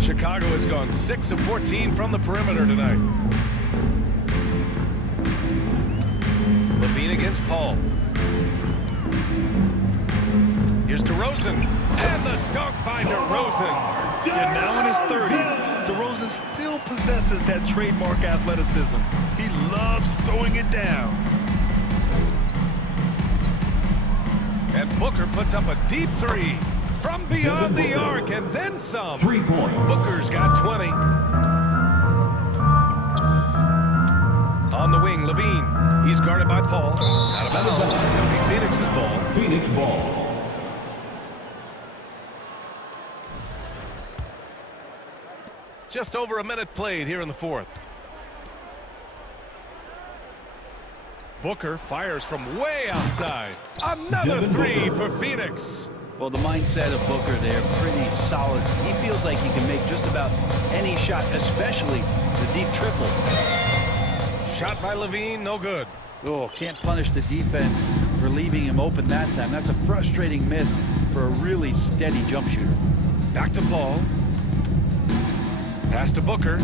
Chicago has gone 6 of 14 from the perimeter tonight. Levine against Paul. Here's DeRozan. And the dunk by DeRozan. Yeah, now in his 30s, DeRozan still possesses that trademark athleticism. He loves throwing it down. And Booker puts up a deep 3 from beyond the arc and then some. 3 points. Booker's got 20. On the wing, Levine. He's guarded by Paul. Out of bounds. It'll be Phoenix's ball. Phoenix ball. Just over a minute played here in the 4th. Booker fires from way outside. Another 3 for Phoenix. Well, the mindset of Booker there, pretty solid. He feels like he can make just about any shot, especially the deep triple. Shot by Levine, no good. Oh, can't punish the defense for leaving him open that time. That's a frustrating miss for a really steady jump shooter. Back to Paul. Pass to Booker.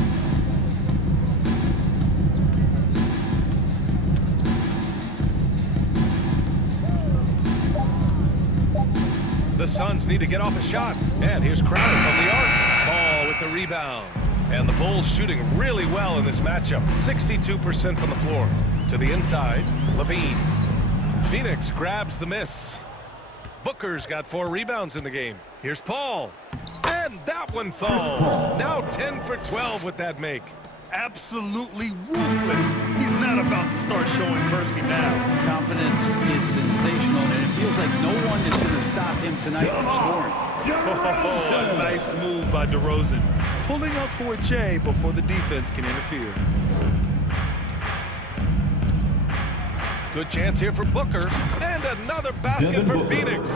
The Suns need to get off a shot. And here's Crowder from the arc. Ball with the rebound. And the Bulls shooting really well in this matchup. 62% from the floor. To the inside, Levine. Phoenix grabs the miss. Booker's got 4 rebounds in the game. Here's Paul. And that one falls. Now 10 for 12 with that make. Absolutely ruthless. He's not about to start showing mercy now. Confidence is sensational, and it feels like no one is going to stop him tonight from scoring. Oh, a nice move by DeRozan. Pulling up for a J before the defense can interfere. Good chance here for Booker. And another basket for Phoenix.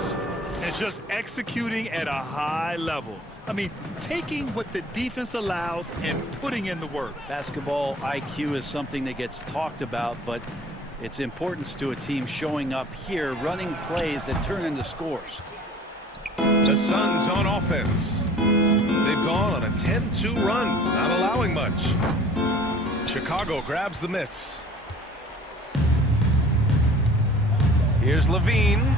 And just executing at a high level. I mean, taking what the defense allows and putting in the work. Basketball IQ is something that gets talked about, but its importance to a team showing up here, running plays that turn into scores. The Suns on offense. They've gone on a 10-2 run, not allowing much. Chicago grabs the miss. Here's Levine.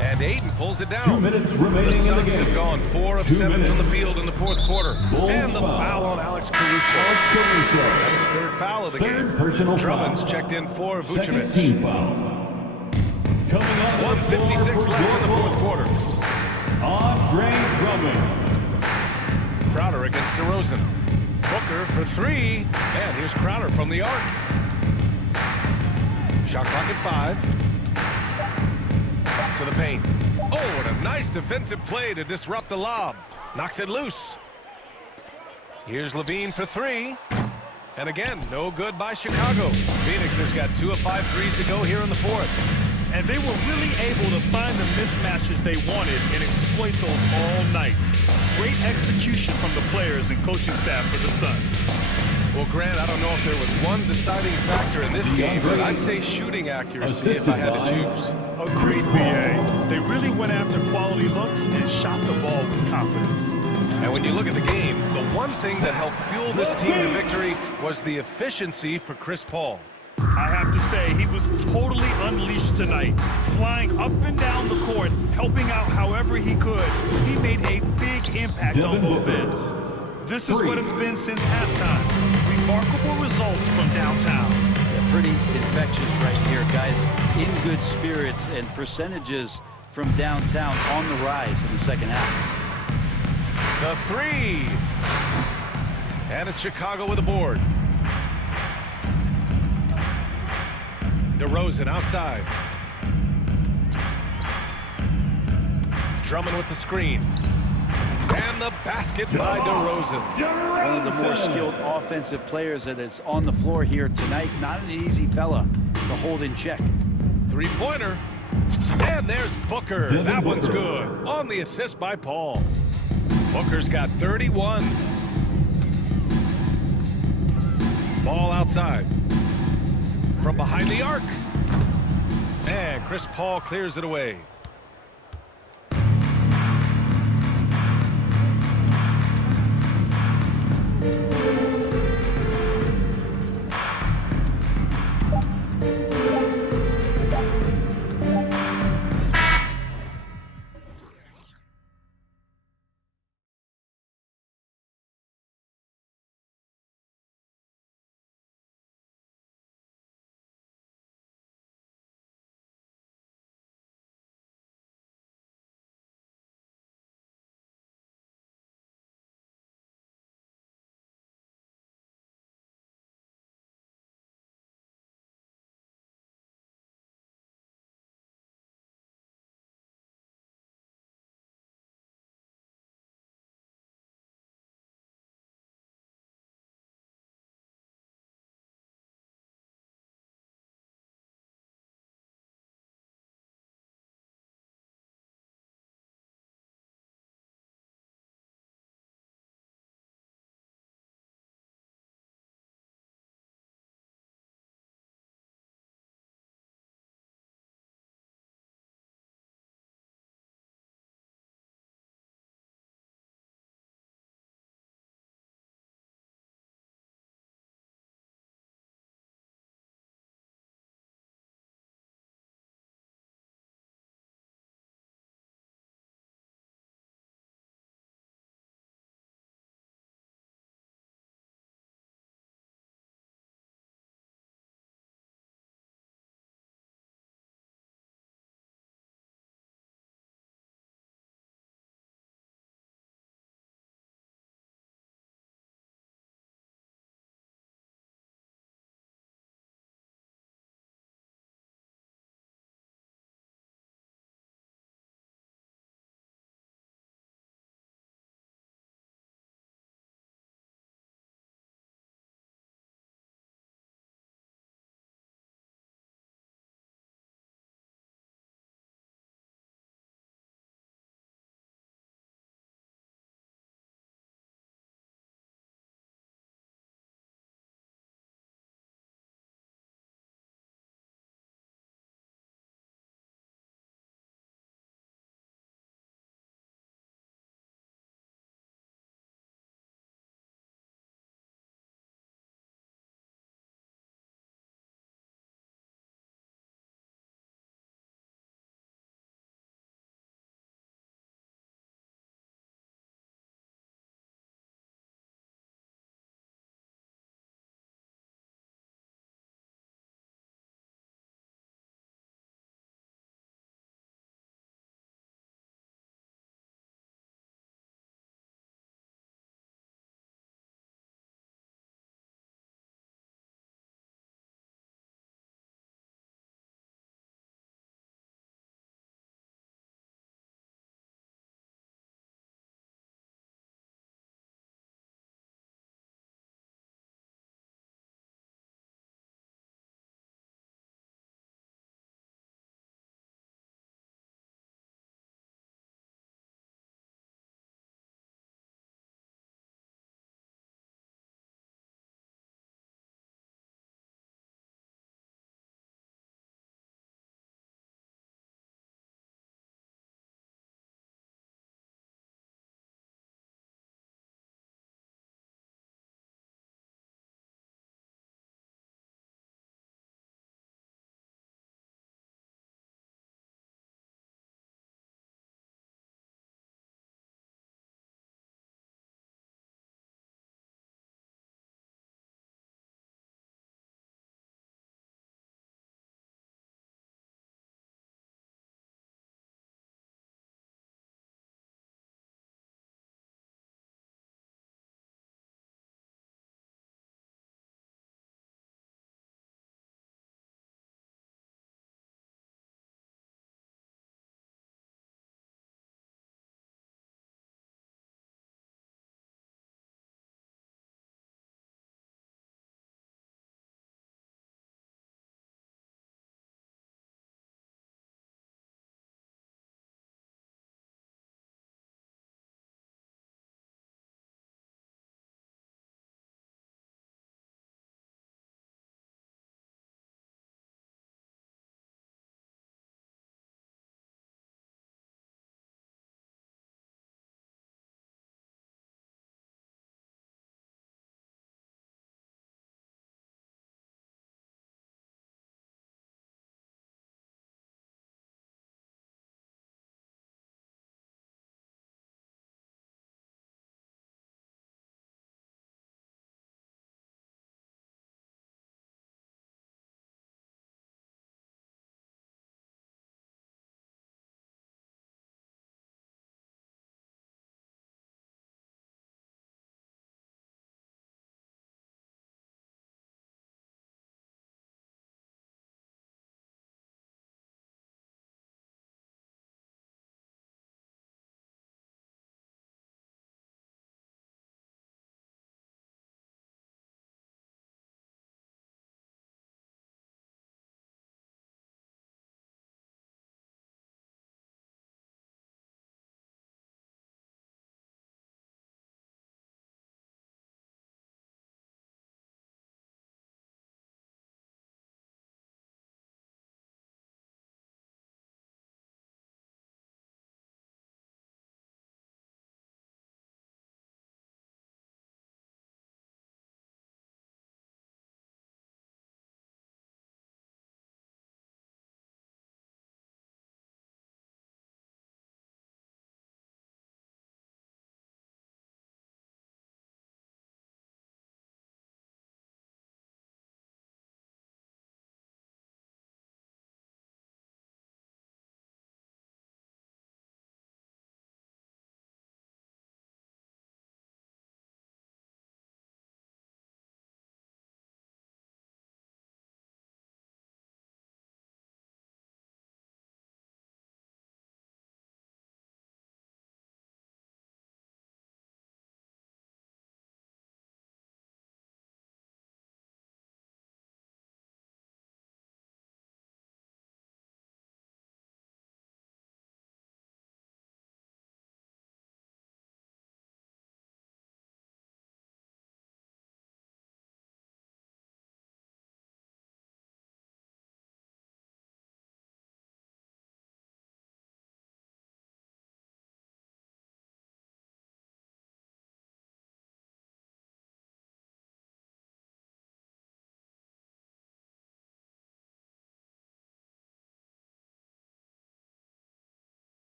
And Ayton pulls it down. 2 minutes remaining the in the Suns game. have gone 4 of 7 from the field in the fourth quarter. And the foul on Alex Caruso. That's his 3rd foul of the game. Personal Drummond's foul. checked in for Second Vucevic. team foul. Coming up 1:56 left in the fourth quarter. Andre Drummond. Crowder against DeRozan. Booker for 3. And here's Crowder from the arc. Shot clock at 5. To the paint. Oh, what a nice defensive play to disrupt the lob. Knocks it loose. Here's Levine for 3. And again, no good by Chicago. Phoenix has got 2 of 5 threes to go here in the fourth. And they were really able to find the mismatches they wanted and exploit those all night. Great execution from the players and coaching staff for the Suns. Well, Grant, I don't know if there was one deciding factor in this game, but I'd say shooting accuracy if I had to choose. Agreed, BA. They really went after quality looks and shot the ball with confidence. And when you look at the game, the one thing that helped fuel this team to victory was the efficiency for Chris Paul. I have to say, he was totally unleashed tonight, flying up and down the court, helping out however he could. He made a big impact on offense. This is what it's been since halftime. Remarkable results from downtown. Yeah, pretty infectious right here, guys. In good spirits and percentages from downtown on the rise in the second half. The 3. And it's Chicago with the board. DeRozan outside. Drummond with the screen. And the basket by DeRozan. One of the more skilled offensive players that is on the floor here tonight. Not an easy fella to hold in check. 3-pointer. And there's Booker. That one's good. On the assist by Paul. Booker's got 31. Ball outside. From behind the arc. And Chris Paul clears it away.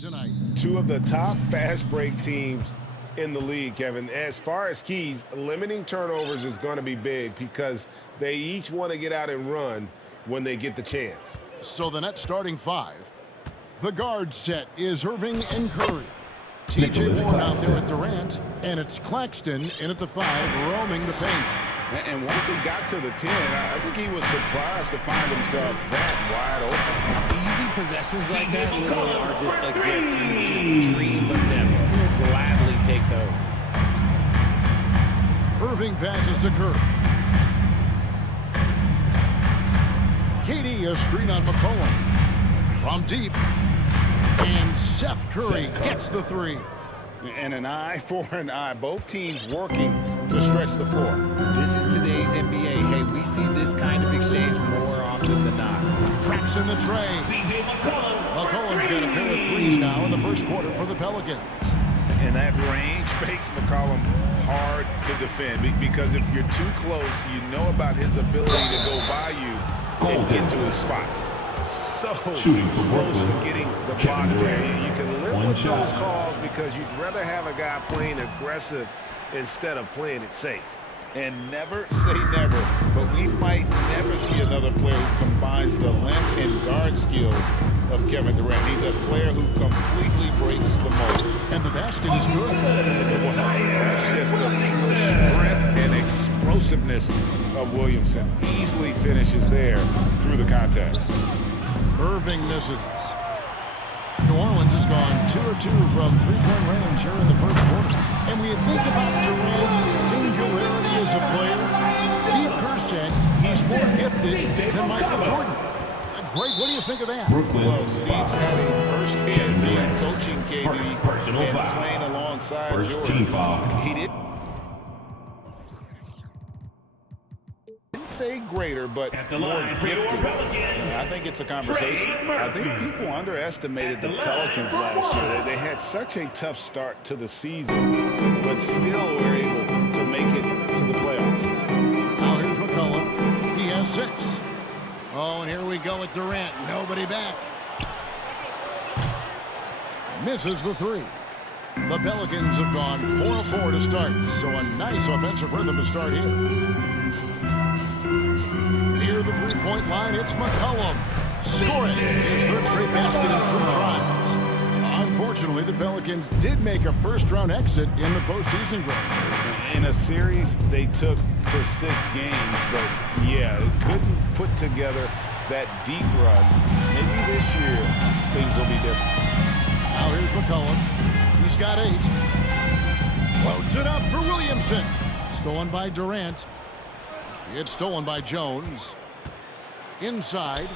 Tonight. Two of the top fast break teams in the league, Kevin. As far as keys, limiting turnovers is going to be big because they each want to get out and run when they get the chance. So the net starting five. The guard set is Irving and Curry. TJ Warren out there at Durant, and it's Claxton in at the 5, roaming the paint. And once he got to the 10, I think he was surprised to find himself that wide open. Easy possessions like that literally are just a gift. You just dream of them. You'll gladly take those. Irving passes to Curry. KD a screen on McCollum. From deep. And Seth Curry gets the 3. And an eye for an eye. Both teams working to stretch the floor. This is today's NBA. Hey, we see this kind of exchange more often than not. Traps in the tray. McCollum's got a pair of 3s now in the first quarter for the Pelicans. And that range makes McCollum hard to defend because if you're too close, you know about his ability to go by you and get to his spots. So close to getting the block there. You can live with those calls because you'd rather have a guy playing aggressive instead of playing it safe. And never say never, but we might never see another player who combines the length and guard skills of Kevin Durant. He's a player who completely breaks the mold. And the basket is good. That's just the strength and explosiveness of Williamson. Easily finishes there through the contact. Irving misses. New Orleans has gone 2 of 2 from 3-point range here in the first quarter. And when you think about Durant's singularity as a player, Steve Kerr said he's more gifted than Michael Jordan. Greg, what do you think of that? Well, Steve's had a first-hand lead coaching KD and playing alongside Jordan. He didn't say greater, but more gifted. I think it's a conversation. I think people underestimated the Pelicans last year. They had such a tough start to the season, but still were able to make it to the playoffs. Now here's McCollum. He has 6. Oh, and here we go with Durant. Nobody back. Misses the 3. The Pelicans have gone 4 of 4 to start, so a nice offensive rhythm to start here. Near the 3-point line, it's McCollum. Scoring his third straight basket in 3 tries. Unfortunately, the Pelicans did make a first-round exit in the postseason group. In a series they took to 6 games, but yeah, couldn't put together that deep run. Maybe this year things will be different. Now here's McCollum. He's got 8. Loads it up for Williamson. Stolen by Durant. It's stolen by Jones. Inside.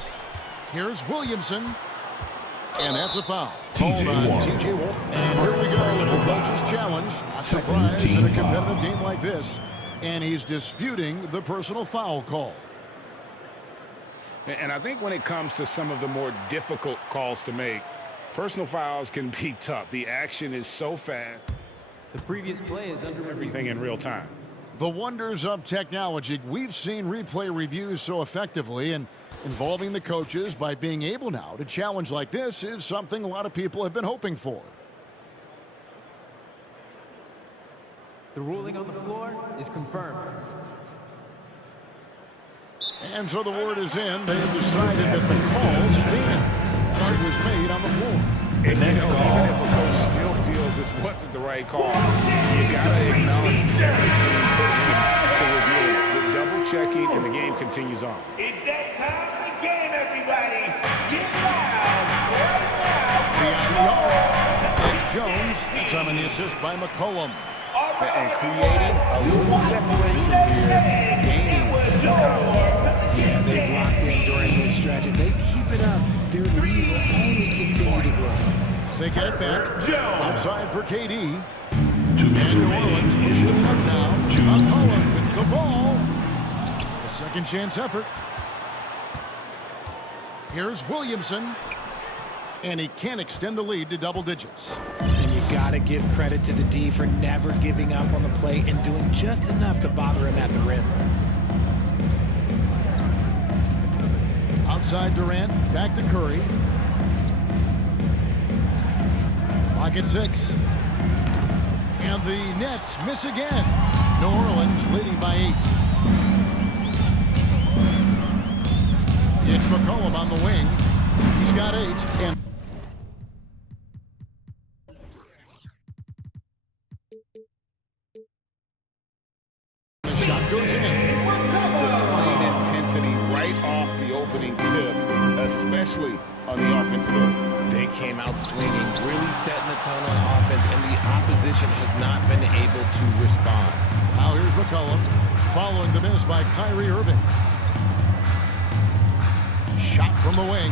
Here's Williamson. And that's a foul. Hold on, TJ Warren. And here we go with the coach's challenge. Not surprised in a competitive game like this. And he's disputing the personal foul call. And I think when it comes to some of the more difficult calls to make, personal fouls can be tough. The action is so fast. The previous play is under everything in real time. The wonders of technology. We've seen replay reviews so effectively, and involving the coaches by being able now to challenge like this is something a lot of people have been hoping for. The ruling on the floor is confirmed. And so the word is in. They have decided that the call stands. It was made on the floor. And even if a coach still feels this wasn't the right call, you gotta acknowledge to review it. With double checking, and the game continues on. It's that time of the game, everybody. Get loud right now. It's Jones. That time in the assist by McCollum. And creating a little separation here, gaining confidence. Yeah, they've locked in during this stretch. If they keep it up, their lead will only continue to grow. They get it back. Outside for KD. And New Orleans pushing it up now. McCollum with the ball. A second chance effort. Here's Williamson. And he can extend the lead to double digits. And you got to give credit to the D for never giving up on the play and doing just enough to bother him at the rim. Outside Durant, back to Curry. Clock at 6. And the Nets miss again. New Orleans leading by 8. It's McCollum on the wing. He's got 8. And the shot goes in. Displaying intensity right off the opening tip, especially on the offensive end. They came out swinging, really setting the tone on offense, and the opposition has not been able to respond. Now here's McCollum, following the miss by Kyrie Irving. Shot from the wing,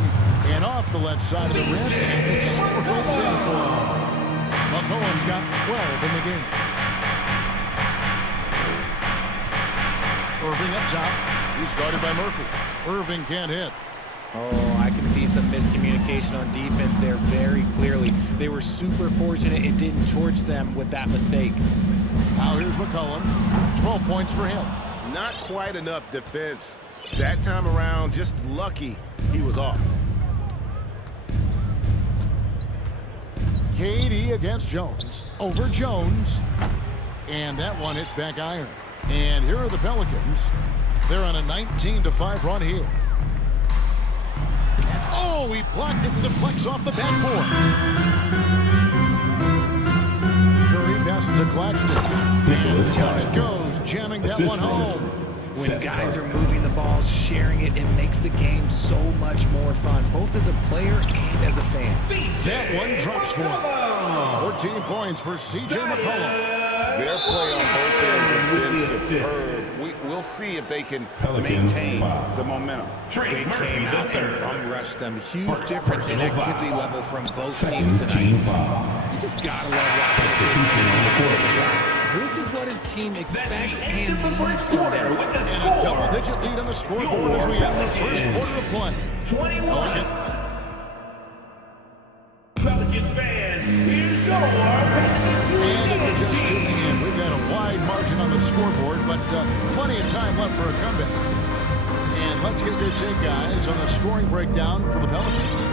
and off the left side of the rim, and it swirls in for him. McCollum's got 12 in the game. Irving up top. He's guarded by Murphy. Irving can't hit. Oh, I can see some miscommunication on defense there very clearly. They were super fortunate it didn't torch them with that mistake. Now here's McCollum. 12 points for him. Not quite enough defense. That time around, just lucky he was off. KD against Jones. Over Jones. And that one hits back iron. And here are the Pelicans. They're on a 19-5 run here. And oh, he blocked it and deflects off the backboard. Curry passes to Claxton. And down it goes, jamming that one home. When guys are moving the ball, sharing it, it makes the game so much more fun, both as a player and as a fan. That one drops for him. 14 points for C.J. McCollum. Their play on both ends has been superb. We'll see if they can maintain the momentum. They came out and bum rushed them. Huge difference in activity level from both teams tonight. You just gotta love watching. This is what his team expects and needs from them. And a double-digit lead on the scoreboard as we end the first quarter of play. 21. Pelicans fans, here's your and if you're just tuning in, we've got a wide margin on the scoreboard, but plenty of time left for a comeback. And let's get your take, guys, on the scoring breakdown for the Pelicans.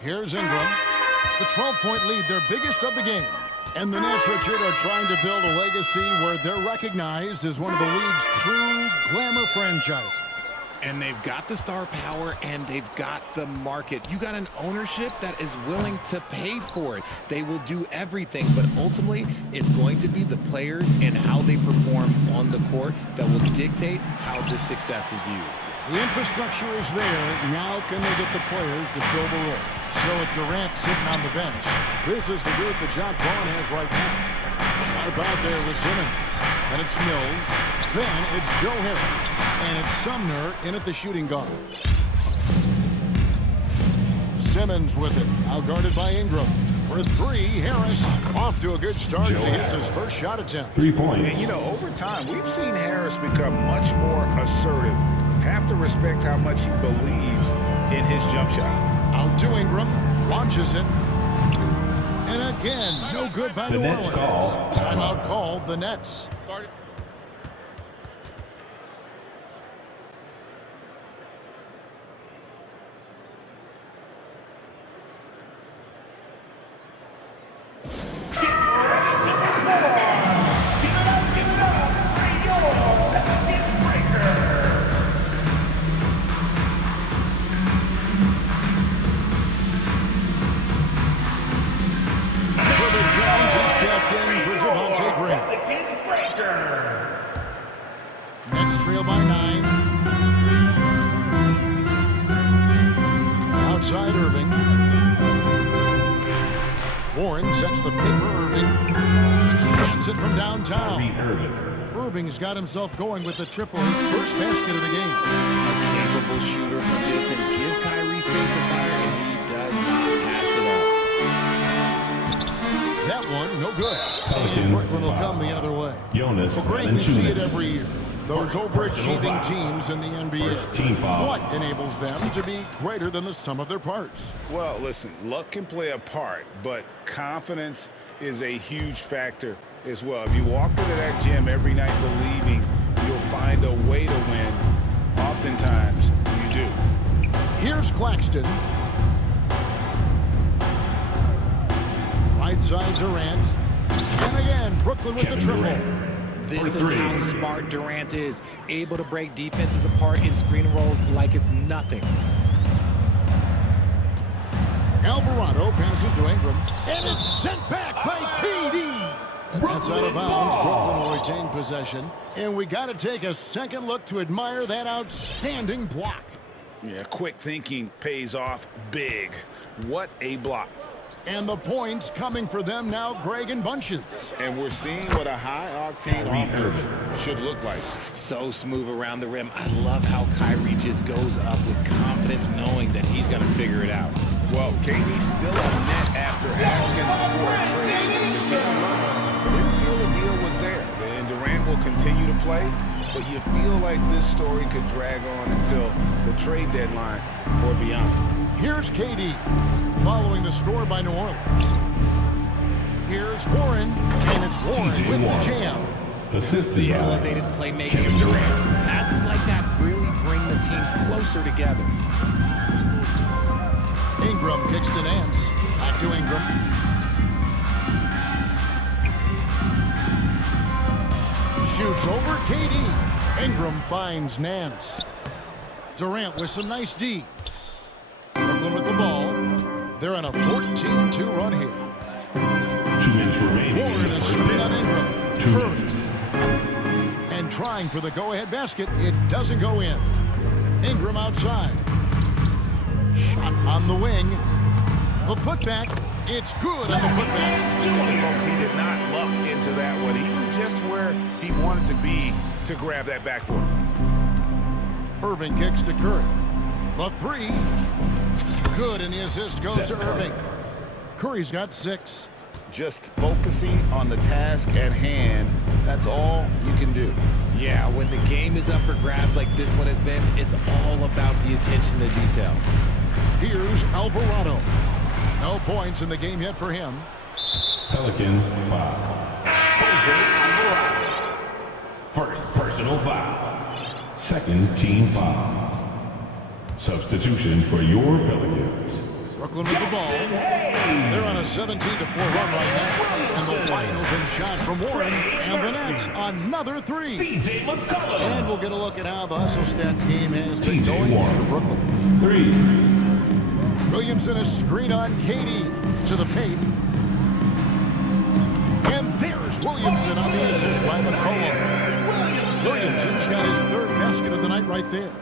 Here's Ingram. The 12-point lead, their biggest of the game. And the Nets, Richard, are trying to build a legacy where they're recognized as one of the league's true glamour franchises. And they've got the star power and they've got the market. You got an ownership that is willing to pay for it. They will do everything, but ultimately it's going to be the players and how they perform on the court that will dictate how this success is viewed. The infrastructure is there. Now can they get the players to fill the role? So with Durant sitting on the bench, this is the group that John Vaughn has right now. Sharp out there with Simmons. And it's Mills. Then it's Joe Harris. And it's Sumner in at the shooting guard. Simmons with it. Out guarded by Ingram. For 3, Harris off to a good start as he hits his first shot attempt. 3 points. And, you know, over time, we've seen Harris become much more assertive. Have to respect how much he believes in his jump shot. Out to Ingram, launches it. And again, no good by New Orleans. Timeout called, the Nets. Nets trail by 9. Outside Irving. Warren sets the pick for Irving. Lands it from downtown. Irving's got himself going with the triple, his first basket of the game. A capable shooter from distance. Give Kyrie space of fire, and he does not pass it up. That one, no good. And Brooklyn will come the other way. Well, great, we see it every year. Those overachieving teams in the NBA. What enables them to be greater than the sum of their parts? Well, listen, luck can play a part, but confidence is a huge factor as well. If you walk into that gym every night believing you'll find a way to win, oftentimes you do. Here's Claxton. Right side Durant. And again, Brooklyn with the triple. This is how smart Durant is, able to break defenses apart in screen rolls like it's nothing. Alvarado passes to Ingram, and it's sent back by KD. And that's out of bounds. Brooklyn will retain possession. And we got to take a second look to admire that outstanding block. Yeah, quick thinking pays off big. What a block. And the points coming for them now, Greg, in bunches. And we're seeing what a high-octane offense should look like. So smooth around the rim. I love how Kyrie just goes up with confidence knowing that he's going to figure it out. Well, KD's still a net after asking for a trade. The team didn't feel the deal was there. And Durant will continue to play, but you feel like this story could drag on until the trade deadline or beyond. Here's KD, following the score by New Orleans. Here's Warren, and it's Warren with the jam. Assist the elevated playmaking of Durant. Passes like that really bring the team closer together. Ingram kicks to Nance. Back to Ingram. Shoots over KD. Ingram finds Nance. Durant with some nice D. Brooklyn with the ball. They're on a 14-2 run here. 2 minutes remaining. Warren is straight on Ingram. 2 minutes. And trying for the go-ahead basket. It doesn't go in. Ingram outside. Shot on the wing. The putback. It's good on the putback. Folks, he did not luck into that one. He knew just where he wanted to be to grab that backboard. Irving kicks to Curry. The three. Good, and the assist goes to Irving. Curry's got 6. Just focusing on the task at hand, that's all you can do. Yeah, when the game is up for grabs like this one has been, it's all about the attention to detail. Here's Alvarado. No points in the game yet for him. Pelicans foul. First personal foul. Second team foul. Substitution for your Pelicans. Brooklyn with the ball. They're on a 17-4 run right now. And the wide open shot from Warren. And the Nets, another 3. And we'll get a look at how the hustle stat game has been going for Brooklyn. 3. Williamson is screen on KD to the paint. And there's Williamson on the assist by McCollum. Williamson's got his 3rd basket of the night right there.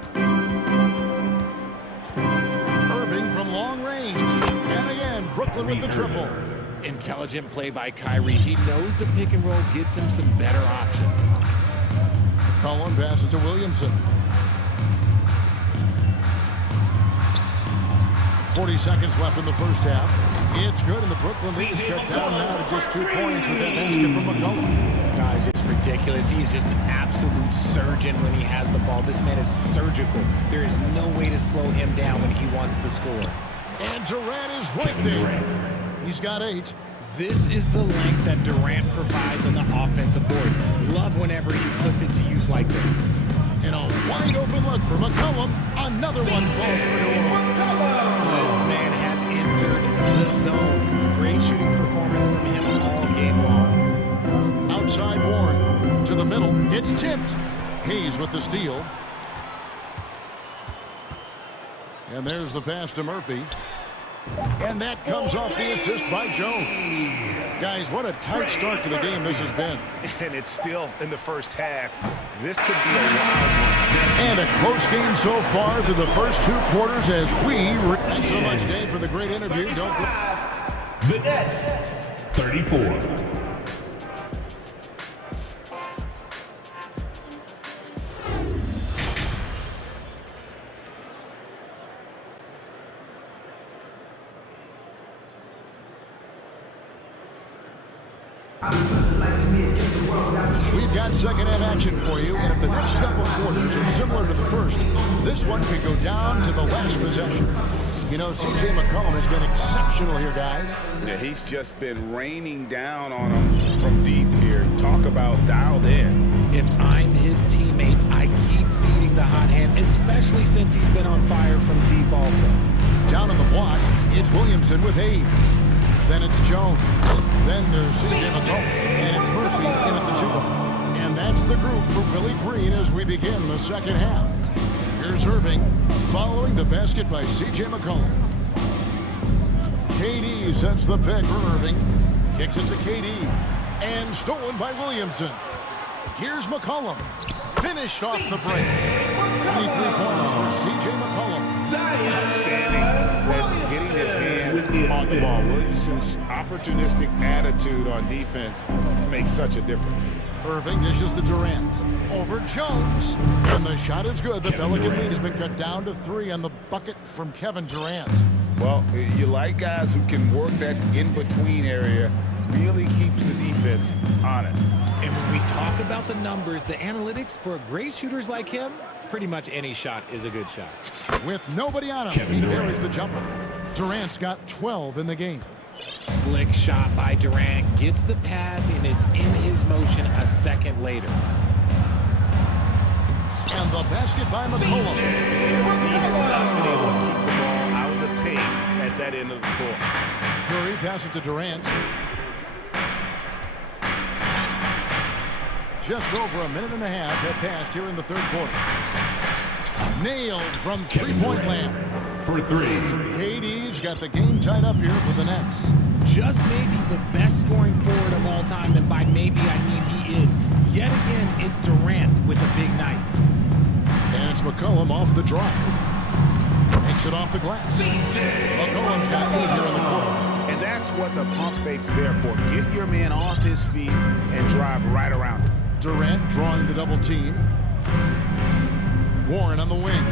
Irving from long range. And again, Brooklyn with the triple. Intelligent play by Kyrie. He knows the pick and roll gets him some better options. McCollum passes to Williamson. 40 seconds left in the first half. It's good, and the Brooklyn lead is cut down now to just 2 points with that basket from McCollum. Guys, it's ridiculous. He's just an absolute surgeon when he has the ball. This man is surgical. There is no way to slow him down when he wants to score. And Durant is right there. He's got 8. This is the length that Durant provides on the offensive boards. Love whenever he puts it to use like this. And a wide open look for McCollum. Another one falls for New Orleans. This man has entered the zone. Great shooting performance from him all game long. Outside Warren to the middle. It's tipped. Hayes with the steal. And there's the pass to Murphy. And that comes off the assist by Jones. Guys, what a tight start to the game this has been. And it's still in the first half. This could be a wild one. And a close game so far through the first 2 quarters as we... Thanks so much, Dave, for the great interview. Don't go... The Nets, 34. We've got second half action for you, and if the next couple quarters are similar to the first, this one could go down to the last possession. You know, C.J. McCollum has been exceptional here, guys. Yeah, he's just been raining down on him from deep here. Talk about dialed in. If I'm his teammate, I keep feeding the hot hand, especially since he's been on fire from deep also. Down on the block, it's Williamson with Hayes. Then it's Jones. Then there's C.J. McCollum. And it's Murphy in at the 2-guard. And that's the group for Willie Green as we begin the second half. Here's Irving, following the basket by C.J. McCollum. KD sets the pick for Irving. Kicks it to KD. And stolen by Williamson. Here's McCollum. Finished off the break. 23 points for C.J. McCollum. Outstanding. Getting his hand on the ball. Williamson's opportunistic attitude on defense makes such a difference. Irving dishes to Durant. Over Jones. And the shot is good. The Pelican lead has been cut down to 3 on the bucket from Kevin Durant. Well, you like guys who can work that in-between area. Really keeps the defense honest. And when we talk about the numbers, the analytics for great shooters like him, pretty much any shot is a good shot. With nobody on him, he buries the jumper. Durant's got 12 in the game. Slick shot by Durant, gets the pass and is in his motion a second later. And the basket by McCollum. He has not been able to keep the ball out of the paint at that end of the court. Curry passes to Durant. Just over a minute and a half have passed here in the third quarter. Nailed from three-point land. For 3. KD's got the game tied up here for the Nets. Just maybe the best scoring forward of all time, and by maybe I mean he is. Yet again, it's Durant with a big night. And it's McCollum off the drive. Takes it off the glass. McCollum's got 8 here in the quarter. And that's what the pump fake's there for. Get your man off his feet and drive right around him. Durant drawing the double team. Warren on the wing.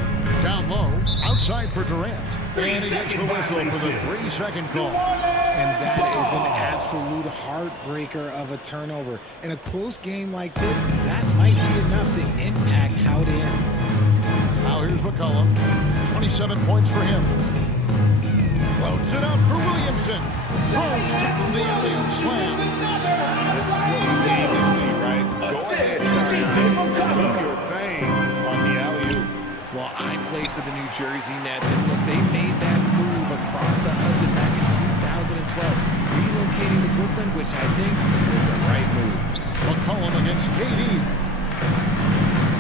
Down low. Outside for Durant. And he gets the whistle for the 3-second call. And that is an absolute heartbreaker of a turnover. In a close game like this, that might be enough to impact how it ends. Now here's McCollum. 27 points for him. Floats it up for Williamson. Throws down the alley-oop slam. This is what we came to see, right? Go ahead, son. Do your thing on the alley-oop. Well, I played for the New Jersey Nets, and look, they made that move across the Hudson back in 2012, relocating to Brooklyn, which I think was the right move. McCollum against KD.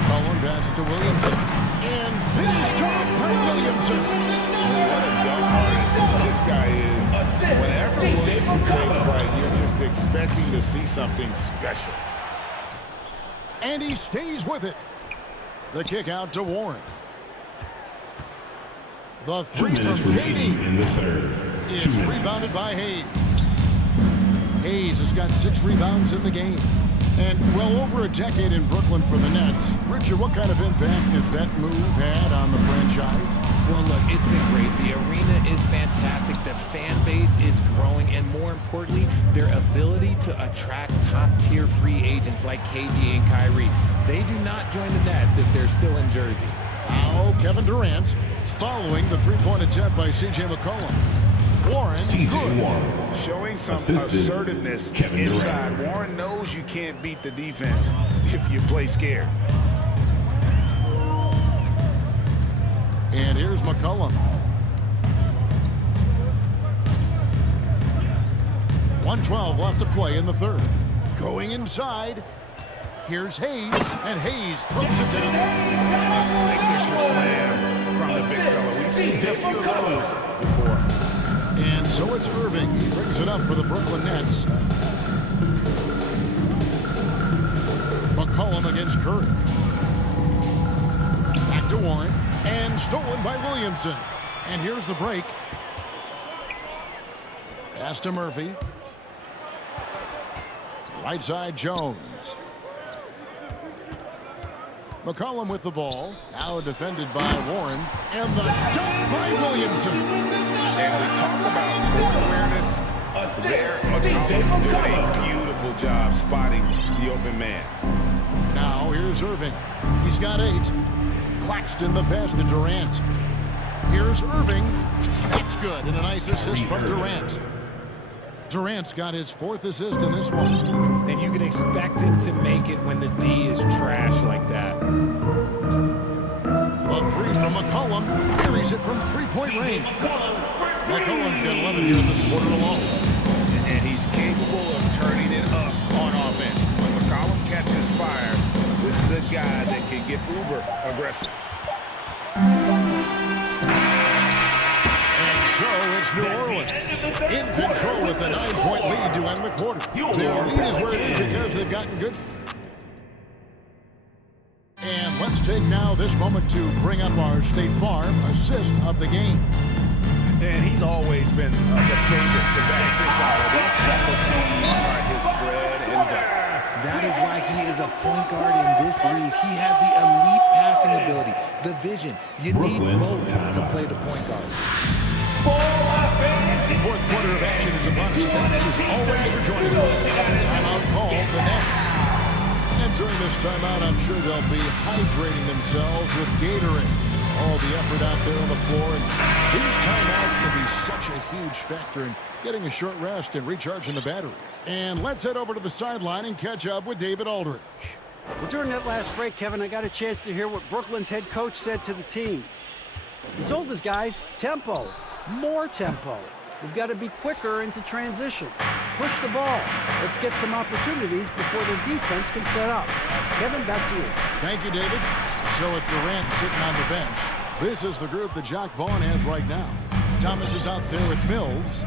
McCollum passes to Williamson. And finished off by Williamson. What a dunk artist this guy is. Whenever Williamson takes right, you're just expecting to see something special. And he stays with it. The kick out to Warren. The 3 from KD in the third. is rebounded by Hayes. Hayes has got 6 rebounds in the game. And well over a decade in Brooklyn for the Nets. Richard, what kind of impact has that move had on the franchise? Well, look, it's been great. The arena is fantastic. The fan base is growing. And more importantly, their ability to attract top-tier free agents like KD and Kyrie. They do not join the Nets if they're still in Jersey. Now Kevin Durant following the 3-point attempt by C.J. McCollum. Warren, good. Showing some assertiveness inside. Warren knows you can't beat the defense if you play scared. And here's McCollum. 1:12 left to play in the third. Going inside. Here's Hayes, and Hayes throws it down. A signature slam from the big fella. We've seen a few of those before. And so it's Irving. He brings it up for the Brooklyn Nets. McCollum against Curry. Back to Warren. And stolen by Williamson. And here's the break. Pass to Murphy. Right side, Jones. McCollum with the ball. Now defended by Warren. And the dunk by Williamson. And we talk about court awareness. There, McCollum doing a beautiful job spotting the open man. Now here's Irving. He's got 8. Claxton the pass to Durant. Here's Irving. It's good, and a nice assist from Durant. Durant's got his 4th assist in this one. And you can expect him to make it when the D is trash like that. A 3 from McCollum. Carries it from three-point range. McCollum's got 11 here in this quarter alone. And he's capable of turning it up on offense. When McCollum catches fire, this is a guy that can get uber aggressive. So it's New Orleans in control with a 9-point lead to end the quarter. Their lead is where it is because they've gotten good. And let's take now this moment to bring up our State Farm assist of the game. And he's always been the favorite to back this out. These couple fees are his bread and butter. That is why he is a point guard in this league. He has the elite passing ability, the vision. You need both to play the point guard. The 4th quarter of action is upon us. Thanks as always for joining us. Timeout call, the Nets. And during this timeout, I'm sure they'll be hydrating themselves with Gatorade. All the effort out there on the floor. And these timeouts can be such a huge factor in getting a short rest and recharging the battery. And let's head over to the sideline and catch up with David Aldridge. Well, during that last break, Kevin, I got a chance to hear what Brooklyn's head coach said to the team. He told his guys, tempo, more tempo. We've got to be quicker into transition. Push the ball. Let's get some opportunities before their defense can set up. Kevin, back to you. Thank you, David. So with Durant sitting on the bench, this is the group that Jacque Vaughn has right now. Thomas is out there with Mills.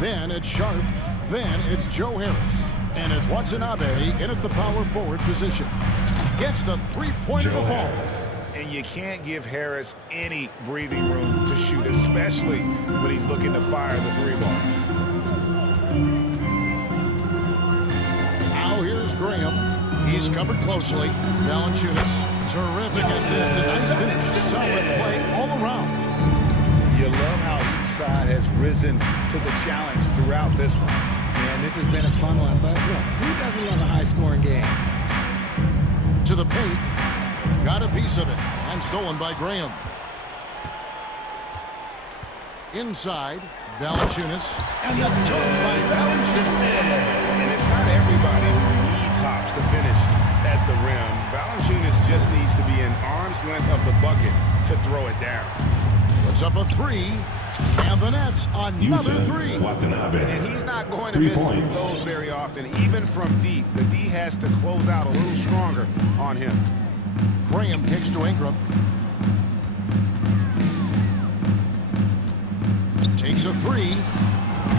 Then it's Sharp. Then it's Joe Harris. And it's Watanabe in at the power forward position. Gets the three-pointer to fall. And you can't give Harris any breathing room to shoot, especially when he's looking to fire the 3-ball. Now here's Graham. He's covered closely. Valanciunas, terrific assist, a nice finish. Solid play all around. You love how each side has risen to the challenge throughout this one. Man, this has been a fun one, but look, who doesn't love a high-scoring game? To the paint. Got a piece of it, and stolen by Graham. Inside, Valanciunas, and the dunk by Valanciunas. And it's not everybody who needs hops to finish at the rim. Valanciunas just needs to be an arm's length of the bucket to throw it down. Puts up a 3, and the Nets another 3. And he's not going to miss those very often, even from deep. The D has to close out a little stronger on him. Graham kicks to Ingram. Takes a 3.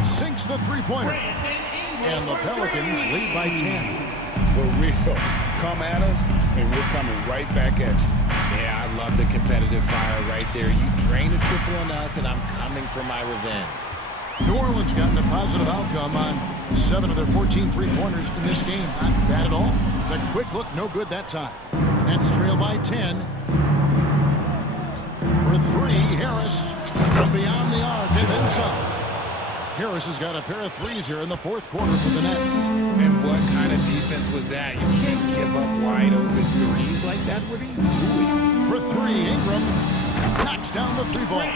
Sinks the three-pointer. And the Pelicans lead by 10. For real. Come at us, and we're coming right back at you. Yeah, I love the competitive fire right there. You drain a triple on us, and I'm coming for my revenge. New Orleans gotten a positive outcome on 7 of their 14 three-pointers in this game. Not bad at all. The quick look, no good that time. Nets trail by 10. For 3, Harris from beyond the arc and then some. Harris has got a pair of threes here in the 4th quarter for the Nets. And what kind of defense was that? You can't give up wide open threes like that. What are you doing? For 3, Ingram knocks down the 3-ball.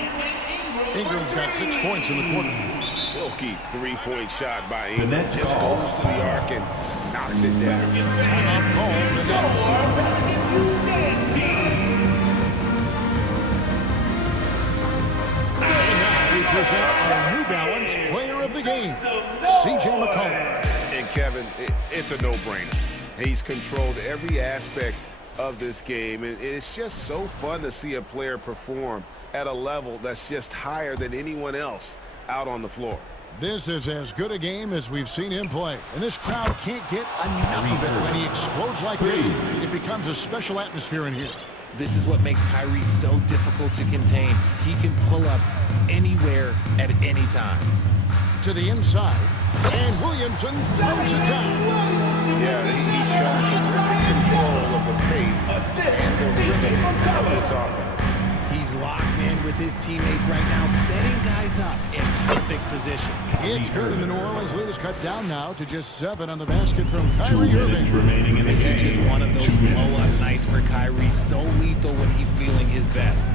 Ingram's got 6 points in the quarter. Silky 3-point shot by Ingram. Just goes to the arc and knocks it down. Timeout call for the Nets. And now we present our New Balance Player of the Game, C.J. McCollum. And Kevin, it's a no-brainer. He's controlled every aspect of this game, and it's just so fun to see a player perform at a level that's just higher than anyone else out on the floor. This is as good a game as we've seen him play, and this crowd can't get enough of it. When he explodes like this, it becomes a special atmosphere in here. This is what makes Kyrie so difficult to contain. He can pull up anywhere at any time. To the inside, and Williamson throws it down. Yeah, he's shown terrific control of the pace and the rhythm of this offense. He's locked in with his teammates right now, setting guys up in perfect position. It's good, and the New Orleans lead is cut down now to just 7 on the basket from Kyrie Irving. Remaining in the This game. is just one of those blow-up nights for Kyrie, so lethal when he's feeling his best.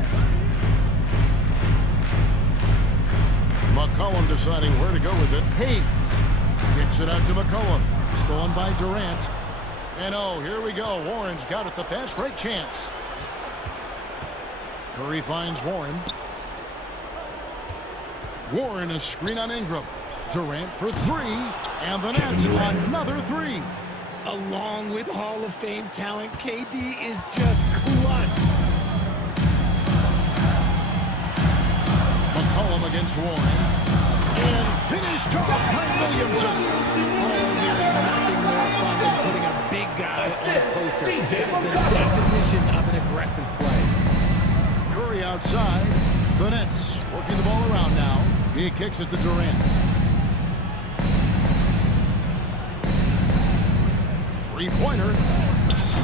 deciding where to go with it. Hayes kicks it out to McCollum. Stolen by Durant. And oh, here we go. Warren's got it, the fast break chance. Curry finds Warren. Warren a screen on Ingram. Durant for three. And the Nets another three. Along with Hall of Fame talent, KD is just clutch. McCollum against Warren. And finished off by Williamson. Oh, there's nothing more fun than putting a big guy on closer. That is the definition of an aggressive play. Curry outside. The Nets working the ball around now. He kicks it to Durant. Three-pointer.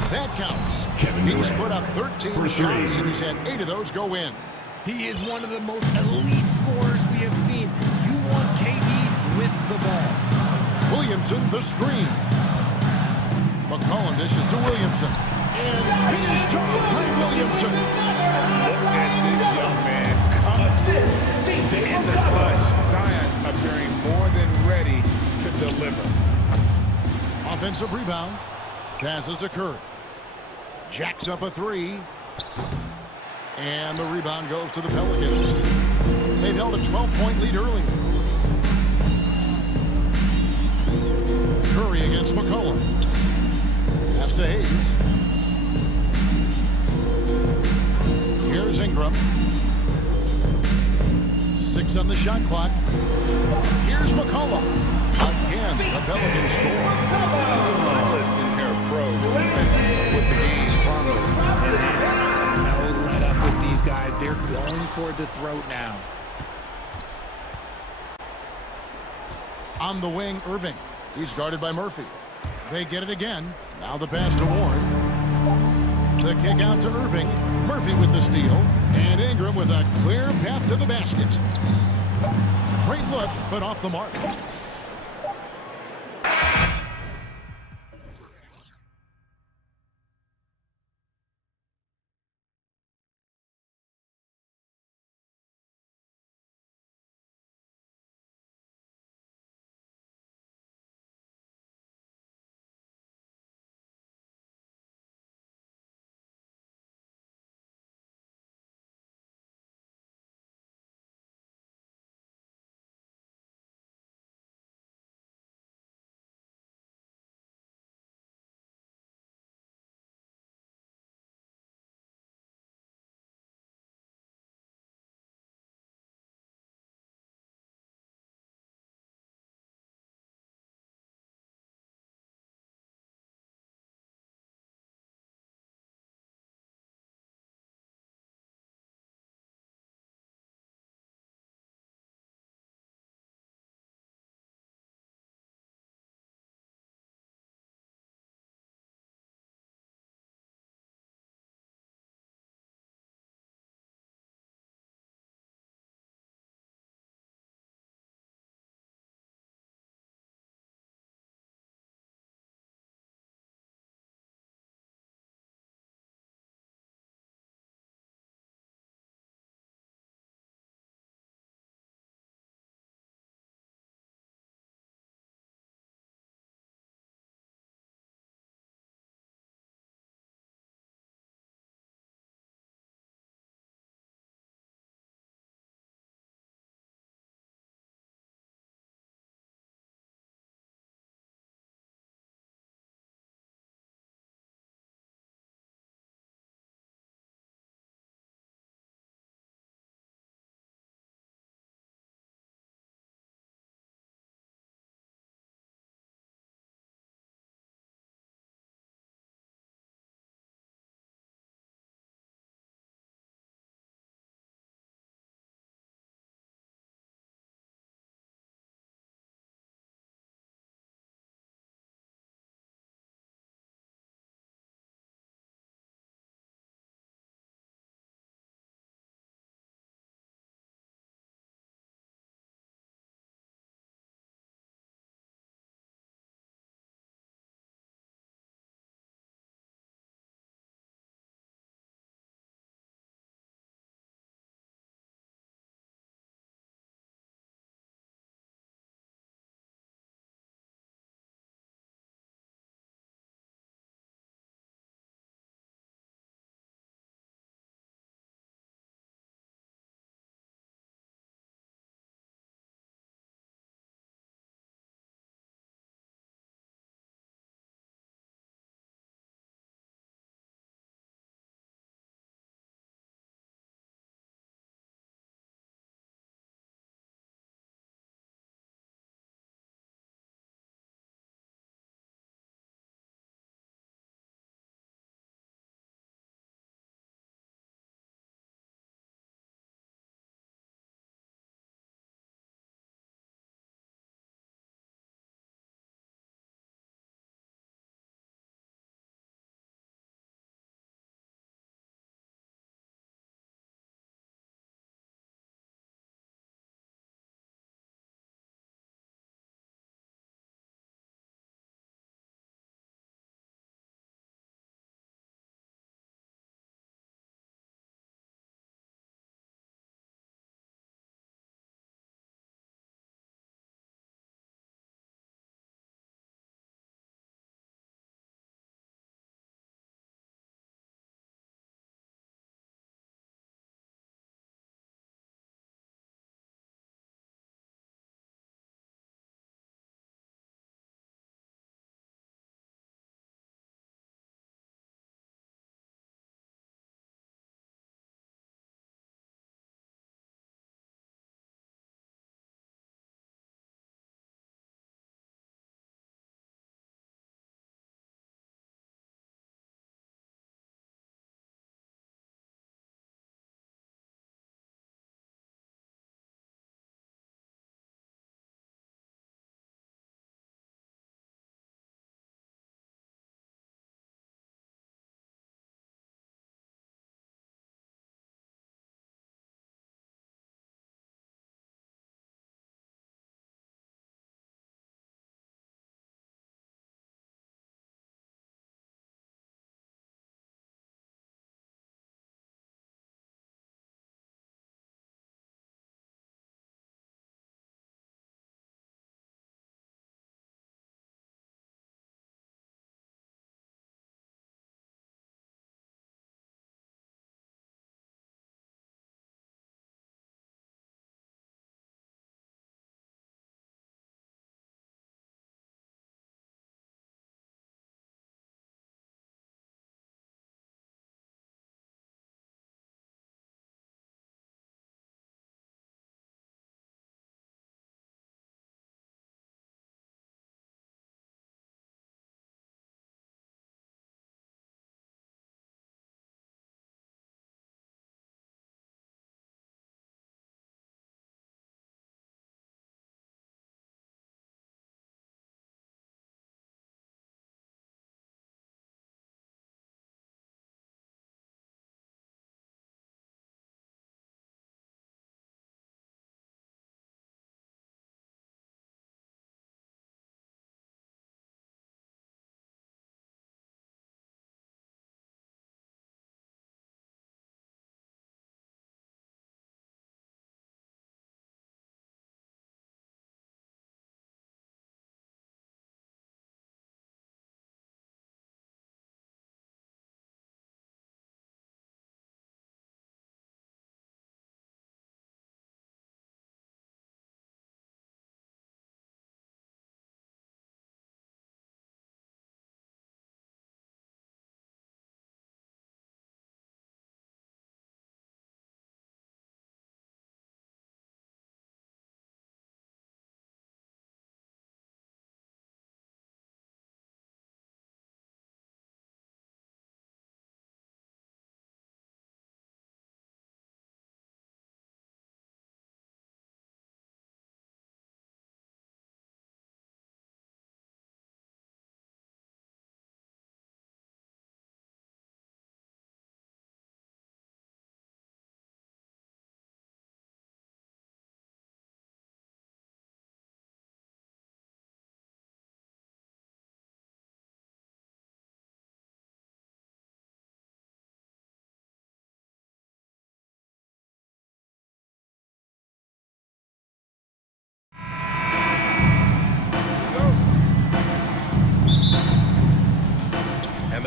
That counts. He's put up 13 shots, and he's had 8 of those go in. He is one of the most elite scorers we have seen. You want KD with the ball. Williamson, the screen. McCollum dishes to Williamson. And finished off by Williamson. Look at this young man come in the clutch. Zion appearing more than ready to deliver. Offensive rebound. Passes to Curry. Jacks up a three. And the rebound goes to the Pelicans. They've held a 12-point lead early. Curry against McCollum. Pass to Hayes. Here's Ingram. 6 on the shot clock. Here's McCollum. Again, the Pelicans score. Listen here, pros. Even with the game followed. No let up with these guys. They're going for the throat now. On the wing, Irving. He's guarded by Murphy. They get it again. Now the pass to Warren. The kick out to Irving. Murphy with the steal. And Ingram with a clear path to the basket. Great look, but off the mark.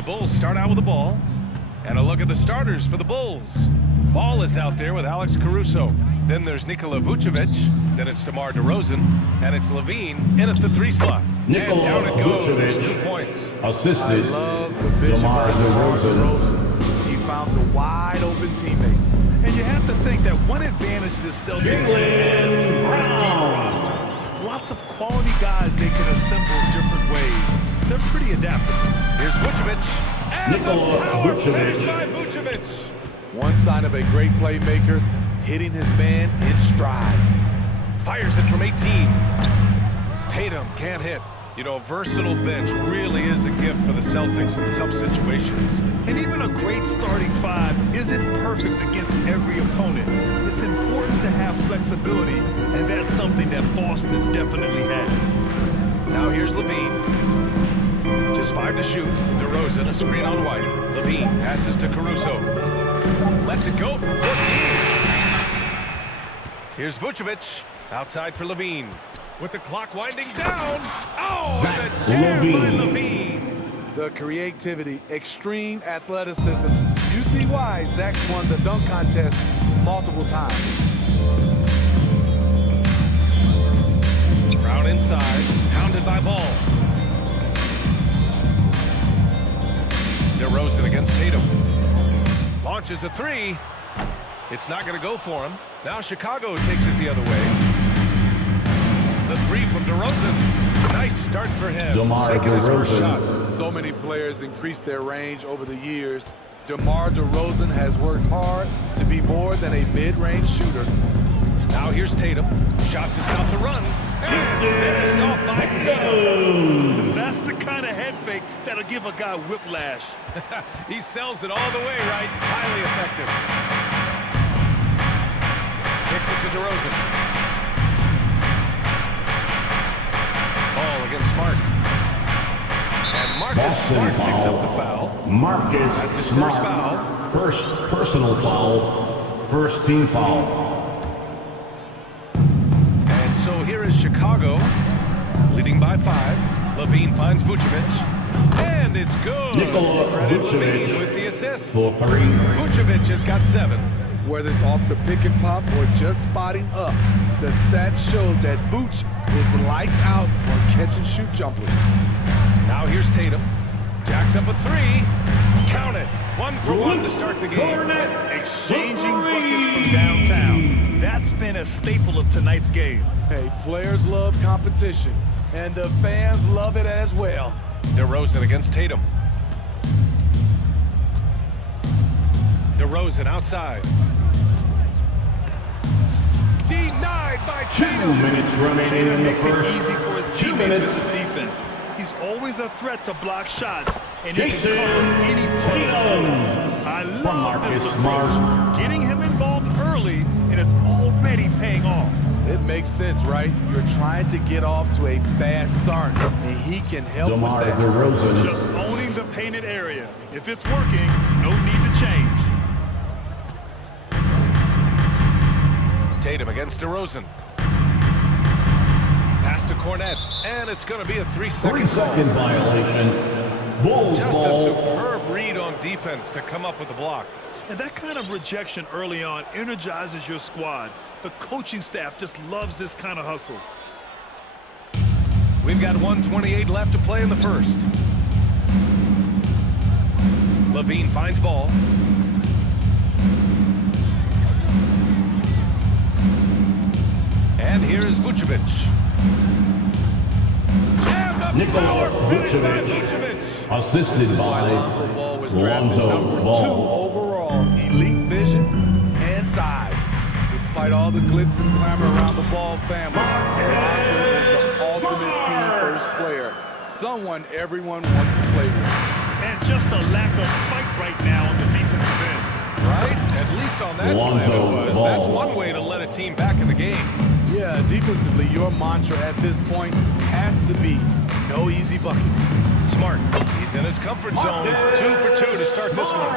Bulls start out with the ball. And a look at the starters for the Bulls. Ball is out there with Alex Caruso. Then there's Nikola Vucevic. Then it's DeMar DeRozan. And it's Levine in at the 3 slot. Nikola and down it goes. Vucevic. 2 points. Assisted. I love the vision DeMar by DeRozan. He found the wide open teammate. And you have to think that one advantage this Celtics team has is a deep roster. Lots of quality guys they can assemble different ways. They're pretty adaptable. Here's Vucevic. And Nikola the power Vucevic. finish by Vucevic. One sign of a great playmaker, hitting his man in stride. Fires it from 18. Tatum can't hit. You know, a versatile bench really is a gift for the Celtics in tough situations. And even a great starting 5 isn't perfect against every opponent. It's important to have flexibility, and that's something that Boston definitely has. Now here's Levine. Just 5 to shoot. DeRozan, a screen on White. Levine passes to Caruso. Lets it go from 14. Here's Vucevic. Outside for Levine. With the clock winding down. Oh, and a jam by Levine. The creativity, extreme athleticism. You see why Zach's won the dunk contest multiple times. Brown inside, pounded by Ball. DeRozan against Tatum. Launches a 3. It's not going to go for him. Now Chicago takes it the other way. The 3 from DeRozan. Nice start for him. DeMar Taking his first shot. DeRozan. So many players increased their range over the years. DeMar DeRozan has worked hard to be more than a mid-range shooter. Now here's Tatum. Shot to stop the run. And finished off by Tatum. That's the kind of head fake that'll give a guy whiplash. He sells it all the way, right? Highly effective. Kicks it to DeRozan. Ball against Smart. And Marcus Boston Smart foul. picks up the foul. Marcus That's his Smart. first foul. First personal foul. First team foul. And so here is Chicago, leading by 5. Levine finds Vucevic. And it's good. Nikola Credit Vucevic Levine with the assist. for 3. Vucevic has got 7. Whether it's off the pick and pop or just spotting up, the stats show that Vooch is lights out on catch-and-shoot jumpers. Now here's Tatum. Jacks up a 3. Count it. 1 for 1 to start the game. Exchanging buckets from downtown. That's been a staple of tonight's game. Hey, players love competition, and the fans love it as well. DeRozan against Tatum. DeRozan outside. Denied by 2 Tatum. minutes remaining Tatum in the makes it first. easy for his 2 teammates minutes. with his defense. He's always a threat to block shots, and he Jason can cover any part of the floor. I love this Marcus approach. Smart. Getting him involved early, and it's already paying off. It makes sense, right? You're trying to get off to a fast start, and he can help DeMar with that. DeRozan. Just owning the painted area. If it's working, no need to change. Tatum against DeRozan. Pass to Cornette, and it's going to be a 3-second 3-second violation. Bulls Just a ball. superb read on defense to come up with the block. And that kind of rejection early on energizes your squad. The coaching staff just loves this kind of hustle. We've got 1:28 left to play in the first. Levine finds Ball. And here's Vucevic. And the Nikola power finish by Vucevic. Vucevic. assisted by Lonzo Ball was drafted Lonzo number 2 Ball. overall. Elite vision and size. Despite all the glitz and glamour around the Ball family, Lonzo is the ultimate team-first player. Someone everyone wants to play with. And just a lack of fight right now on the defensive end. Right? At least on that side it was. Ball. That's one way to let a team back in the game. Yeah, defensively, your mantra at this point has to be no easy buckets. Smart. He's in his comfort zone. 2 for 2 to start this one.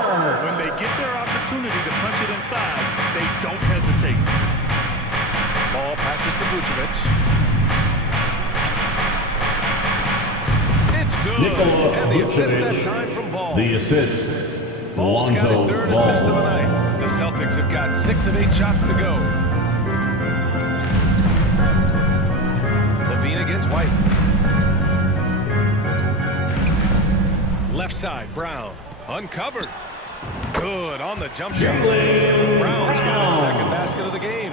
When they get their opportunity to punch it inside, they don't hesitate. Ball passes to Vucevic. It's good. good. And the assist that time from Ball. The assist. Ball's got his third assist of the night. The Celtics have got 6 of 8 shots to go. Levine against White. Left side, Brown. Uncovered. Good on the jump shot. Brown's got his second basket of the game.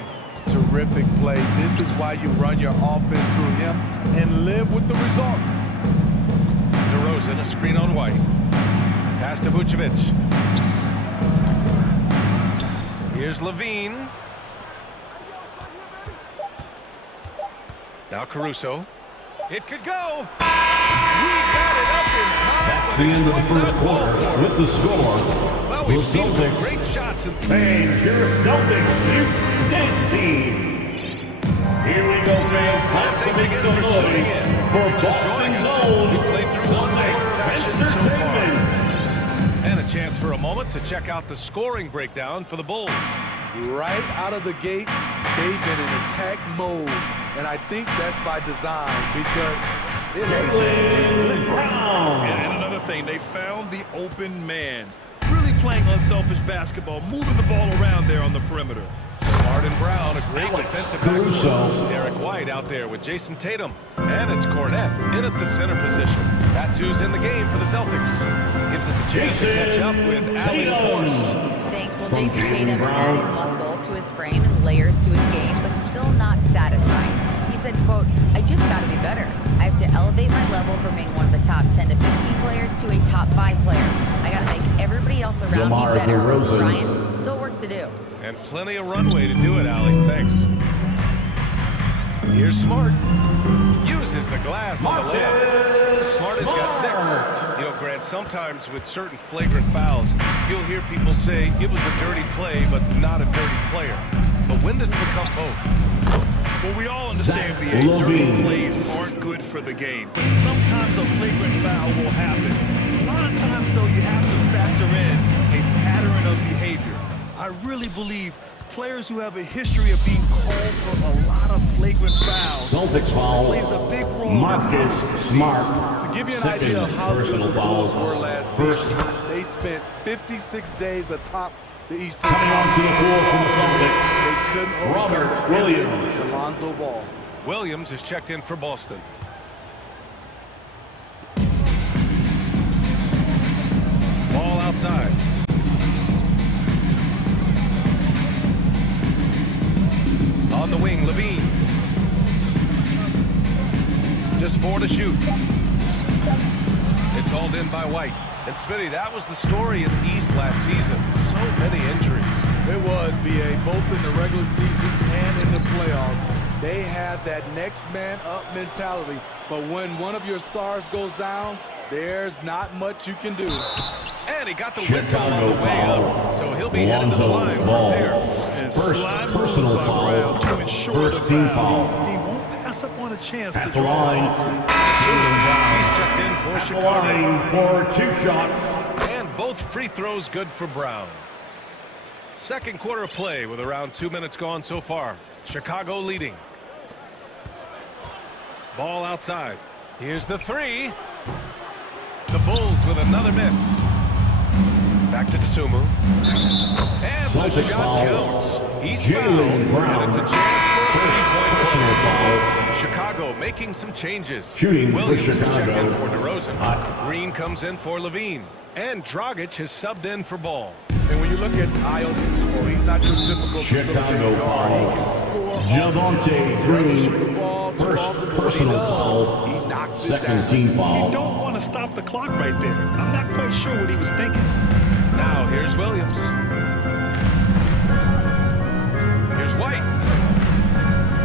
Terrific play. This is why you run your offense through him and live with the results. DeRozan, a screen on White. Pass to Vucevic. Here's Levine. Now Caruso. It could go. He got it up in time. That's the end of the first quarter with the score. Well, we've seen some great shots. And your Celtics Youth Dance Team. Here we go, fans. Let's make some noise for Boston Zone Entertainment. And a chance for a moment to check out the scoring breakdown for the Bulls. Right out of the gates, they've been in attack mode. And I think that's by design because it has been relentless. And another thing, they found the open man. Really playing unselfish basketball, moving the ball around there on the perimeter. Smart and Brown, a great defensive backcourt. Derek White out there with Jason Tatum. And it's Cornette in at the center position. That's who's in the game for the Celtics. Gives us a chance to catch up with Allie Force. Thanks. Well, Jason Tatum added muscle to his frame and layers to his game, but still not satisfying. He said, quote, I just got to be better. I have to elevate my level from being one of the top 10 to 15 players to a top 5 player. I got to make everybody else around me better. Ryan, still work to do. And plenty of runway to do it, Allie. Thanks. Here's Smart. Uses the glass on the layup. Smart has got 6. You know, Grant, sometimes with certain flagrant fouls, you'll hear people say it was a dirty play, but not a dirty player. But when does it become both? Well, we all understand the dirty plays aren't good for the game, but sometimes a flagrant foul will happen. A lot of times, though, you have to factor in a pattern of behavior. I really believe players who have a history of being called for a lot of flagrant fouls Celtics foul. plays a big role. Marcus Smart. To give you an Second idea of how good personal the Bulls foul. were last season, they spent 56 days atop the Eastern Coming onto the floor from the Celtics. They couldn't overcome Robert the injury Williams. to Lonzo Ball. Williams is checked in for Boston. Ball outside. On the wing, Levine. Just 4 to shoot. It's hauled in by White. And Smitty, that was the story in the East last season. So many injuries. It was, B.A., both in the regular season and in the playoffs. They have that next man up mentality. But when one of your stars goes down, there's not much you can do. And he got the whistle on the way up. So he'll be headed to the line from there. And First slide personal moves by foul. Brown to ensure First the team foul. foul. He won't pass up on a chance to At the draw. line. He's checked in for At the Chicago. line for 2 shots. And both free throws good for Brown. Second quarter of play with around 2 minutes gone so far. Chicago leading. Ball outside. Here's the 3. The Bulls with another miss. Back to Tsumu. And the Celtics shot foul. counts. He's Jaylen fouled. Brown. And it's a chance for a Personal three-point foul. play. Chicago making some changes. Shooting for Williams is checked in Chicago. for DeRozan. Hot. Green comes in for Levine. And Dragic has subbed in for Ball. And when you look at Io's score, he's not your typical Chicago facilitator guard. He foul. can score. Javonte Green. First First personal foul. He knocks it Second down. team You foul. don't want to stop the clock right there. I'm not quite sure what he was thinking. Now here's Williams. Here's White.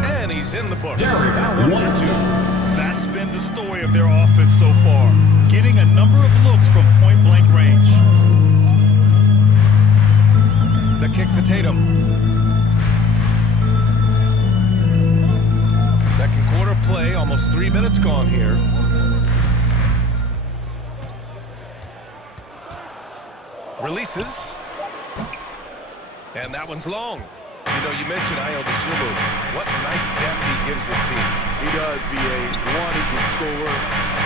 And he's in the books. Derek White. That's been the story of their offense so far, getting a number of looks from point-blank range. The kick to Tatum. Second quarter play, almost 3 minutes gone here. Releases. And that one's long. You know, you mentioned Ayo Dosunmu. What nice depth he gives this team. He does, B.A. One, he can score.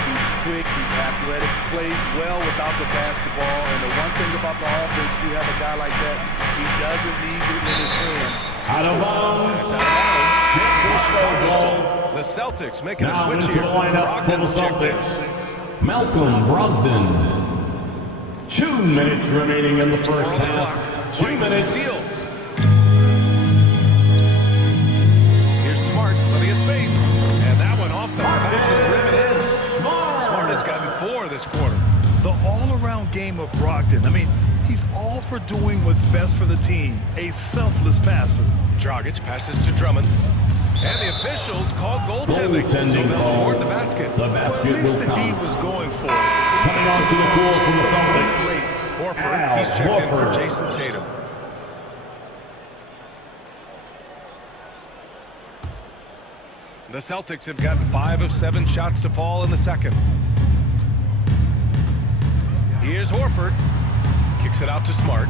He's quick. He's athletic. Plays well without the basketball. And the one thing about the offense, you have a guy like that, he doesn't need it in his hands. Out of bounds. It's out of bounds. Still Chicago's the Celtics making a switch here. Brogdon's checked in. Malcolm Brogdon. 2 minutes remaining in the first half. 2 minutes. Steal. Here's Smart, plenty of space. And that one off the back of the rim and in. Smart has gotten 4 this quarter. The all-around game of Brogdon. I mean, he's all for doing what's best for the team. A selfless passer. Dragic passes to Drummond. And the officials called goaltending. So they'll award the basket. The basket At least will the D count. was going for it. Coming onto the floor from the Celtics. Horford, he's checked in for Jason Tatum. The Celtics have gotten 5 of 7 shots to fall in the second. Here's Horford. Kicks it out to Smart.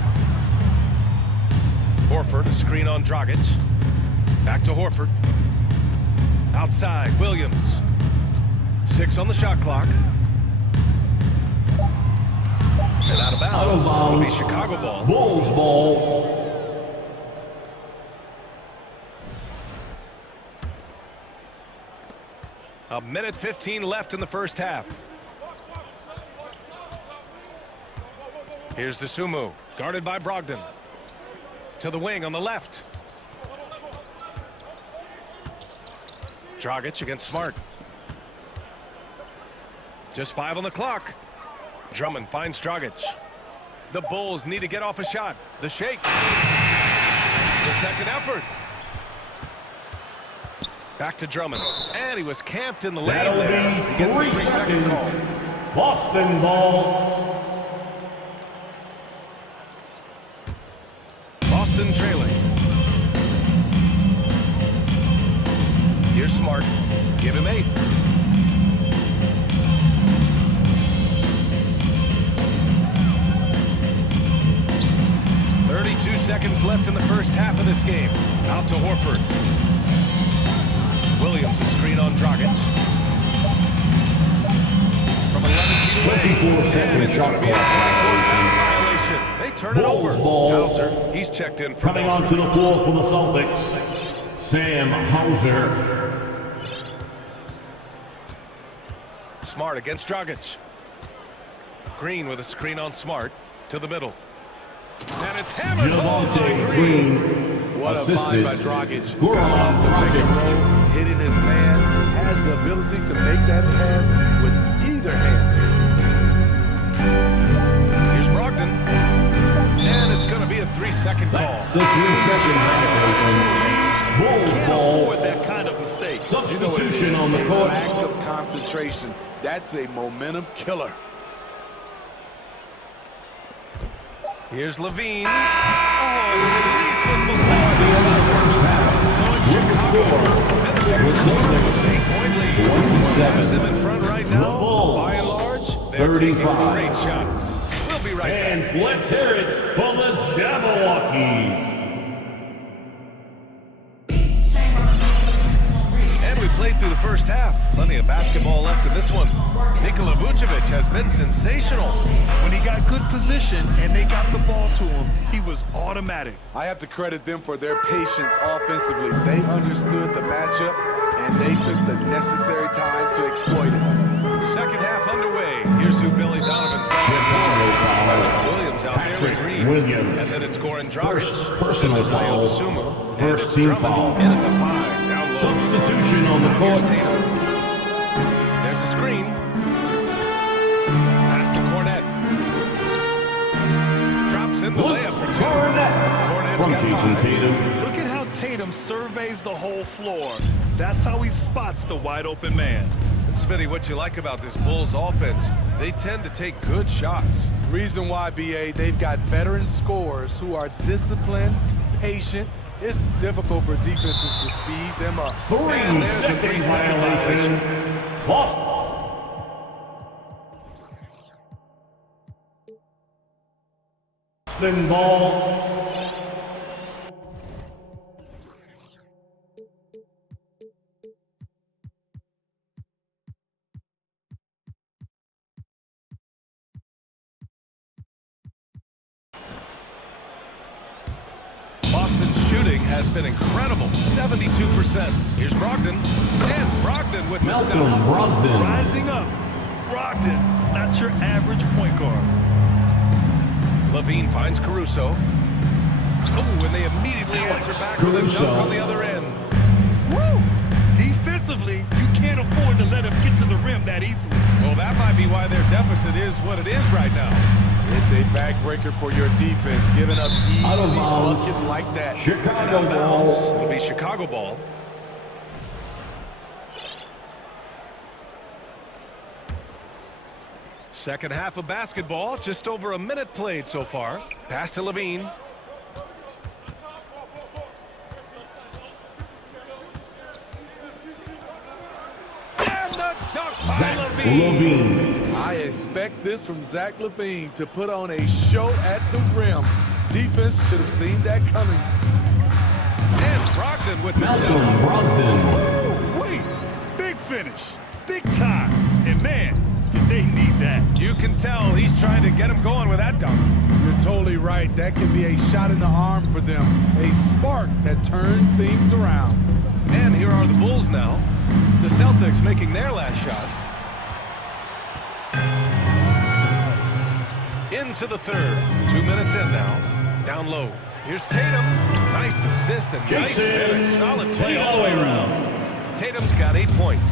Horford, a screen on Dragic. Back to Horford. Outside, Williams. 6 on the shot clock. And out of bounds. It'll be Chicago ball. Bulls ball. A minute 15 left in the first half. Here's Dosunmu, guarded by Brogdon. To the wing on the left. Dragic against Smart. Just 5 on the clock. Drummond finds Dragic. The Bulls need to get off a shot. The shake. The second effort. Back to Drummond. And he was camped in the lane there. He gets a 3-second call. Boston ball. Boston trailing. Here's Smart. Give him 8. Seconds left in the first half of this game. Out to Horford. Williams, a screen on Dragic. From 11 feet away. 24 seconds. It's going to be a 24-second violation. They turn it over. Hauser, he's checked in for Coming Boston. onto the floor for the Celtics, Sam Hauser. Smart against Dragic. Green with a screen on Smart. To the middle. And it's hammered home by Green. What a find by Dragic. Coming off the pick and roll, hitting his man, has the ability to make that pass with either hand. Here's Brogdon. And it's going to be a 3-second call. That's a 3-second violation. Bulls Can't ball. afford that kind of mistake. Substitution on the court. Lack of concentration. That's a momentum killer. Here's Levine. Oh, the release was before them in front right now. By and large, they're taking great shots. We'll be right back. And let's hear it for the Jabberwockies. And we played through the first half. Plenty of basketball left in this one. Nikola Vucevic has been sensational. When he got good position and they got the ball to him, he was automatic. I have to credit them for their patience offensively. They understood the matchup, and they took the necessary time to exploit it. Second half underway. Here's who Billy Donovan's got. Williams out there with Green. Williams. And then it's Goran Dragic. Personal foul. First team foul. In at the 5. Down low. Substitution on the Here's court. Tatum. There's a screen. Pass to Cornet. Drops in the layup for 2. Cornet's From got Jason 5. Tatum. Look at how Tatum surveys the whole floor. That's how he spots the wide open man. Smitty, what you like about this Bulls offense, they tend to take good shots. Reason why, BA, they've got veteran scorers who are disciplined, patient. It's difficult for defenses to speed them up. 3-second violation. Boston. Ball. has been incredible, 72%. Here's Brogdon, and Brogdon with the Malcolm stop. Brogdon. Rising up. Brogdon, not your average point guard. Levine finds Caruso. Oh, and they immediately answer back with a dunk on the other end. Woo! Defensively, you can't afford to let him get to the rim that easily. Well, that might be why their deficit is what it is right now. It's a backbreaker for your defense, giving up easy buckets like that. Chicago ball. It'll be Chicago ball. Second half of basketball, just over a minute played so far. Pass to Levine. And the dunk by Levine. I expect this from Zach LaVine to put on a show at the rim. Defense should have seen that coming. And Brogdon with the Malcolm stop. Brogdon. Oh, wait. Big finish. Big time. And man, did they need that. You can tell he's trying to get him going with that dunk. You're totally right. That can be a shot in the arm for them. A spark that turned things around. And here are the Bulls now. The Celtics making their last shot. Into the third. 2 minutes in now. Down low. Here's Tatum. Nice assist and nice finish. Solid play all the way around. Tatum's got 8 points.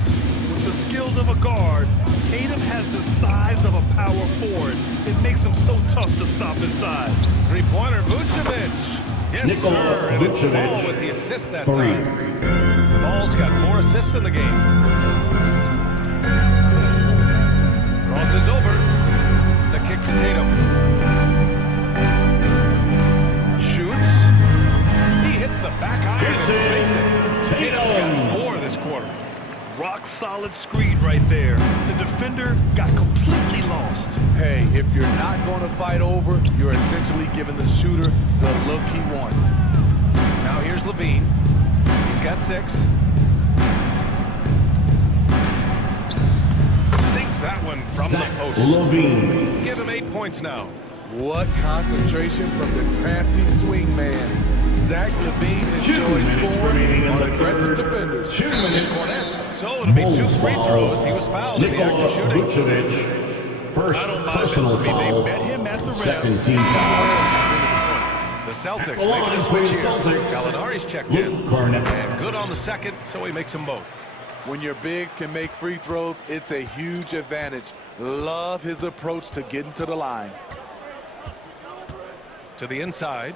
With the skills of a guard, Tatum has the size of a power forward. It makes him so tough to stop inside. Three-pointer, Vucevic. Yes, Nikola sir. And it's Vucevic. Ball with the assist that 3. time. Ball's got 4 assists in the game. Crosses over. The kick to Tatum. Shoots. He hits the back iron and sinks it. Tatum's got 4 this quarter. Rock solid screen right there. The defender got completely lost. Hey, if you're not going to fight over, you're essentially giving the shooter the look he wants. Now here's Levine. He's got 6. Sinks that one from Zach the post. Levine. Give him 8 points now. What concentration from the crafty swing man. Zach LaVine enjoys scoring on aggressive defenders. Here's Cornette. So it'll be 2 free throws. He was fouled in the act of shooting. Vucevic. First personal foul. Second team foul. The Celtics making a switch here. Gallinari's checked in. And good on the second, so he makes them both. When your bigs can make free throws, it's a huge advantage. Love his approach to getting to the line. To the inside.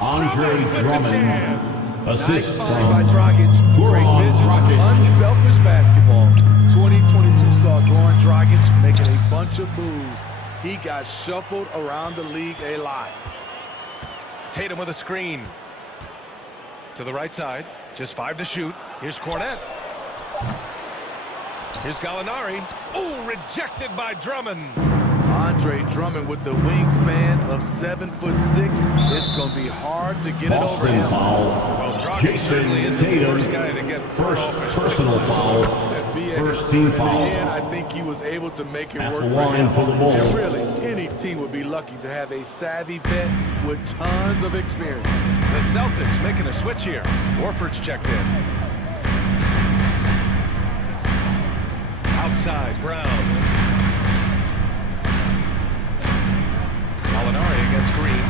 Andre Drummond. Assist Nice from find by Dragic. Great vision, Dragic. unselfish basketball. 2022 saw Goran Dragic making a bunch of moves. He got shuffled around the league a lot. Tatum with a screen. To the right side. Just 5 to shoot. Here's Cornette. Here's Gallinari. Oh, rejected by Drummond. Andre Drummond with the wingspan of 7'6". It's going to be hard to get it over him. Well, Dragic certainly isn't the first guy to get First personal foul. First team foul. And I think he was able to make it work the for line him. for the Bulls. And really, any team would be lucky to have a savvy vet with tons of experience. The Celtics making a switch here. Warford's checked in. Outside, Brown. Gallinari against Green.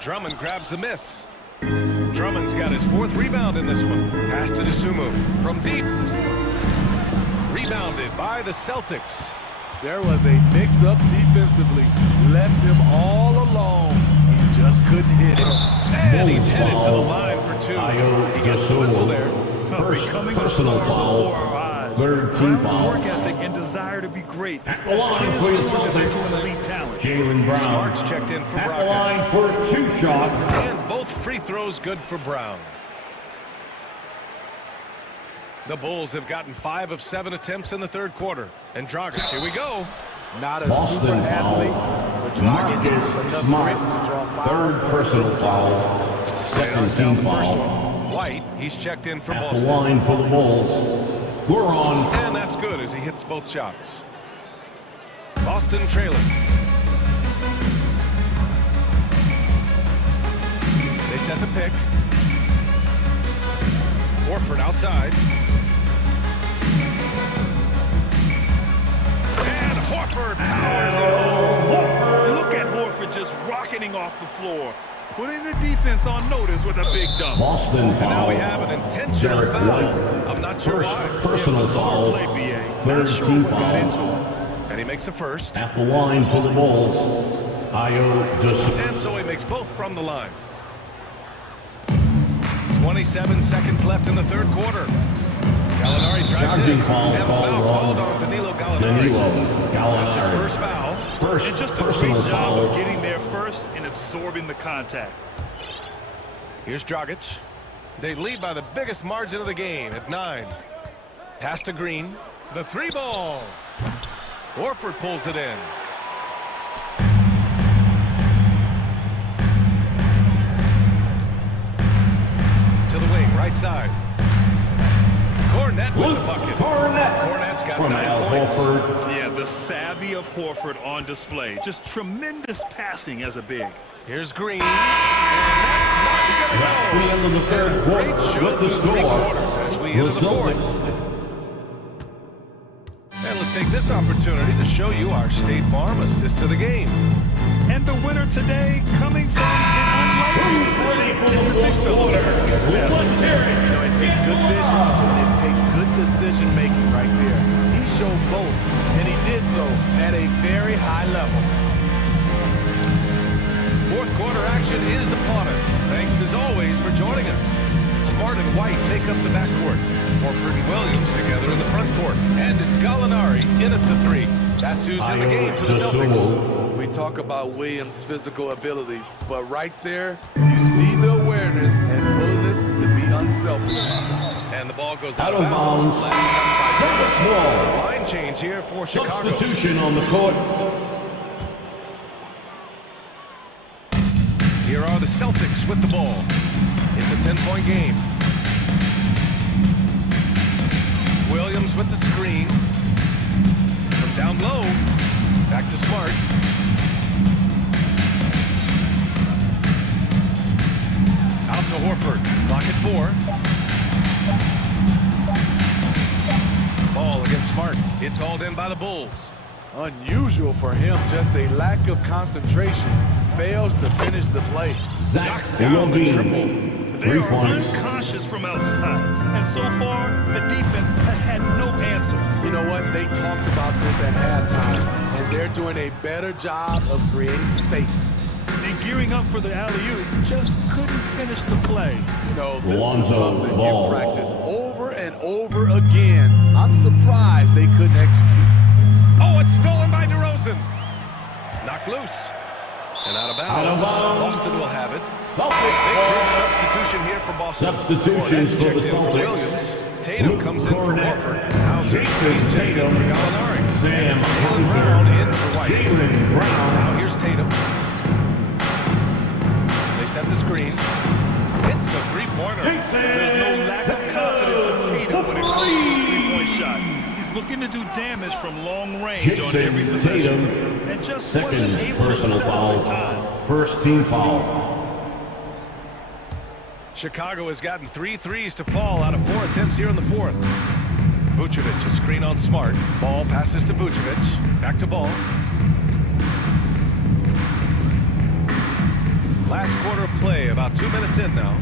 Drummond grabs the miss. Drummond's got his 4th rebound in this one. Pass to Dosunmu from deep. Rebounded by the Celtics. There was a mix-up defensively. Left him all alone. He just couldn't hit it. And he's headed to the line for 2. He gets the whistle there. First personal foul. Third team foul. Work ethic and desire to be great. At the line for the Celtics, elite talent. Jalen Brown. Smart's checked in for At Brown. the line for 2 shots. And both free throws good for Brown. The Bulls have gotten 5 of 7 attempts in the third quarter. And Dragic, here we go. Not a Boston super foul. athlete, but Dragic Marcus with enough Smart. grit to draw fouls. Third personal foul. Second team foul. White, he's checked in for At the Boston. line for the Bulls. Goran. And that's good as he hits both shots. Boston trailing. with the pick. Horford outside. And Horford powers it home. Look at Horford just rocketing off the floor, putting the defense on notice with a big dunk. Boston foul. And now we have an intentional Derek foul. White. I'm not sure First why. personal foul. Third team foul. And he makes a first. At the line for the Bulls, And so he makes both from the line. 27 seconds left in the third quarter. Gallinari drives in, foul and the foul called on Danilo Gallinari. That's his first foul. And just a great job of getting there first and absorbing the contact. Here's Dragic. They lead by the biggest margin of the game at 9. Pass to Green. The three ball. Horford pulls it in. To the wing, right side. Cornet with the bucket. Cornet's got 9 points. Yeah, the savvy of Horford on display. Just tremendous passing as a big. Here's Green. And that's not the end of the third quarter with the score. As we enter the fourth. And let's take this opportunity to show you our State Farm assist to the game. And the winner today coming from an unlikely position is the big fella. You know, it takes good vision and it takes good decision making right there. He showed both, and he did so at a very high level. Fourth quarter action is upon us. Thanks as always for joining us. Smart and White make up the backcourt. Horford and Williams together in the front court. And it's Gallinari in at the 3. That's who's in the game for the Celtics. We talk about Williams' physical abilities, but right there, you see the awareness and willingness to be unselfish. And the ball goes out of bounds. Last touch by Line change here for Chicago. Substitution on the court. Here are the Celtics with the ball. It's a 10-point game. Williams with the screen. From down low. Back to Smart. Out to Horford. Clock at 4. Ball against Smart. It's hauled in by the Bulls. Unusual for him, just a lack of concentration. Fails to finish the play. Knocks down the triple. They are unconscious from outside, and so far, the defense has had no answer. You know what? They talked about this at halftime, and they're doing a better job of creating space. And gearing up for the alley-oop, just couldn't finish the play. You know, this is something you practice over and over again. I'm surprised they couldn't execute. Oh, it's stolen by DeRozan. Knocked loose. And out of bounds. Boston will have it. Big substitution here for Boston. Substitutions for the Celtics. Williams. Tatum comes in for Horford. Hauser checked in for Gallinari. Sam Brown in for White. Brown. Now here's Tatum. They set the screen. Hits a three-pointer. There's no lack of confidence in Tatum when it comes to his three-point shot. He's looking to do damage from long range on every possession. And just wasn't able to settle in time. First team foul. Chicago has gotten 3 threes to fall out of 4 attempts here in the fourth. Vucevic, a screen on Smart. Ball passes to Vucevic. Back to Ball. Last quarter of play, about 2 minutes in now.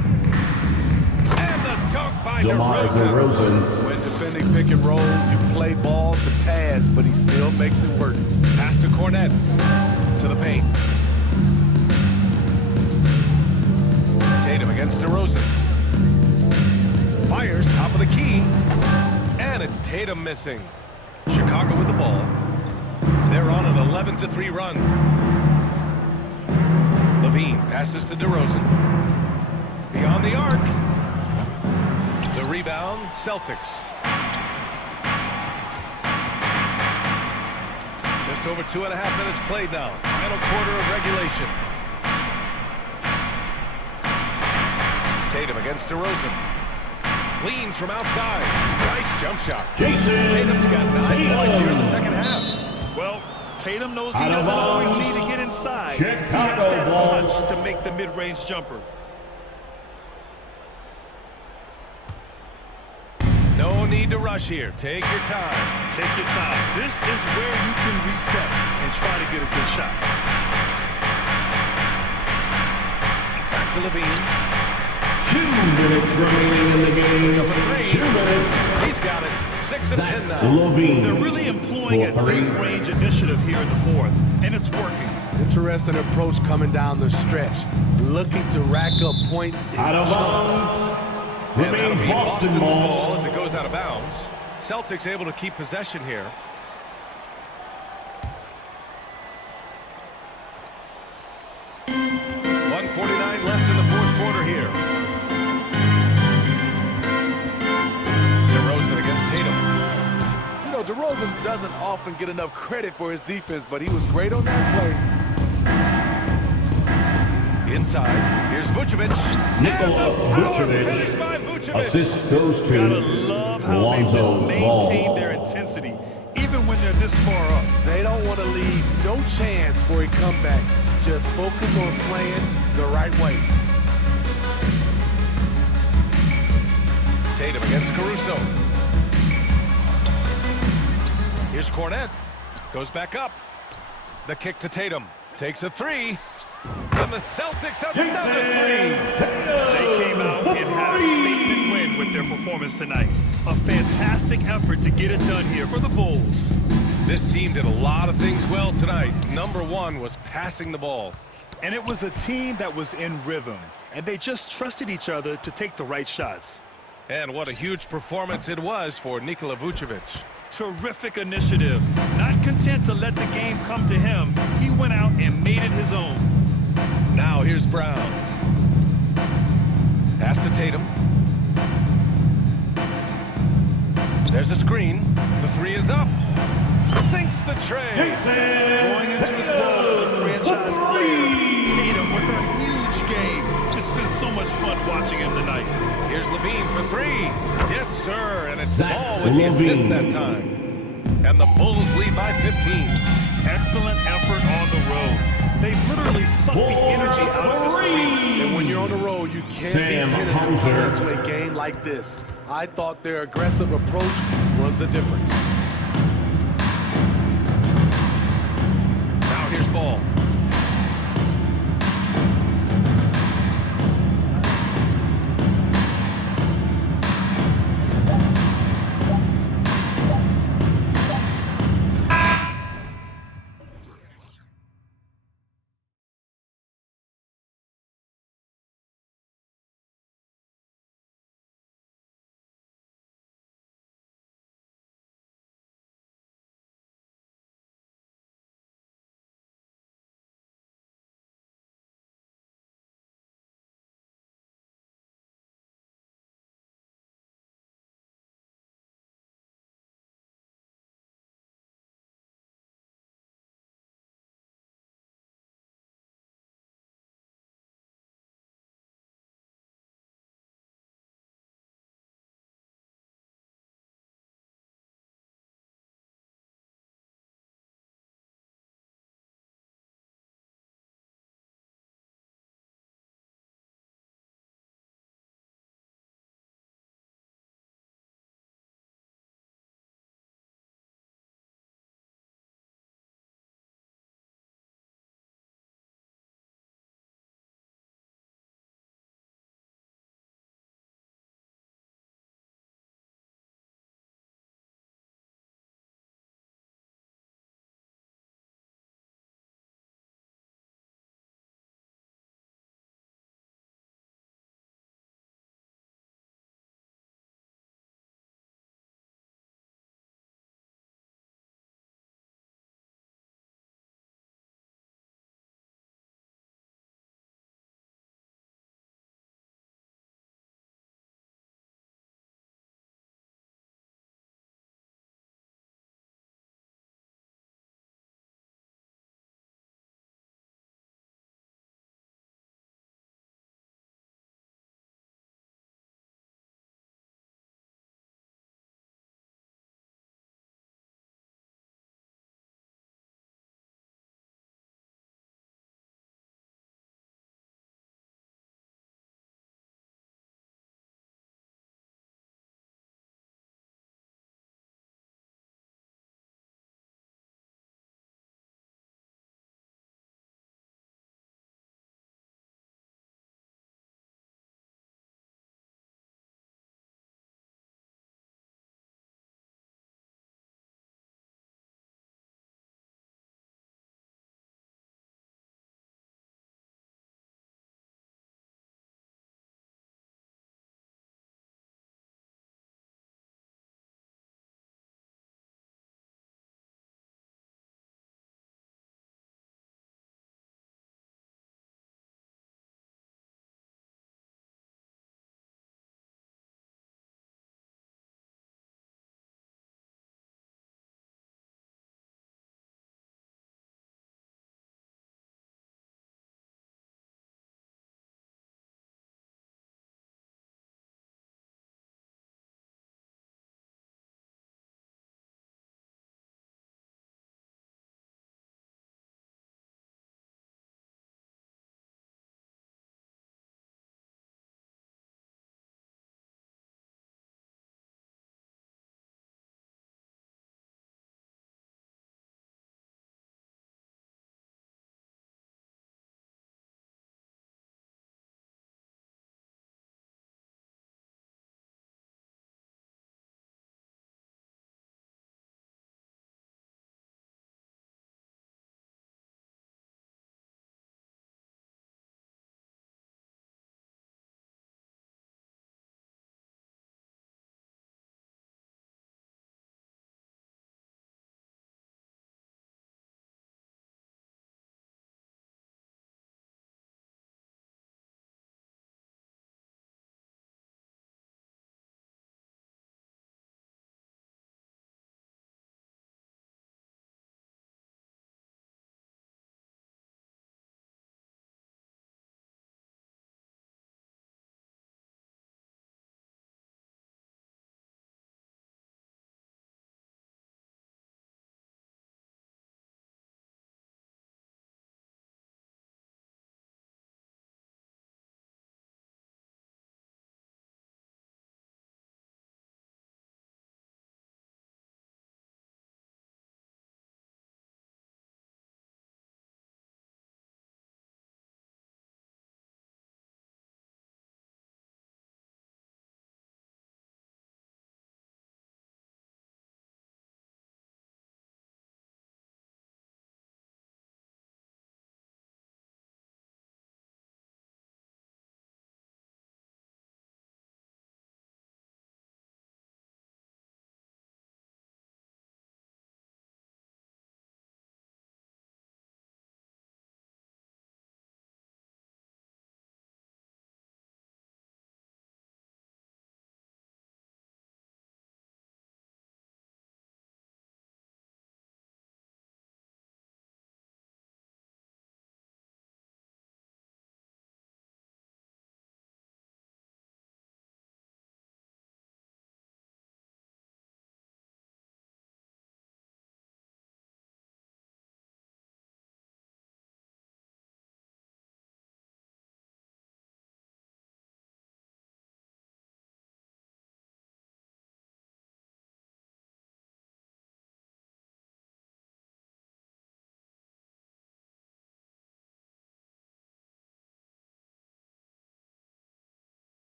And the dunk by DeRozan. When defending pick and roll, you play ball to Taz, but he still makes it work. Pass to Cornet. To the paint. Tatum against DeRozan. Fires top of the key. And it's Tatum missing. Chicago with the ball. They're on an 11-3 run. Levine passes to DeRozan. Beyond the arc. The rebound, Celtics. Just over 2.5 minutes played now. Final quarter of regulation. Tatum against DeRozan. Leans from outside. Nice jump shot. Tatum's got 9 points here in the second half. Well, Tatum knows he doesn't always need to get inside. He has that touch to make the mid-range jumper. need to rush here. Take your time. Take your time. This is where you can reset and try to get a good shot. Back to Levine. 2 minutes remaining in the game. It's up a 3. 2 minutes. He's got it. 6 and 10 now. Levine. They're really employing a deep-range initiative here in the fourth, and it's working. Interesting approach coming down the stretch. Looking to rack up points in Out of chunks. bounds. And that'll Remains be Boston's Boston's ball. ball as it goes out of bounds. Celtics able to keep possession here. .149 left in the fourth quarter here. DeRozan against Tatum. You know, DeRozan doesn't often get enough credit for his defense, but he was great on that play. Inside, here's Vucevic. Nikola Vucevic. Assist goes to Gotta love how they just Lonzo maintain Ball. their intensity, even when they're this far up. They don't want to leave no chance for a comeback. Just focus on playing the right way. Tatum against Caruso. Here's Cornet. Goes back up. The kick to Tatum. Takes a 3. And the Celtics have another 3. They came out and had a statement win with their performance tonight. A fantastic effort to get it done here for the Bulls. This team did a lot of things well tonight. Number 1 was passing the ball. And it was a team that was in rhythm, and they just trusted each other to take the right shots. And what a huge performance it was for Nikola Vucevic. Terrific initiative. Not content to let the game come to him, he went out and made it his own. Now here's Brown. Pass to Tatum. There's a screen. The 3 is up. Sinks the tray. Going into his role as a franchise player, Tatum with a huge game. It's been so much fun watching him tonight. Here's Levine for 3. Yes, sir. And it's Ball with the assist that time. And the Bulls lead by 15. Excellent effort on the road. They literally sucked the energy out of this game. And when you're on the road, you can't be tentative going into a game like this. I thought their aggressive approach was the difference. Now here's Ball.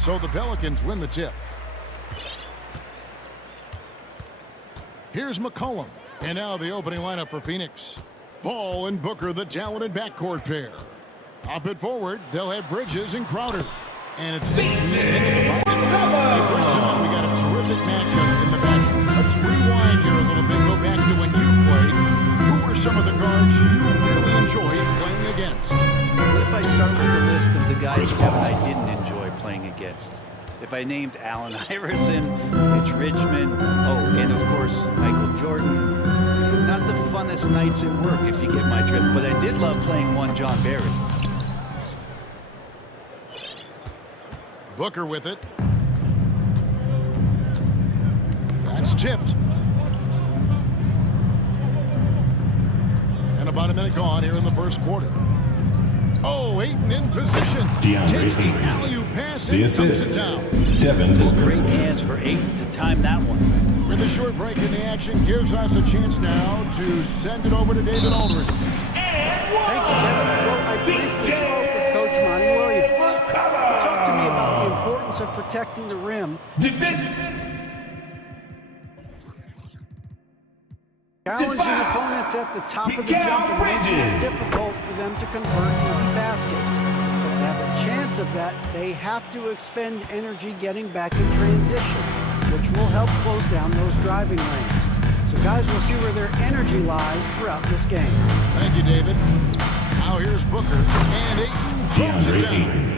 So the Pelicans win the tip. Here's McCollum. And now the opening lineup for Phoenix. Ball and Booker, the talented backcourt pair. Up it forward, they'll have Bridges and Crowder. And it's into the foul spot. It brings it on. We got a terrific matchup in the back. Let's rewind here a little bit. Go back to when you played. Who were some of the guards you really enjoyed playing against? If I start with the list of the guys, Kevin, I didn't enjoy playing against. If I named Allen Iverson, Mitch Richmond, and of course, Michael Jordan, not the funnest nights at work, if you get my drift, but I did love playing one John Barry. Booker with it. That's tipped. And about a minute gone here in the first quarter. Oh, Ayton in position. Takes the alley-oop pass and dumps it down. Devin Booker. Great hands for Ayton to time that one. With a short break in the action, gives us a chance now to send it over to David Aldridge. Thank you, Kevin. Well, I briefly spoke with Coach Monty Williams. He talked to me about the importance of protecting the rim. Challenging opponents at the top of the jump and making it difficult for them to convert easy baskets. But to have a chance of that, they have to expend energy getting back in transition, which will help close down those driving lanes. So guys, we'll see where their energy lies throughout this game. Thank you, David. Now here's Booker, and Ayton throws it down.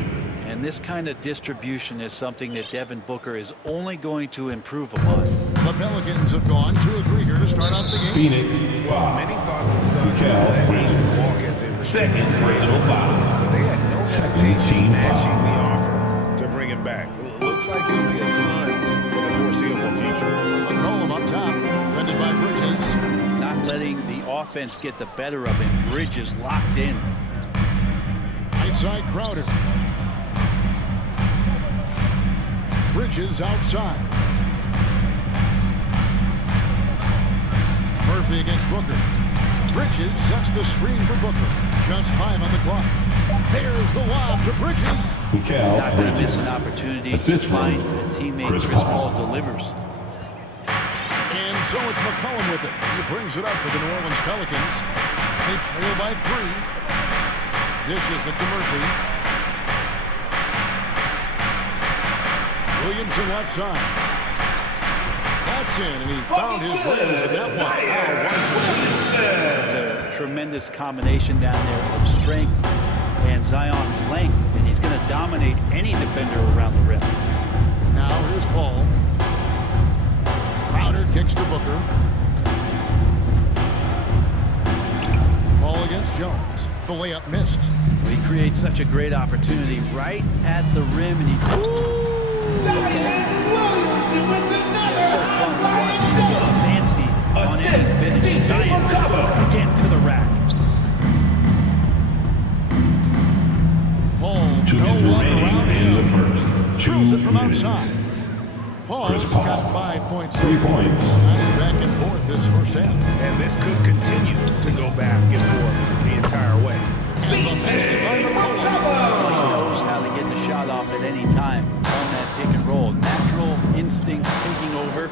And this kind of distribution is something that Devin Booker is only going to improve upon. The Pelicans have gone 2 of 3 here to start off the game. Phoenix, Many thought the Suns would walk as a second personal foul. but they had no hesitation matching the offer to bring him back. Looks like he'll be a Sun for the foreseeable future. McCollum up top, defended by Bridges. Not letting the offense get the better of him. Bridges locked in. Right side Crowder. Bridges outside. Murphy against Booker. Bridges sets the screen for Booker. Just 5 on the clock. There's the lob to Bridges. He's not going to miss an opportunity to find a teammate. Chris Paul delivers. And so it's McCollum with it. He brings it up for the New Orleans Pelicans. They trail by 3. Dishes it to Murphy. Williamson left side. That's in, and he found his range with that one. It's a tremendous combination down there of strength and Zion's length, and he's going to dominate any defender around the rim. Now here's Paul. Crowder kicks to Booker. Paul against Jones. The layup missed. He creates such a great opportunity right at the rim, and he... It's so fun to watch him get fancy on any finish. Zion again to the rack. Paul, no one around him. Drills it from outside. Paul's got 5 points. 3 points. That is back and forth this first half. And this could continue to go back and forth the entire way. And the basket by McCollum. He knows how to get the shot off at any time on that pick and roll. Natural instincts taking over,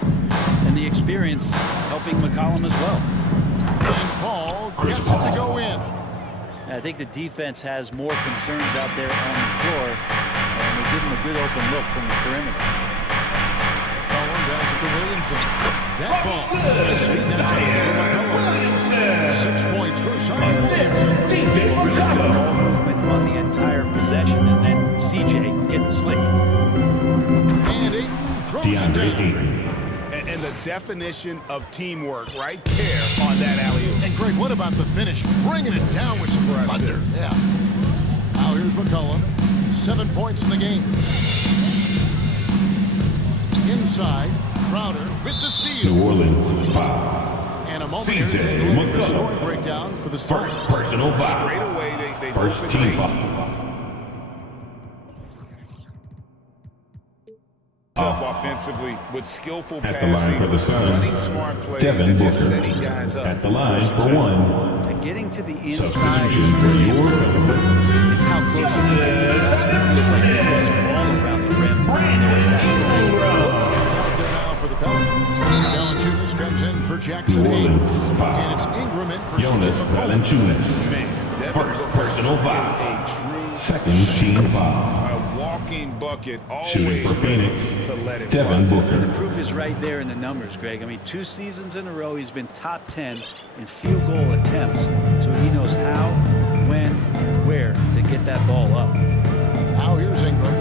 and the experience helping McCollum as well. And Paul gets it to go in. I think the defense has more concerns out there on the floor, and they give him a good open look from the perimeter. Collum does it to Williamson. That fall. Nice feed that time for McCollum. 6 points for Zion. Ball movement on the entire possession, and then CJ getting slick. And Ayton throws it down. And the definition of teamwork right there on that alley-oop. And Greg, what about the finish? Bringing it down with some thunder. Yeah. Now here's McCollum. 7 points in the game. Inside, Crowder with the steal. New Orleans foul. And a moment here to take a look at the scoring breakdown for the Suns. First personal foul. Straight away, they First team foul. Up offensively with skillful At the passing, line for the Suns, running smart plays, Devin and just Booker. setting guys up. At the line for 1. And getting to the inside Substitution is for really your important. It's how close you can get to the basket. It feels like these guys are all around the rim. checks at 8. And it's Ingram in for Jonas Valanciunas. First personal foul. Second team foul. A walking bucket, Shooting for Phoenix, to let it Devin fly. Booker. The proof is right there in the numbers, Greg. I mean, 2 seasons in a row, he's been top 10 in field goal attempts. So he knows how, when, and where to get that ball up. Now here's Ingram.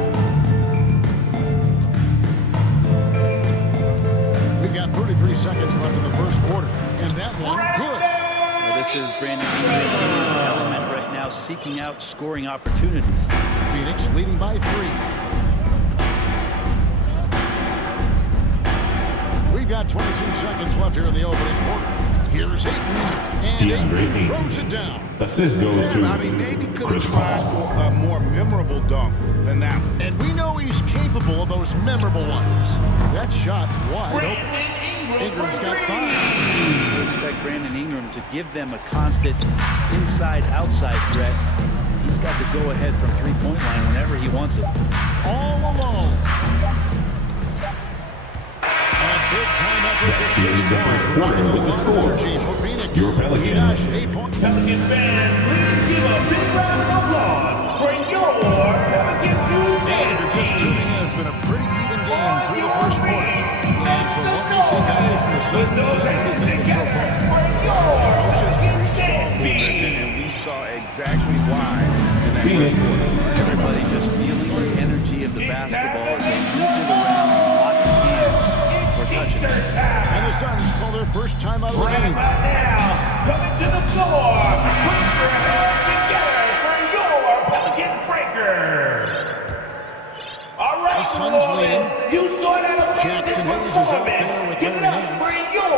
We've got 33 seconds left in the first quarter. And that one, good. Well, this is Brandon Ingram in his element right now, seeking out scoring opportunities. Phoenix leading by 3. We've got 22 seconds left here in the opening quarter. Here's Ayton, and Ayton throws it down. Assist goes to I mean, maybe could have Chris tried Paul. for a more memorable dunk than that one. And we know he's capable of those memorable ones. That shot wide open. Ingram's got 5. You expect Brandon Ingram to give them a constant inside-outside threat. He's got to go ahead from three-point line whenever he wants it. All alone. A big-time effort for Here's the first quarter with the score. Your Pelicans. 8 points. Pelicans fans, please give a big round of applause for your Pelicans If you're just tuning in, it's been a pretty even game through the first quarter. And for what we've seen guys from the Suns, everything so far. And we saw exactly why in that Phoenix. first quarter. Everybody just feeling the energy of the basketball as they moved it around with lots of hands for touching it. And the Suns call their first time out of the game. Now, coming to the floor, put your hands together for your Pelican Breakers. All right, The Suns leading. you saw that Jackson Hayes is out there with their hands.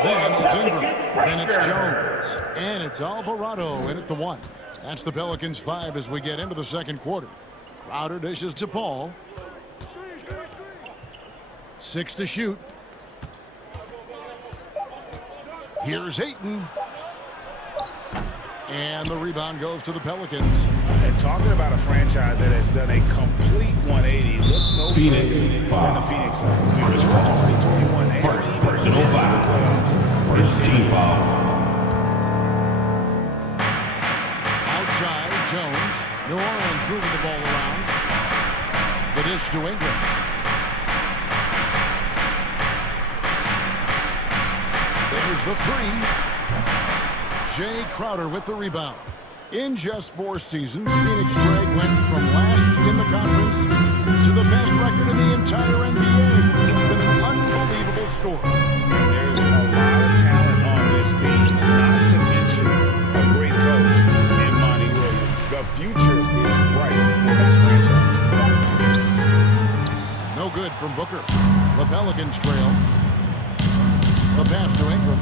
Then it's Ingram. Then it's Jones. And it's Alvarado in at the 1. That's the Pelicans 5 as we get into the second quarter. Crowder dishes to Paul. 6 to shoot. Here's Ayton. And the rebound goes to the Pelicans. And talking about a franchise that has done a complete 180, look no Phoenix, further than the 5. Phoenix Suns. Because 2021, they First haven't even personal been to the foul. playoffs. First team foul. Outside, Jones. New Orleans moving the ball around. The dish to Ingram. There's the 3. Jay Crowder with the rebound. In just 4 seasons, Phoenix Greg went from last in the conference to the best record in the entire NBA. It's been an unbelievable story. And there's a lot of talent on this team, not to mention a great coach in Monty Williams. The future is bright for this franchise. No good from Booker. The Pelicans trail. The pass to Ingram.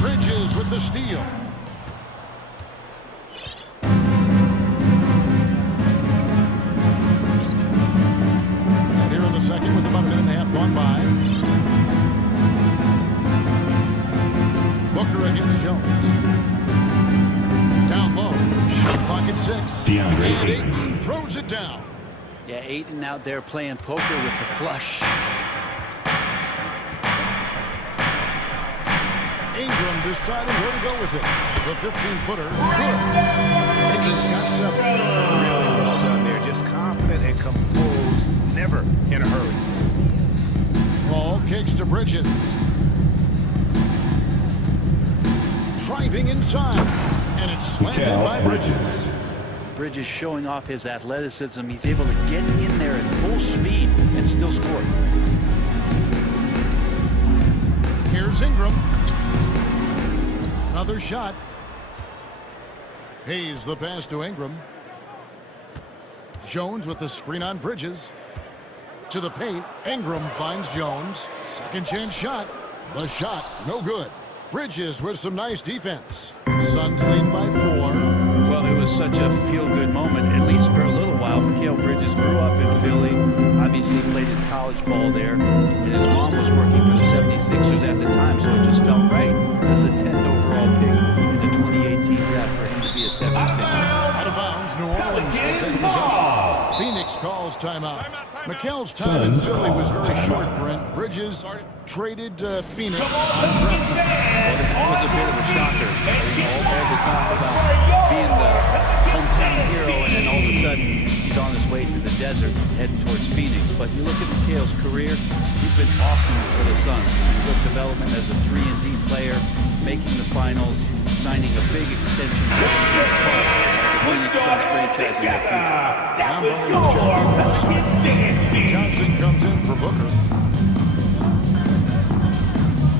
Bridges with the steal. And here in the second with about a minute and a half gone by. Booker against Jones. Down low. Shot clock at 6. DeAndre And Ayton. Ayton throws it down. Yeah, Ayton out there playing poker with the flush. Ingram deciding where to go with it. The 15-footer. Good. Ingram's got 7. Really well done there. Just confident and composed. Never in a hurry. Ball kicks to Bridges. Driving inside. And it's slammed in by Bridges. Bridges showing off his athleticism. He's able to get in there at full speed and still score. Here's Ingram. Another shot. Hayes the pass to Ingram. Jones with the screen on Bridges. To the paint. Ingram finds Jones. Second chance shot. The shot, no good. Bridges with some nice defense. Suns lead by 4. Well, it was such a feel-good moment, at least for a little while. Mikal Bridges grew up in Philly, obviously played his college ball there, and his mom was working for the 76ers at the time, so it just felt right as a 10th overall pick in the 2018 draft for him to be a 76er. Out of bounds, New Orleans will take possession. Phoenix calls timeout. McHale's time in Philly was very short, Brent. Bridges traded Phoenix on Brent. Well, that was a bit of a shocker. All the talk about being the hometown hero, and then all of a sudden he's on his way to the desert heading towards Phoenix. But you look at McHale's career, he's been awesome for the Suns. Good development as a 3-and-D player, making the finals, signing a big extension to the Phoenix Suns franchise in the future. Johnson comes in for Booker.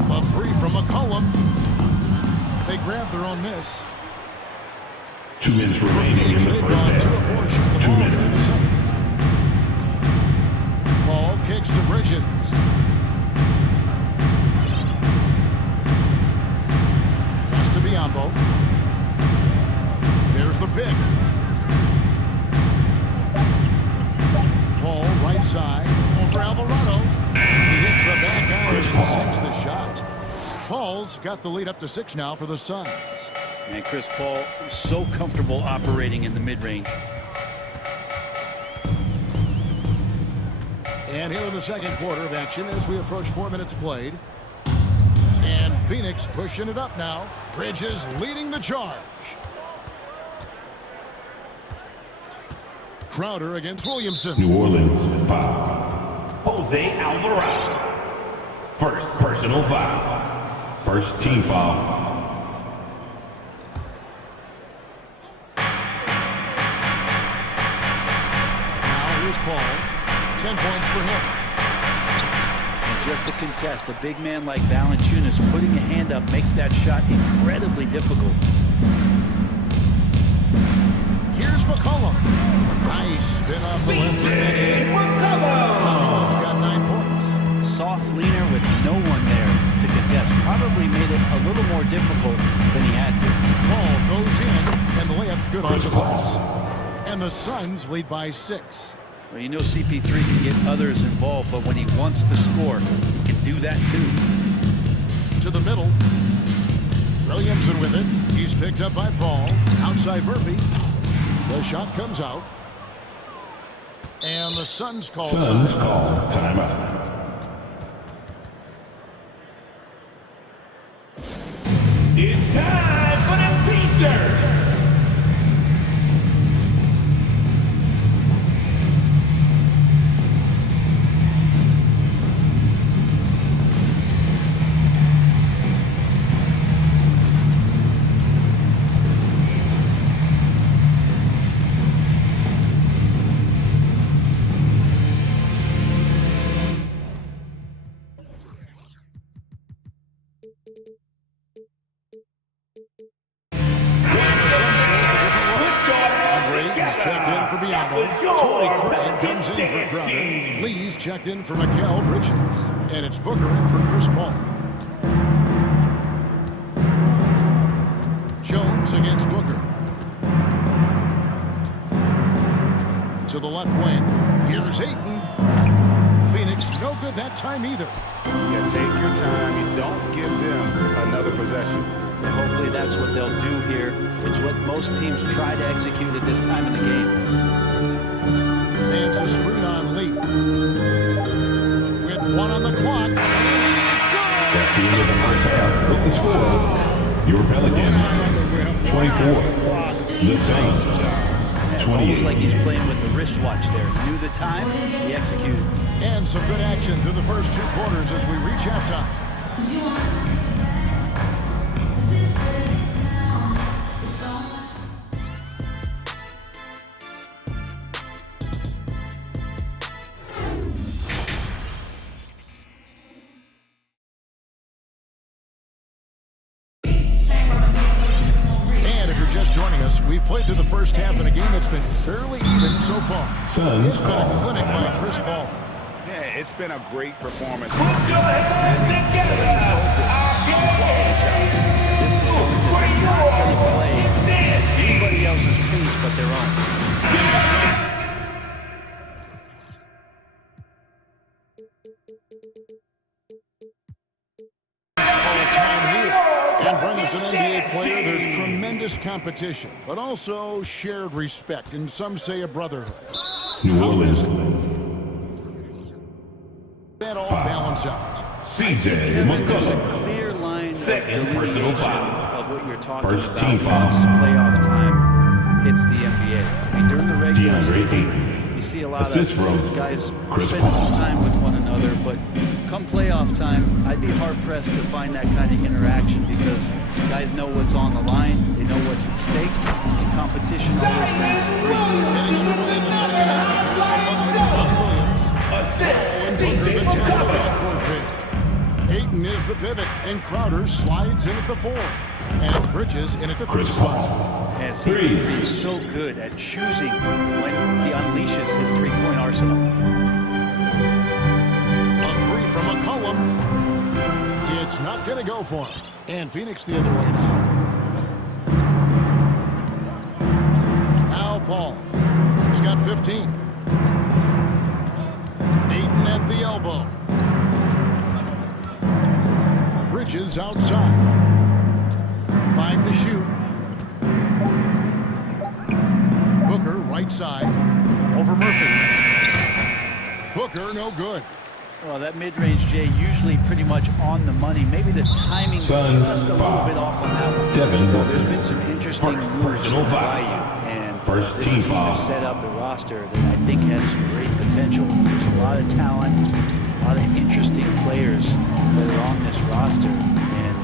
A three from McCollum. They grab their own miss. 2 minutes remaining in the first half. 2 minutes. Ball kicks to Bridges. Pass to Biombo. There's the pick. Paul right side over Alvarado. He hits the back iron and sinks the shot. Paul's got the lead up to 6 now for the Suns. And Chris Paul is so comfortable operating in the mid-range. And here in the second quarter of action as we approach 4 minutes played. And Phoenix pushing it up now. Bridges leading the charge. Crowder against Williamson. New Orleans, foul. Jose Alvarado. First personal foul. First team foul. Now here's Paul. 10 points for him. And just to contest, a big man like Valanciunas putting a hand up makes that shot incredibly difficult. Here's McCollum. Nice spin off the left. McCollum's got 9 points. Soft leaner with no one there to contest. Probably made it a little more difficult than he had to. Ball goes in, and the layup's good off the glass. And the Suns lead by 6. Well, you know CP3 can get others involved, but when he wants to score, he can do that too. To the middle. Williamson with it. He's picked up by Paul. Outside Murphy. The shot comes out. And the Suns call timeout. It's time for the t-shirt. Checked in for Mikal Bridges, and it's Booker in for Chris Paul. Jones against Booker. To the left wing. Here's Ayton. Phoenix, no good that time either. You take your time. You don't give them another possession. And hopefully that's what they'll do here. It's what most teams try to execute at this time in the game. It's a screen on Lee. With 1 on the clock. And he's gone! At the end of the first half, with the score, your Pelicans, 24. The Suns, 28. Almost like he's playing with the wristwatch there. Knew the time, he executed. And some good action through the first 2 quarters as we reach halftime. We've played through the first half in a game that's been fairly even so far. It's been a clinic by Chris Paul. Yeah, it's been a great performance. Put your hands together. This is what they're not going to play anybody else's piece but their own. And Brent, as an NBA player, there's tremendous competition, but also shared respect, and some say a brotherhood. New Orleans. That all balance out. CJ There's a McCullough. clear line of Second personal delineation foul. of what you're talking First about team foul. once playoff time hits the NBA. I mean, during the regular DeAndre season, Ayton. you see a lot Assist of from guys Chris spending Paul. some time with one another, but come playoff time, I'd be hard-pressed to find that kind of interaction because guys know what's on the line, they know what's at stake, and competition always brings Ayton is the pivot, and Crowder slides in at the 4. And it's Bridges in at the 3 spot. And CP3 is so good at choosing when he unleashes his three-point arsenal. A 3 from McCollum. It's not going to go for him. And Phoenix the other way now. Now Paul. He's got 15. Ayton at the elbow. Bridges outside. 5 to shoot. Booker right side. Over Murphy. Booker no good. Well, that mid-range, Jay, usually pretty much on the money. Maybe the timing was just a little bit off on that one. Devin Booker. There's been some interesting moves personal by foul. you, and First this team team foul. has set up a roster that I think has some great potential. There's a lot of talent, a lot of interesting players that are on this roster, and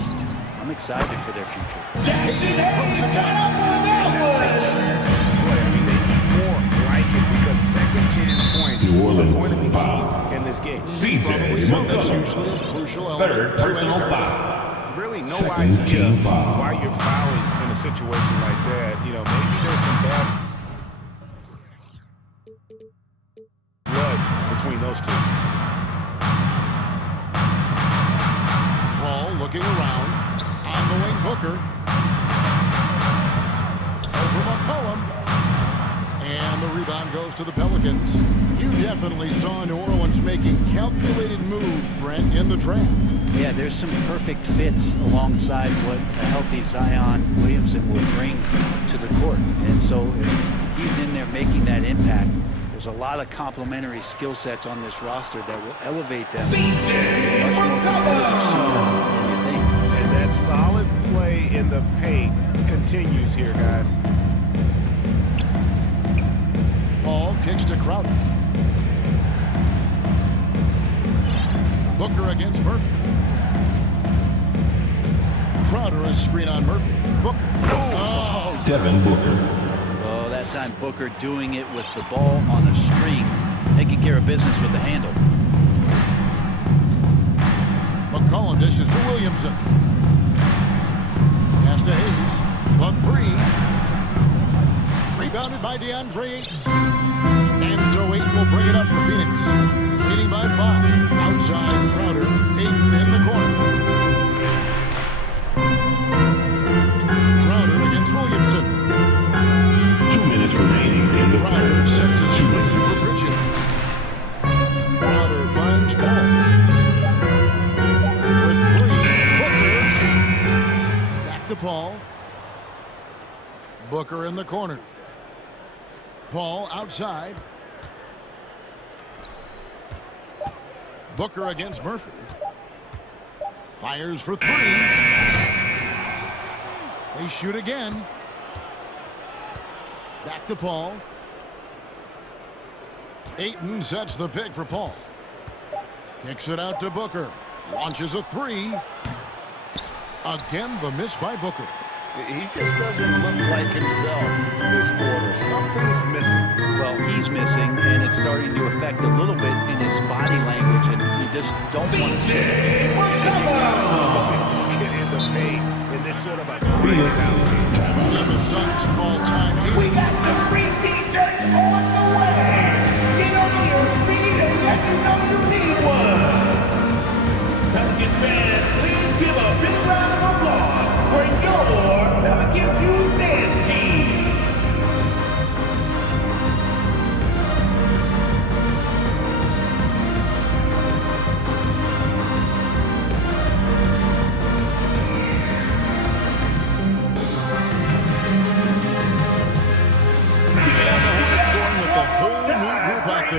I'm excited for their future. Second chance points New Orleans are going to be foul. key in this game. CJ That's McCullough. usually a crucial Third element to any personal game. foul. Really no Second idea team foul. why you're fouling in a situation like that. You know, maybe there's some bad blood between those two. Paul looking around. On the wing, Booker. Over McCollum. And the rebound goes to the Pelicans. You definitely saw New Orleans making calculated moves, Brent, in the draft. Yeah, there's some perfect fits alongside what a healthy Zion Williamson would bring to the court. And so if he's in there making that impact, there's a lot of complementary skill sets on this roster that will elevate them to be much more competitive sooner than you think. And that solid play in the paint continues here, guys. Paul kicks to Crowder. Booker against Murphy. Crowder a screen on Murphy. Booker. Oh. Devin Booker. Oh, that time Booker doing it with the ball on a string, taking care of business with the handle. McCollum dishes to Williamson. Pass to Hayes. The 3. Rebounded by DeAndre Ayton. And so Ayton will bring it up for Phoenix. Leading by 5. Outside Crowder. Ayton in the corner. Crowder against Williamson. 2 minutes remaining in the Crowder third. sets his 2 screen minutes. for Bridges. Crowder finds Paul. With 3. Booker. Back to Paul. Booker in the corner. Paul outside. Booker against Murphy. Fires for 3. They shoot again. Back to Paul. Ayton sets the pick for Paul. Kicks it out to Booker. Launches a 3. Again, the miss by Booker. He just doesn't look like himself this quarter. Something's missing. Well, he's missing, and it's starting to affect a little bit in his body language, and you just don't want to see it. Get in the paint in this sort of a great And the Suns call time here. We got the free t-shirts on the way. Get on your feet and let me know you need one. Pelicans fans, please give a big round of applause for your Pelicans Youth Dance Team.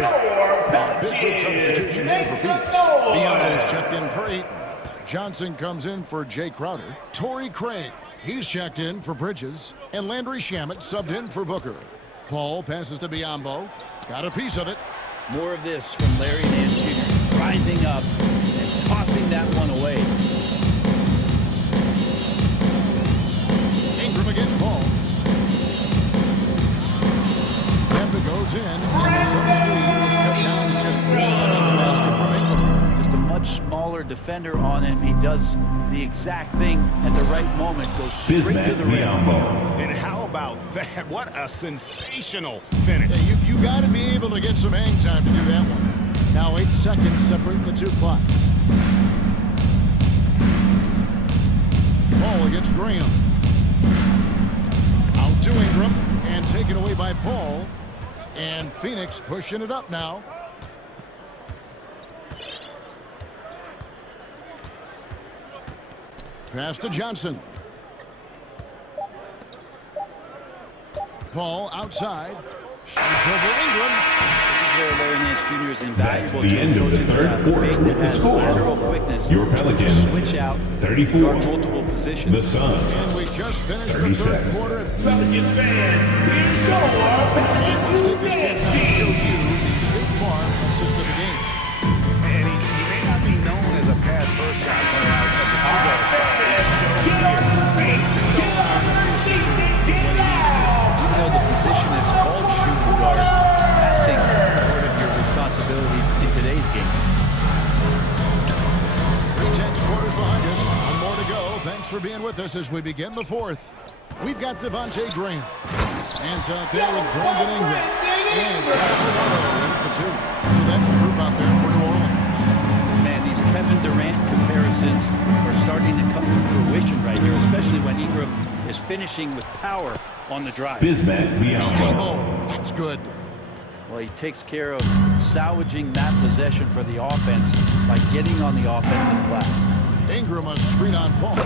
A big good substitution in for Phoenix. Bianco's checked in for Ayton. Johnson comes in for Jay Crowder. Torrey Craig, he's checked in for Bridges. And Landry Shamet subbed in for Booker. Paul passes to Biyombo. Got a piece of it. More of this from Larry Nance Jr. Rising up and tossing that one away. Ingram against Paul. Kemba goes in, and the Suns lead is cut down to just one on the basket from Ingram. Just a much smaller defender on him. He does the exact thing at the right moment. Goes straight to the rim. And how about that? What a sensational finish. Yeah, you got to be able to get some hang time to do that one. Now 8 seconds separate the two clocks. Paul against Graham. Out to Ingram, and taken away by Paul. And Phoenix pushing it up now. Pass to Johnson. Paul outside. Shoots over Ingram. This is where Larry Nance Jr. is invaluable. The end of the third quarter with the score. Your Pelicans, switch out, 34. guard multiple positions. The Suns, And we just finished the third quarter. Pelicans fans, here's your Let's take this chance to show you the State Farm assist of the game. And he may not be known as a pass first shot player out of the two-guard spot. Get on your feet! Get on your feet and get loud! Even though the position is called shooting guard, passing part of your responsibilities in today's game. 3-10 quarters behind us. One more to go. Thanks for being with us as we begin the fourth. We've got Devontae Graham. Hands out there with Brandon Ingram. And the two. So that's the group out there for New Orleans. Man, these Kevin Durant comparisons are starting to come to fruition right here, especially when Ingram is finishing with power on the drive. Bismack Biyombo. Oh, that's good. Well, he takes care of salvaging that possession for the offense by getting on the offensive glass. Ingram a screen on Paul.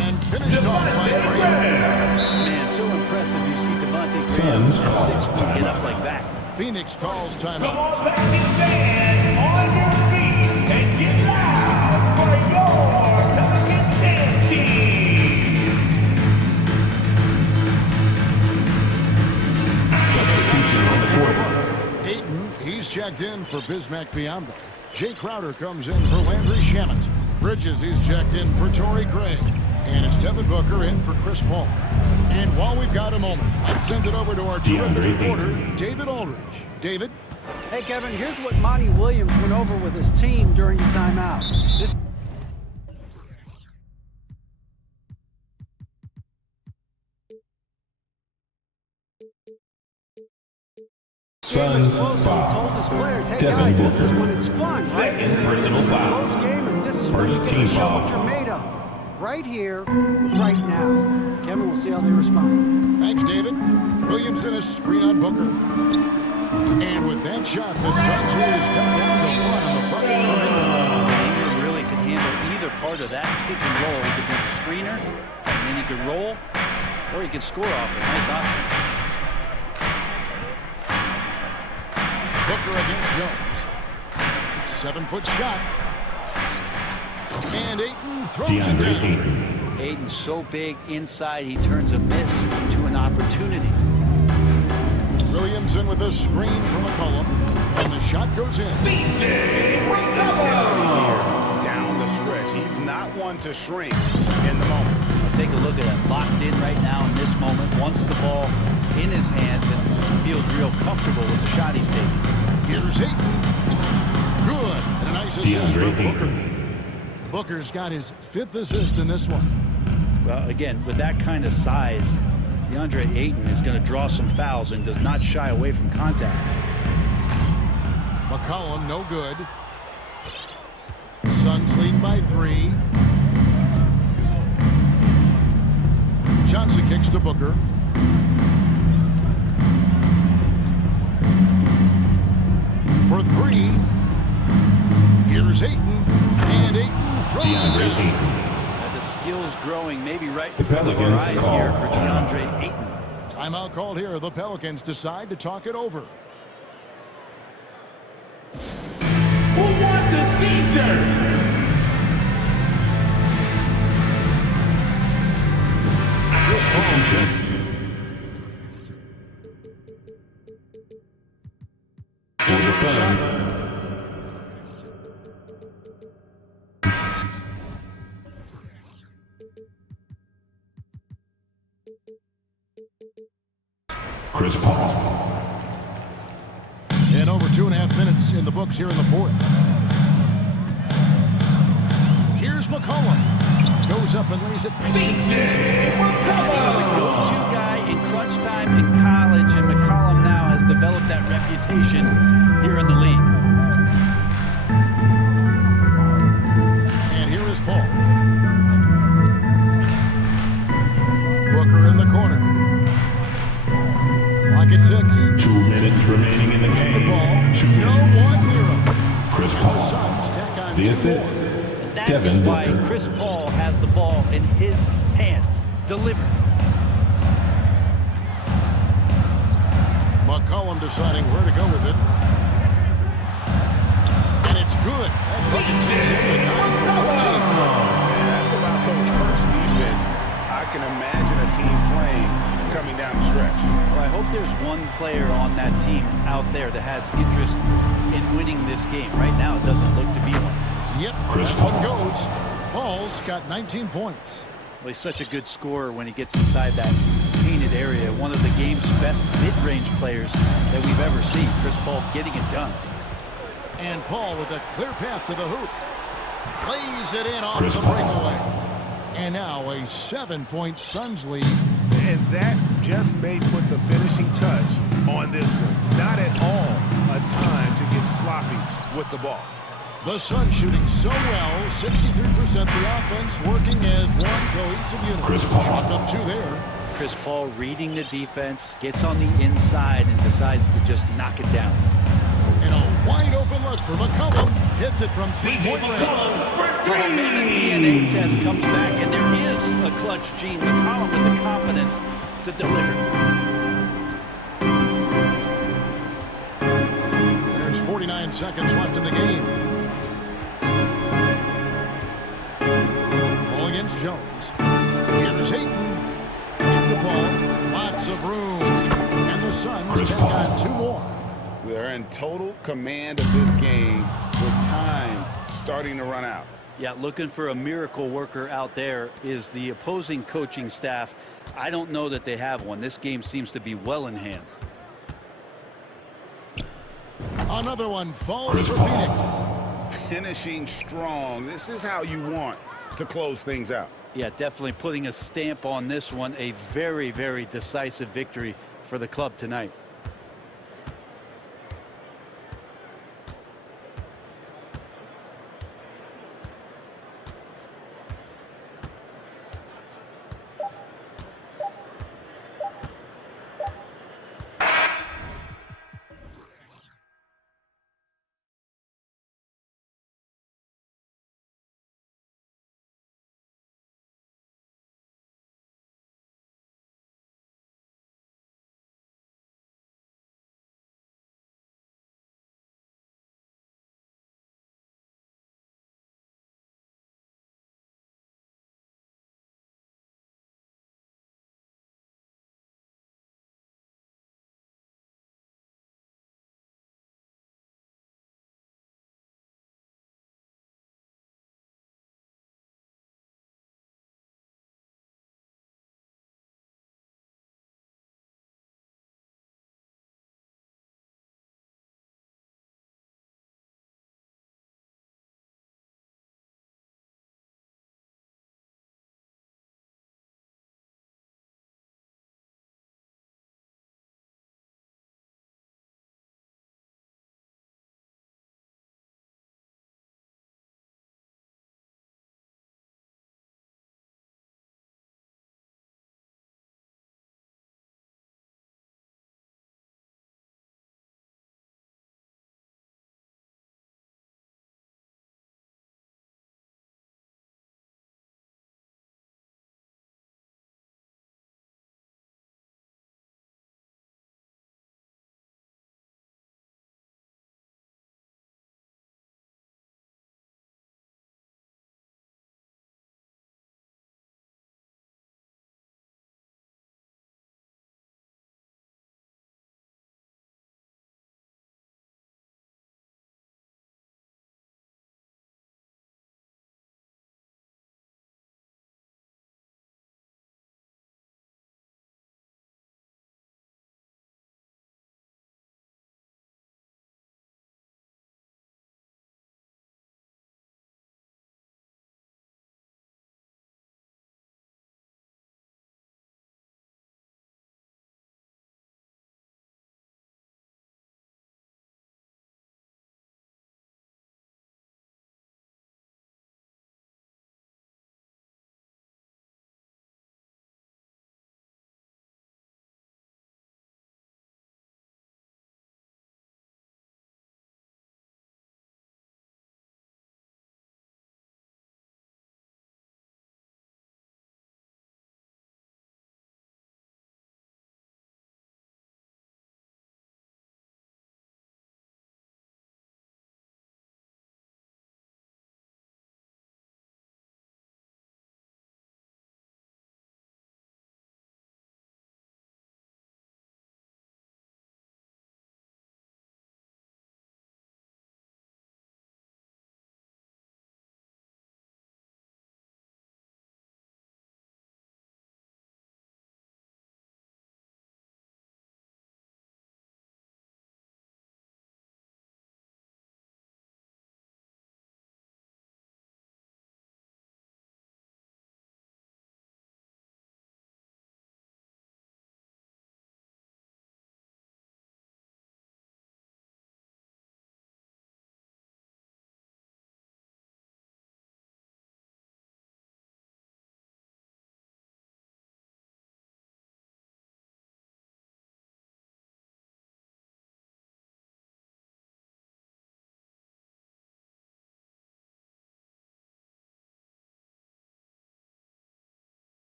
And finished off by Graham. Man, so impressive. You see Devontae Graham at 6'1" get up like that. Phoenix calls Come timeout. on back in fans, on your feet and get loud for your Pelicans dance team! Substitution on the court. Ayton, he's checked in for Bismack Biyombo. Jay Crowder comes in for Landry Shamet. Bridges, he's checked in for Torrey Craig. And it's Devin Booker in for Chris Paul. And while we've got a moment, let's send it over to our terrific reporter, David Aldridge. David? Hey, Kevin, here's what Monty Williams went over with his team during the timeout. This Suns told his players, hey Devin guys, this is Booker. when it's fun, right? Second This personal is a foul. close game, and this is when you First get team to show foul. what you're made of. Right here, right now. Kevin, we'll see how they respond. Thanks, David. Williamson a screen on Booker. And with that shot, the Suns lead is cut down to one on the bucket from Ingram. Ingram really can handle either part of that pick and roll. He could be the screener, and then he could roll, or he could score off it. Nice option. Booker against Jones. 7-foot shot. And Ayton throws it down. Ayton's so big inside, he turns a miss into an opportunity. Williamson with a screen from McCollum. And the shot goes in. Down the stretch. He's not one to shrink in the moment. Take a look at it. Locked in right now in this moment. Wants the ball in his hands and feels real comfortable with the shot he's taking. Here's Ayton. Good. And a nice assist from Booker. Booker's got his 5th assist in this one. Well, again, with that kind of size, DeAndre Ayton is going to draw some fouls and does not shy away from contact. McCollum, no good. Suns lead by 3. Johnson kicks to Booker. For 3. Here's Ayton. And Ayton throws it down. The skills growing maybe right in front of our eyes here for DeAndre Ayton. Timeout called here. The Pelicans decide to talk it over. who wants a t-shirt? For the Sun, Chris Paul. And over 2.5 minutes in the books here in the fourth. Here's McCollum. Goes up and lays it nice and easy. He was a go-to guy in crunch time in college, and McCollum now has developed that reputation here in the league. And here is Paul. Booker in the corner. Clock at 6. 2 minutes remaining in the game. The ball. 2 No minutes. one near him. Chris And Paul. the Suns tack on The 2 assist. more. That Devin is why Booker. Chris Paul has the ball in his hands. Delivered. McCollum deciding where to go with it. And it's good. That bucket takes him to 9 for 14. That's about the worst defense I can imagine a team playing coming down the stretch. Well, I hope there's one player on that team out there that has interest in winning this game. Right now, it doesn't look to be one. Yep, Chris that Paul. one goes. Paul's got 19 points. Well, he's such a good scorer when he gets inside that painted area. One of the game's best mid-range players that we've ever seen. Chris Paul getting it done. And Paul with a clear path to the hoop. Lays it in off Chris the Paul. breakaway. And now a 7-point Suns lead. And that just may put the finishing touch on this one. Not at all a time to get sloppy with the ball. The Suns shooting so well, 63%. The offense working as one cohesive unit. Chris Paul. Chalk up 2 there. Chris Paul reading the defense, gets on the inside and decides to just knock it down. And a wide open look for McCollum. Hits it from 3-point range. And the DNA test comes back, and there is a clutch gene. McCollum with the confidence to deliver. There's 49 seconds left in the game. Ball against Jones. Here's Ayton. Back the ball. Lots of room. And the Suns Chris take Paul. on 2 more. They're in total command of this game with time starting to run out. Yeah, looking for a miracle worker out there is the opposing coaching staff. I don't know that they have one. This game seems to be well in hand. Another one falls for Phoenix. Finishing strong. This is how you want to close things out. Yeah, definitely putting a stamp on this one. A very, very decisive victory for the club tonight.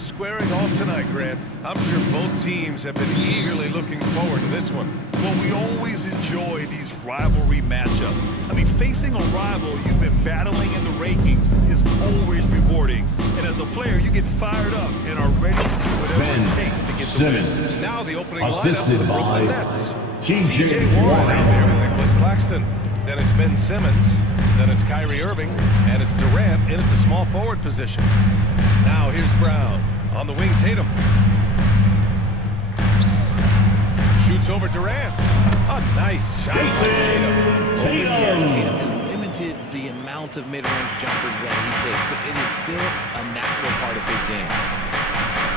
squaring off tonight, Grant. I'm sure both teams have been eagerly looking forward to this one. Well, we always enjoy these rivalry matchups. I mean, facing a rival you've been battling in the rankings is always rewarding. And as a player, you get fired up and are ready to do whatever it takes to get the win. Now the opening assisted lineup for the Brooklyn by Nets. T.J. Warren out there with Nicholas Claxton. Then it's Ben Simmons. Then it's Kyrie Irving. And it's Durant in at the small forward position. Now here's Brown. On the wing, Tatum. Shoots over Durant. A nice shot by Tatum. Over the years, Tatum has limited the amount of mid-range jumpers that he takes, but it is still a natural part of his game.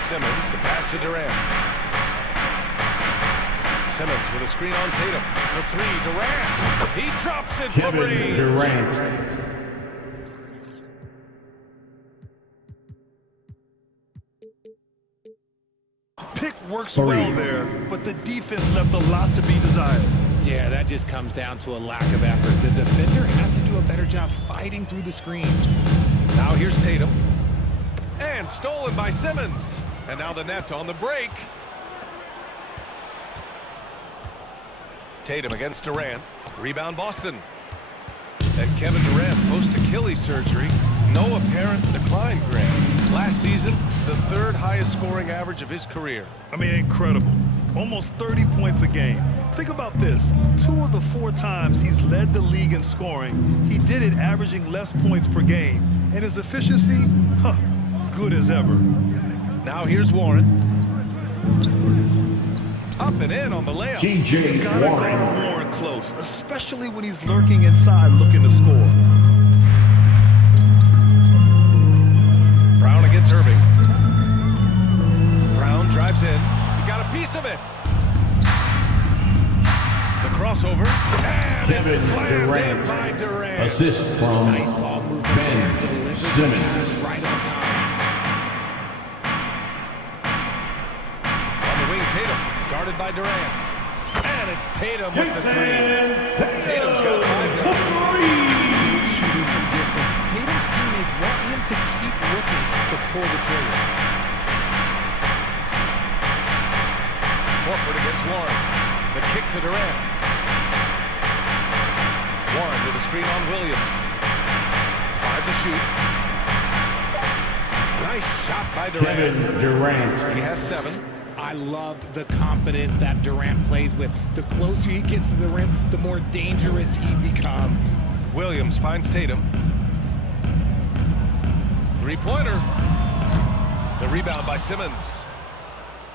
Simmons, the pass to Durant. Simmons with a screen on Tatum. For three, Durant. He drops it for three. Durant. Pick works well there, but the defense left a lot to be desired. Yeah, that just comes down to a lack of effort. The defender has to do a better job fighting through the screen. Now here's Tatum. And stolen by Simmons. And now the Nets on the break. Tatum against Durant. Rebound Boston. And Kevin Durant post-Achilles surgery. No apparent decline, Grant. Last season, the third highest scoring average of his career. I mean, incredible. Almost 30 points a game. Think about this. 2 of the 4 times he's led the league in scoring, he did it averaging less points per game. And his efficiency, good as ever. Now here's Warren. Up and in on the layup. T.J. Gotta guard Warren close, especially when he's lurking inside looking to score. Brown against Irving. Brown drives in. He got a piece of it. The crossover. And Kevin it's slammed Durant. in by Durant. Assist from Nice ball movement. Ben Delivered Simmons. right on time. On the wing, Tatum. Guarded by Durant. And it's Tatum with the three. Tatum's got 5 now. Shooting from distance. Tatum's teammates want him to keep looking to pull the trigger. Horford against Warren. The kick to Durant. Warren with a screen on Williams. 5 to shoot. Nice shot by Durant. Kevin Durant. He has 7. I love the confidence that Durant plays with. The closer he gets to the rim, the more dangerous he becomes. Williams finds Tatum. 3-pointer. The rebound by Simmons.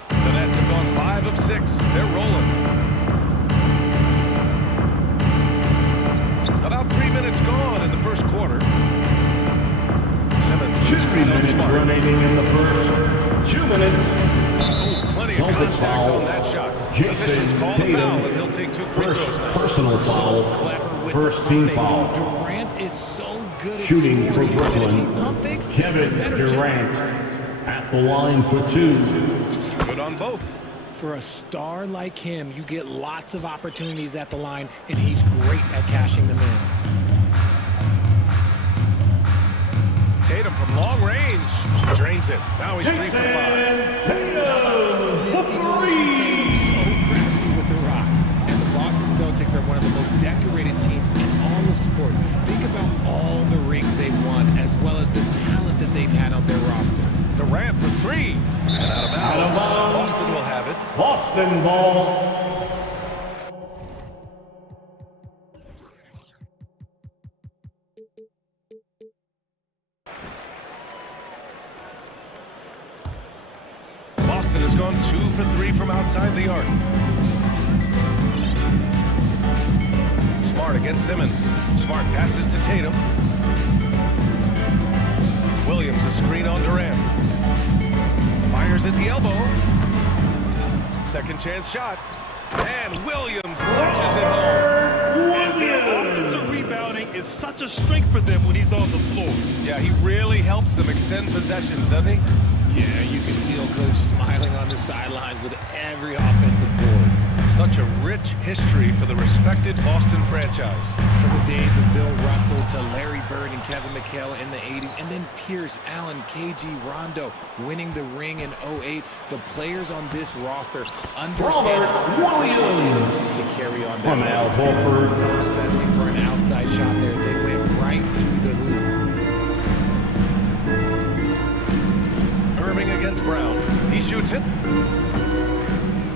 The Nets have gone 5 of 6. They're rolling. About 3 minutes gone in the first quarter. Simmons. 2 minutes remaining in the first. 2 minutes. Plenty of contact on that shot. Officials call the foul, and he'll take 2 free throws now. Personal foul. First team foul. Durant is so good at Shooting for scoring. Brooklyn. Kevin Durant at the line for 2. Good on both. For a star like him, you get lots of opportunities at the line, and he's great at cashing them in. Tatum from long range drains it. Now he's 3 for 5. Tatum's so crafty with the rock, and the Boston Celtics are one of the most decorated teams in all of sports. Think about all the rings they've won, as well as the talent that they've had on their roster. Durant for 3. And out of bounds. Boston will have it. Boston ball. Boston has gone 2 for 3 from outside the arc. Smart against Simmons. Smart passes to Tatum. Williams a screen on Durant. Fires at the elbow. Second chance shot. And Williams punches it home. And their offensive rebounding is such a strength for them when he's on the floor. Yeah, he really helps them extend possessions, doesn't he? Yeah, you can feel Coach smiling on the sidelines with every offensive board. Such a rich history for the respected Boston franchise. From the days of Bill Russell to Larry Bird and Kevin McHale in the 80s, and then Pierce, Allen, KG, Rondo winning the ring in 08. The players on this roster understand how important it is to carry on their legacy. No settling for an outside shot there. They went right to the hoop. Irving against Brown. He shoots it.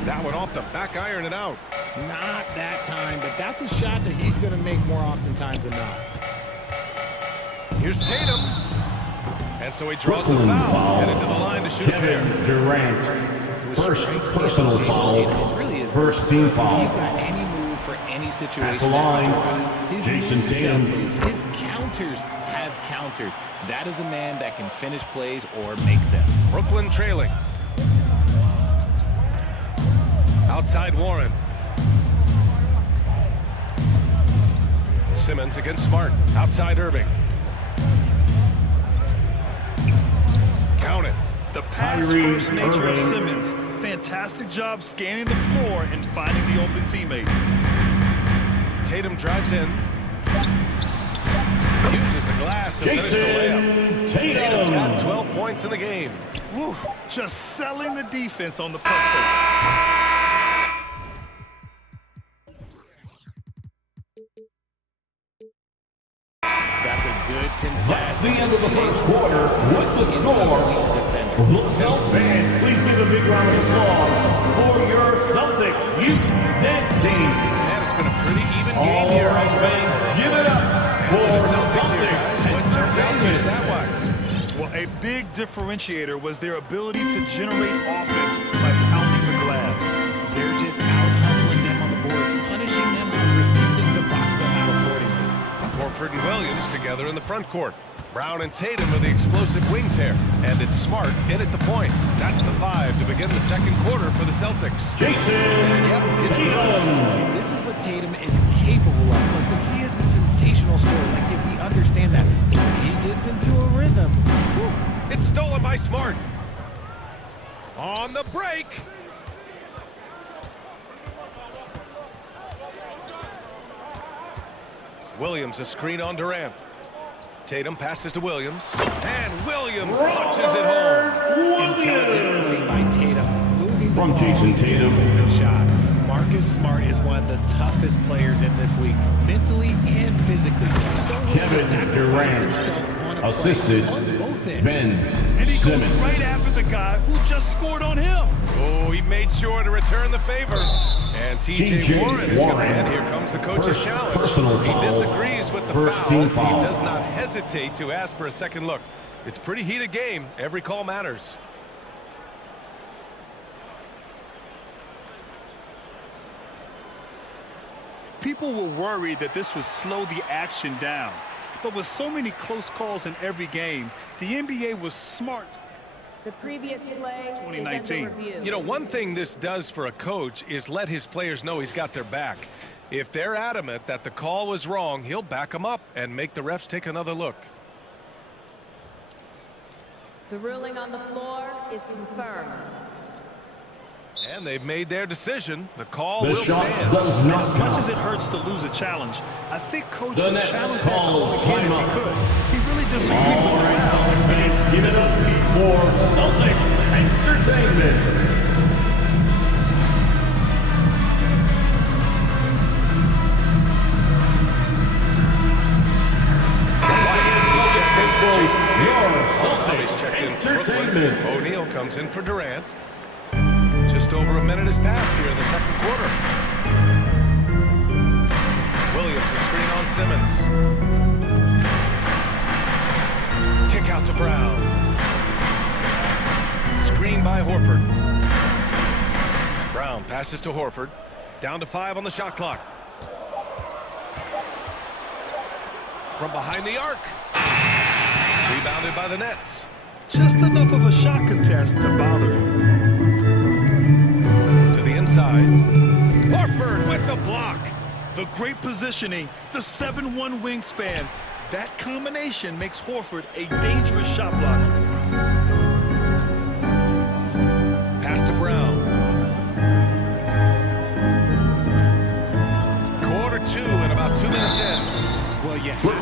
That one off the back iron and out. Not that time, but that's a shot that he's going to make more oftentimes than not. Here's Tatum. And so he draws the foul. Headed to the line to shoot a pair. Kevin Durant. First personal foul. First team foul. He's got any move for any situation. At the line, Jason Tatum. His counters have counters. That is a man that can finish plays or make them. Brooklyn trailing. Outside Warren. Simmons against Smart. Outside Irving. Count it. The pass-first nature of Simmons. Fantastic job scanning the floor and finding the open teammate. Tatum drives in. Uses the glass to finish the layup. Tatum's got 12 points in the game. Woo, just selling the defense on the punt fake. That's a good contest. That's the end of the first quarter with the score. Fans, please give a big round of applause for your Celtics Youth Dance Team. Man, it's been a pretty even game here. All right, fans, give it up for the Celtics here, guys. What jumps out to stat-wise? Well, a big differentiator was their ability to generate offense by pounding the glass. They're just out-hustling them on the boards, punishing them for refusing to box them out accordingly. Horford and Williams together in the front court. Brown and Tatum are the explosive wing pair, and it's Smart in at the point. That's the 5 to begin the second quarter for the Celtics. See, this is what Tatum is capable of. But he is a sensational scorer. Like, we understand that. When he gets into a rhythm, whew. It's stolen by Smart. On the break. Williams a screen on Durant. Tatum passes to Williams, and Williams punches it home. Intelligent play by Tatum, moving From Jason Tatum. Shot. Marcus Smart is one of the toughest players in this league, mentally and physically. So Kevin Durant assisted Ben And he Simmons. goes right after the guy who just scored on him. Oh, he made sure to return the favor. And T.J. Warren is going to end. Here comes the coach's challenge. He disagrees with the foul. He does not hesitate to ask for a second look. It's a pretty heated game. Every call matters. People were worried that this would slow the action down. But with so many close calls in every game, the NBA was smart. The previous play 2019. You know, one thing this does for a coach is let his players know he's got their back. If they're adamant that the call was wrong, he'll back them up and make the refs take another look. The ruling on the floor is confirmed. And they've made their decision. The call The will shot stand. does not As much count. as it hurts to lose a challenge, I think Coach The would next challenge that call, call again if he timeout. could. He really disagreed with the foul. Please give it up for Celtics Entertainment. Entertainment. O'Neal comes in for Durant. Just over a minute has passed here in the second quarter. Williams a screen on Simmons. Kick out to Brown. Screen by Horford. Brown passes to Horford. Down to 5 on the shot clock. From behind the arc. Rebounded by the Nets. Just enough of a shot contest to bother him. To the inside. Horford with the block. The great positioning, the 7'1" wingspan. That combination makes Horford a dangerous shot blocker. Pass to Brown.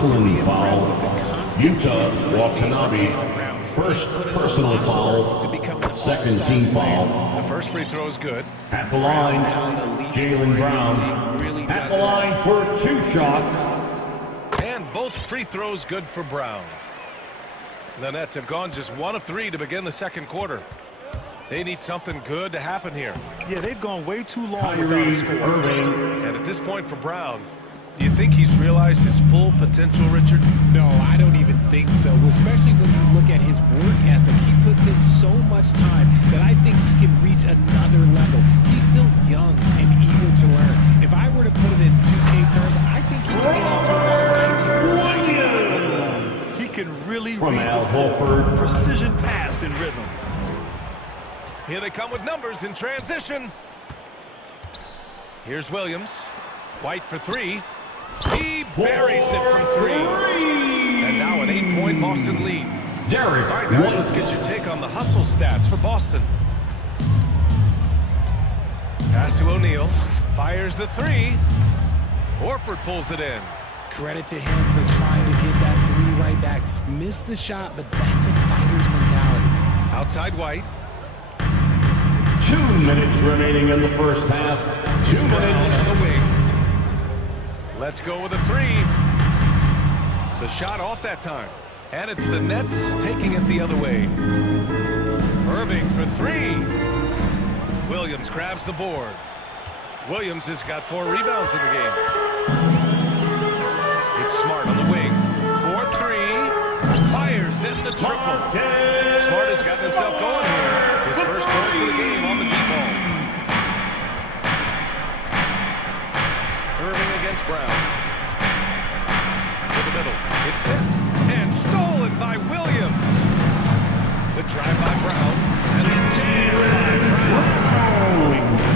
tackling foul. Utah Watanabe. First personal foul. Second team foul. The first free throw is good. At the line, Jaylen Brown. At the line for 2 shots. And both free throws good for Brown. The Nets have gone just 1 of 3 to begin the second quarter. They need something good to happen here. Yeah, they've gone way too long without a score. And at this point for Brown, do you think he's realized his full potential, Richard? No, I don't even think so, especially when you look at his work ethic. He puts in so much time that I think he can reach another level. He's still young and eager to learn. If I were to put it in 2K terms, I think he can get up to about 90. He can really From read Al the floor. Horford. Precision pass in rhythm. Here they come with numbers in transition. Here's Williams. White for 3. He buries it from 3. And now an 8-point Boston lead. Derek. All right, guys, let's get your take on the hustle stats for Boston. Pass to O'Neal. Fires the 3. Horford pulls it in. Credit to him for trying to get that 3 right back. Missed the shot, but that's a fighter's mentality. Outside White. 2 minutes remaining in the first half. 2 minutes on the wing. Let's go with a 3. The shot off that time. And it's the Nets taking it the other way. Irving for 3. Williams grabs the board. Williams has got 4 rebounds in the game. It's Smart on the wing. 4-3. Fires in the triple. Smart has gotten himself going here. His first points of the game on the deep ball. Irving against Brown. To the middle. It's tipped and stolen by Williams. The drive by Brown and the jam by Brown.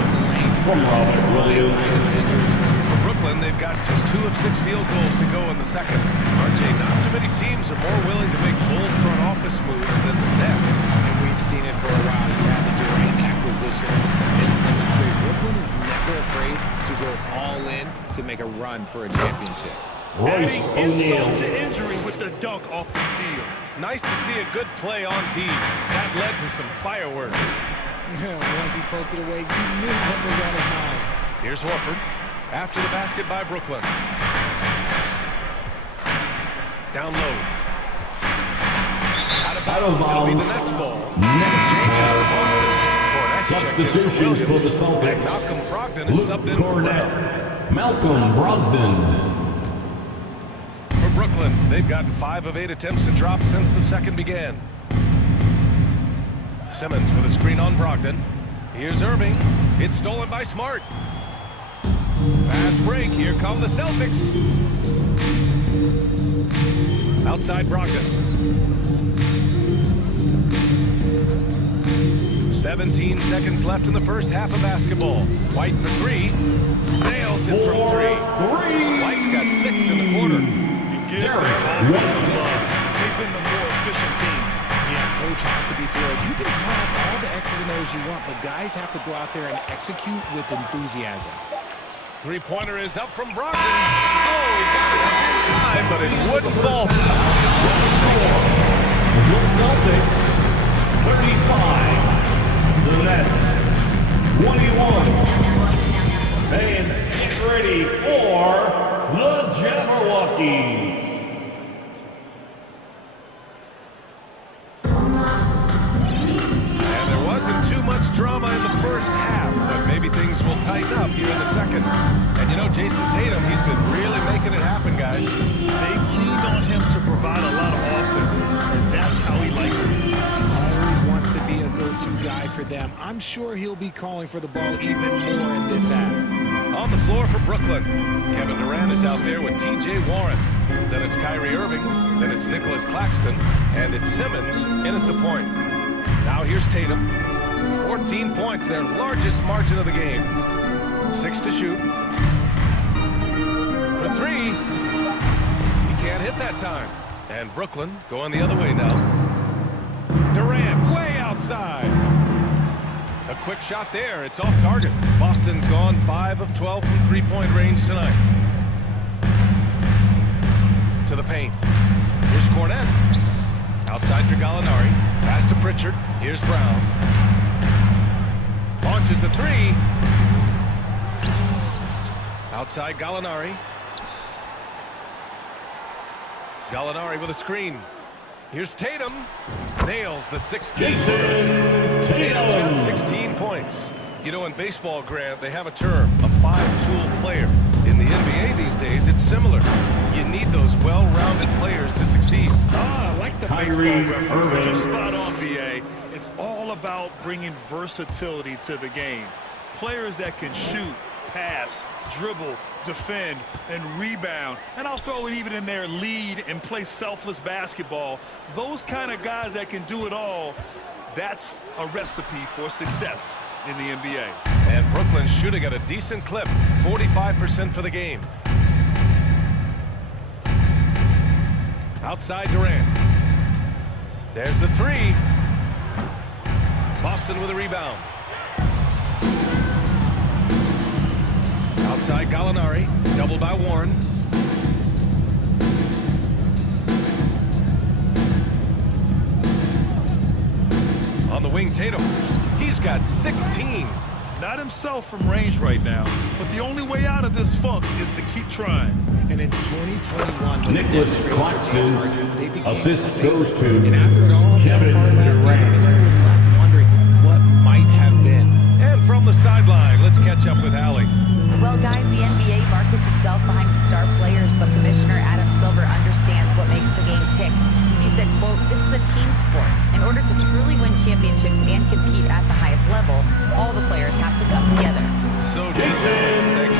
from Robert Williams. For Brooklyn, they've got just 2 of 6 field goals to go in the second. RJ, not too many teams are more willing to make bold front office moves than the Nets. And we've seen it for a while. You have the Durant acquisition, the Ben Simmons trade. Brooklyn is never afraid to go all in to make a run for a championship. Adding insult to injury with the dunk off the steal. Nice to see a good play on D. That led to some fireworks. Once he poked it away, you knew what was on his mind. Here's Horford after the basket by Brooklyn. Down low. Out of bounds. It'll be the Nets ball. Substitutions for the Celtics. Malcolm Brogdon is subbed in for Brown. Malcolm Brogdon. For Brooklyn, they've gotten 5 of 8 attempts to drop since the second began. Simmons with a screen on Brogdon. Here's Irving. It's stolen by Smart. Fast break. Here come the Celtics. Outside Brogdon. 17 seconds left in the first half of basketball. White for 3. Nails it from 3. White's got 6 in the quarter. You give them offensive love. They've been the more efficient team. Yeah, coach has to be thrilled. You can have all the X's and O's you want, but guys have to go out there and execute with enthusiasm. Three-pointer is up from Brogdon. Oh, he got it up in time, but it wouldn't fall. The Celtics, 35. The Nets, 21. Fans, get ready for the Jabberwockies. And there wasn't too much drama in the first half, but maybe things will tighten up here in the second. And you know, Jason Tatum, he's been really making it happen, guys. They've leaned on him to provide a lot of offense, and that's how he likes it. He always wants to be a go-to guy for them. I'm sure he'll be calling for the ball even more in this half. On the floor for Brooklyn, Kevin Durant is out there with T.J. Warren. Then it's Kyrie Irving, then it's Nicholas Claxton, and it's Simmons in at the point. Now here's Tatum. 14 points, their largest margin of the game. 6 to shoot. For 3. He can't hit that time. And Brooklyn going the other way now. Durant way outside. A quick shot there. It's off target. Boston's gone 5 of 12 from three-point range tonight. to the paint. Here's Cornet. Outside for Gallinari. Pass to Pritchard. Here's Brown. Launches a three. Outside Gallinari. Gallinari with a screen. Here's Tatum. Nails the 16. Tatum's got 16 points. You know, in baseball, Grant, they have a term, a five-tool player. In the NBA these days, it's similar. You need those well-rounded players to succeed. I like the baseball reference, but you're spot on, VA. It's all about bringing versatility to the game. Players that can shoot, pass, dribble, defend, and rebound. And I'll throw it even in there, lead and play selfless basketball. Those kind of guys that can do it all, that's a recipe for success in the NBA. And Brooklyn's shooting at a decent clip, 45% for the game. Outside Durant. There's the three. Boston with a rebound. Outside Gallinari, doubled by Warren. On the wing, Tatum. He's got 16. Not himself from range right now, but the only way out of this funk is to keep trying. And in 2021, Nicholas Claxton, assist goes to and after it all, Kevin last season, many were left wondering what might have been. And from the sideline, let's catch up with Allie. Well, guys, the NBA markets itself behind its star players, but Commissioner Adam Silver understands what makes the game tick. He said, quote, "This is a team sport. In order to truly win championships and compete at the highest level, all the players have to come together." So just thank you.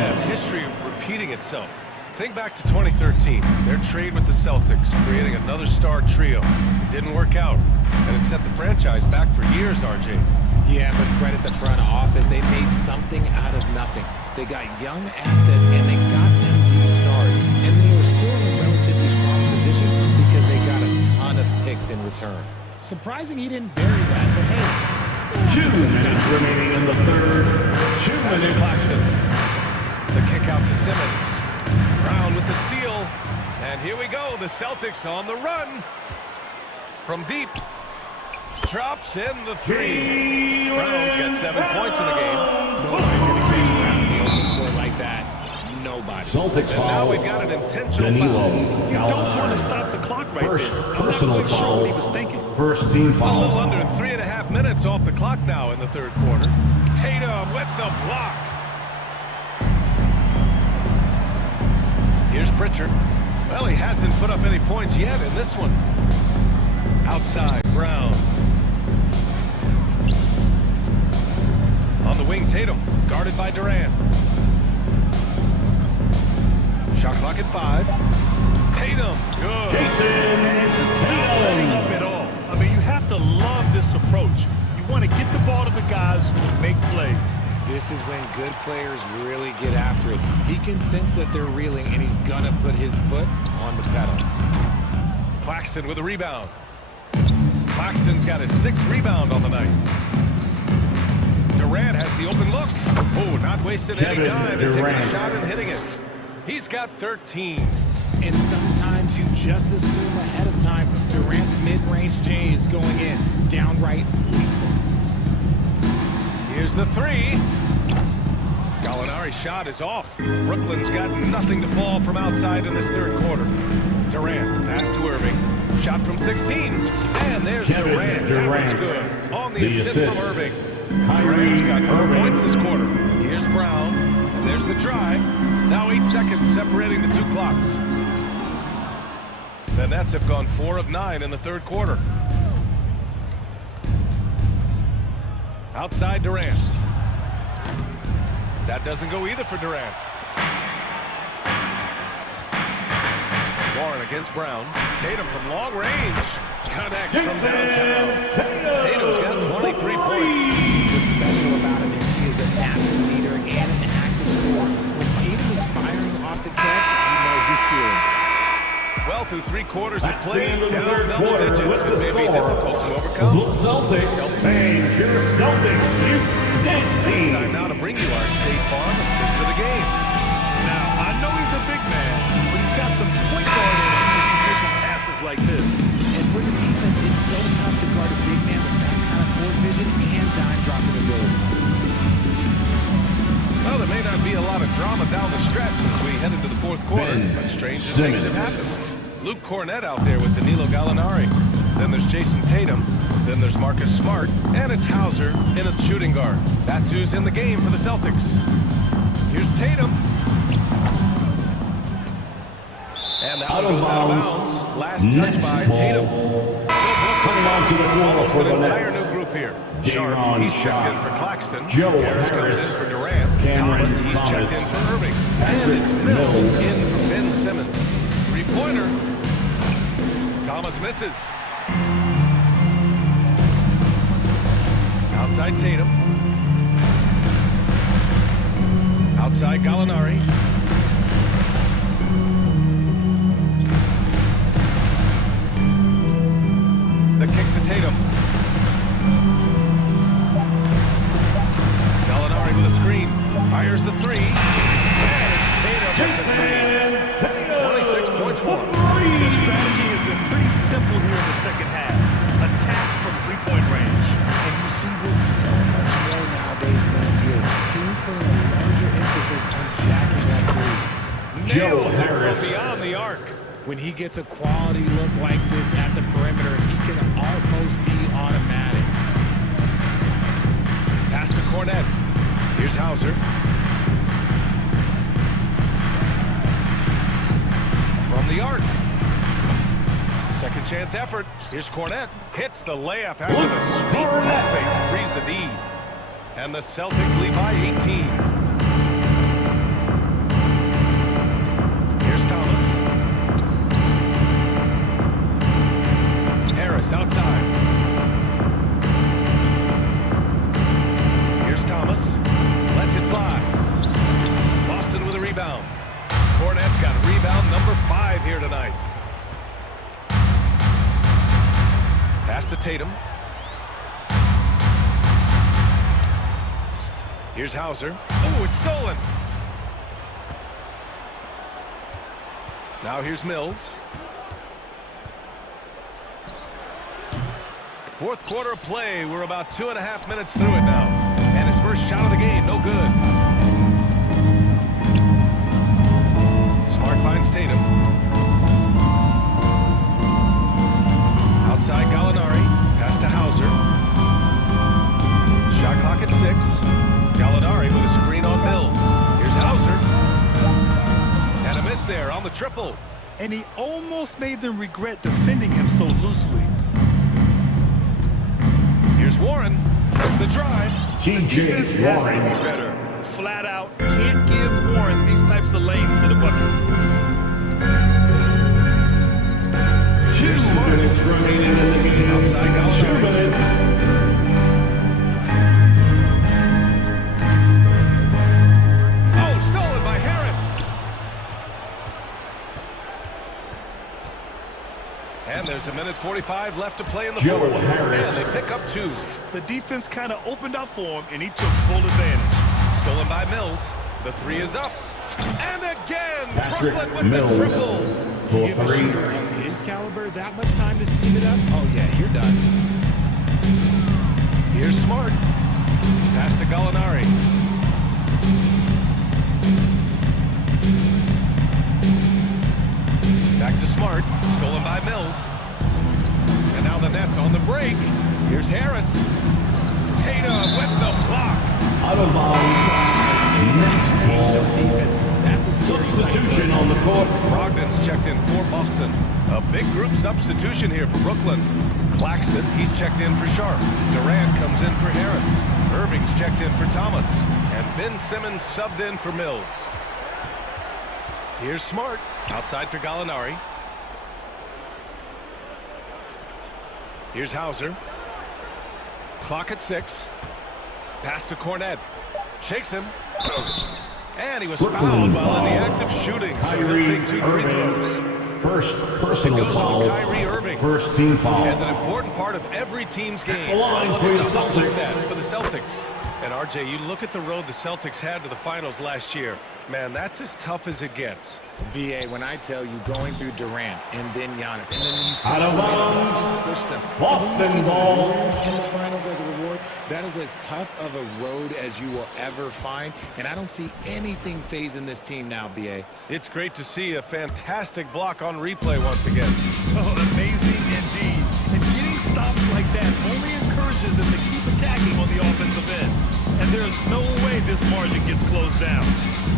That's history repeating itself. Think back to 2013, their trade with the Celtics, creating another star trio. It didn't work out, and it set the franchise back for years, RJ. Yeah, but credit the front office. They made something out of nothing. They got young assets, and they got them these stars. And they were still in a relatively strong position because they got a ton of picks in return. Surprising he didn't bury that, but hey. 2 minutes remaining in the third. 2 minutes. Claxton. The kick out to Simmons. Brown with the steal. And here we go. The Celtics on the run. From deep. Drops in the three. Brown's got 7 points in the game. Nobody's going to catch Brown in the open court like that. Nobody. Celtics and now we've got an intentional foul. You don't want to stop the clock right First there. personal I'm not quite sure foul. what he was thinking. First team A little foul. under 3.5 minutes off the clock now in the third quarter. Tatum with the block. Here's Pritchard. Well, he hasn't put up any points yet in this one. Outside, Brown. On the wing, Tatum, guarded by Durant. Shot clock at 5. Tatum, good. And just not letting up at all. I mean, you have to love this approach. You want to get the ball to the guys who make plays. This is when good players really get after it. He can sense that they're reeling, and he's gonna put his foot on the pedal. Claxton with a rebound. Claxton's got his 6th rebound on the night. Durant has the open look. Oh, not wasting any time in taking a shot and hitting it. He's got 13. And sometimes you just assume ahead of time Durant's mid-range J is going in. Downright lethal. Here's the 3. Gallinari's shot is off. Brooklyn's got nothing to fall from outside in this third quarter. Durant, pass to Irving. Shot from 16. And there's Durant. That was good. On the assist from Irving. Durant's got 4 points this quarter. Here's Brown. And there's the drive. Now 8 seconds separating the two clocks. The Nets have gone 4 of 9 in the third quarter. Outside Durant. That doesn't go either for Durant. Warren against Brown. Tatum from long range. Connects from downtown. Tatum's got 23 points. What's special about him is he is a natural leader and an active scorer. When Tatum is firing off the catch, you know he's feeling it. Well, through 3 quarters of play, down double digits, it may be difficult to overcome. Celtics. And your Celtics. It's time now to bring you our State Farm assist of the game. Now, I know he's a big man, but he's got some like this. And for the defense, it's so tough to guard a big man with that kind of court vision and dime dropping ability. Well, there may not be a lot of drama down the stretch as we head into the fourth quarter, but strange things have happened. Luke Cornett out there with Danilo Gallinari. Then there's Jason Tatum. Then there's Marcus Smart. And it's Hauser in at shooting guard. That's who's in the game for the Celtics. Here's Tatum. And that one goes out of bounds. Last touch by Tatum. So Brooklyn almost an entire new group here. Sharp, he's checked in for Claxton. Harris comes in for Durant. Thomas, he's checked in for Irving. And it's Mills in for Ben Simmons. Three-pointer. Thomas misses. Outside Tatum. Outside Gallinari. The kick to Tatum. Gallinari with a screen. Fires the three. And it's Tatum with the three. 26 points for him. The strategy has been pretty simple here in the second half. Attack from three-point range. And you see this so much more nowadays in the NBA. Teams putting a larger emphasis on jacking that three. Nails it from beyond the arc. When he gets a quality look like this at the perimeter, he can almost be automatic. Pass to Cornett. Here's Hauser. From the arc. Second chance effort. Here's Cornett. Hits the layup after the sweep pump fake to freeze the D. And the Celtics lead by 18. Here's Thomas. Harris outside. Here's Thomas. Lets it fly. Boston with a rebound. Cornett's got rebound number 5 here tonight. Pass to Tatum. Here's Hauser. Oh, it's stolen. Now here's Mills. Fourth quarter of play. We're about 2.5 minutes through it now. And his first shot of the game, no good. Smart finds Tatum. Outside Gallinari. Pass to Hauser. Shot clock at 6. Gallinari with a screen on Mills. Here's Hauser. And a miss there on the triple. And he almost made them regret defending him so loosely. Here's Warren. There's the drive. The defense has to be better. Flat out, can't give Warren these types of lanes to the bucket. 2 minutes remaining in the game. Outside Gallinari. 2 minutes. Oh, stolen by Harris. And there's 1:45 left to play in the fourth. And they pick up 2. The defense kind of opened up for him, and he took full advantage. Stolen by Mills. The 3 is up. And again, Patrick Brooklyn with Mills. the triple. For Give a 3. shooter of his caliber that much time to steam it up? Oh, yeah, you're done. Here's Smart. Pass to Gallinari. Back to Smart. Stolen by Mills. And now the Nets on the break. Here's Harris. Tatum with the block. Out of bounds. Next ball. That's a Substitution on the court. Brogdon's checked in for Boston. A big group substitution here for Brooklyn. Claxton, he's checked in for Sharp. Durant comes in for Harris. Irving's checked in for Thomas. And Ben Simmons subbed in for Mills. Here's Smart. Outside for Gallinari. Here's Hauser. Clock at 6. Pass to Cornett. Shakes him. And he was fouled while in the act of shooting. So he'll take 2 free throws. First personal It goes foul. on Kyrie Irving. First team foul. And an important part of every team's game. At the line Look for at the the hustle Celtics. stats for the Celtics. And RJ, you look at the road the Celtics had to the finals last year. Man, that's as tough as it gets. BA, when I tell you going through Durant and then Giannis, and then you see Out of bounds. push them. Boston ball. In the finals as a reward, that is as tough of a road as you will ever find. And I don't see anything phasing this team now, BA. It's great to see a fantastic block on replay once again. Oh, amazing indeed. And getting stops like that only encourages them to keep attacking on the offensive end. And there's no way this margin gets closed down.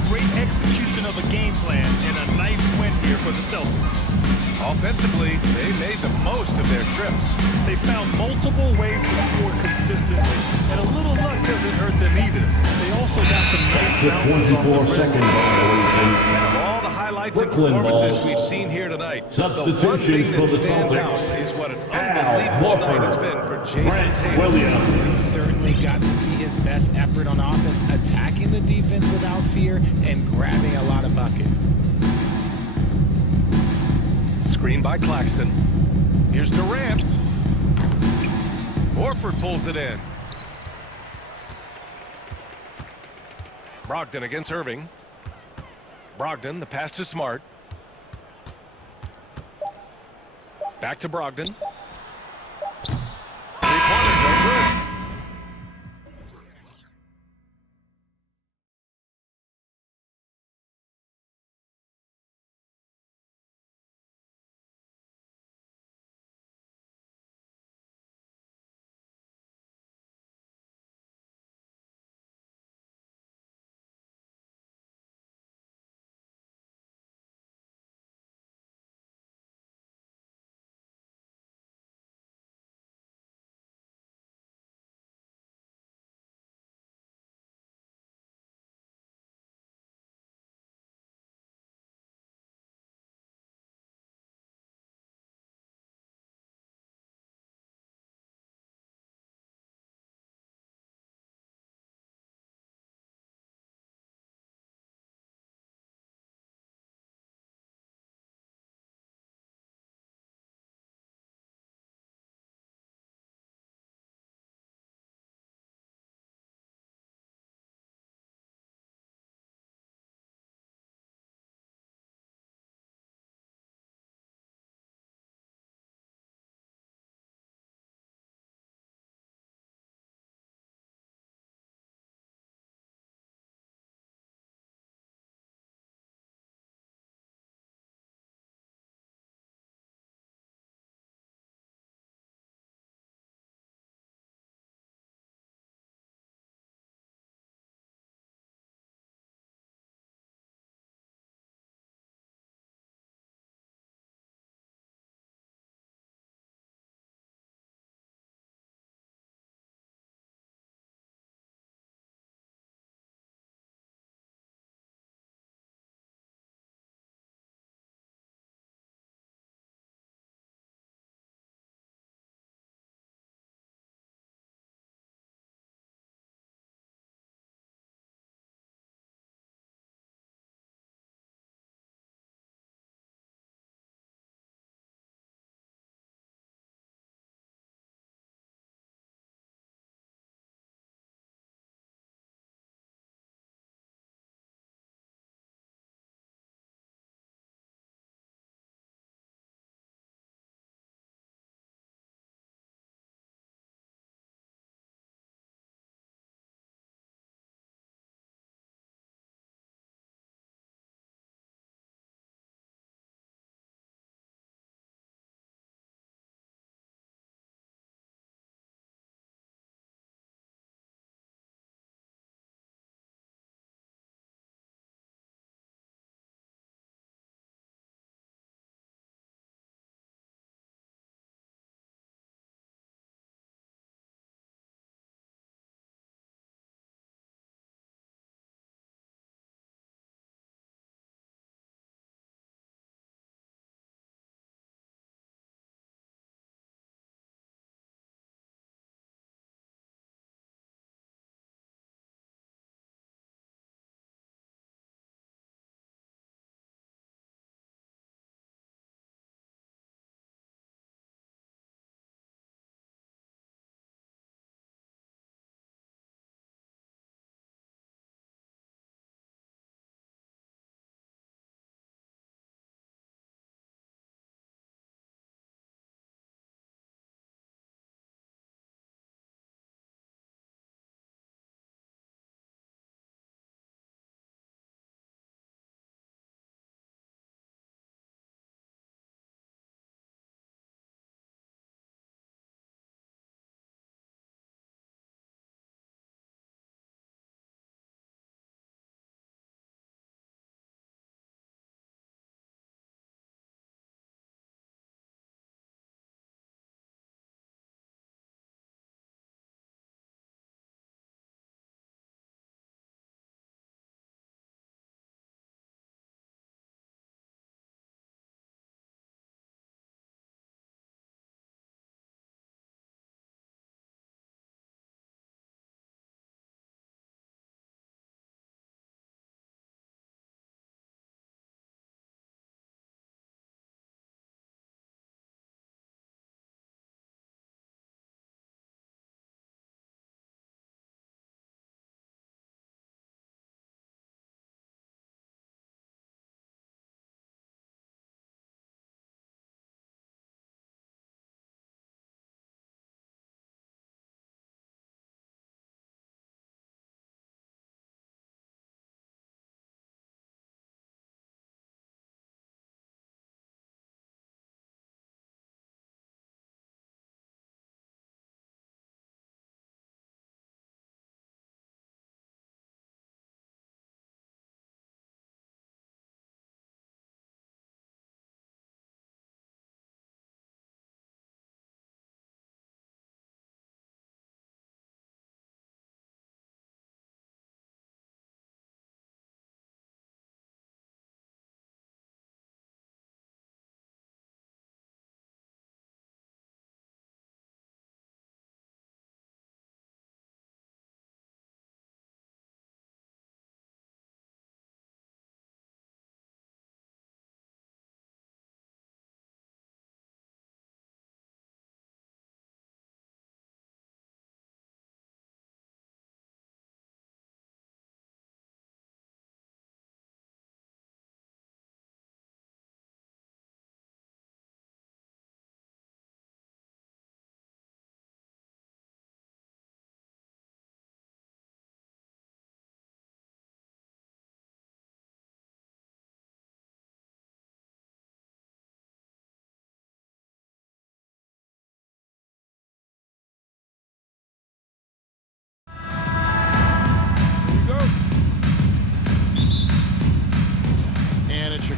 Great execution of a game plan and a nice win here for the Celtics. Offensively, they made the most of their trips. They found multiple ways to score consistently, and a little luck doesn't hurt them either. They also got some nice bounces off the 24-second violation. And of all the highlights and Brooklyn performances ball. we've seen here tonight, Substitutions the one for the thing that stands out Celtics. is what an unbelievable night it's been for Jason Tatum. We certainly got to see his best effort on offense, attacking the defense without fear and grabbing a lot of buckets. Screen by Claxton. Here's Durant. Horford pulls it in. Brogdon against Irving. Brogdon, the pass to Smart. Back to Brogdon. Three-pointer, no good.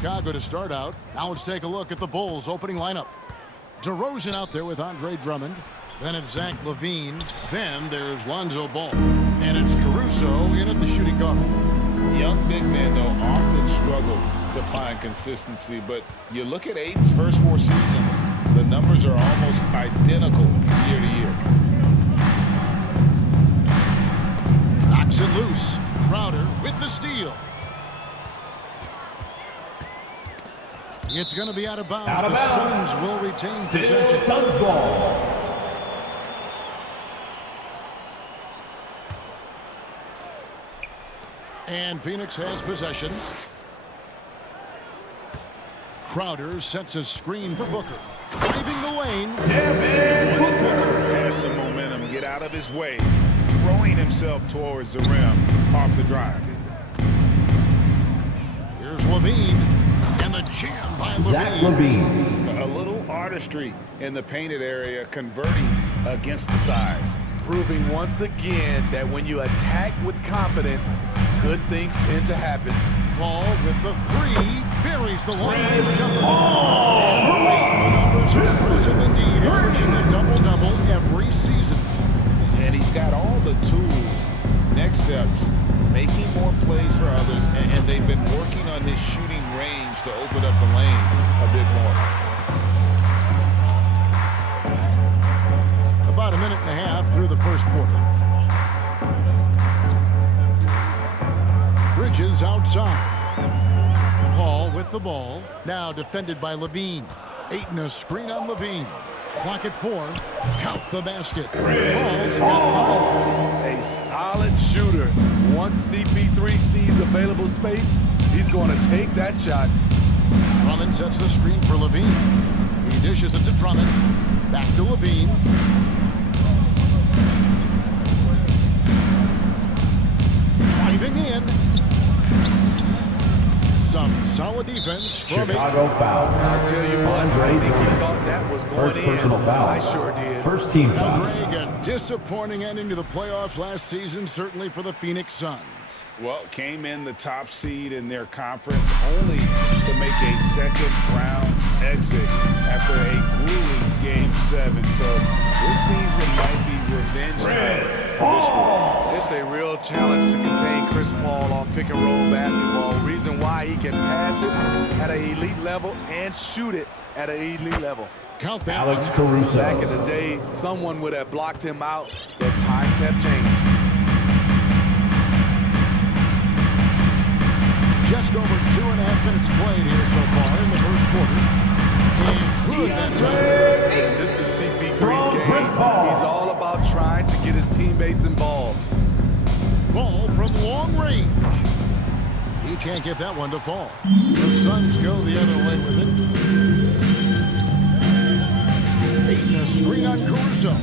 Chicago to start out. Now let's take a look at the Bulls' opening lineup. DeRozan out there with Andre Drummond. Then it's Zach LaVine. Then there's Lonzo Ball. And it's Caruso in at the shooting guard. Young big men, though, often struggle to find consistency. But you look at Aiden's first 4 seasons, the numbers are almost identical year to year. Knocks it loose. Crowder with the steal. It's going to be out of bounds. The Suns will retain possession. Suns ball. And Phoenix has possession. Crowder sets a screen for Booker. Driving the lane. Booker has some momentum. Get out of his way. Throwing himself towards the rim off the drive. Here's LaVine. And the jam by Zach LaVine. A little artistry in the painted area, converting against the size. Proving once again that when you attack with confidence, good things tend to happen. Paul with the 3, buries the long-range jumper. The numbers are impressive indeed, averaging a double-double every season. And he's got all the tools. Next steps, making more plays for others, and they've been working on his shooting range to open up the lane a bit more. About a minute and a half through the first quarter. Bridges outside. Paul with the ball. Now defended by LaVine. Ayton a screen on LaVine. Clock at 4. Count the basket. Paul's got 5. A solid shooter. Once CP3 sees available space, he's going to take that shot. Drummond sets the screen for LaVine. He dishes it to Drummond. Back to LaVine. Driving in. Some solid defense from Chicago foul. I'll tell you what, I think he thought that was going First in. personal foul. I sure did. First team Now, foul. Greg, a disappointing ending to the playoffs last season, certainly for the Phoenix Suns. Well, came in the top seed in their conference, only to make a second-round exit after a grueling Game 7. So this season might be revenge time for this group. It's a real challenge to contain Chris Paul off pick-and-roll basketball. Reason why he can pass it at an elite level and shoot it at an elite level. Count that. Alex Caruso. Back in the day, someone would have blocked him out, but times have changed. Just over 2.5 minutes played here so far in the first quarter. And good that time. This is CP3's game. He's all about trying to get his teammates involved. Ball from long range. He can't get that one to fall. The Suns go the other way with it. Ayton a screen on Caruso.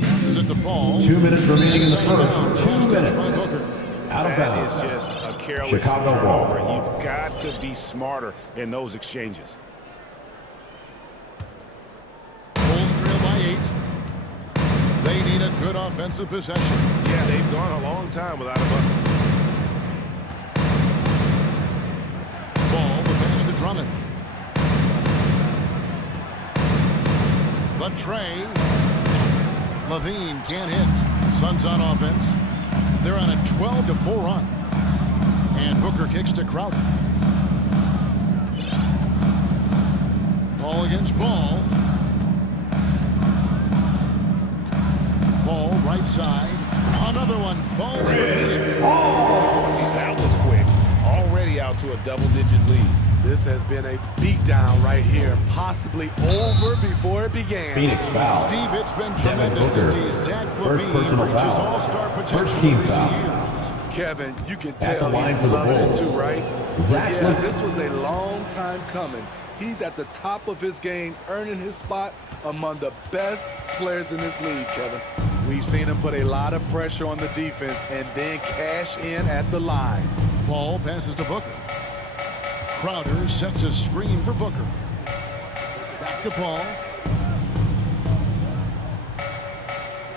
Passes it to Paul. 2 minutes remaining in the first. 2 minutes. By Booker. Out of That bounds. is just a careless Chicago turnover. ball. You've got to be smarter in those exchanges. Bulls trail by 8. They need a good offensive possession. Yeah, they've gone a long time without a bucket. Ball, the pass to Drummond. The tray. LaVine can't hit. Suns on offense. They're on a 12-4 run. And Booker kicks to Crowder. Ball against Ball. Ball right side. Another one falls for Phoenix. That was quick. Already out to a double-digit lead. This has been a beatdown right here, possibly over before it began. Phoenix foul. Steve, it's been Devin tremendous to Booker. see Zach First LaVine personal reach his foul. all-star potential First team this foul. year. Kevin, you can At the tell line he's for the loving it Bulls. too, right? Zach Yeah, LaVine. this was a long time coming. He's at the top of his game, earning his spot among the best players in this league, Kevin. We've seen him put a lot of pressure on the defense and then cash in at the line. Ball passes to Booker. Crowder sets a screen for Booker. Back to Paul.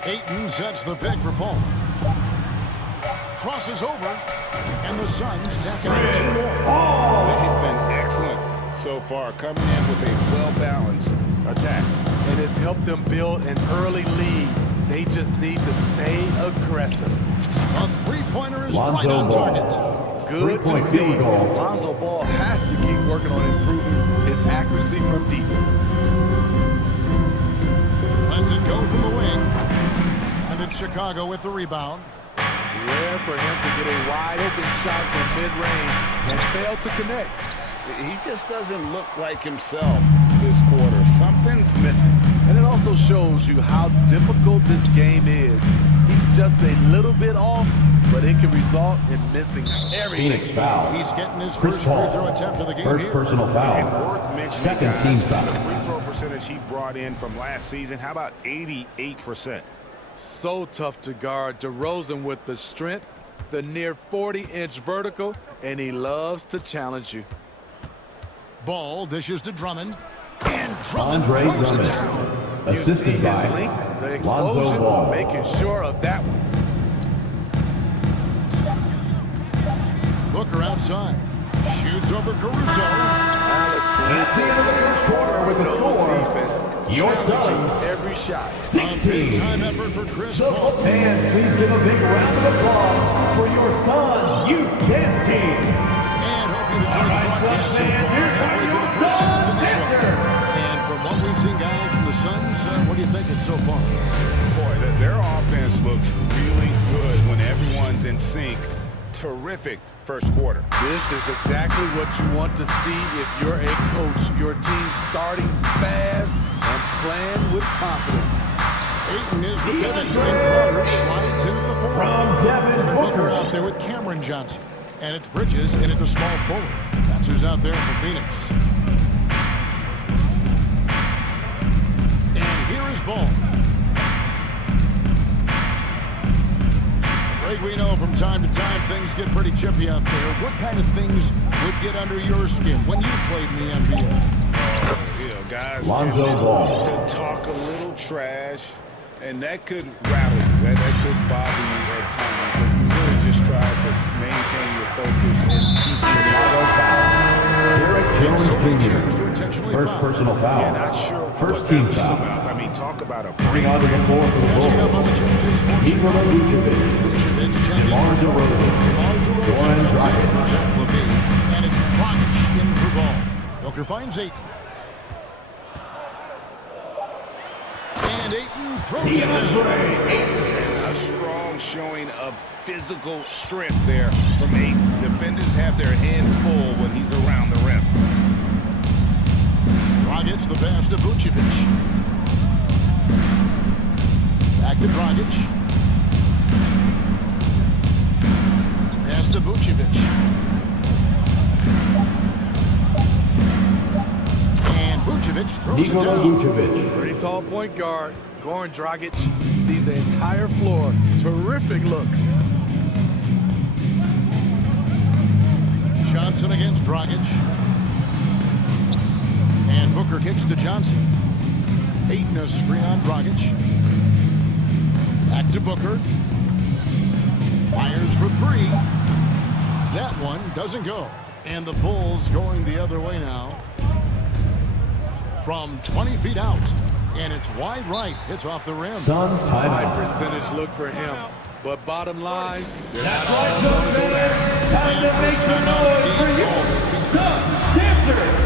Ayton sets the pick for Paul. Crosses over, and the Suns tack on 2 more. They've been excellent so far, coming in with a well-balanced attack. And it's helped them build an early lead. They just need to stay aggressive. A three-pointer is right on target. Good to see. Lonzo Ball has to keep working on improving his accuracy from deep. Lets it go from the wing. And it's Chicago with the rebound. Rare for him to get a wide-open shot from mid-range and fail to connect. He just doesn't look like himself this quarter. Something's missing. And it also shows you how difficult this game is. He's just a little bit off, but it can result in missing everything. Phoenix foul. He's getting his first free throw attempt of the game First here. personal And foul. worth mentioning, Second guys, team foul. the free throw percentage he brought in from last season, how about 88%? So tough to guard. DeRozan with the strength, the near 40-inch vertical, and he loves to challenge you. Ball dishes to Drummond. And Drummond Andre throws it Drummond. down. Assisted You see his by link, the Lonzo explosion, Ball. making sure of that one. Booker outside. Shoots over Caruso. Alex That's the end of the first quarter with the score. Defense. Your Challenging Suns. every shot. 16. Time effort for Chris So, Paul. fans, please give a big round of applause for your Suns youth dance team. And hoping to join the broadcast so far. Halfway through the first half of this one. And from what we've seen, guys, from the Suns, what are you thinking so far? Boy, their offense looks really good when everyone's in sync. Terrific first quarter. This is exactly what you want to see if you're a coach. Your team starting fast and playing with confidence. Ayton is the pivot. And Crowder slides in at the forward. From Devin Booker out there with Cameron Johnson. And it's Bridges in at the small forward. That's who's out there for Phoenix. And here is Ball. Greg, we know from time to time things get pretty chippy out there. What kind of things would get under your skin when you played in the NBA? You know, guys Lonzo tend Ball. to talk a little trash, and that could rattle you. That could bother you at times. But you really just try to maintain your focus and keep your Derek Jones Jr. First personal foul. Yeah, not sure First team what that was foul. about. I mean, talk about a Coming onto the floor for the Catching up on the Bulls. changes for Nikola Vucevic. Vucevic checking DeMar for DeRozan. DeMar DeRozan Goran comes in Dragic. for Zach LaVine. And it's Dragic in for Ball. Booker finds Ayton. And Ayton throws it down. A strong showing of physical strength there from Ayton. Defenders have their hands full when he's around the rim. Dragic the pass to Vucevic. Back to Dragic. Pass to Vucevic. And Vucevic throws it Nikola down. Vucevic. Pretty tall point guard. Goran Dragic sees the entire floor. Terrific look. Johnson against Dragic. And Booker kicks to Johnson. Ayton a screen on Dragic. Back to Booker. Fires for three. That one doesn't go. And the Bulls going the other way now. From 20 feet out. And it's wide right. It's off the rim. Suns High timeout. percentage look for him. But bottom line, they're That's not right, all Suns going to go there. fans. Time to make some noise for you, Suns dancers.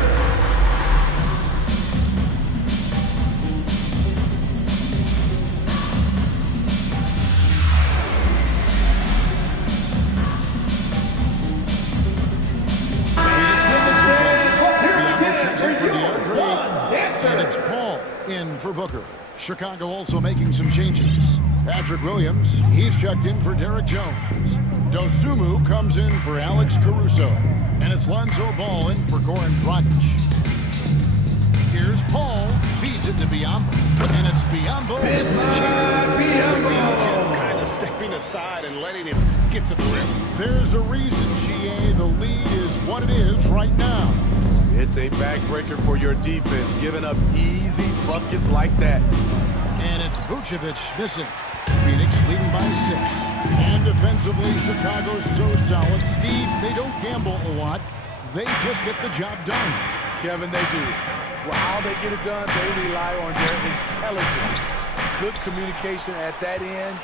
And it's Paul in for Booker. Chicago also making some changes. Patrick Williams, he's checked in for Derek Jones. Dosumu comes in for Alex Caruso. And it's Lonzo Ball in for Goran Dragic. Here's Paul, feeds it to Biyombo. And it's Biyombo with the jam. Just kind of stepping aside and letting him get to the rim. There's a reason, GA, the lead is what it is right now. It's a backbreaker for your defense, giving up easy buckets like that. And it's Vucevic missing. Phoenix leading by 6. And defensively, Chicago's so solid. Steve, they don't gamble a lot. They just get the job done. Kevin, they do. Well, how they get it done, they rely on their intelligence. Good communication at that end.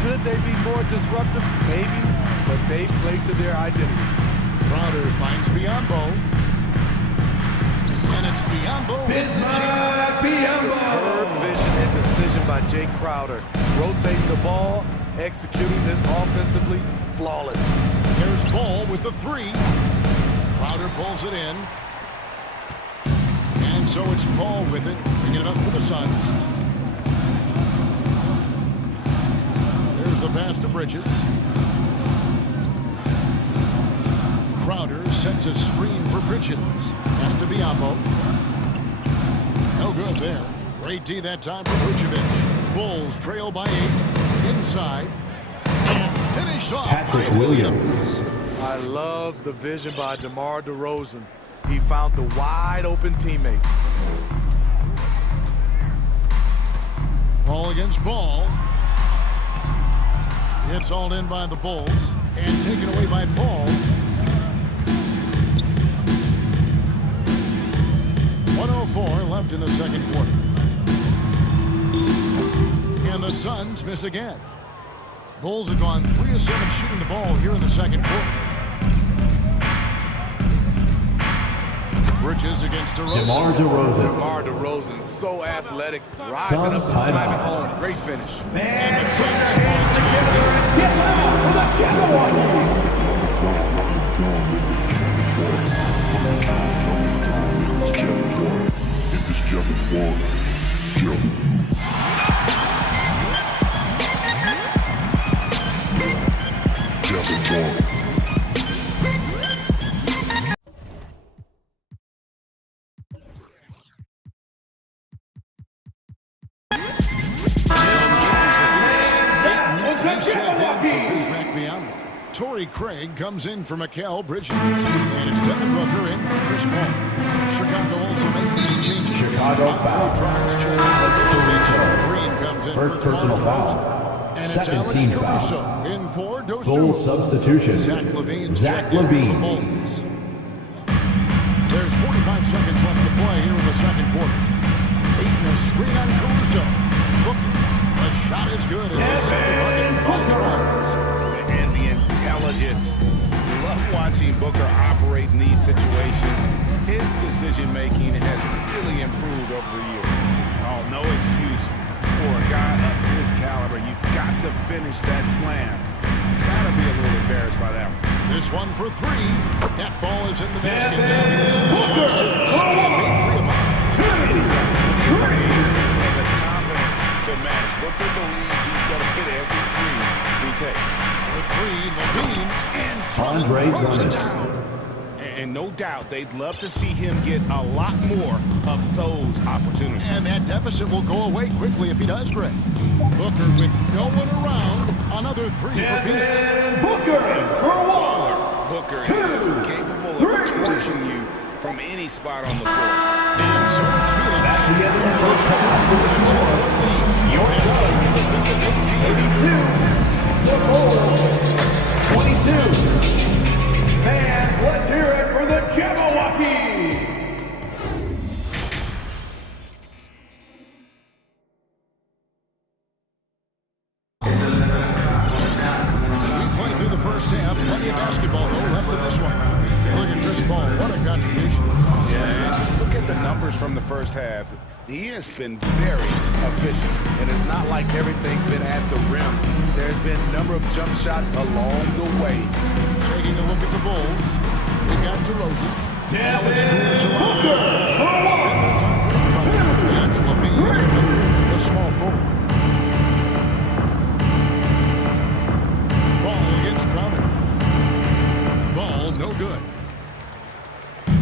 Could they be more disruptive? Maybe, but they play to their identity. Crowder finds Biombo. And it's Biombo with the jam. Superb vision and decision by Jay Crowder. Rotating the ball, executing this offensively, flawless. Here's Ball with the three. Crowder pulls it in. And so it's Ball with it, bringing it up for the Suns. There's the pass to Bridges. Crowder sets a screen for Bridges. Has to Biombo. No good there. Great D that time for Vucevic. Bulls trail by 8. Inside. And finished off Patrick by Williams. I love the vision by DeMar DeRozan. He found the wide open teammate. Ball against Ball. It's all in by the Bulls and taken away by Paul. 1:04 left in the second quarter. And the Suns miss again. Bulls have gone 3 of 7 shooting the ball here in the second quarter. Bridges against DeRozan. DeMar DeRozan, so athletic, rising up and slamming home. Great finish. And the Suns together and get loud for the Jabberwocky. Torrey Craig comes in for Mikal Bridges. And it's Devin Booker in for Chris Paul. Chicago also making some changes. Chicago foul. Green comes in First for personal foul. And Second it's team Alex foul. Caruso in for Dosu. Goal substitution. Zach Levine's Zach checked in for the Levine. Bulls. There's 45 seconds left to play here in the second quarter. Aiton, a screen on Caruso. The shot is good. It's a second bucket in 5 tries. And the intelligence. Love watching Booker operate in these situations. His decision-making has really improved over the years. Oh, no excuse for a guy of his caliber. You've got to finish that slam. Gotta be a little embarrassed by that one. This one for 3. That ball is in the basket. Now he's shot 6 and made 3 of them. And he's got the range and the confidence to match. Booker believes he's going to hit every 3 he takes. For 3, Levine and Drummond throws it down. And no doubt they'd love to see him get a lot more of those opportunities. And that deficit will go away quickly if he does, Greg. Booker with no one around. Another 3 for Phoenix. Booker for 1. Booker is capable of torching you from any spot on the floor. And so it's Phoenix. That's the end of the first half of the score. Your Suns 82. The Bulls 22. Fans, let's hear it for the Jabberwocky! We played through the first half. Plenty of basketball, though, left in this one. Look at Chris Paul. What a contribution. Yeah, and just look at the numbers from the first half. He has been very efficient. And it's not like everything's been at the rim. There's been a number of jump shots along the way. Taking a look at the Bulls. We got DeRozan. Alex Caruso. That's Levine, the small forward. Ball against Crowder. Ball no good.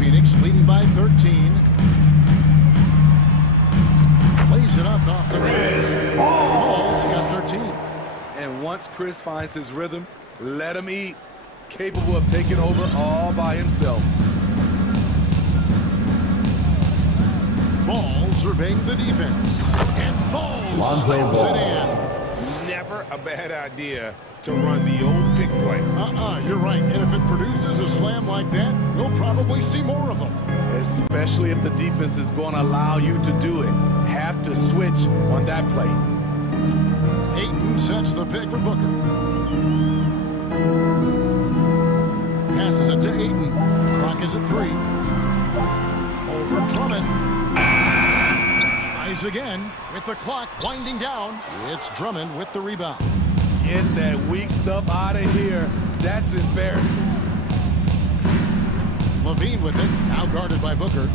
Phoenix leading by 13. Plays it up off the glass. Ball's got 13. And once Chris finds his rhythm, let him eat. Capable of taking over all by himself. Ball surveying the defense. And Ball slams it in. Never a bad idea to run the old pick play. You're right. And if it produces a slam like that, we'll probably see more of them. Especially if the defense is going to allow you to do it. Have to switch on that play. Ayton sets the pick for Booker. Passes it to Ayton. Clock is at 3. Over Drummond. Tries again with the clock winding down. It's Drummond with the rebound. Get that weak stuff out of here. That's embarrassing. Levine with it. Now guarded by Booker.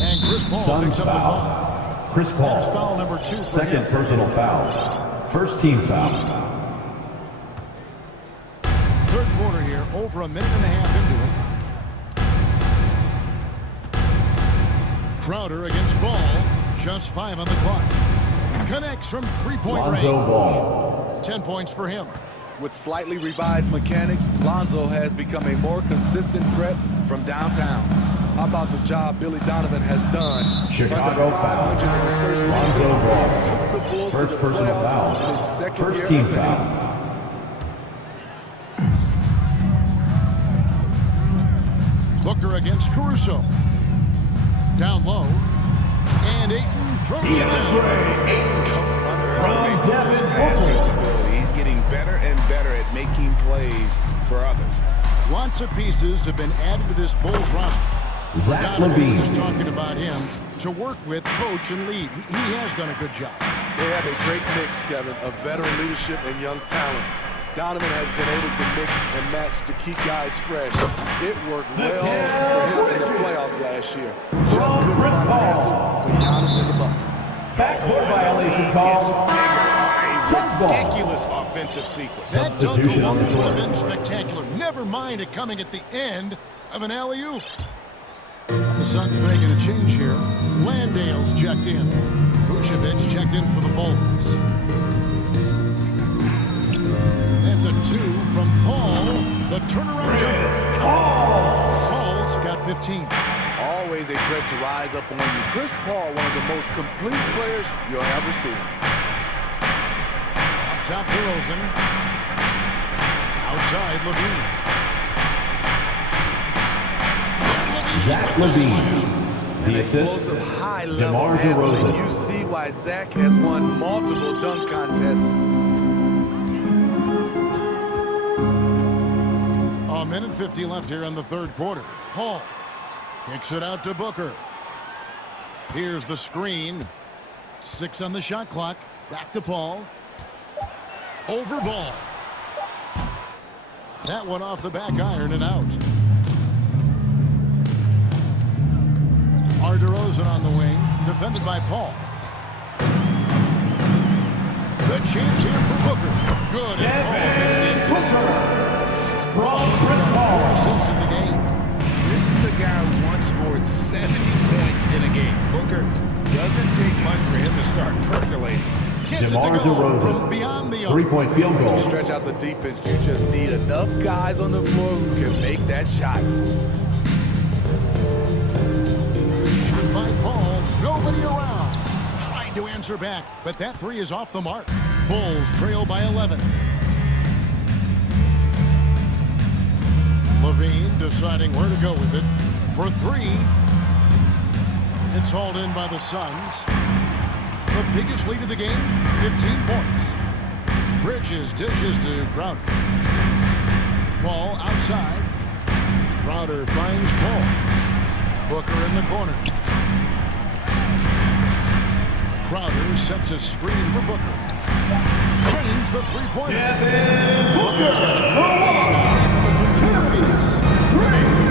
And Chris Paul picks up the foul. Chris Paul. That's foul number 2 for Second him. personal foul. First team foul. Third quarter here, over a minute and a half into it. Crowder against Ball, just 5 on the clock. Connects from three-point range. Ball. 10 points for him. With slightly revised mechanics, Lonzo has become a more consistent threat from downtown. How about the job Billy Donovan has done? Chicago foul. Lonzo Ball. First personal foul. First team foul. Booker against Caruso. Down low. And Ayton throws it down. He's getting better and better at making plays for others. Lots of pieces have been added to this Bulls roster. Zach LaVine was talking about him to work with, coach, and lead. He has done a good job. They have a great mix, Kevin, of veteran leadership and young talent. Donovan has been able to mix and match to keep guys fresh. It worked well for him in the playoffs last year. Just couldn't find an answer for Giannis and the Bucks. Backcourt violation call. Ridiculous offensive sequence. That dunk alone would have been spectacular. Never mind it coming at the end of an alley-oop. The Suns making a change here. Landale's checked in. Vucevic checked in for the Bulls. That's a 2 from Paul. The turnaround jumper. Paul's got 15. Always a threat to rise up on you. Chris Paul, one of the most complete players you'll ever see. Up top to Rosen. Outside, Levine. Zach LaVine. An The assist, explosive high-level DeMar athlete. DeRozan. You see why Zach has won multiple dunk contests. A minute 50 left here in the third quarter. Paul kicks it out to Booker. Here's the screen. 6 on the shot clock. Back to Paul. Over Ball. That one off the back iron and out. DeRozan on the wing, defended by Paul. The chance here for Booker. Good. And Paul makes the assist. Four assists in the game. This is a guy who once scored 70 points in a game. Booker doesn't take much for him to start percolating. Gets it to go from beyond the arc. Three-point field goal. To stretch out the defense, you just need enough guys on the floor who can make that shot. By Paul, nobody around. Tried to answer back, but that 3 is off the mark. Bulls trail by 11. Levine deciding where to go with it. For 3. It's hauled in by the Suns. The biggest lead of the game, 15 points. Bridges dishes to Crowder. Paul outside. Crowder finds Paul. Booker in the corner. Crowder sets a screen for Booker. Drains the three-pointer. Booker's got it. You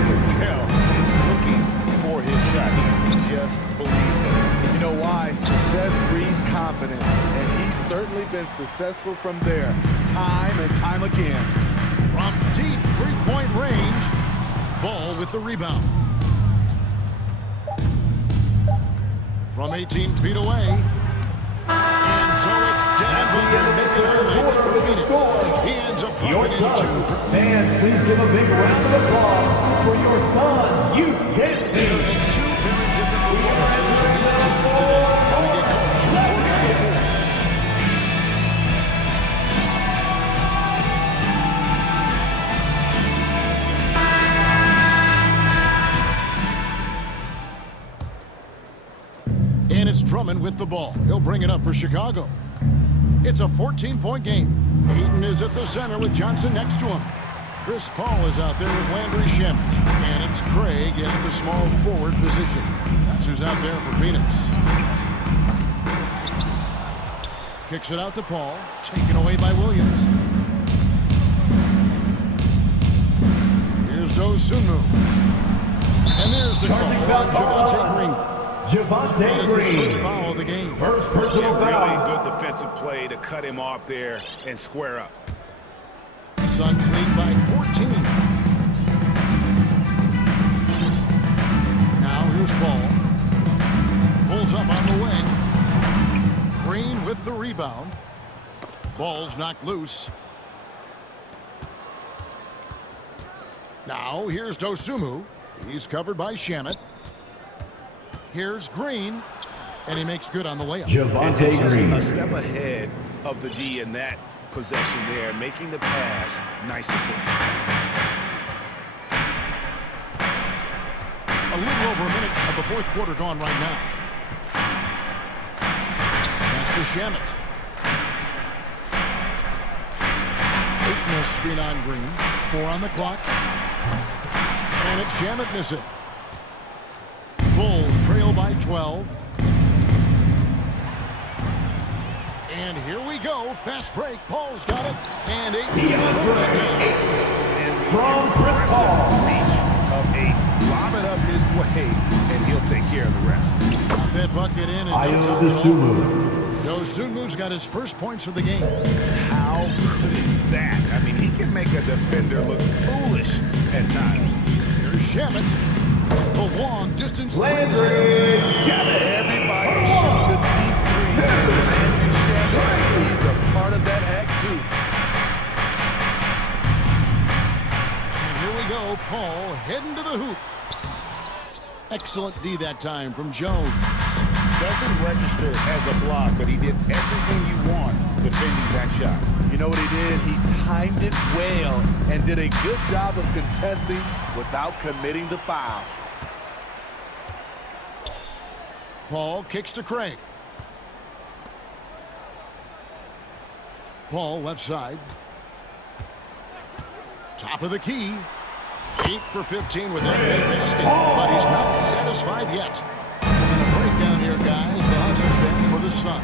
can tell he's looking for his shot. He just believes it. You know why? Success breeds confidence, and he's certainly been successful from there, time and time again. From deep three-point range, Ball with the rebound. From 18 feet away. And so it's Devin Booker making highlights for Phoenix. He ends up dropping in 2. Fans, please give a big round of applause for your Suns youth dance team. There have been 2 very different performances from these teams today. As we get going in quarter number 4. with the ball. He'll bring it up for Chicago. It's a 14-point game. Ayton is at the center with Johnson next to him. Chris Paul is out there with Landry Shamet. And it's Craig in the small forward position. That's who's out there for Phoenix. Kicks it out to Paul. Taken away by Williams. Here's Dosunmu. And there's the call on Javonte Green. Javonte Green. First foul of the game. First personal foul. Really good defensive play to cut him off there and square up. Suns lead by 14. Now here's Paul. Pulls up on the wing. Green with the rebound. Ball's knocked loose. Now here's Dosunmu. He's covered by Shamet. Here's Green. And he makes good on the layup. Javonte Green. A step ahead of the D in that possession there, making the pass. Nice assist. A little over a minute of the fourth quarter gone right now. Pass to Shamet. Ayton will screen on Green. 4 on the clock. And it's Shamet missing. Bulls trail by 12. And here we go. Fast break. Paul's got it. And Ayton throws it down. And from Chris Paul. Reach of 8. Lob it up his way, and he'll take care of the rest. Got that bucket in. And Dosunmu's got his first points of the game. How good is that? I mean, he can make a defender look foolish at times. Here's Shamet. The long distance. Landry Shamet. Everybody shoot the deep three. He's a part of that act too. And here we go. Paul heading to the hoop. Excellent D that time from Jones. Doesn't register as a block, but he did everything you want defending that shot. You know what he did? He timed it well and did a good job of contesting without committing the foul. Paul kicks to Craig. Paul left side. Top of the key. 8 for 15 with that big basket, but he's not satisfied yet. And a breakdown here, guys. The hustle stands for the Suns.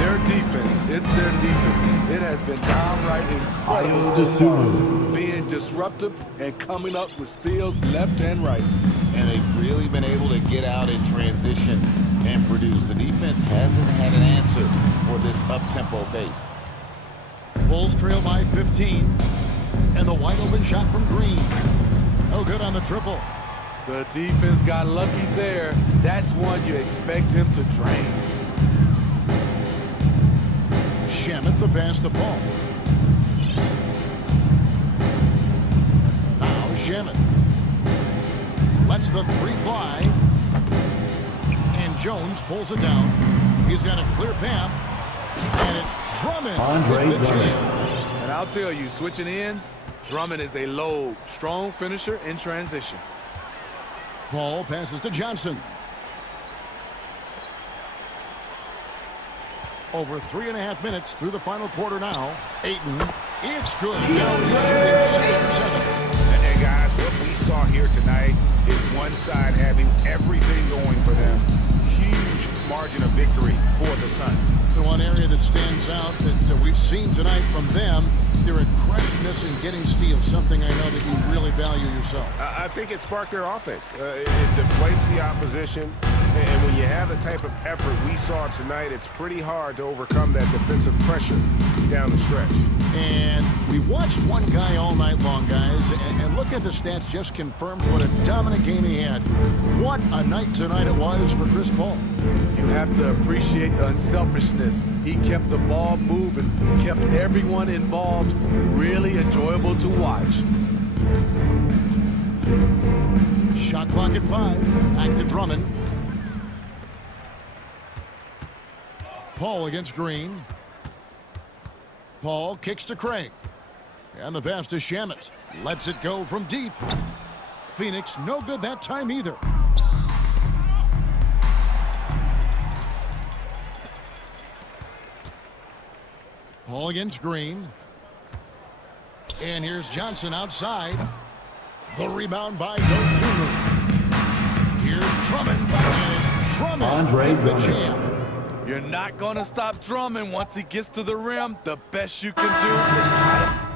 Their defense, it's their defense. It has been downright incredible so far, being disruptive and coming up with steals left and right. And they've really been able to get out in transition and produce. The defense hasn't had an answer for this up-tempo pace. Bulls trail by 15. And the wide open shot from Green. No good on the triple. The defense got lucky there. That's one you expect him to drain. Shamet the pass to Paul. Now Shamet. Lets the three fly. And Jones pulls it down. He's got a clear path. And it's Drummond with the jam. And I'll tell you, switching ends, Drummond is a low, strong finisher in transition. Paul passes to Johnson. Over 3.5 minutes through the final quarter now. Ayton, it's good. Now he's shooting 6 for 7. And guys, what we saw here tonight is one side having everything going for them. Huge margin of victory for the Suns. The one area that stands out that we've seen tonight from them, their aggressiveness in getting steals, something I know that you really value yourself. I think it sparked their offense. It deflates the opposition, and when you have the type of effort we saw tonight, it's pretty hard to overcome that defensive pressure down the stretch. And we watched one guy all night long, guys, and look at the stats just confirms what a dominant game he had. What a night tonight it was for Chris Paul. You have to appreciate the unselfishness. He kept the ball moving, kept everyone involved, really enjoyable to watch. Shot clock at 5. Back to Drummond. Paul against Green. Paul kicks to Craig. And the pass to Shamet. Lets it go from deep. Phoenix no good that time either. Ball against Green. And here's Johnson outside. The rebound by Dosunmu. Here's Drummond. And it's Drummond with the jam. You're not going to stop Drummond once he gets to the rim. The best you can do is try to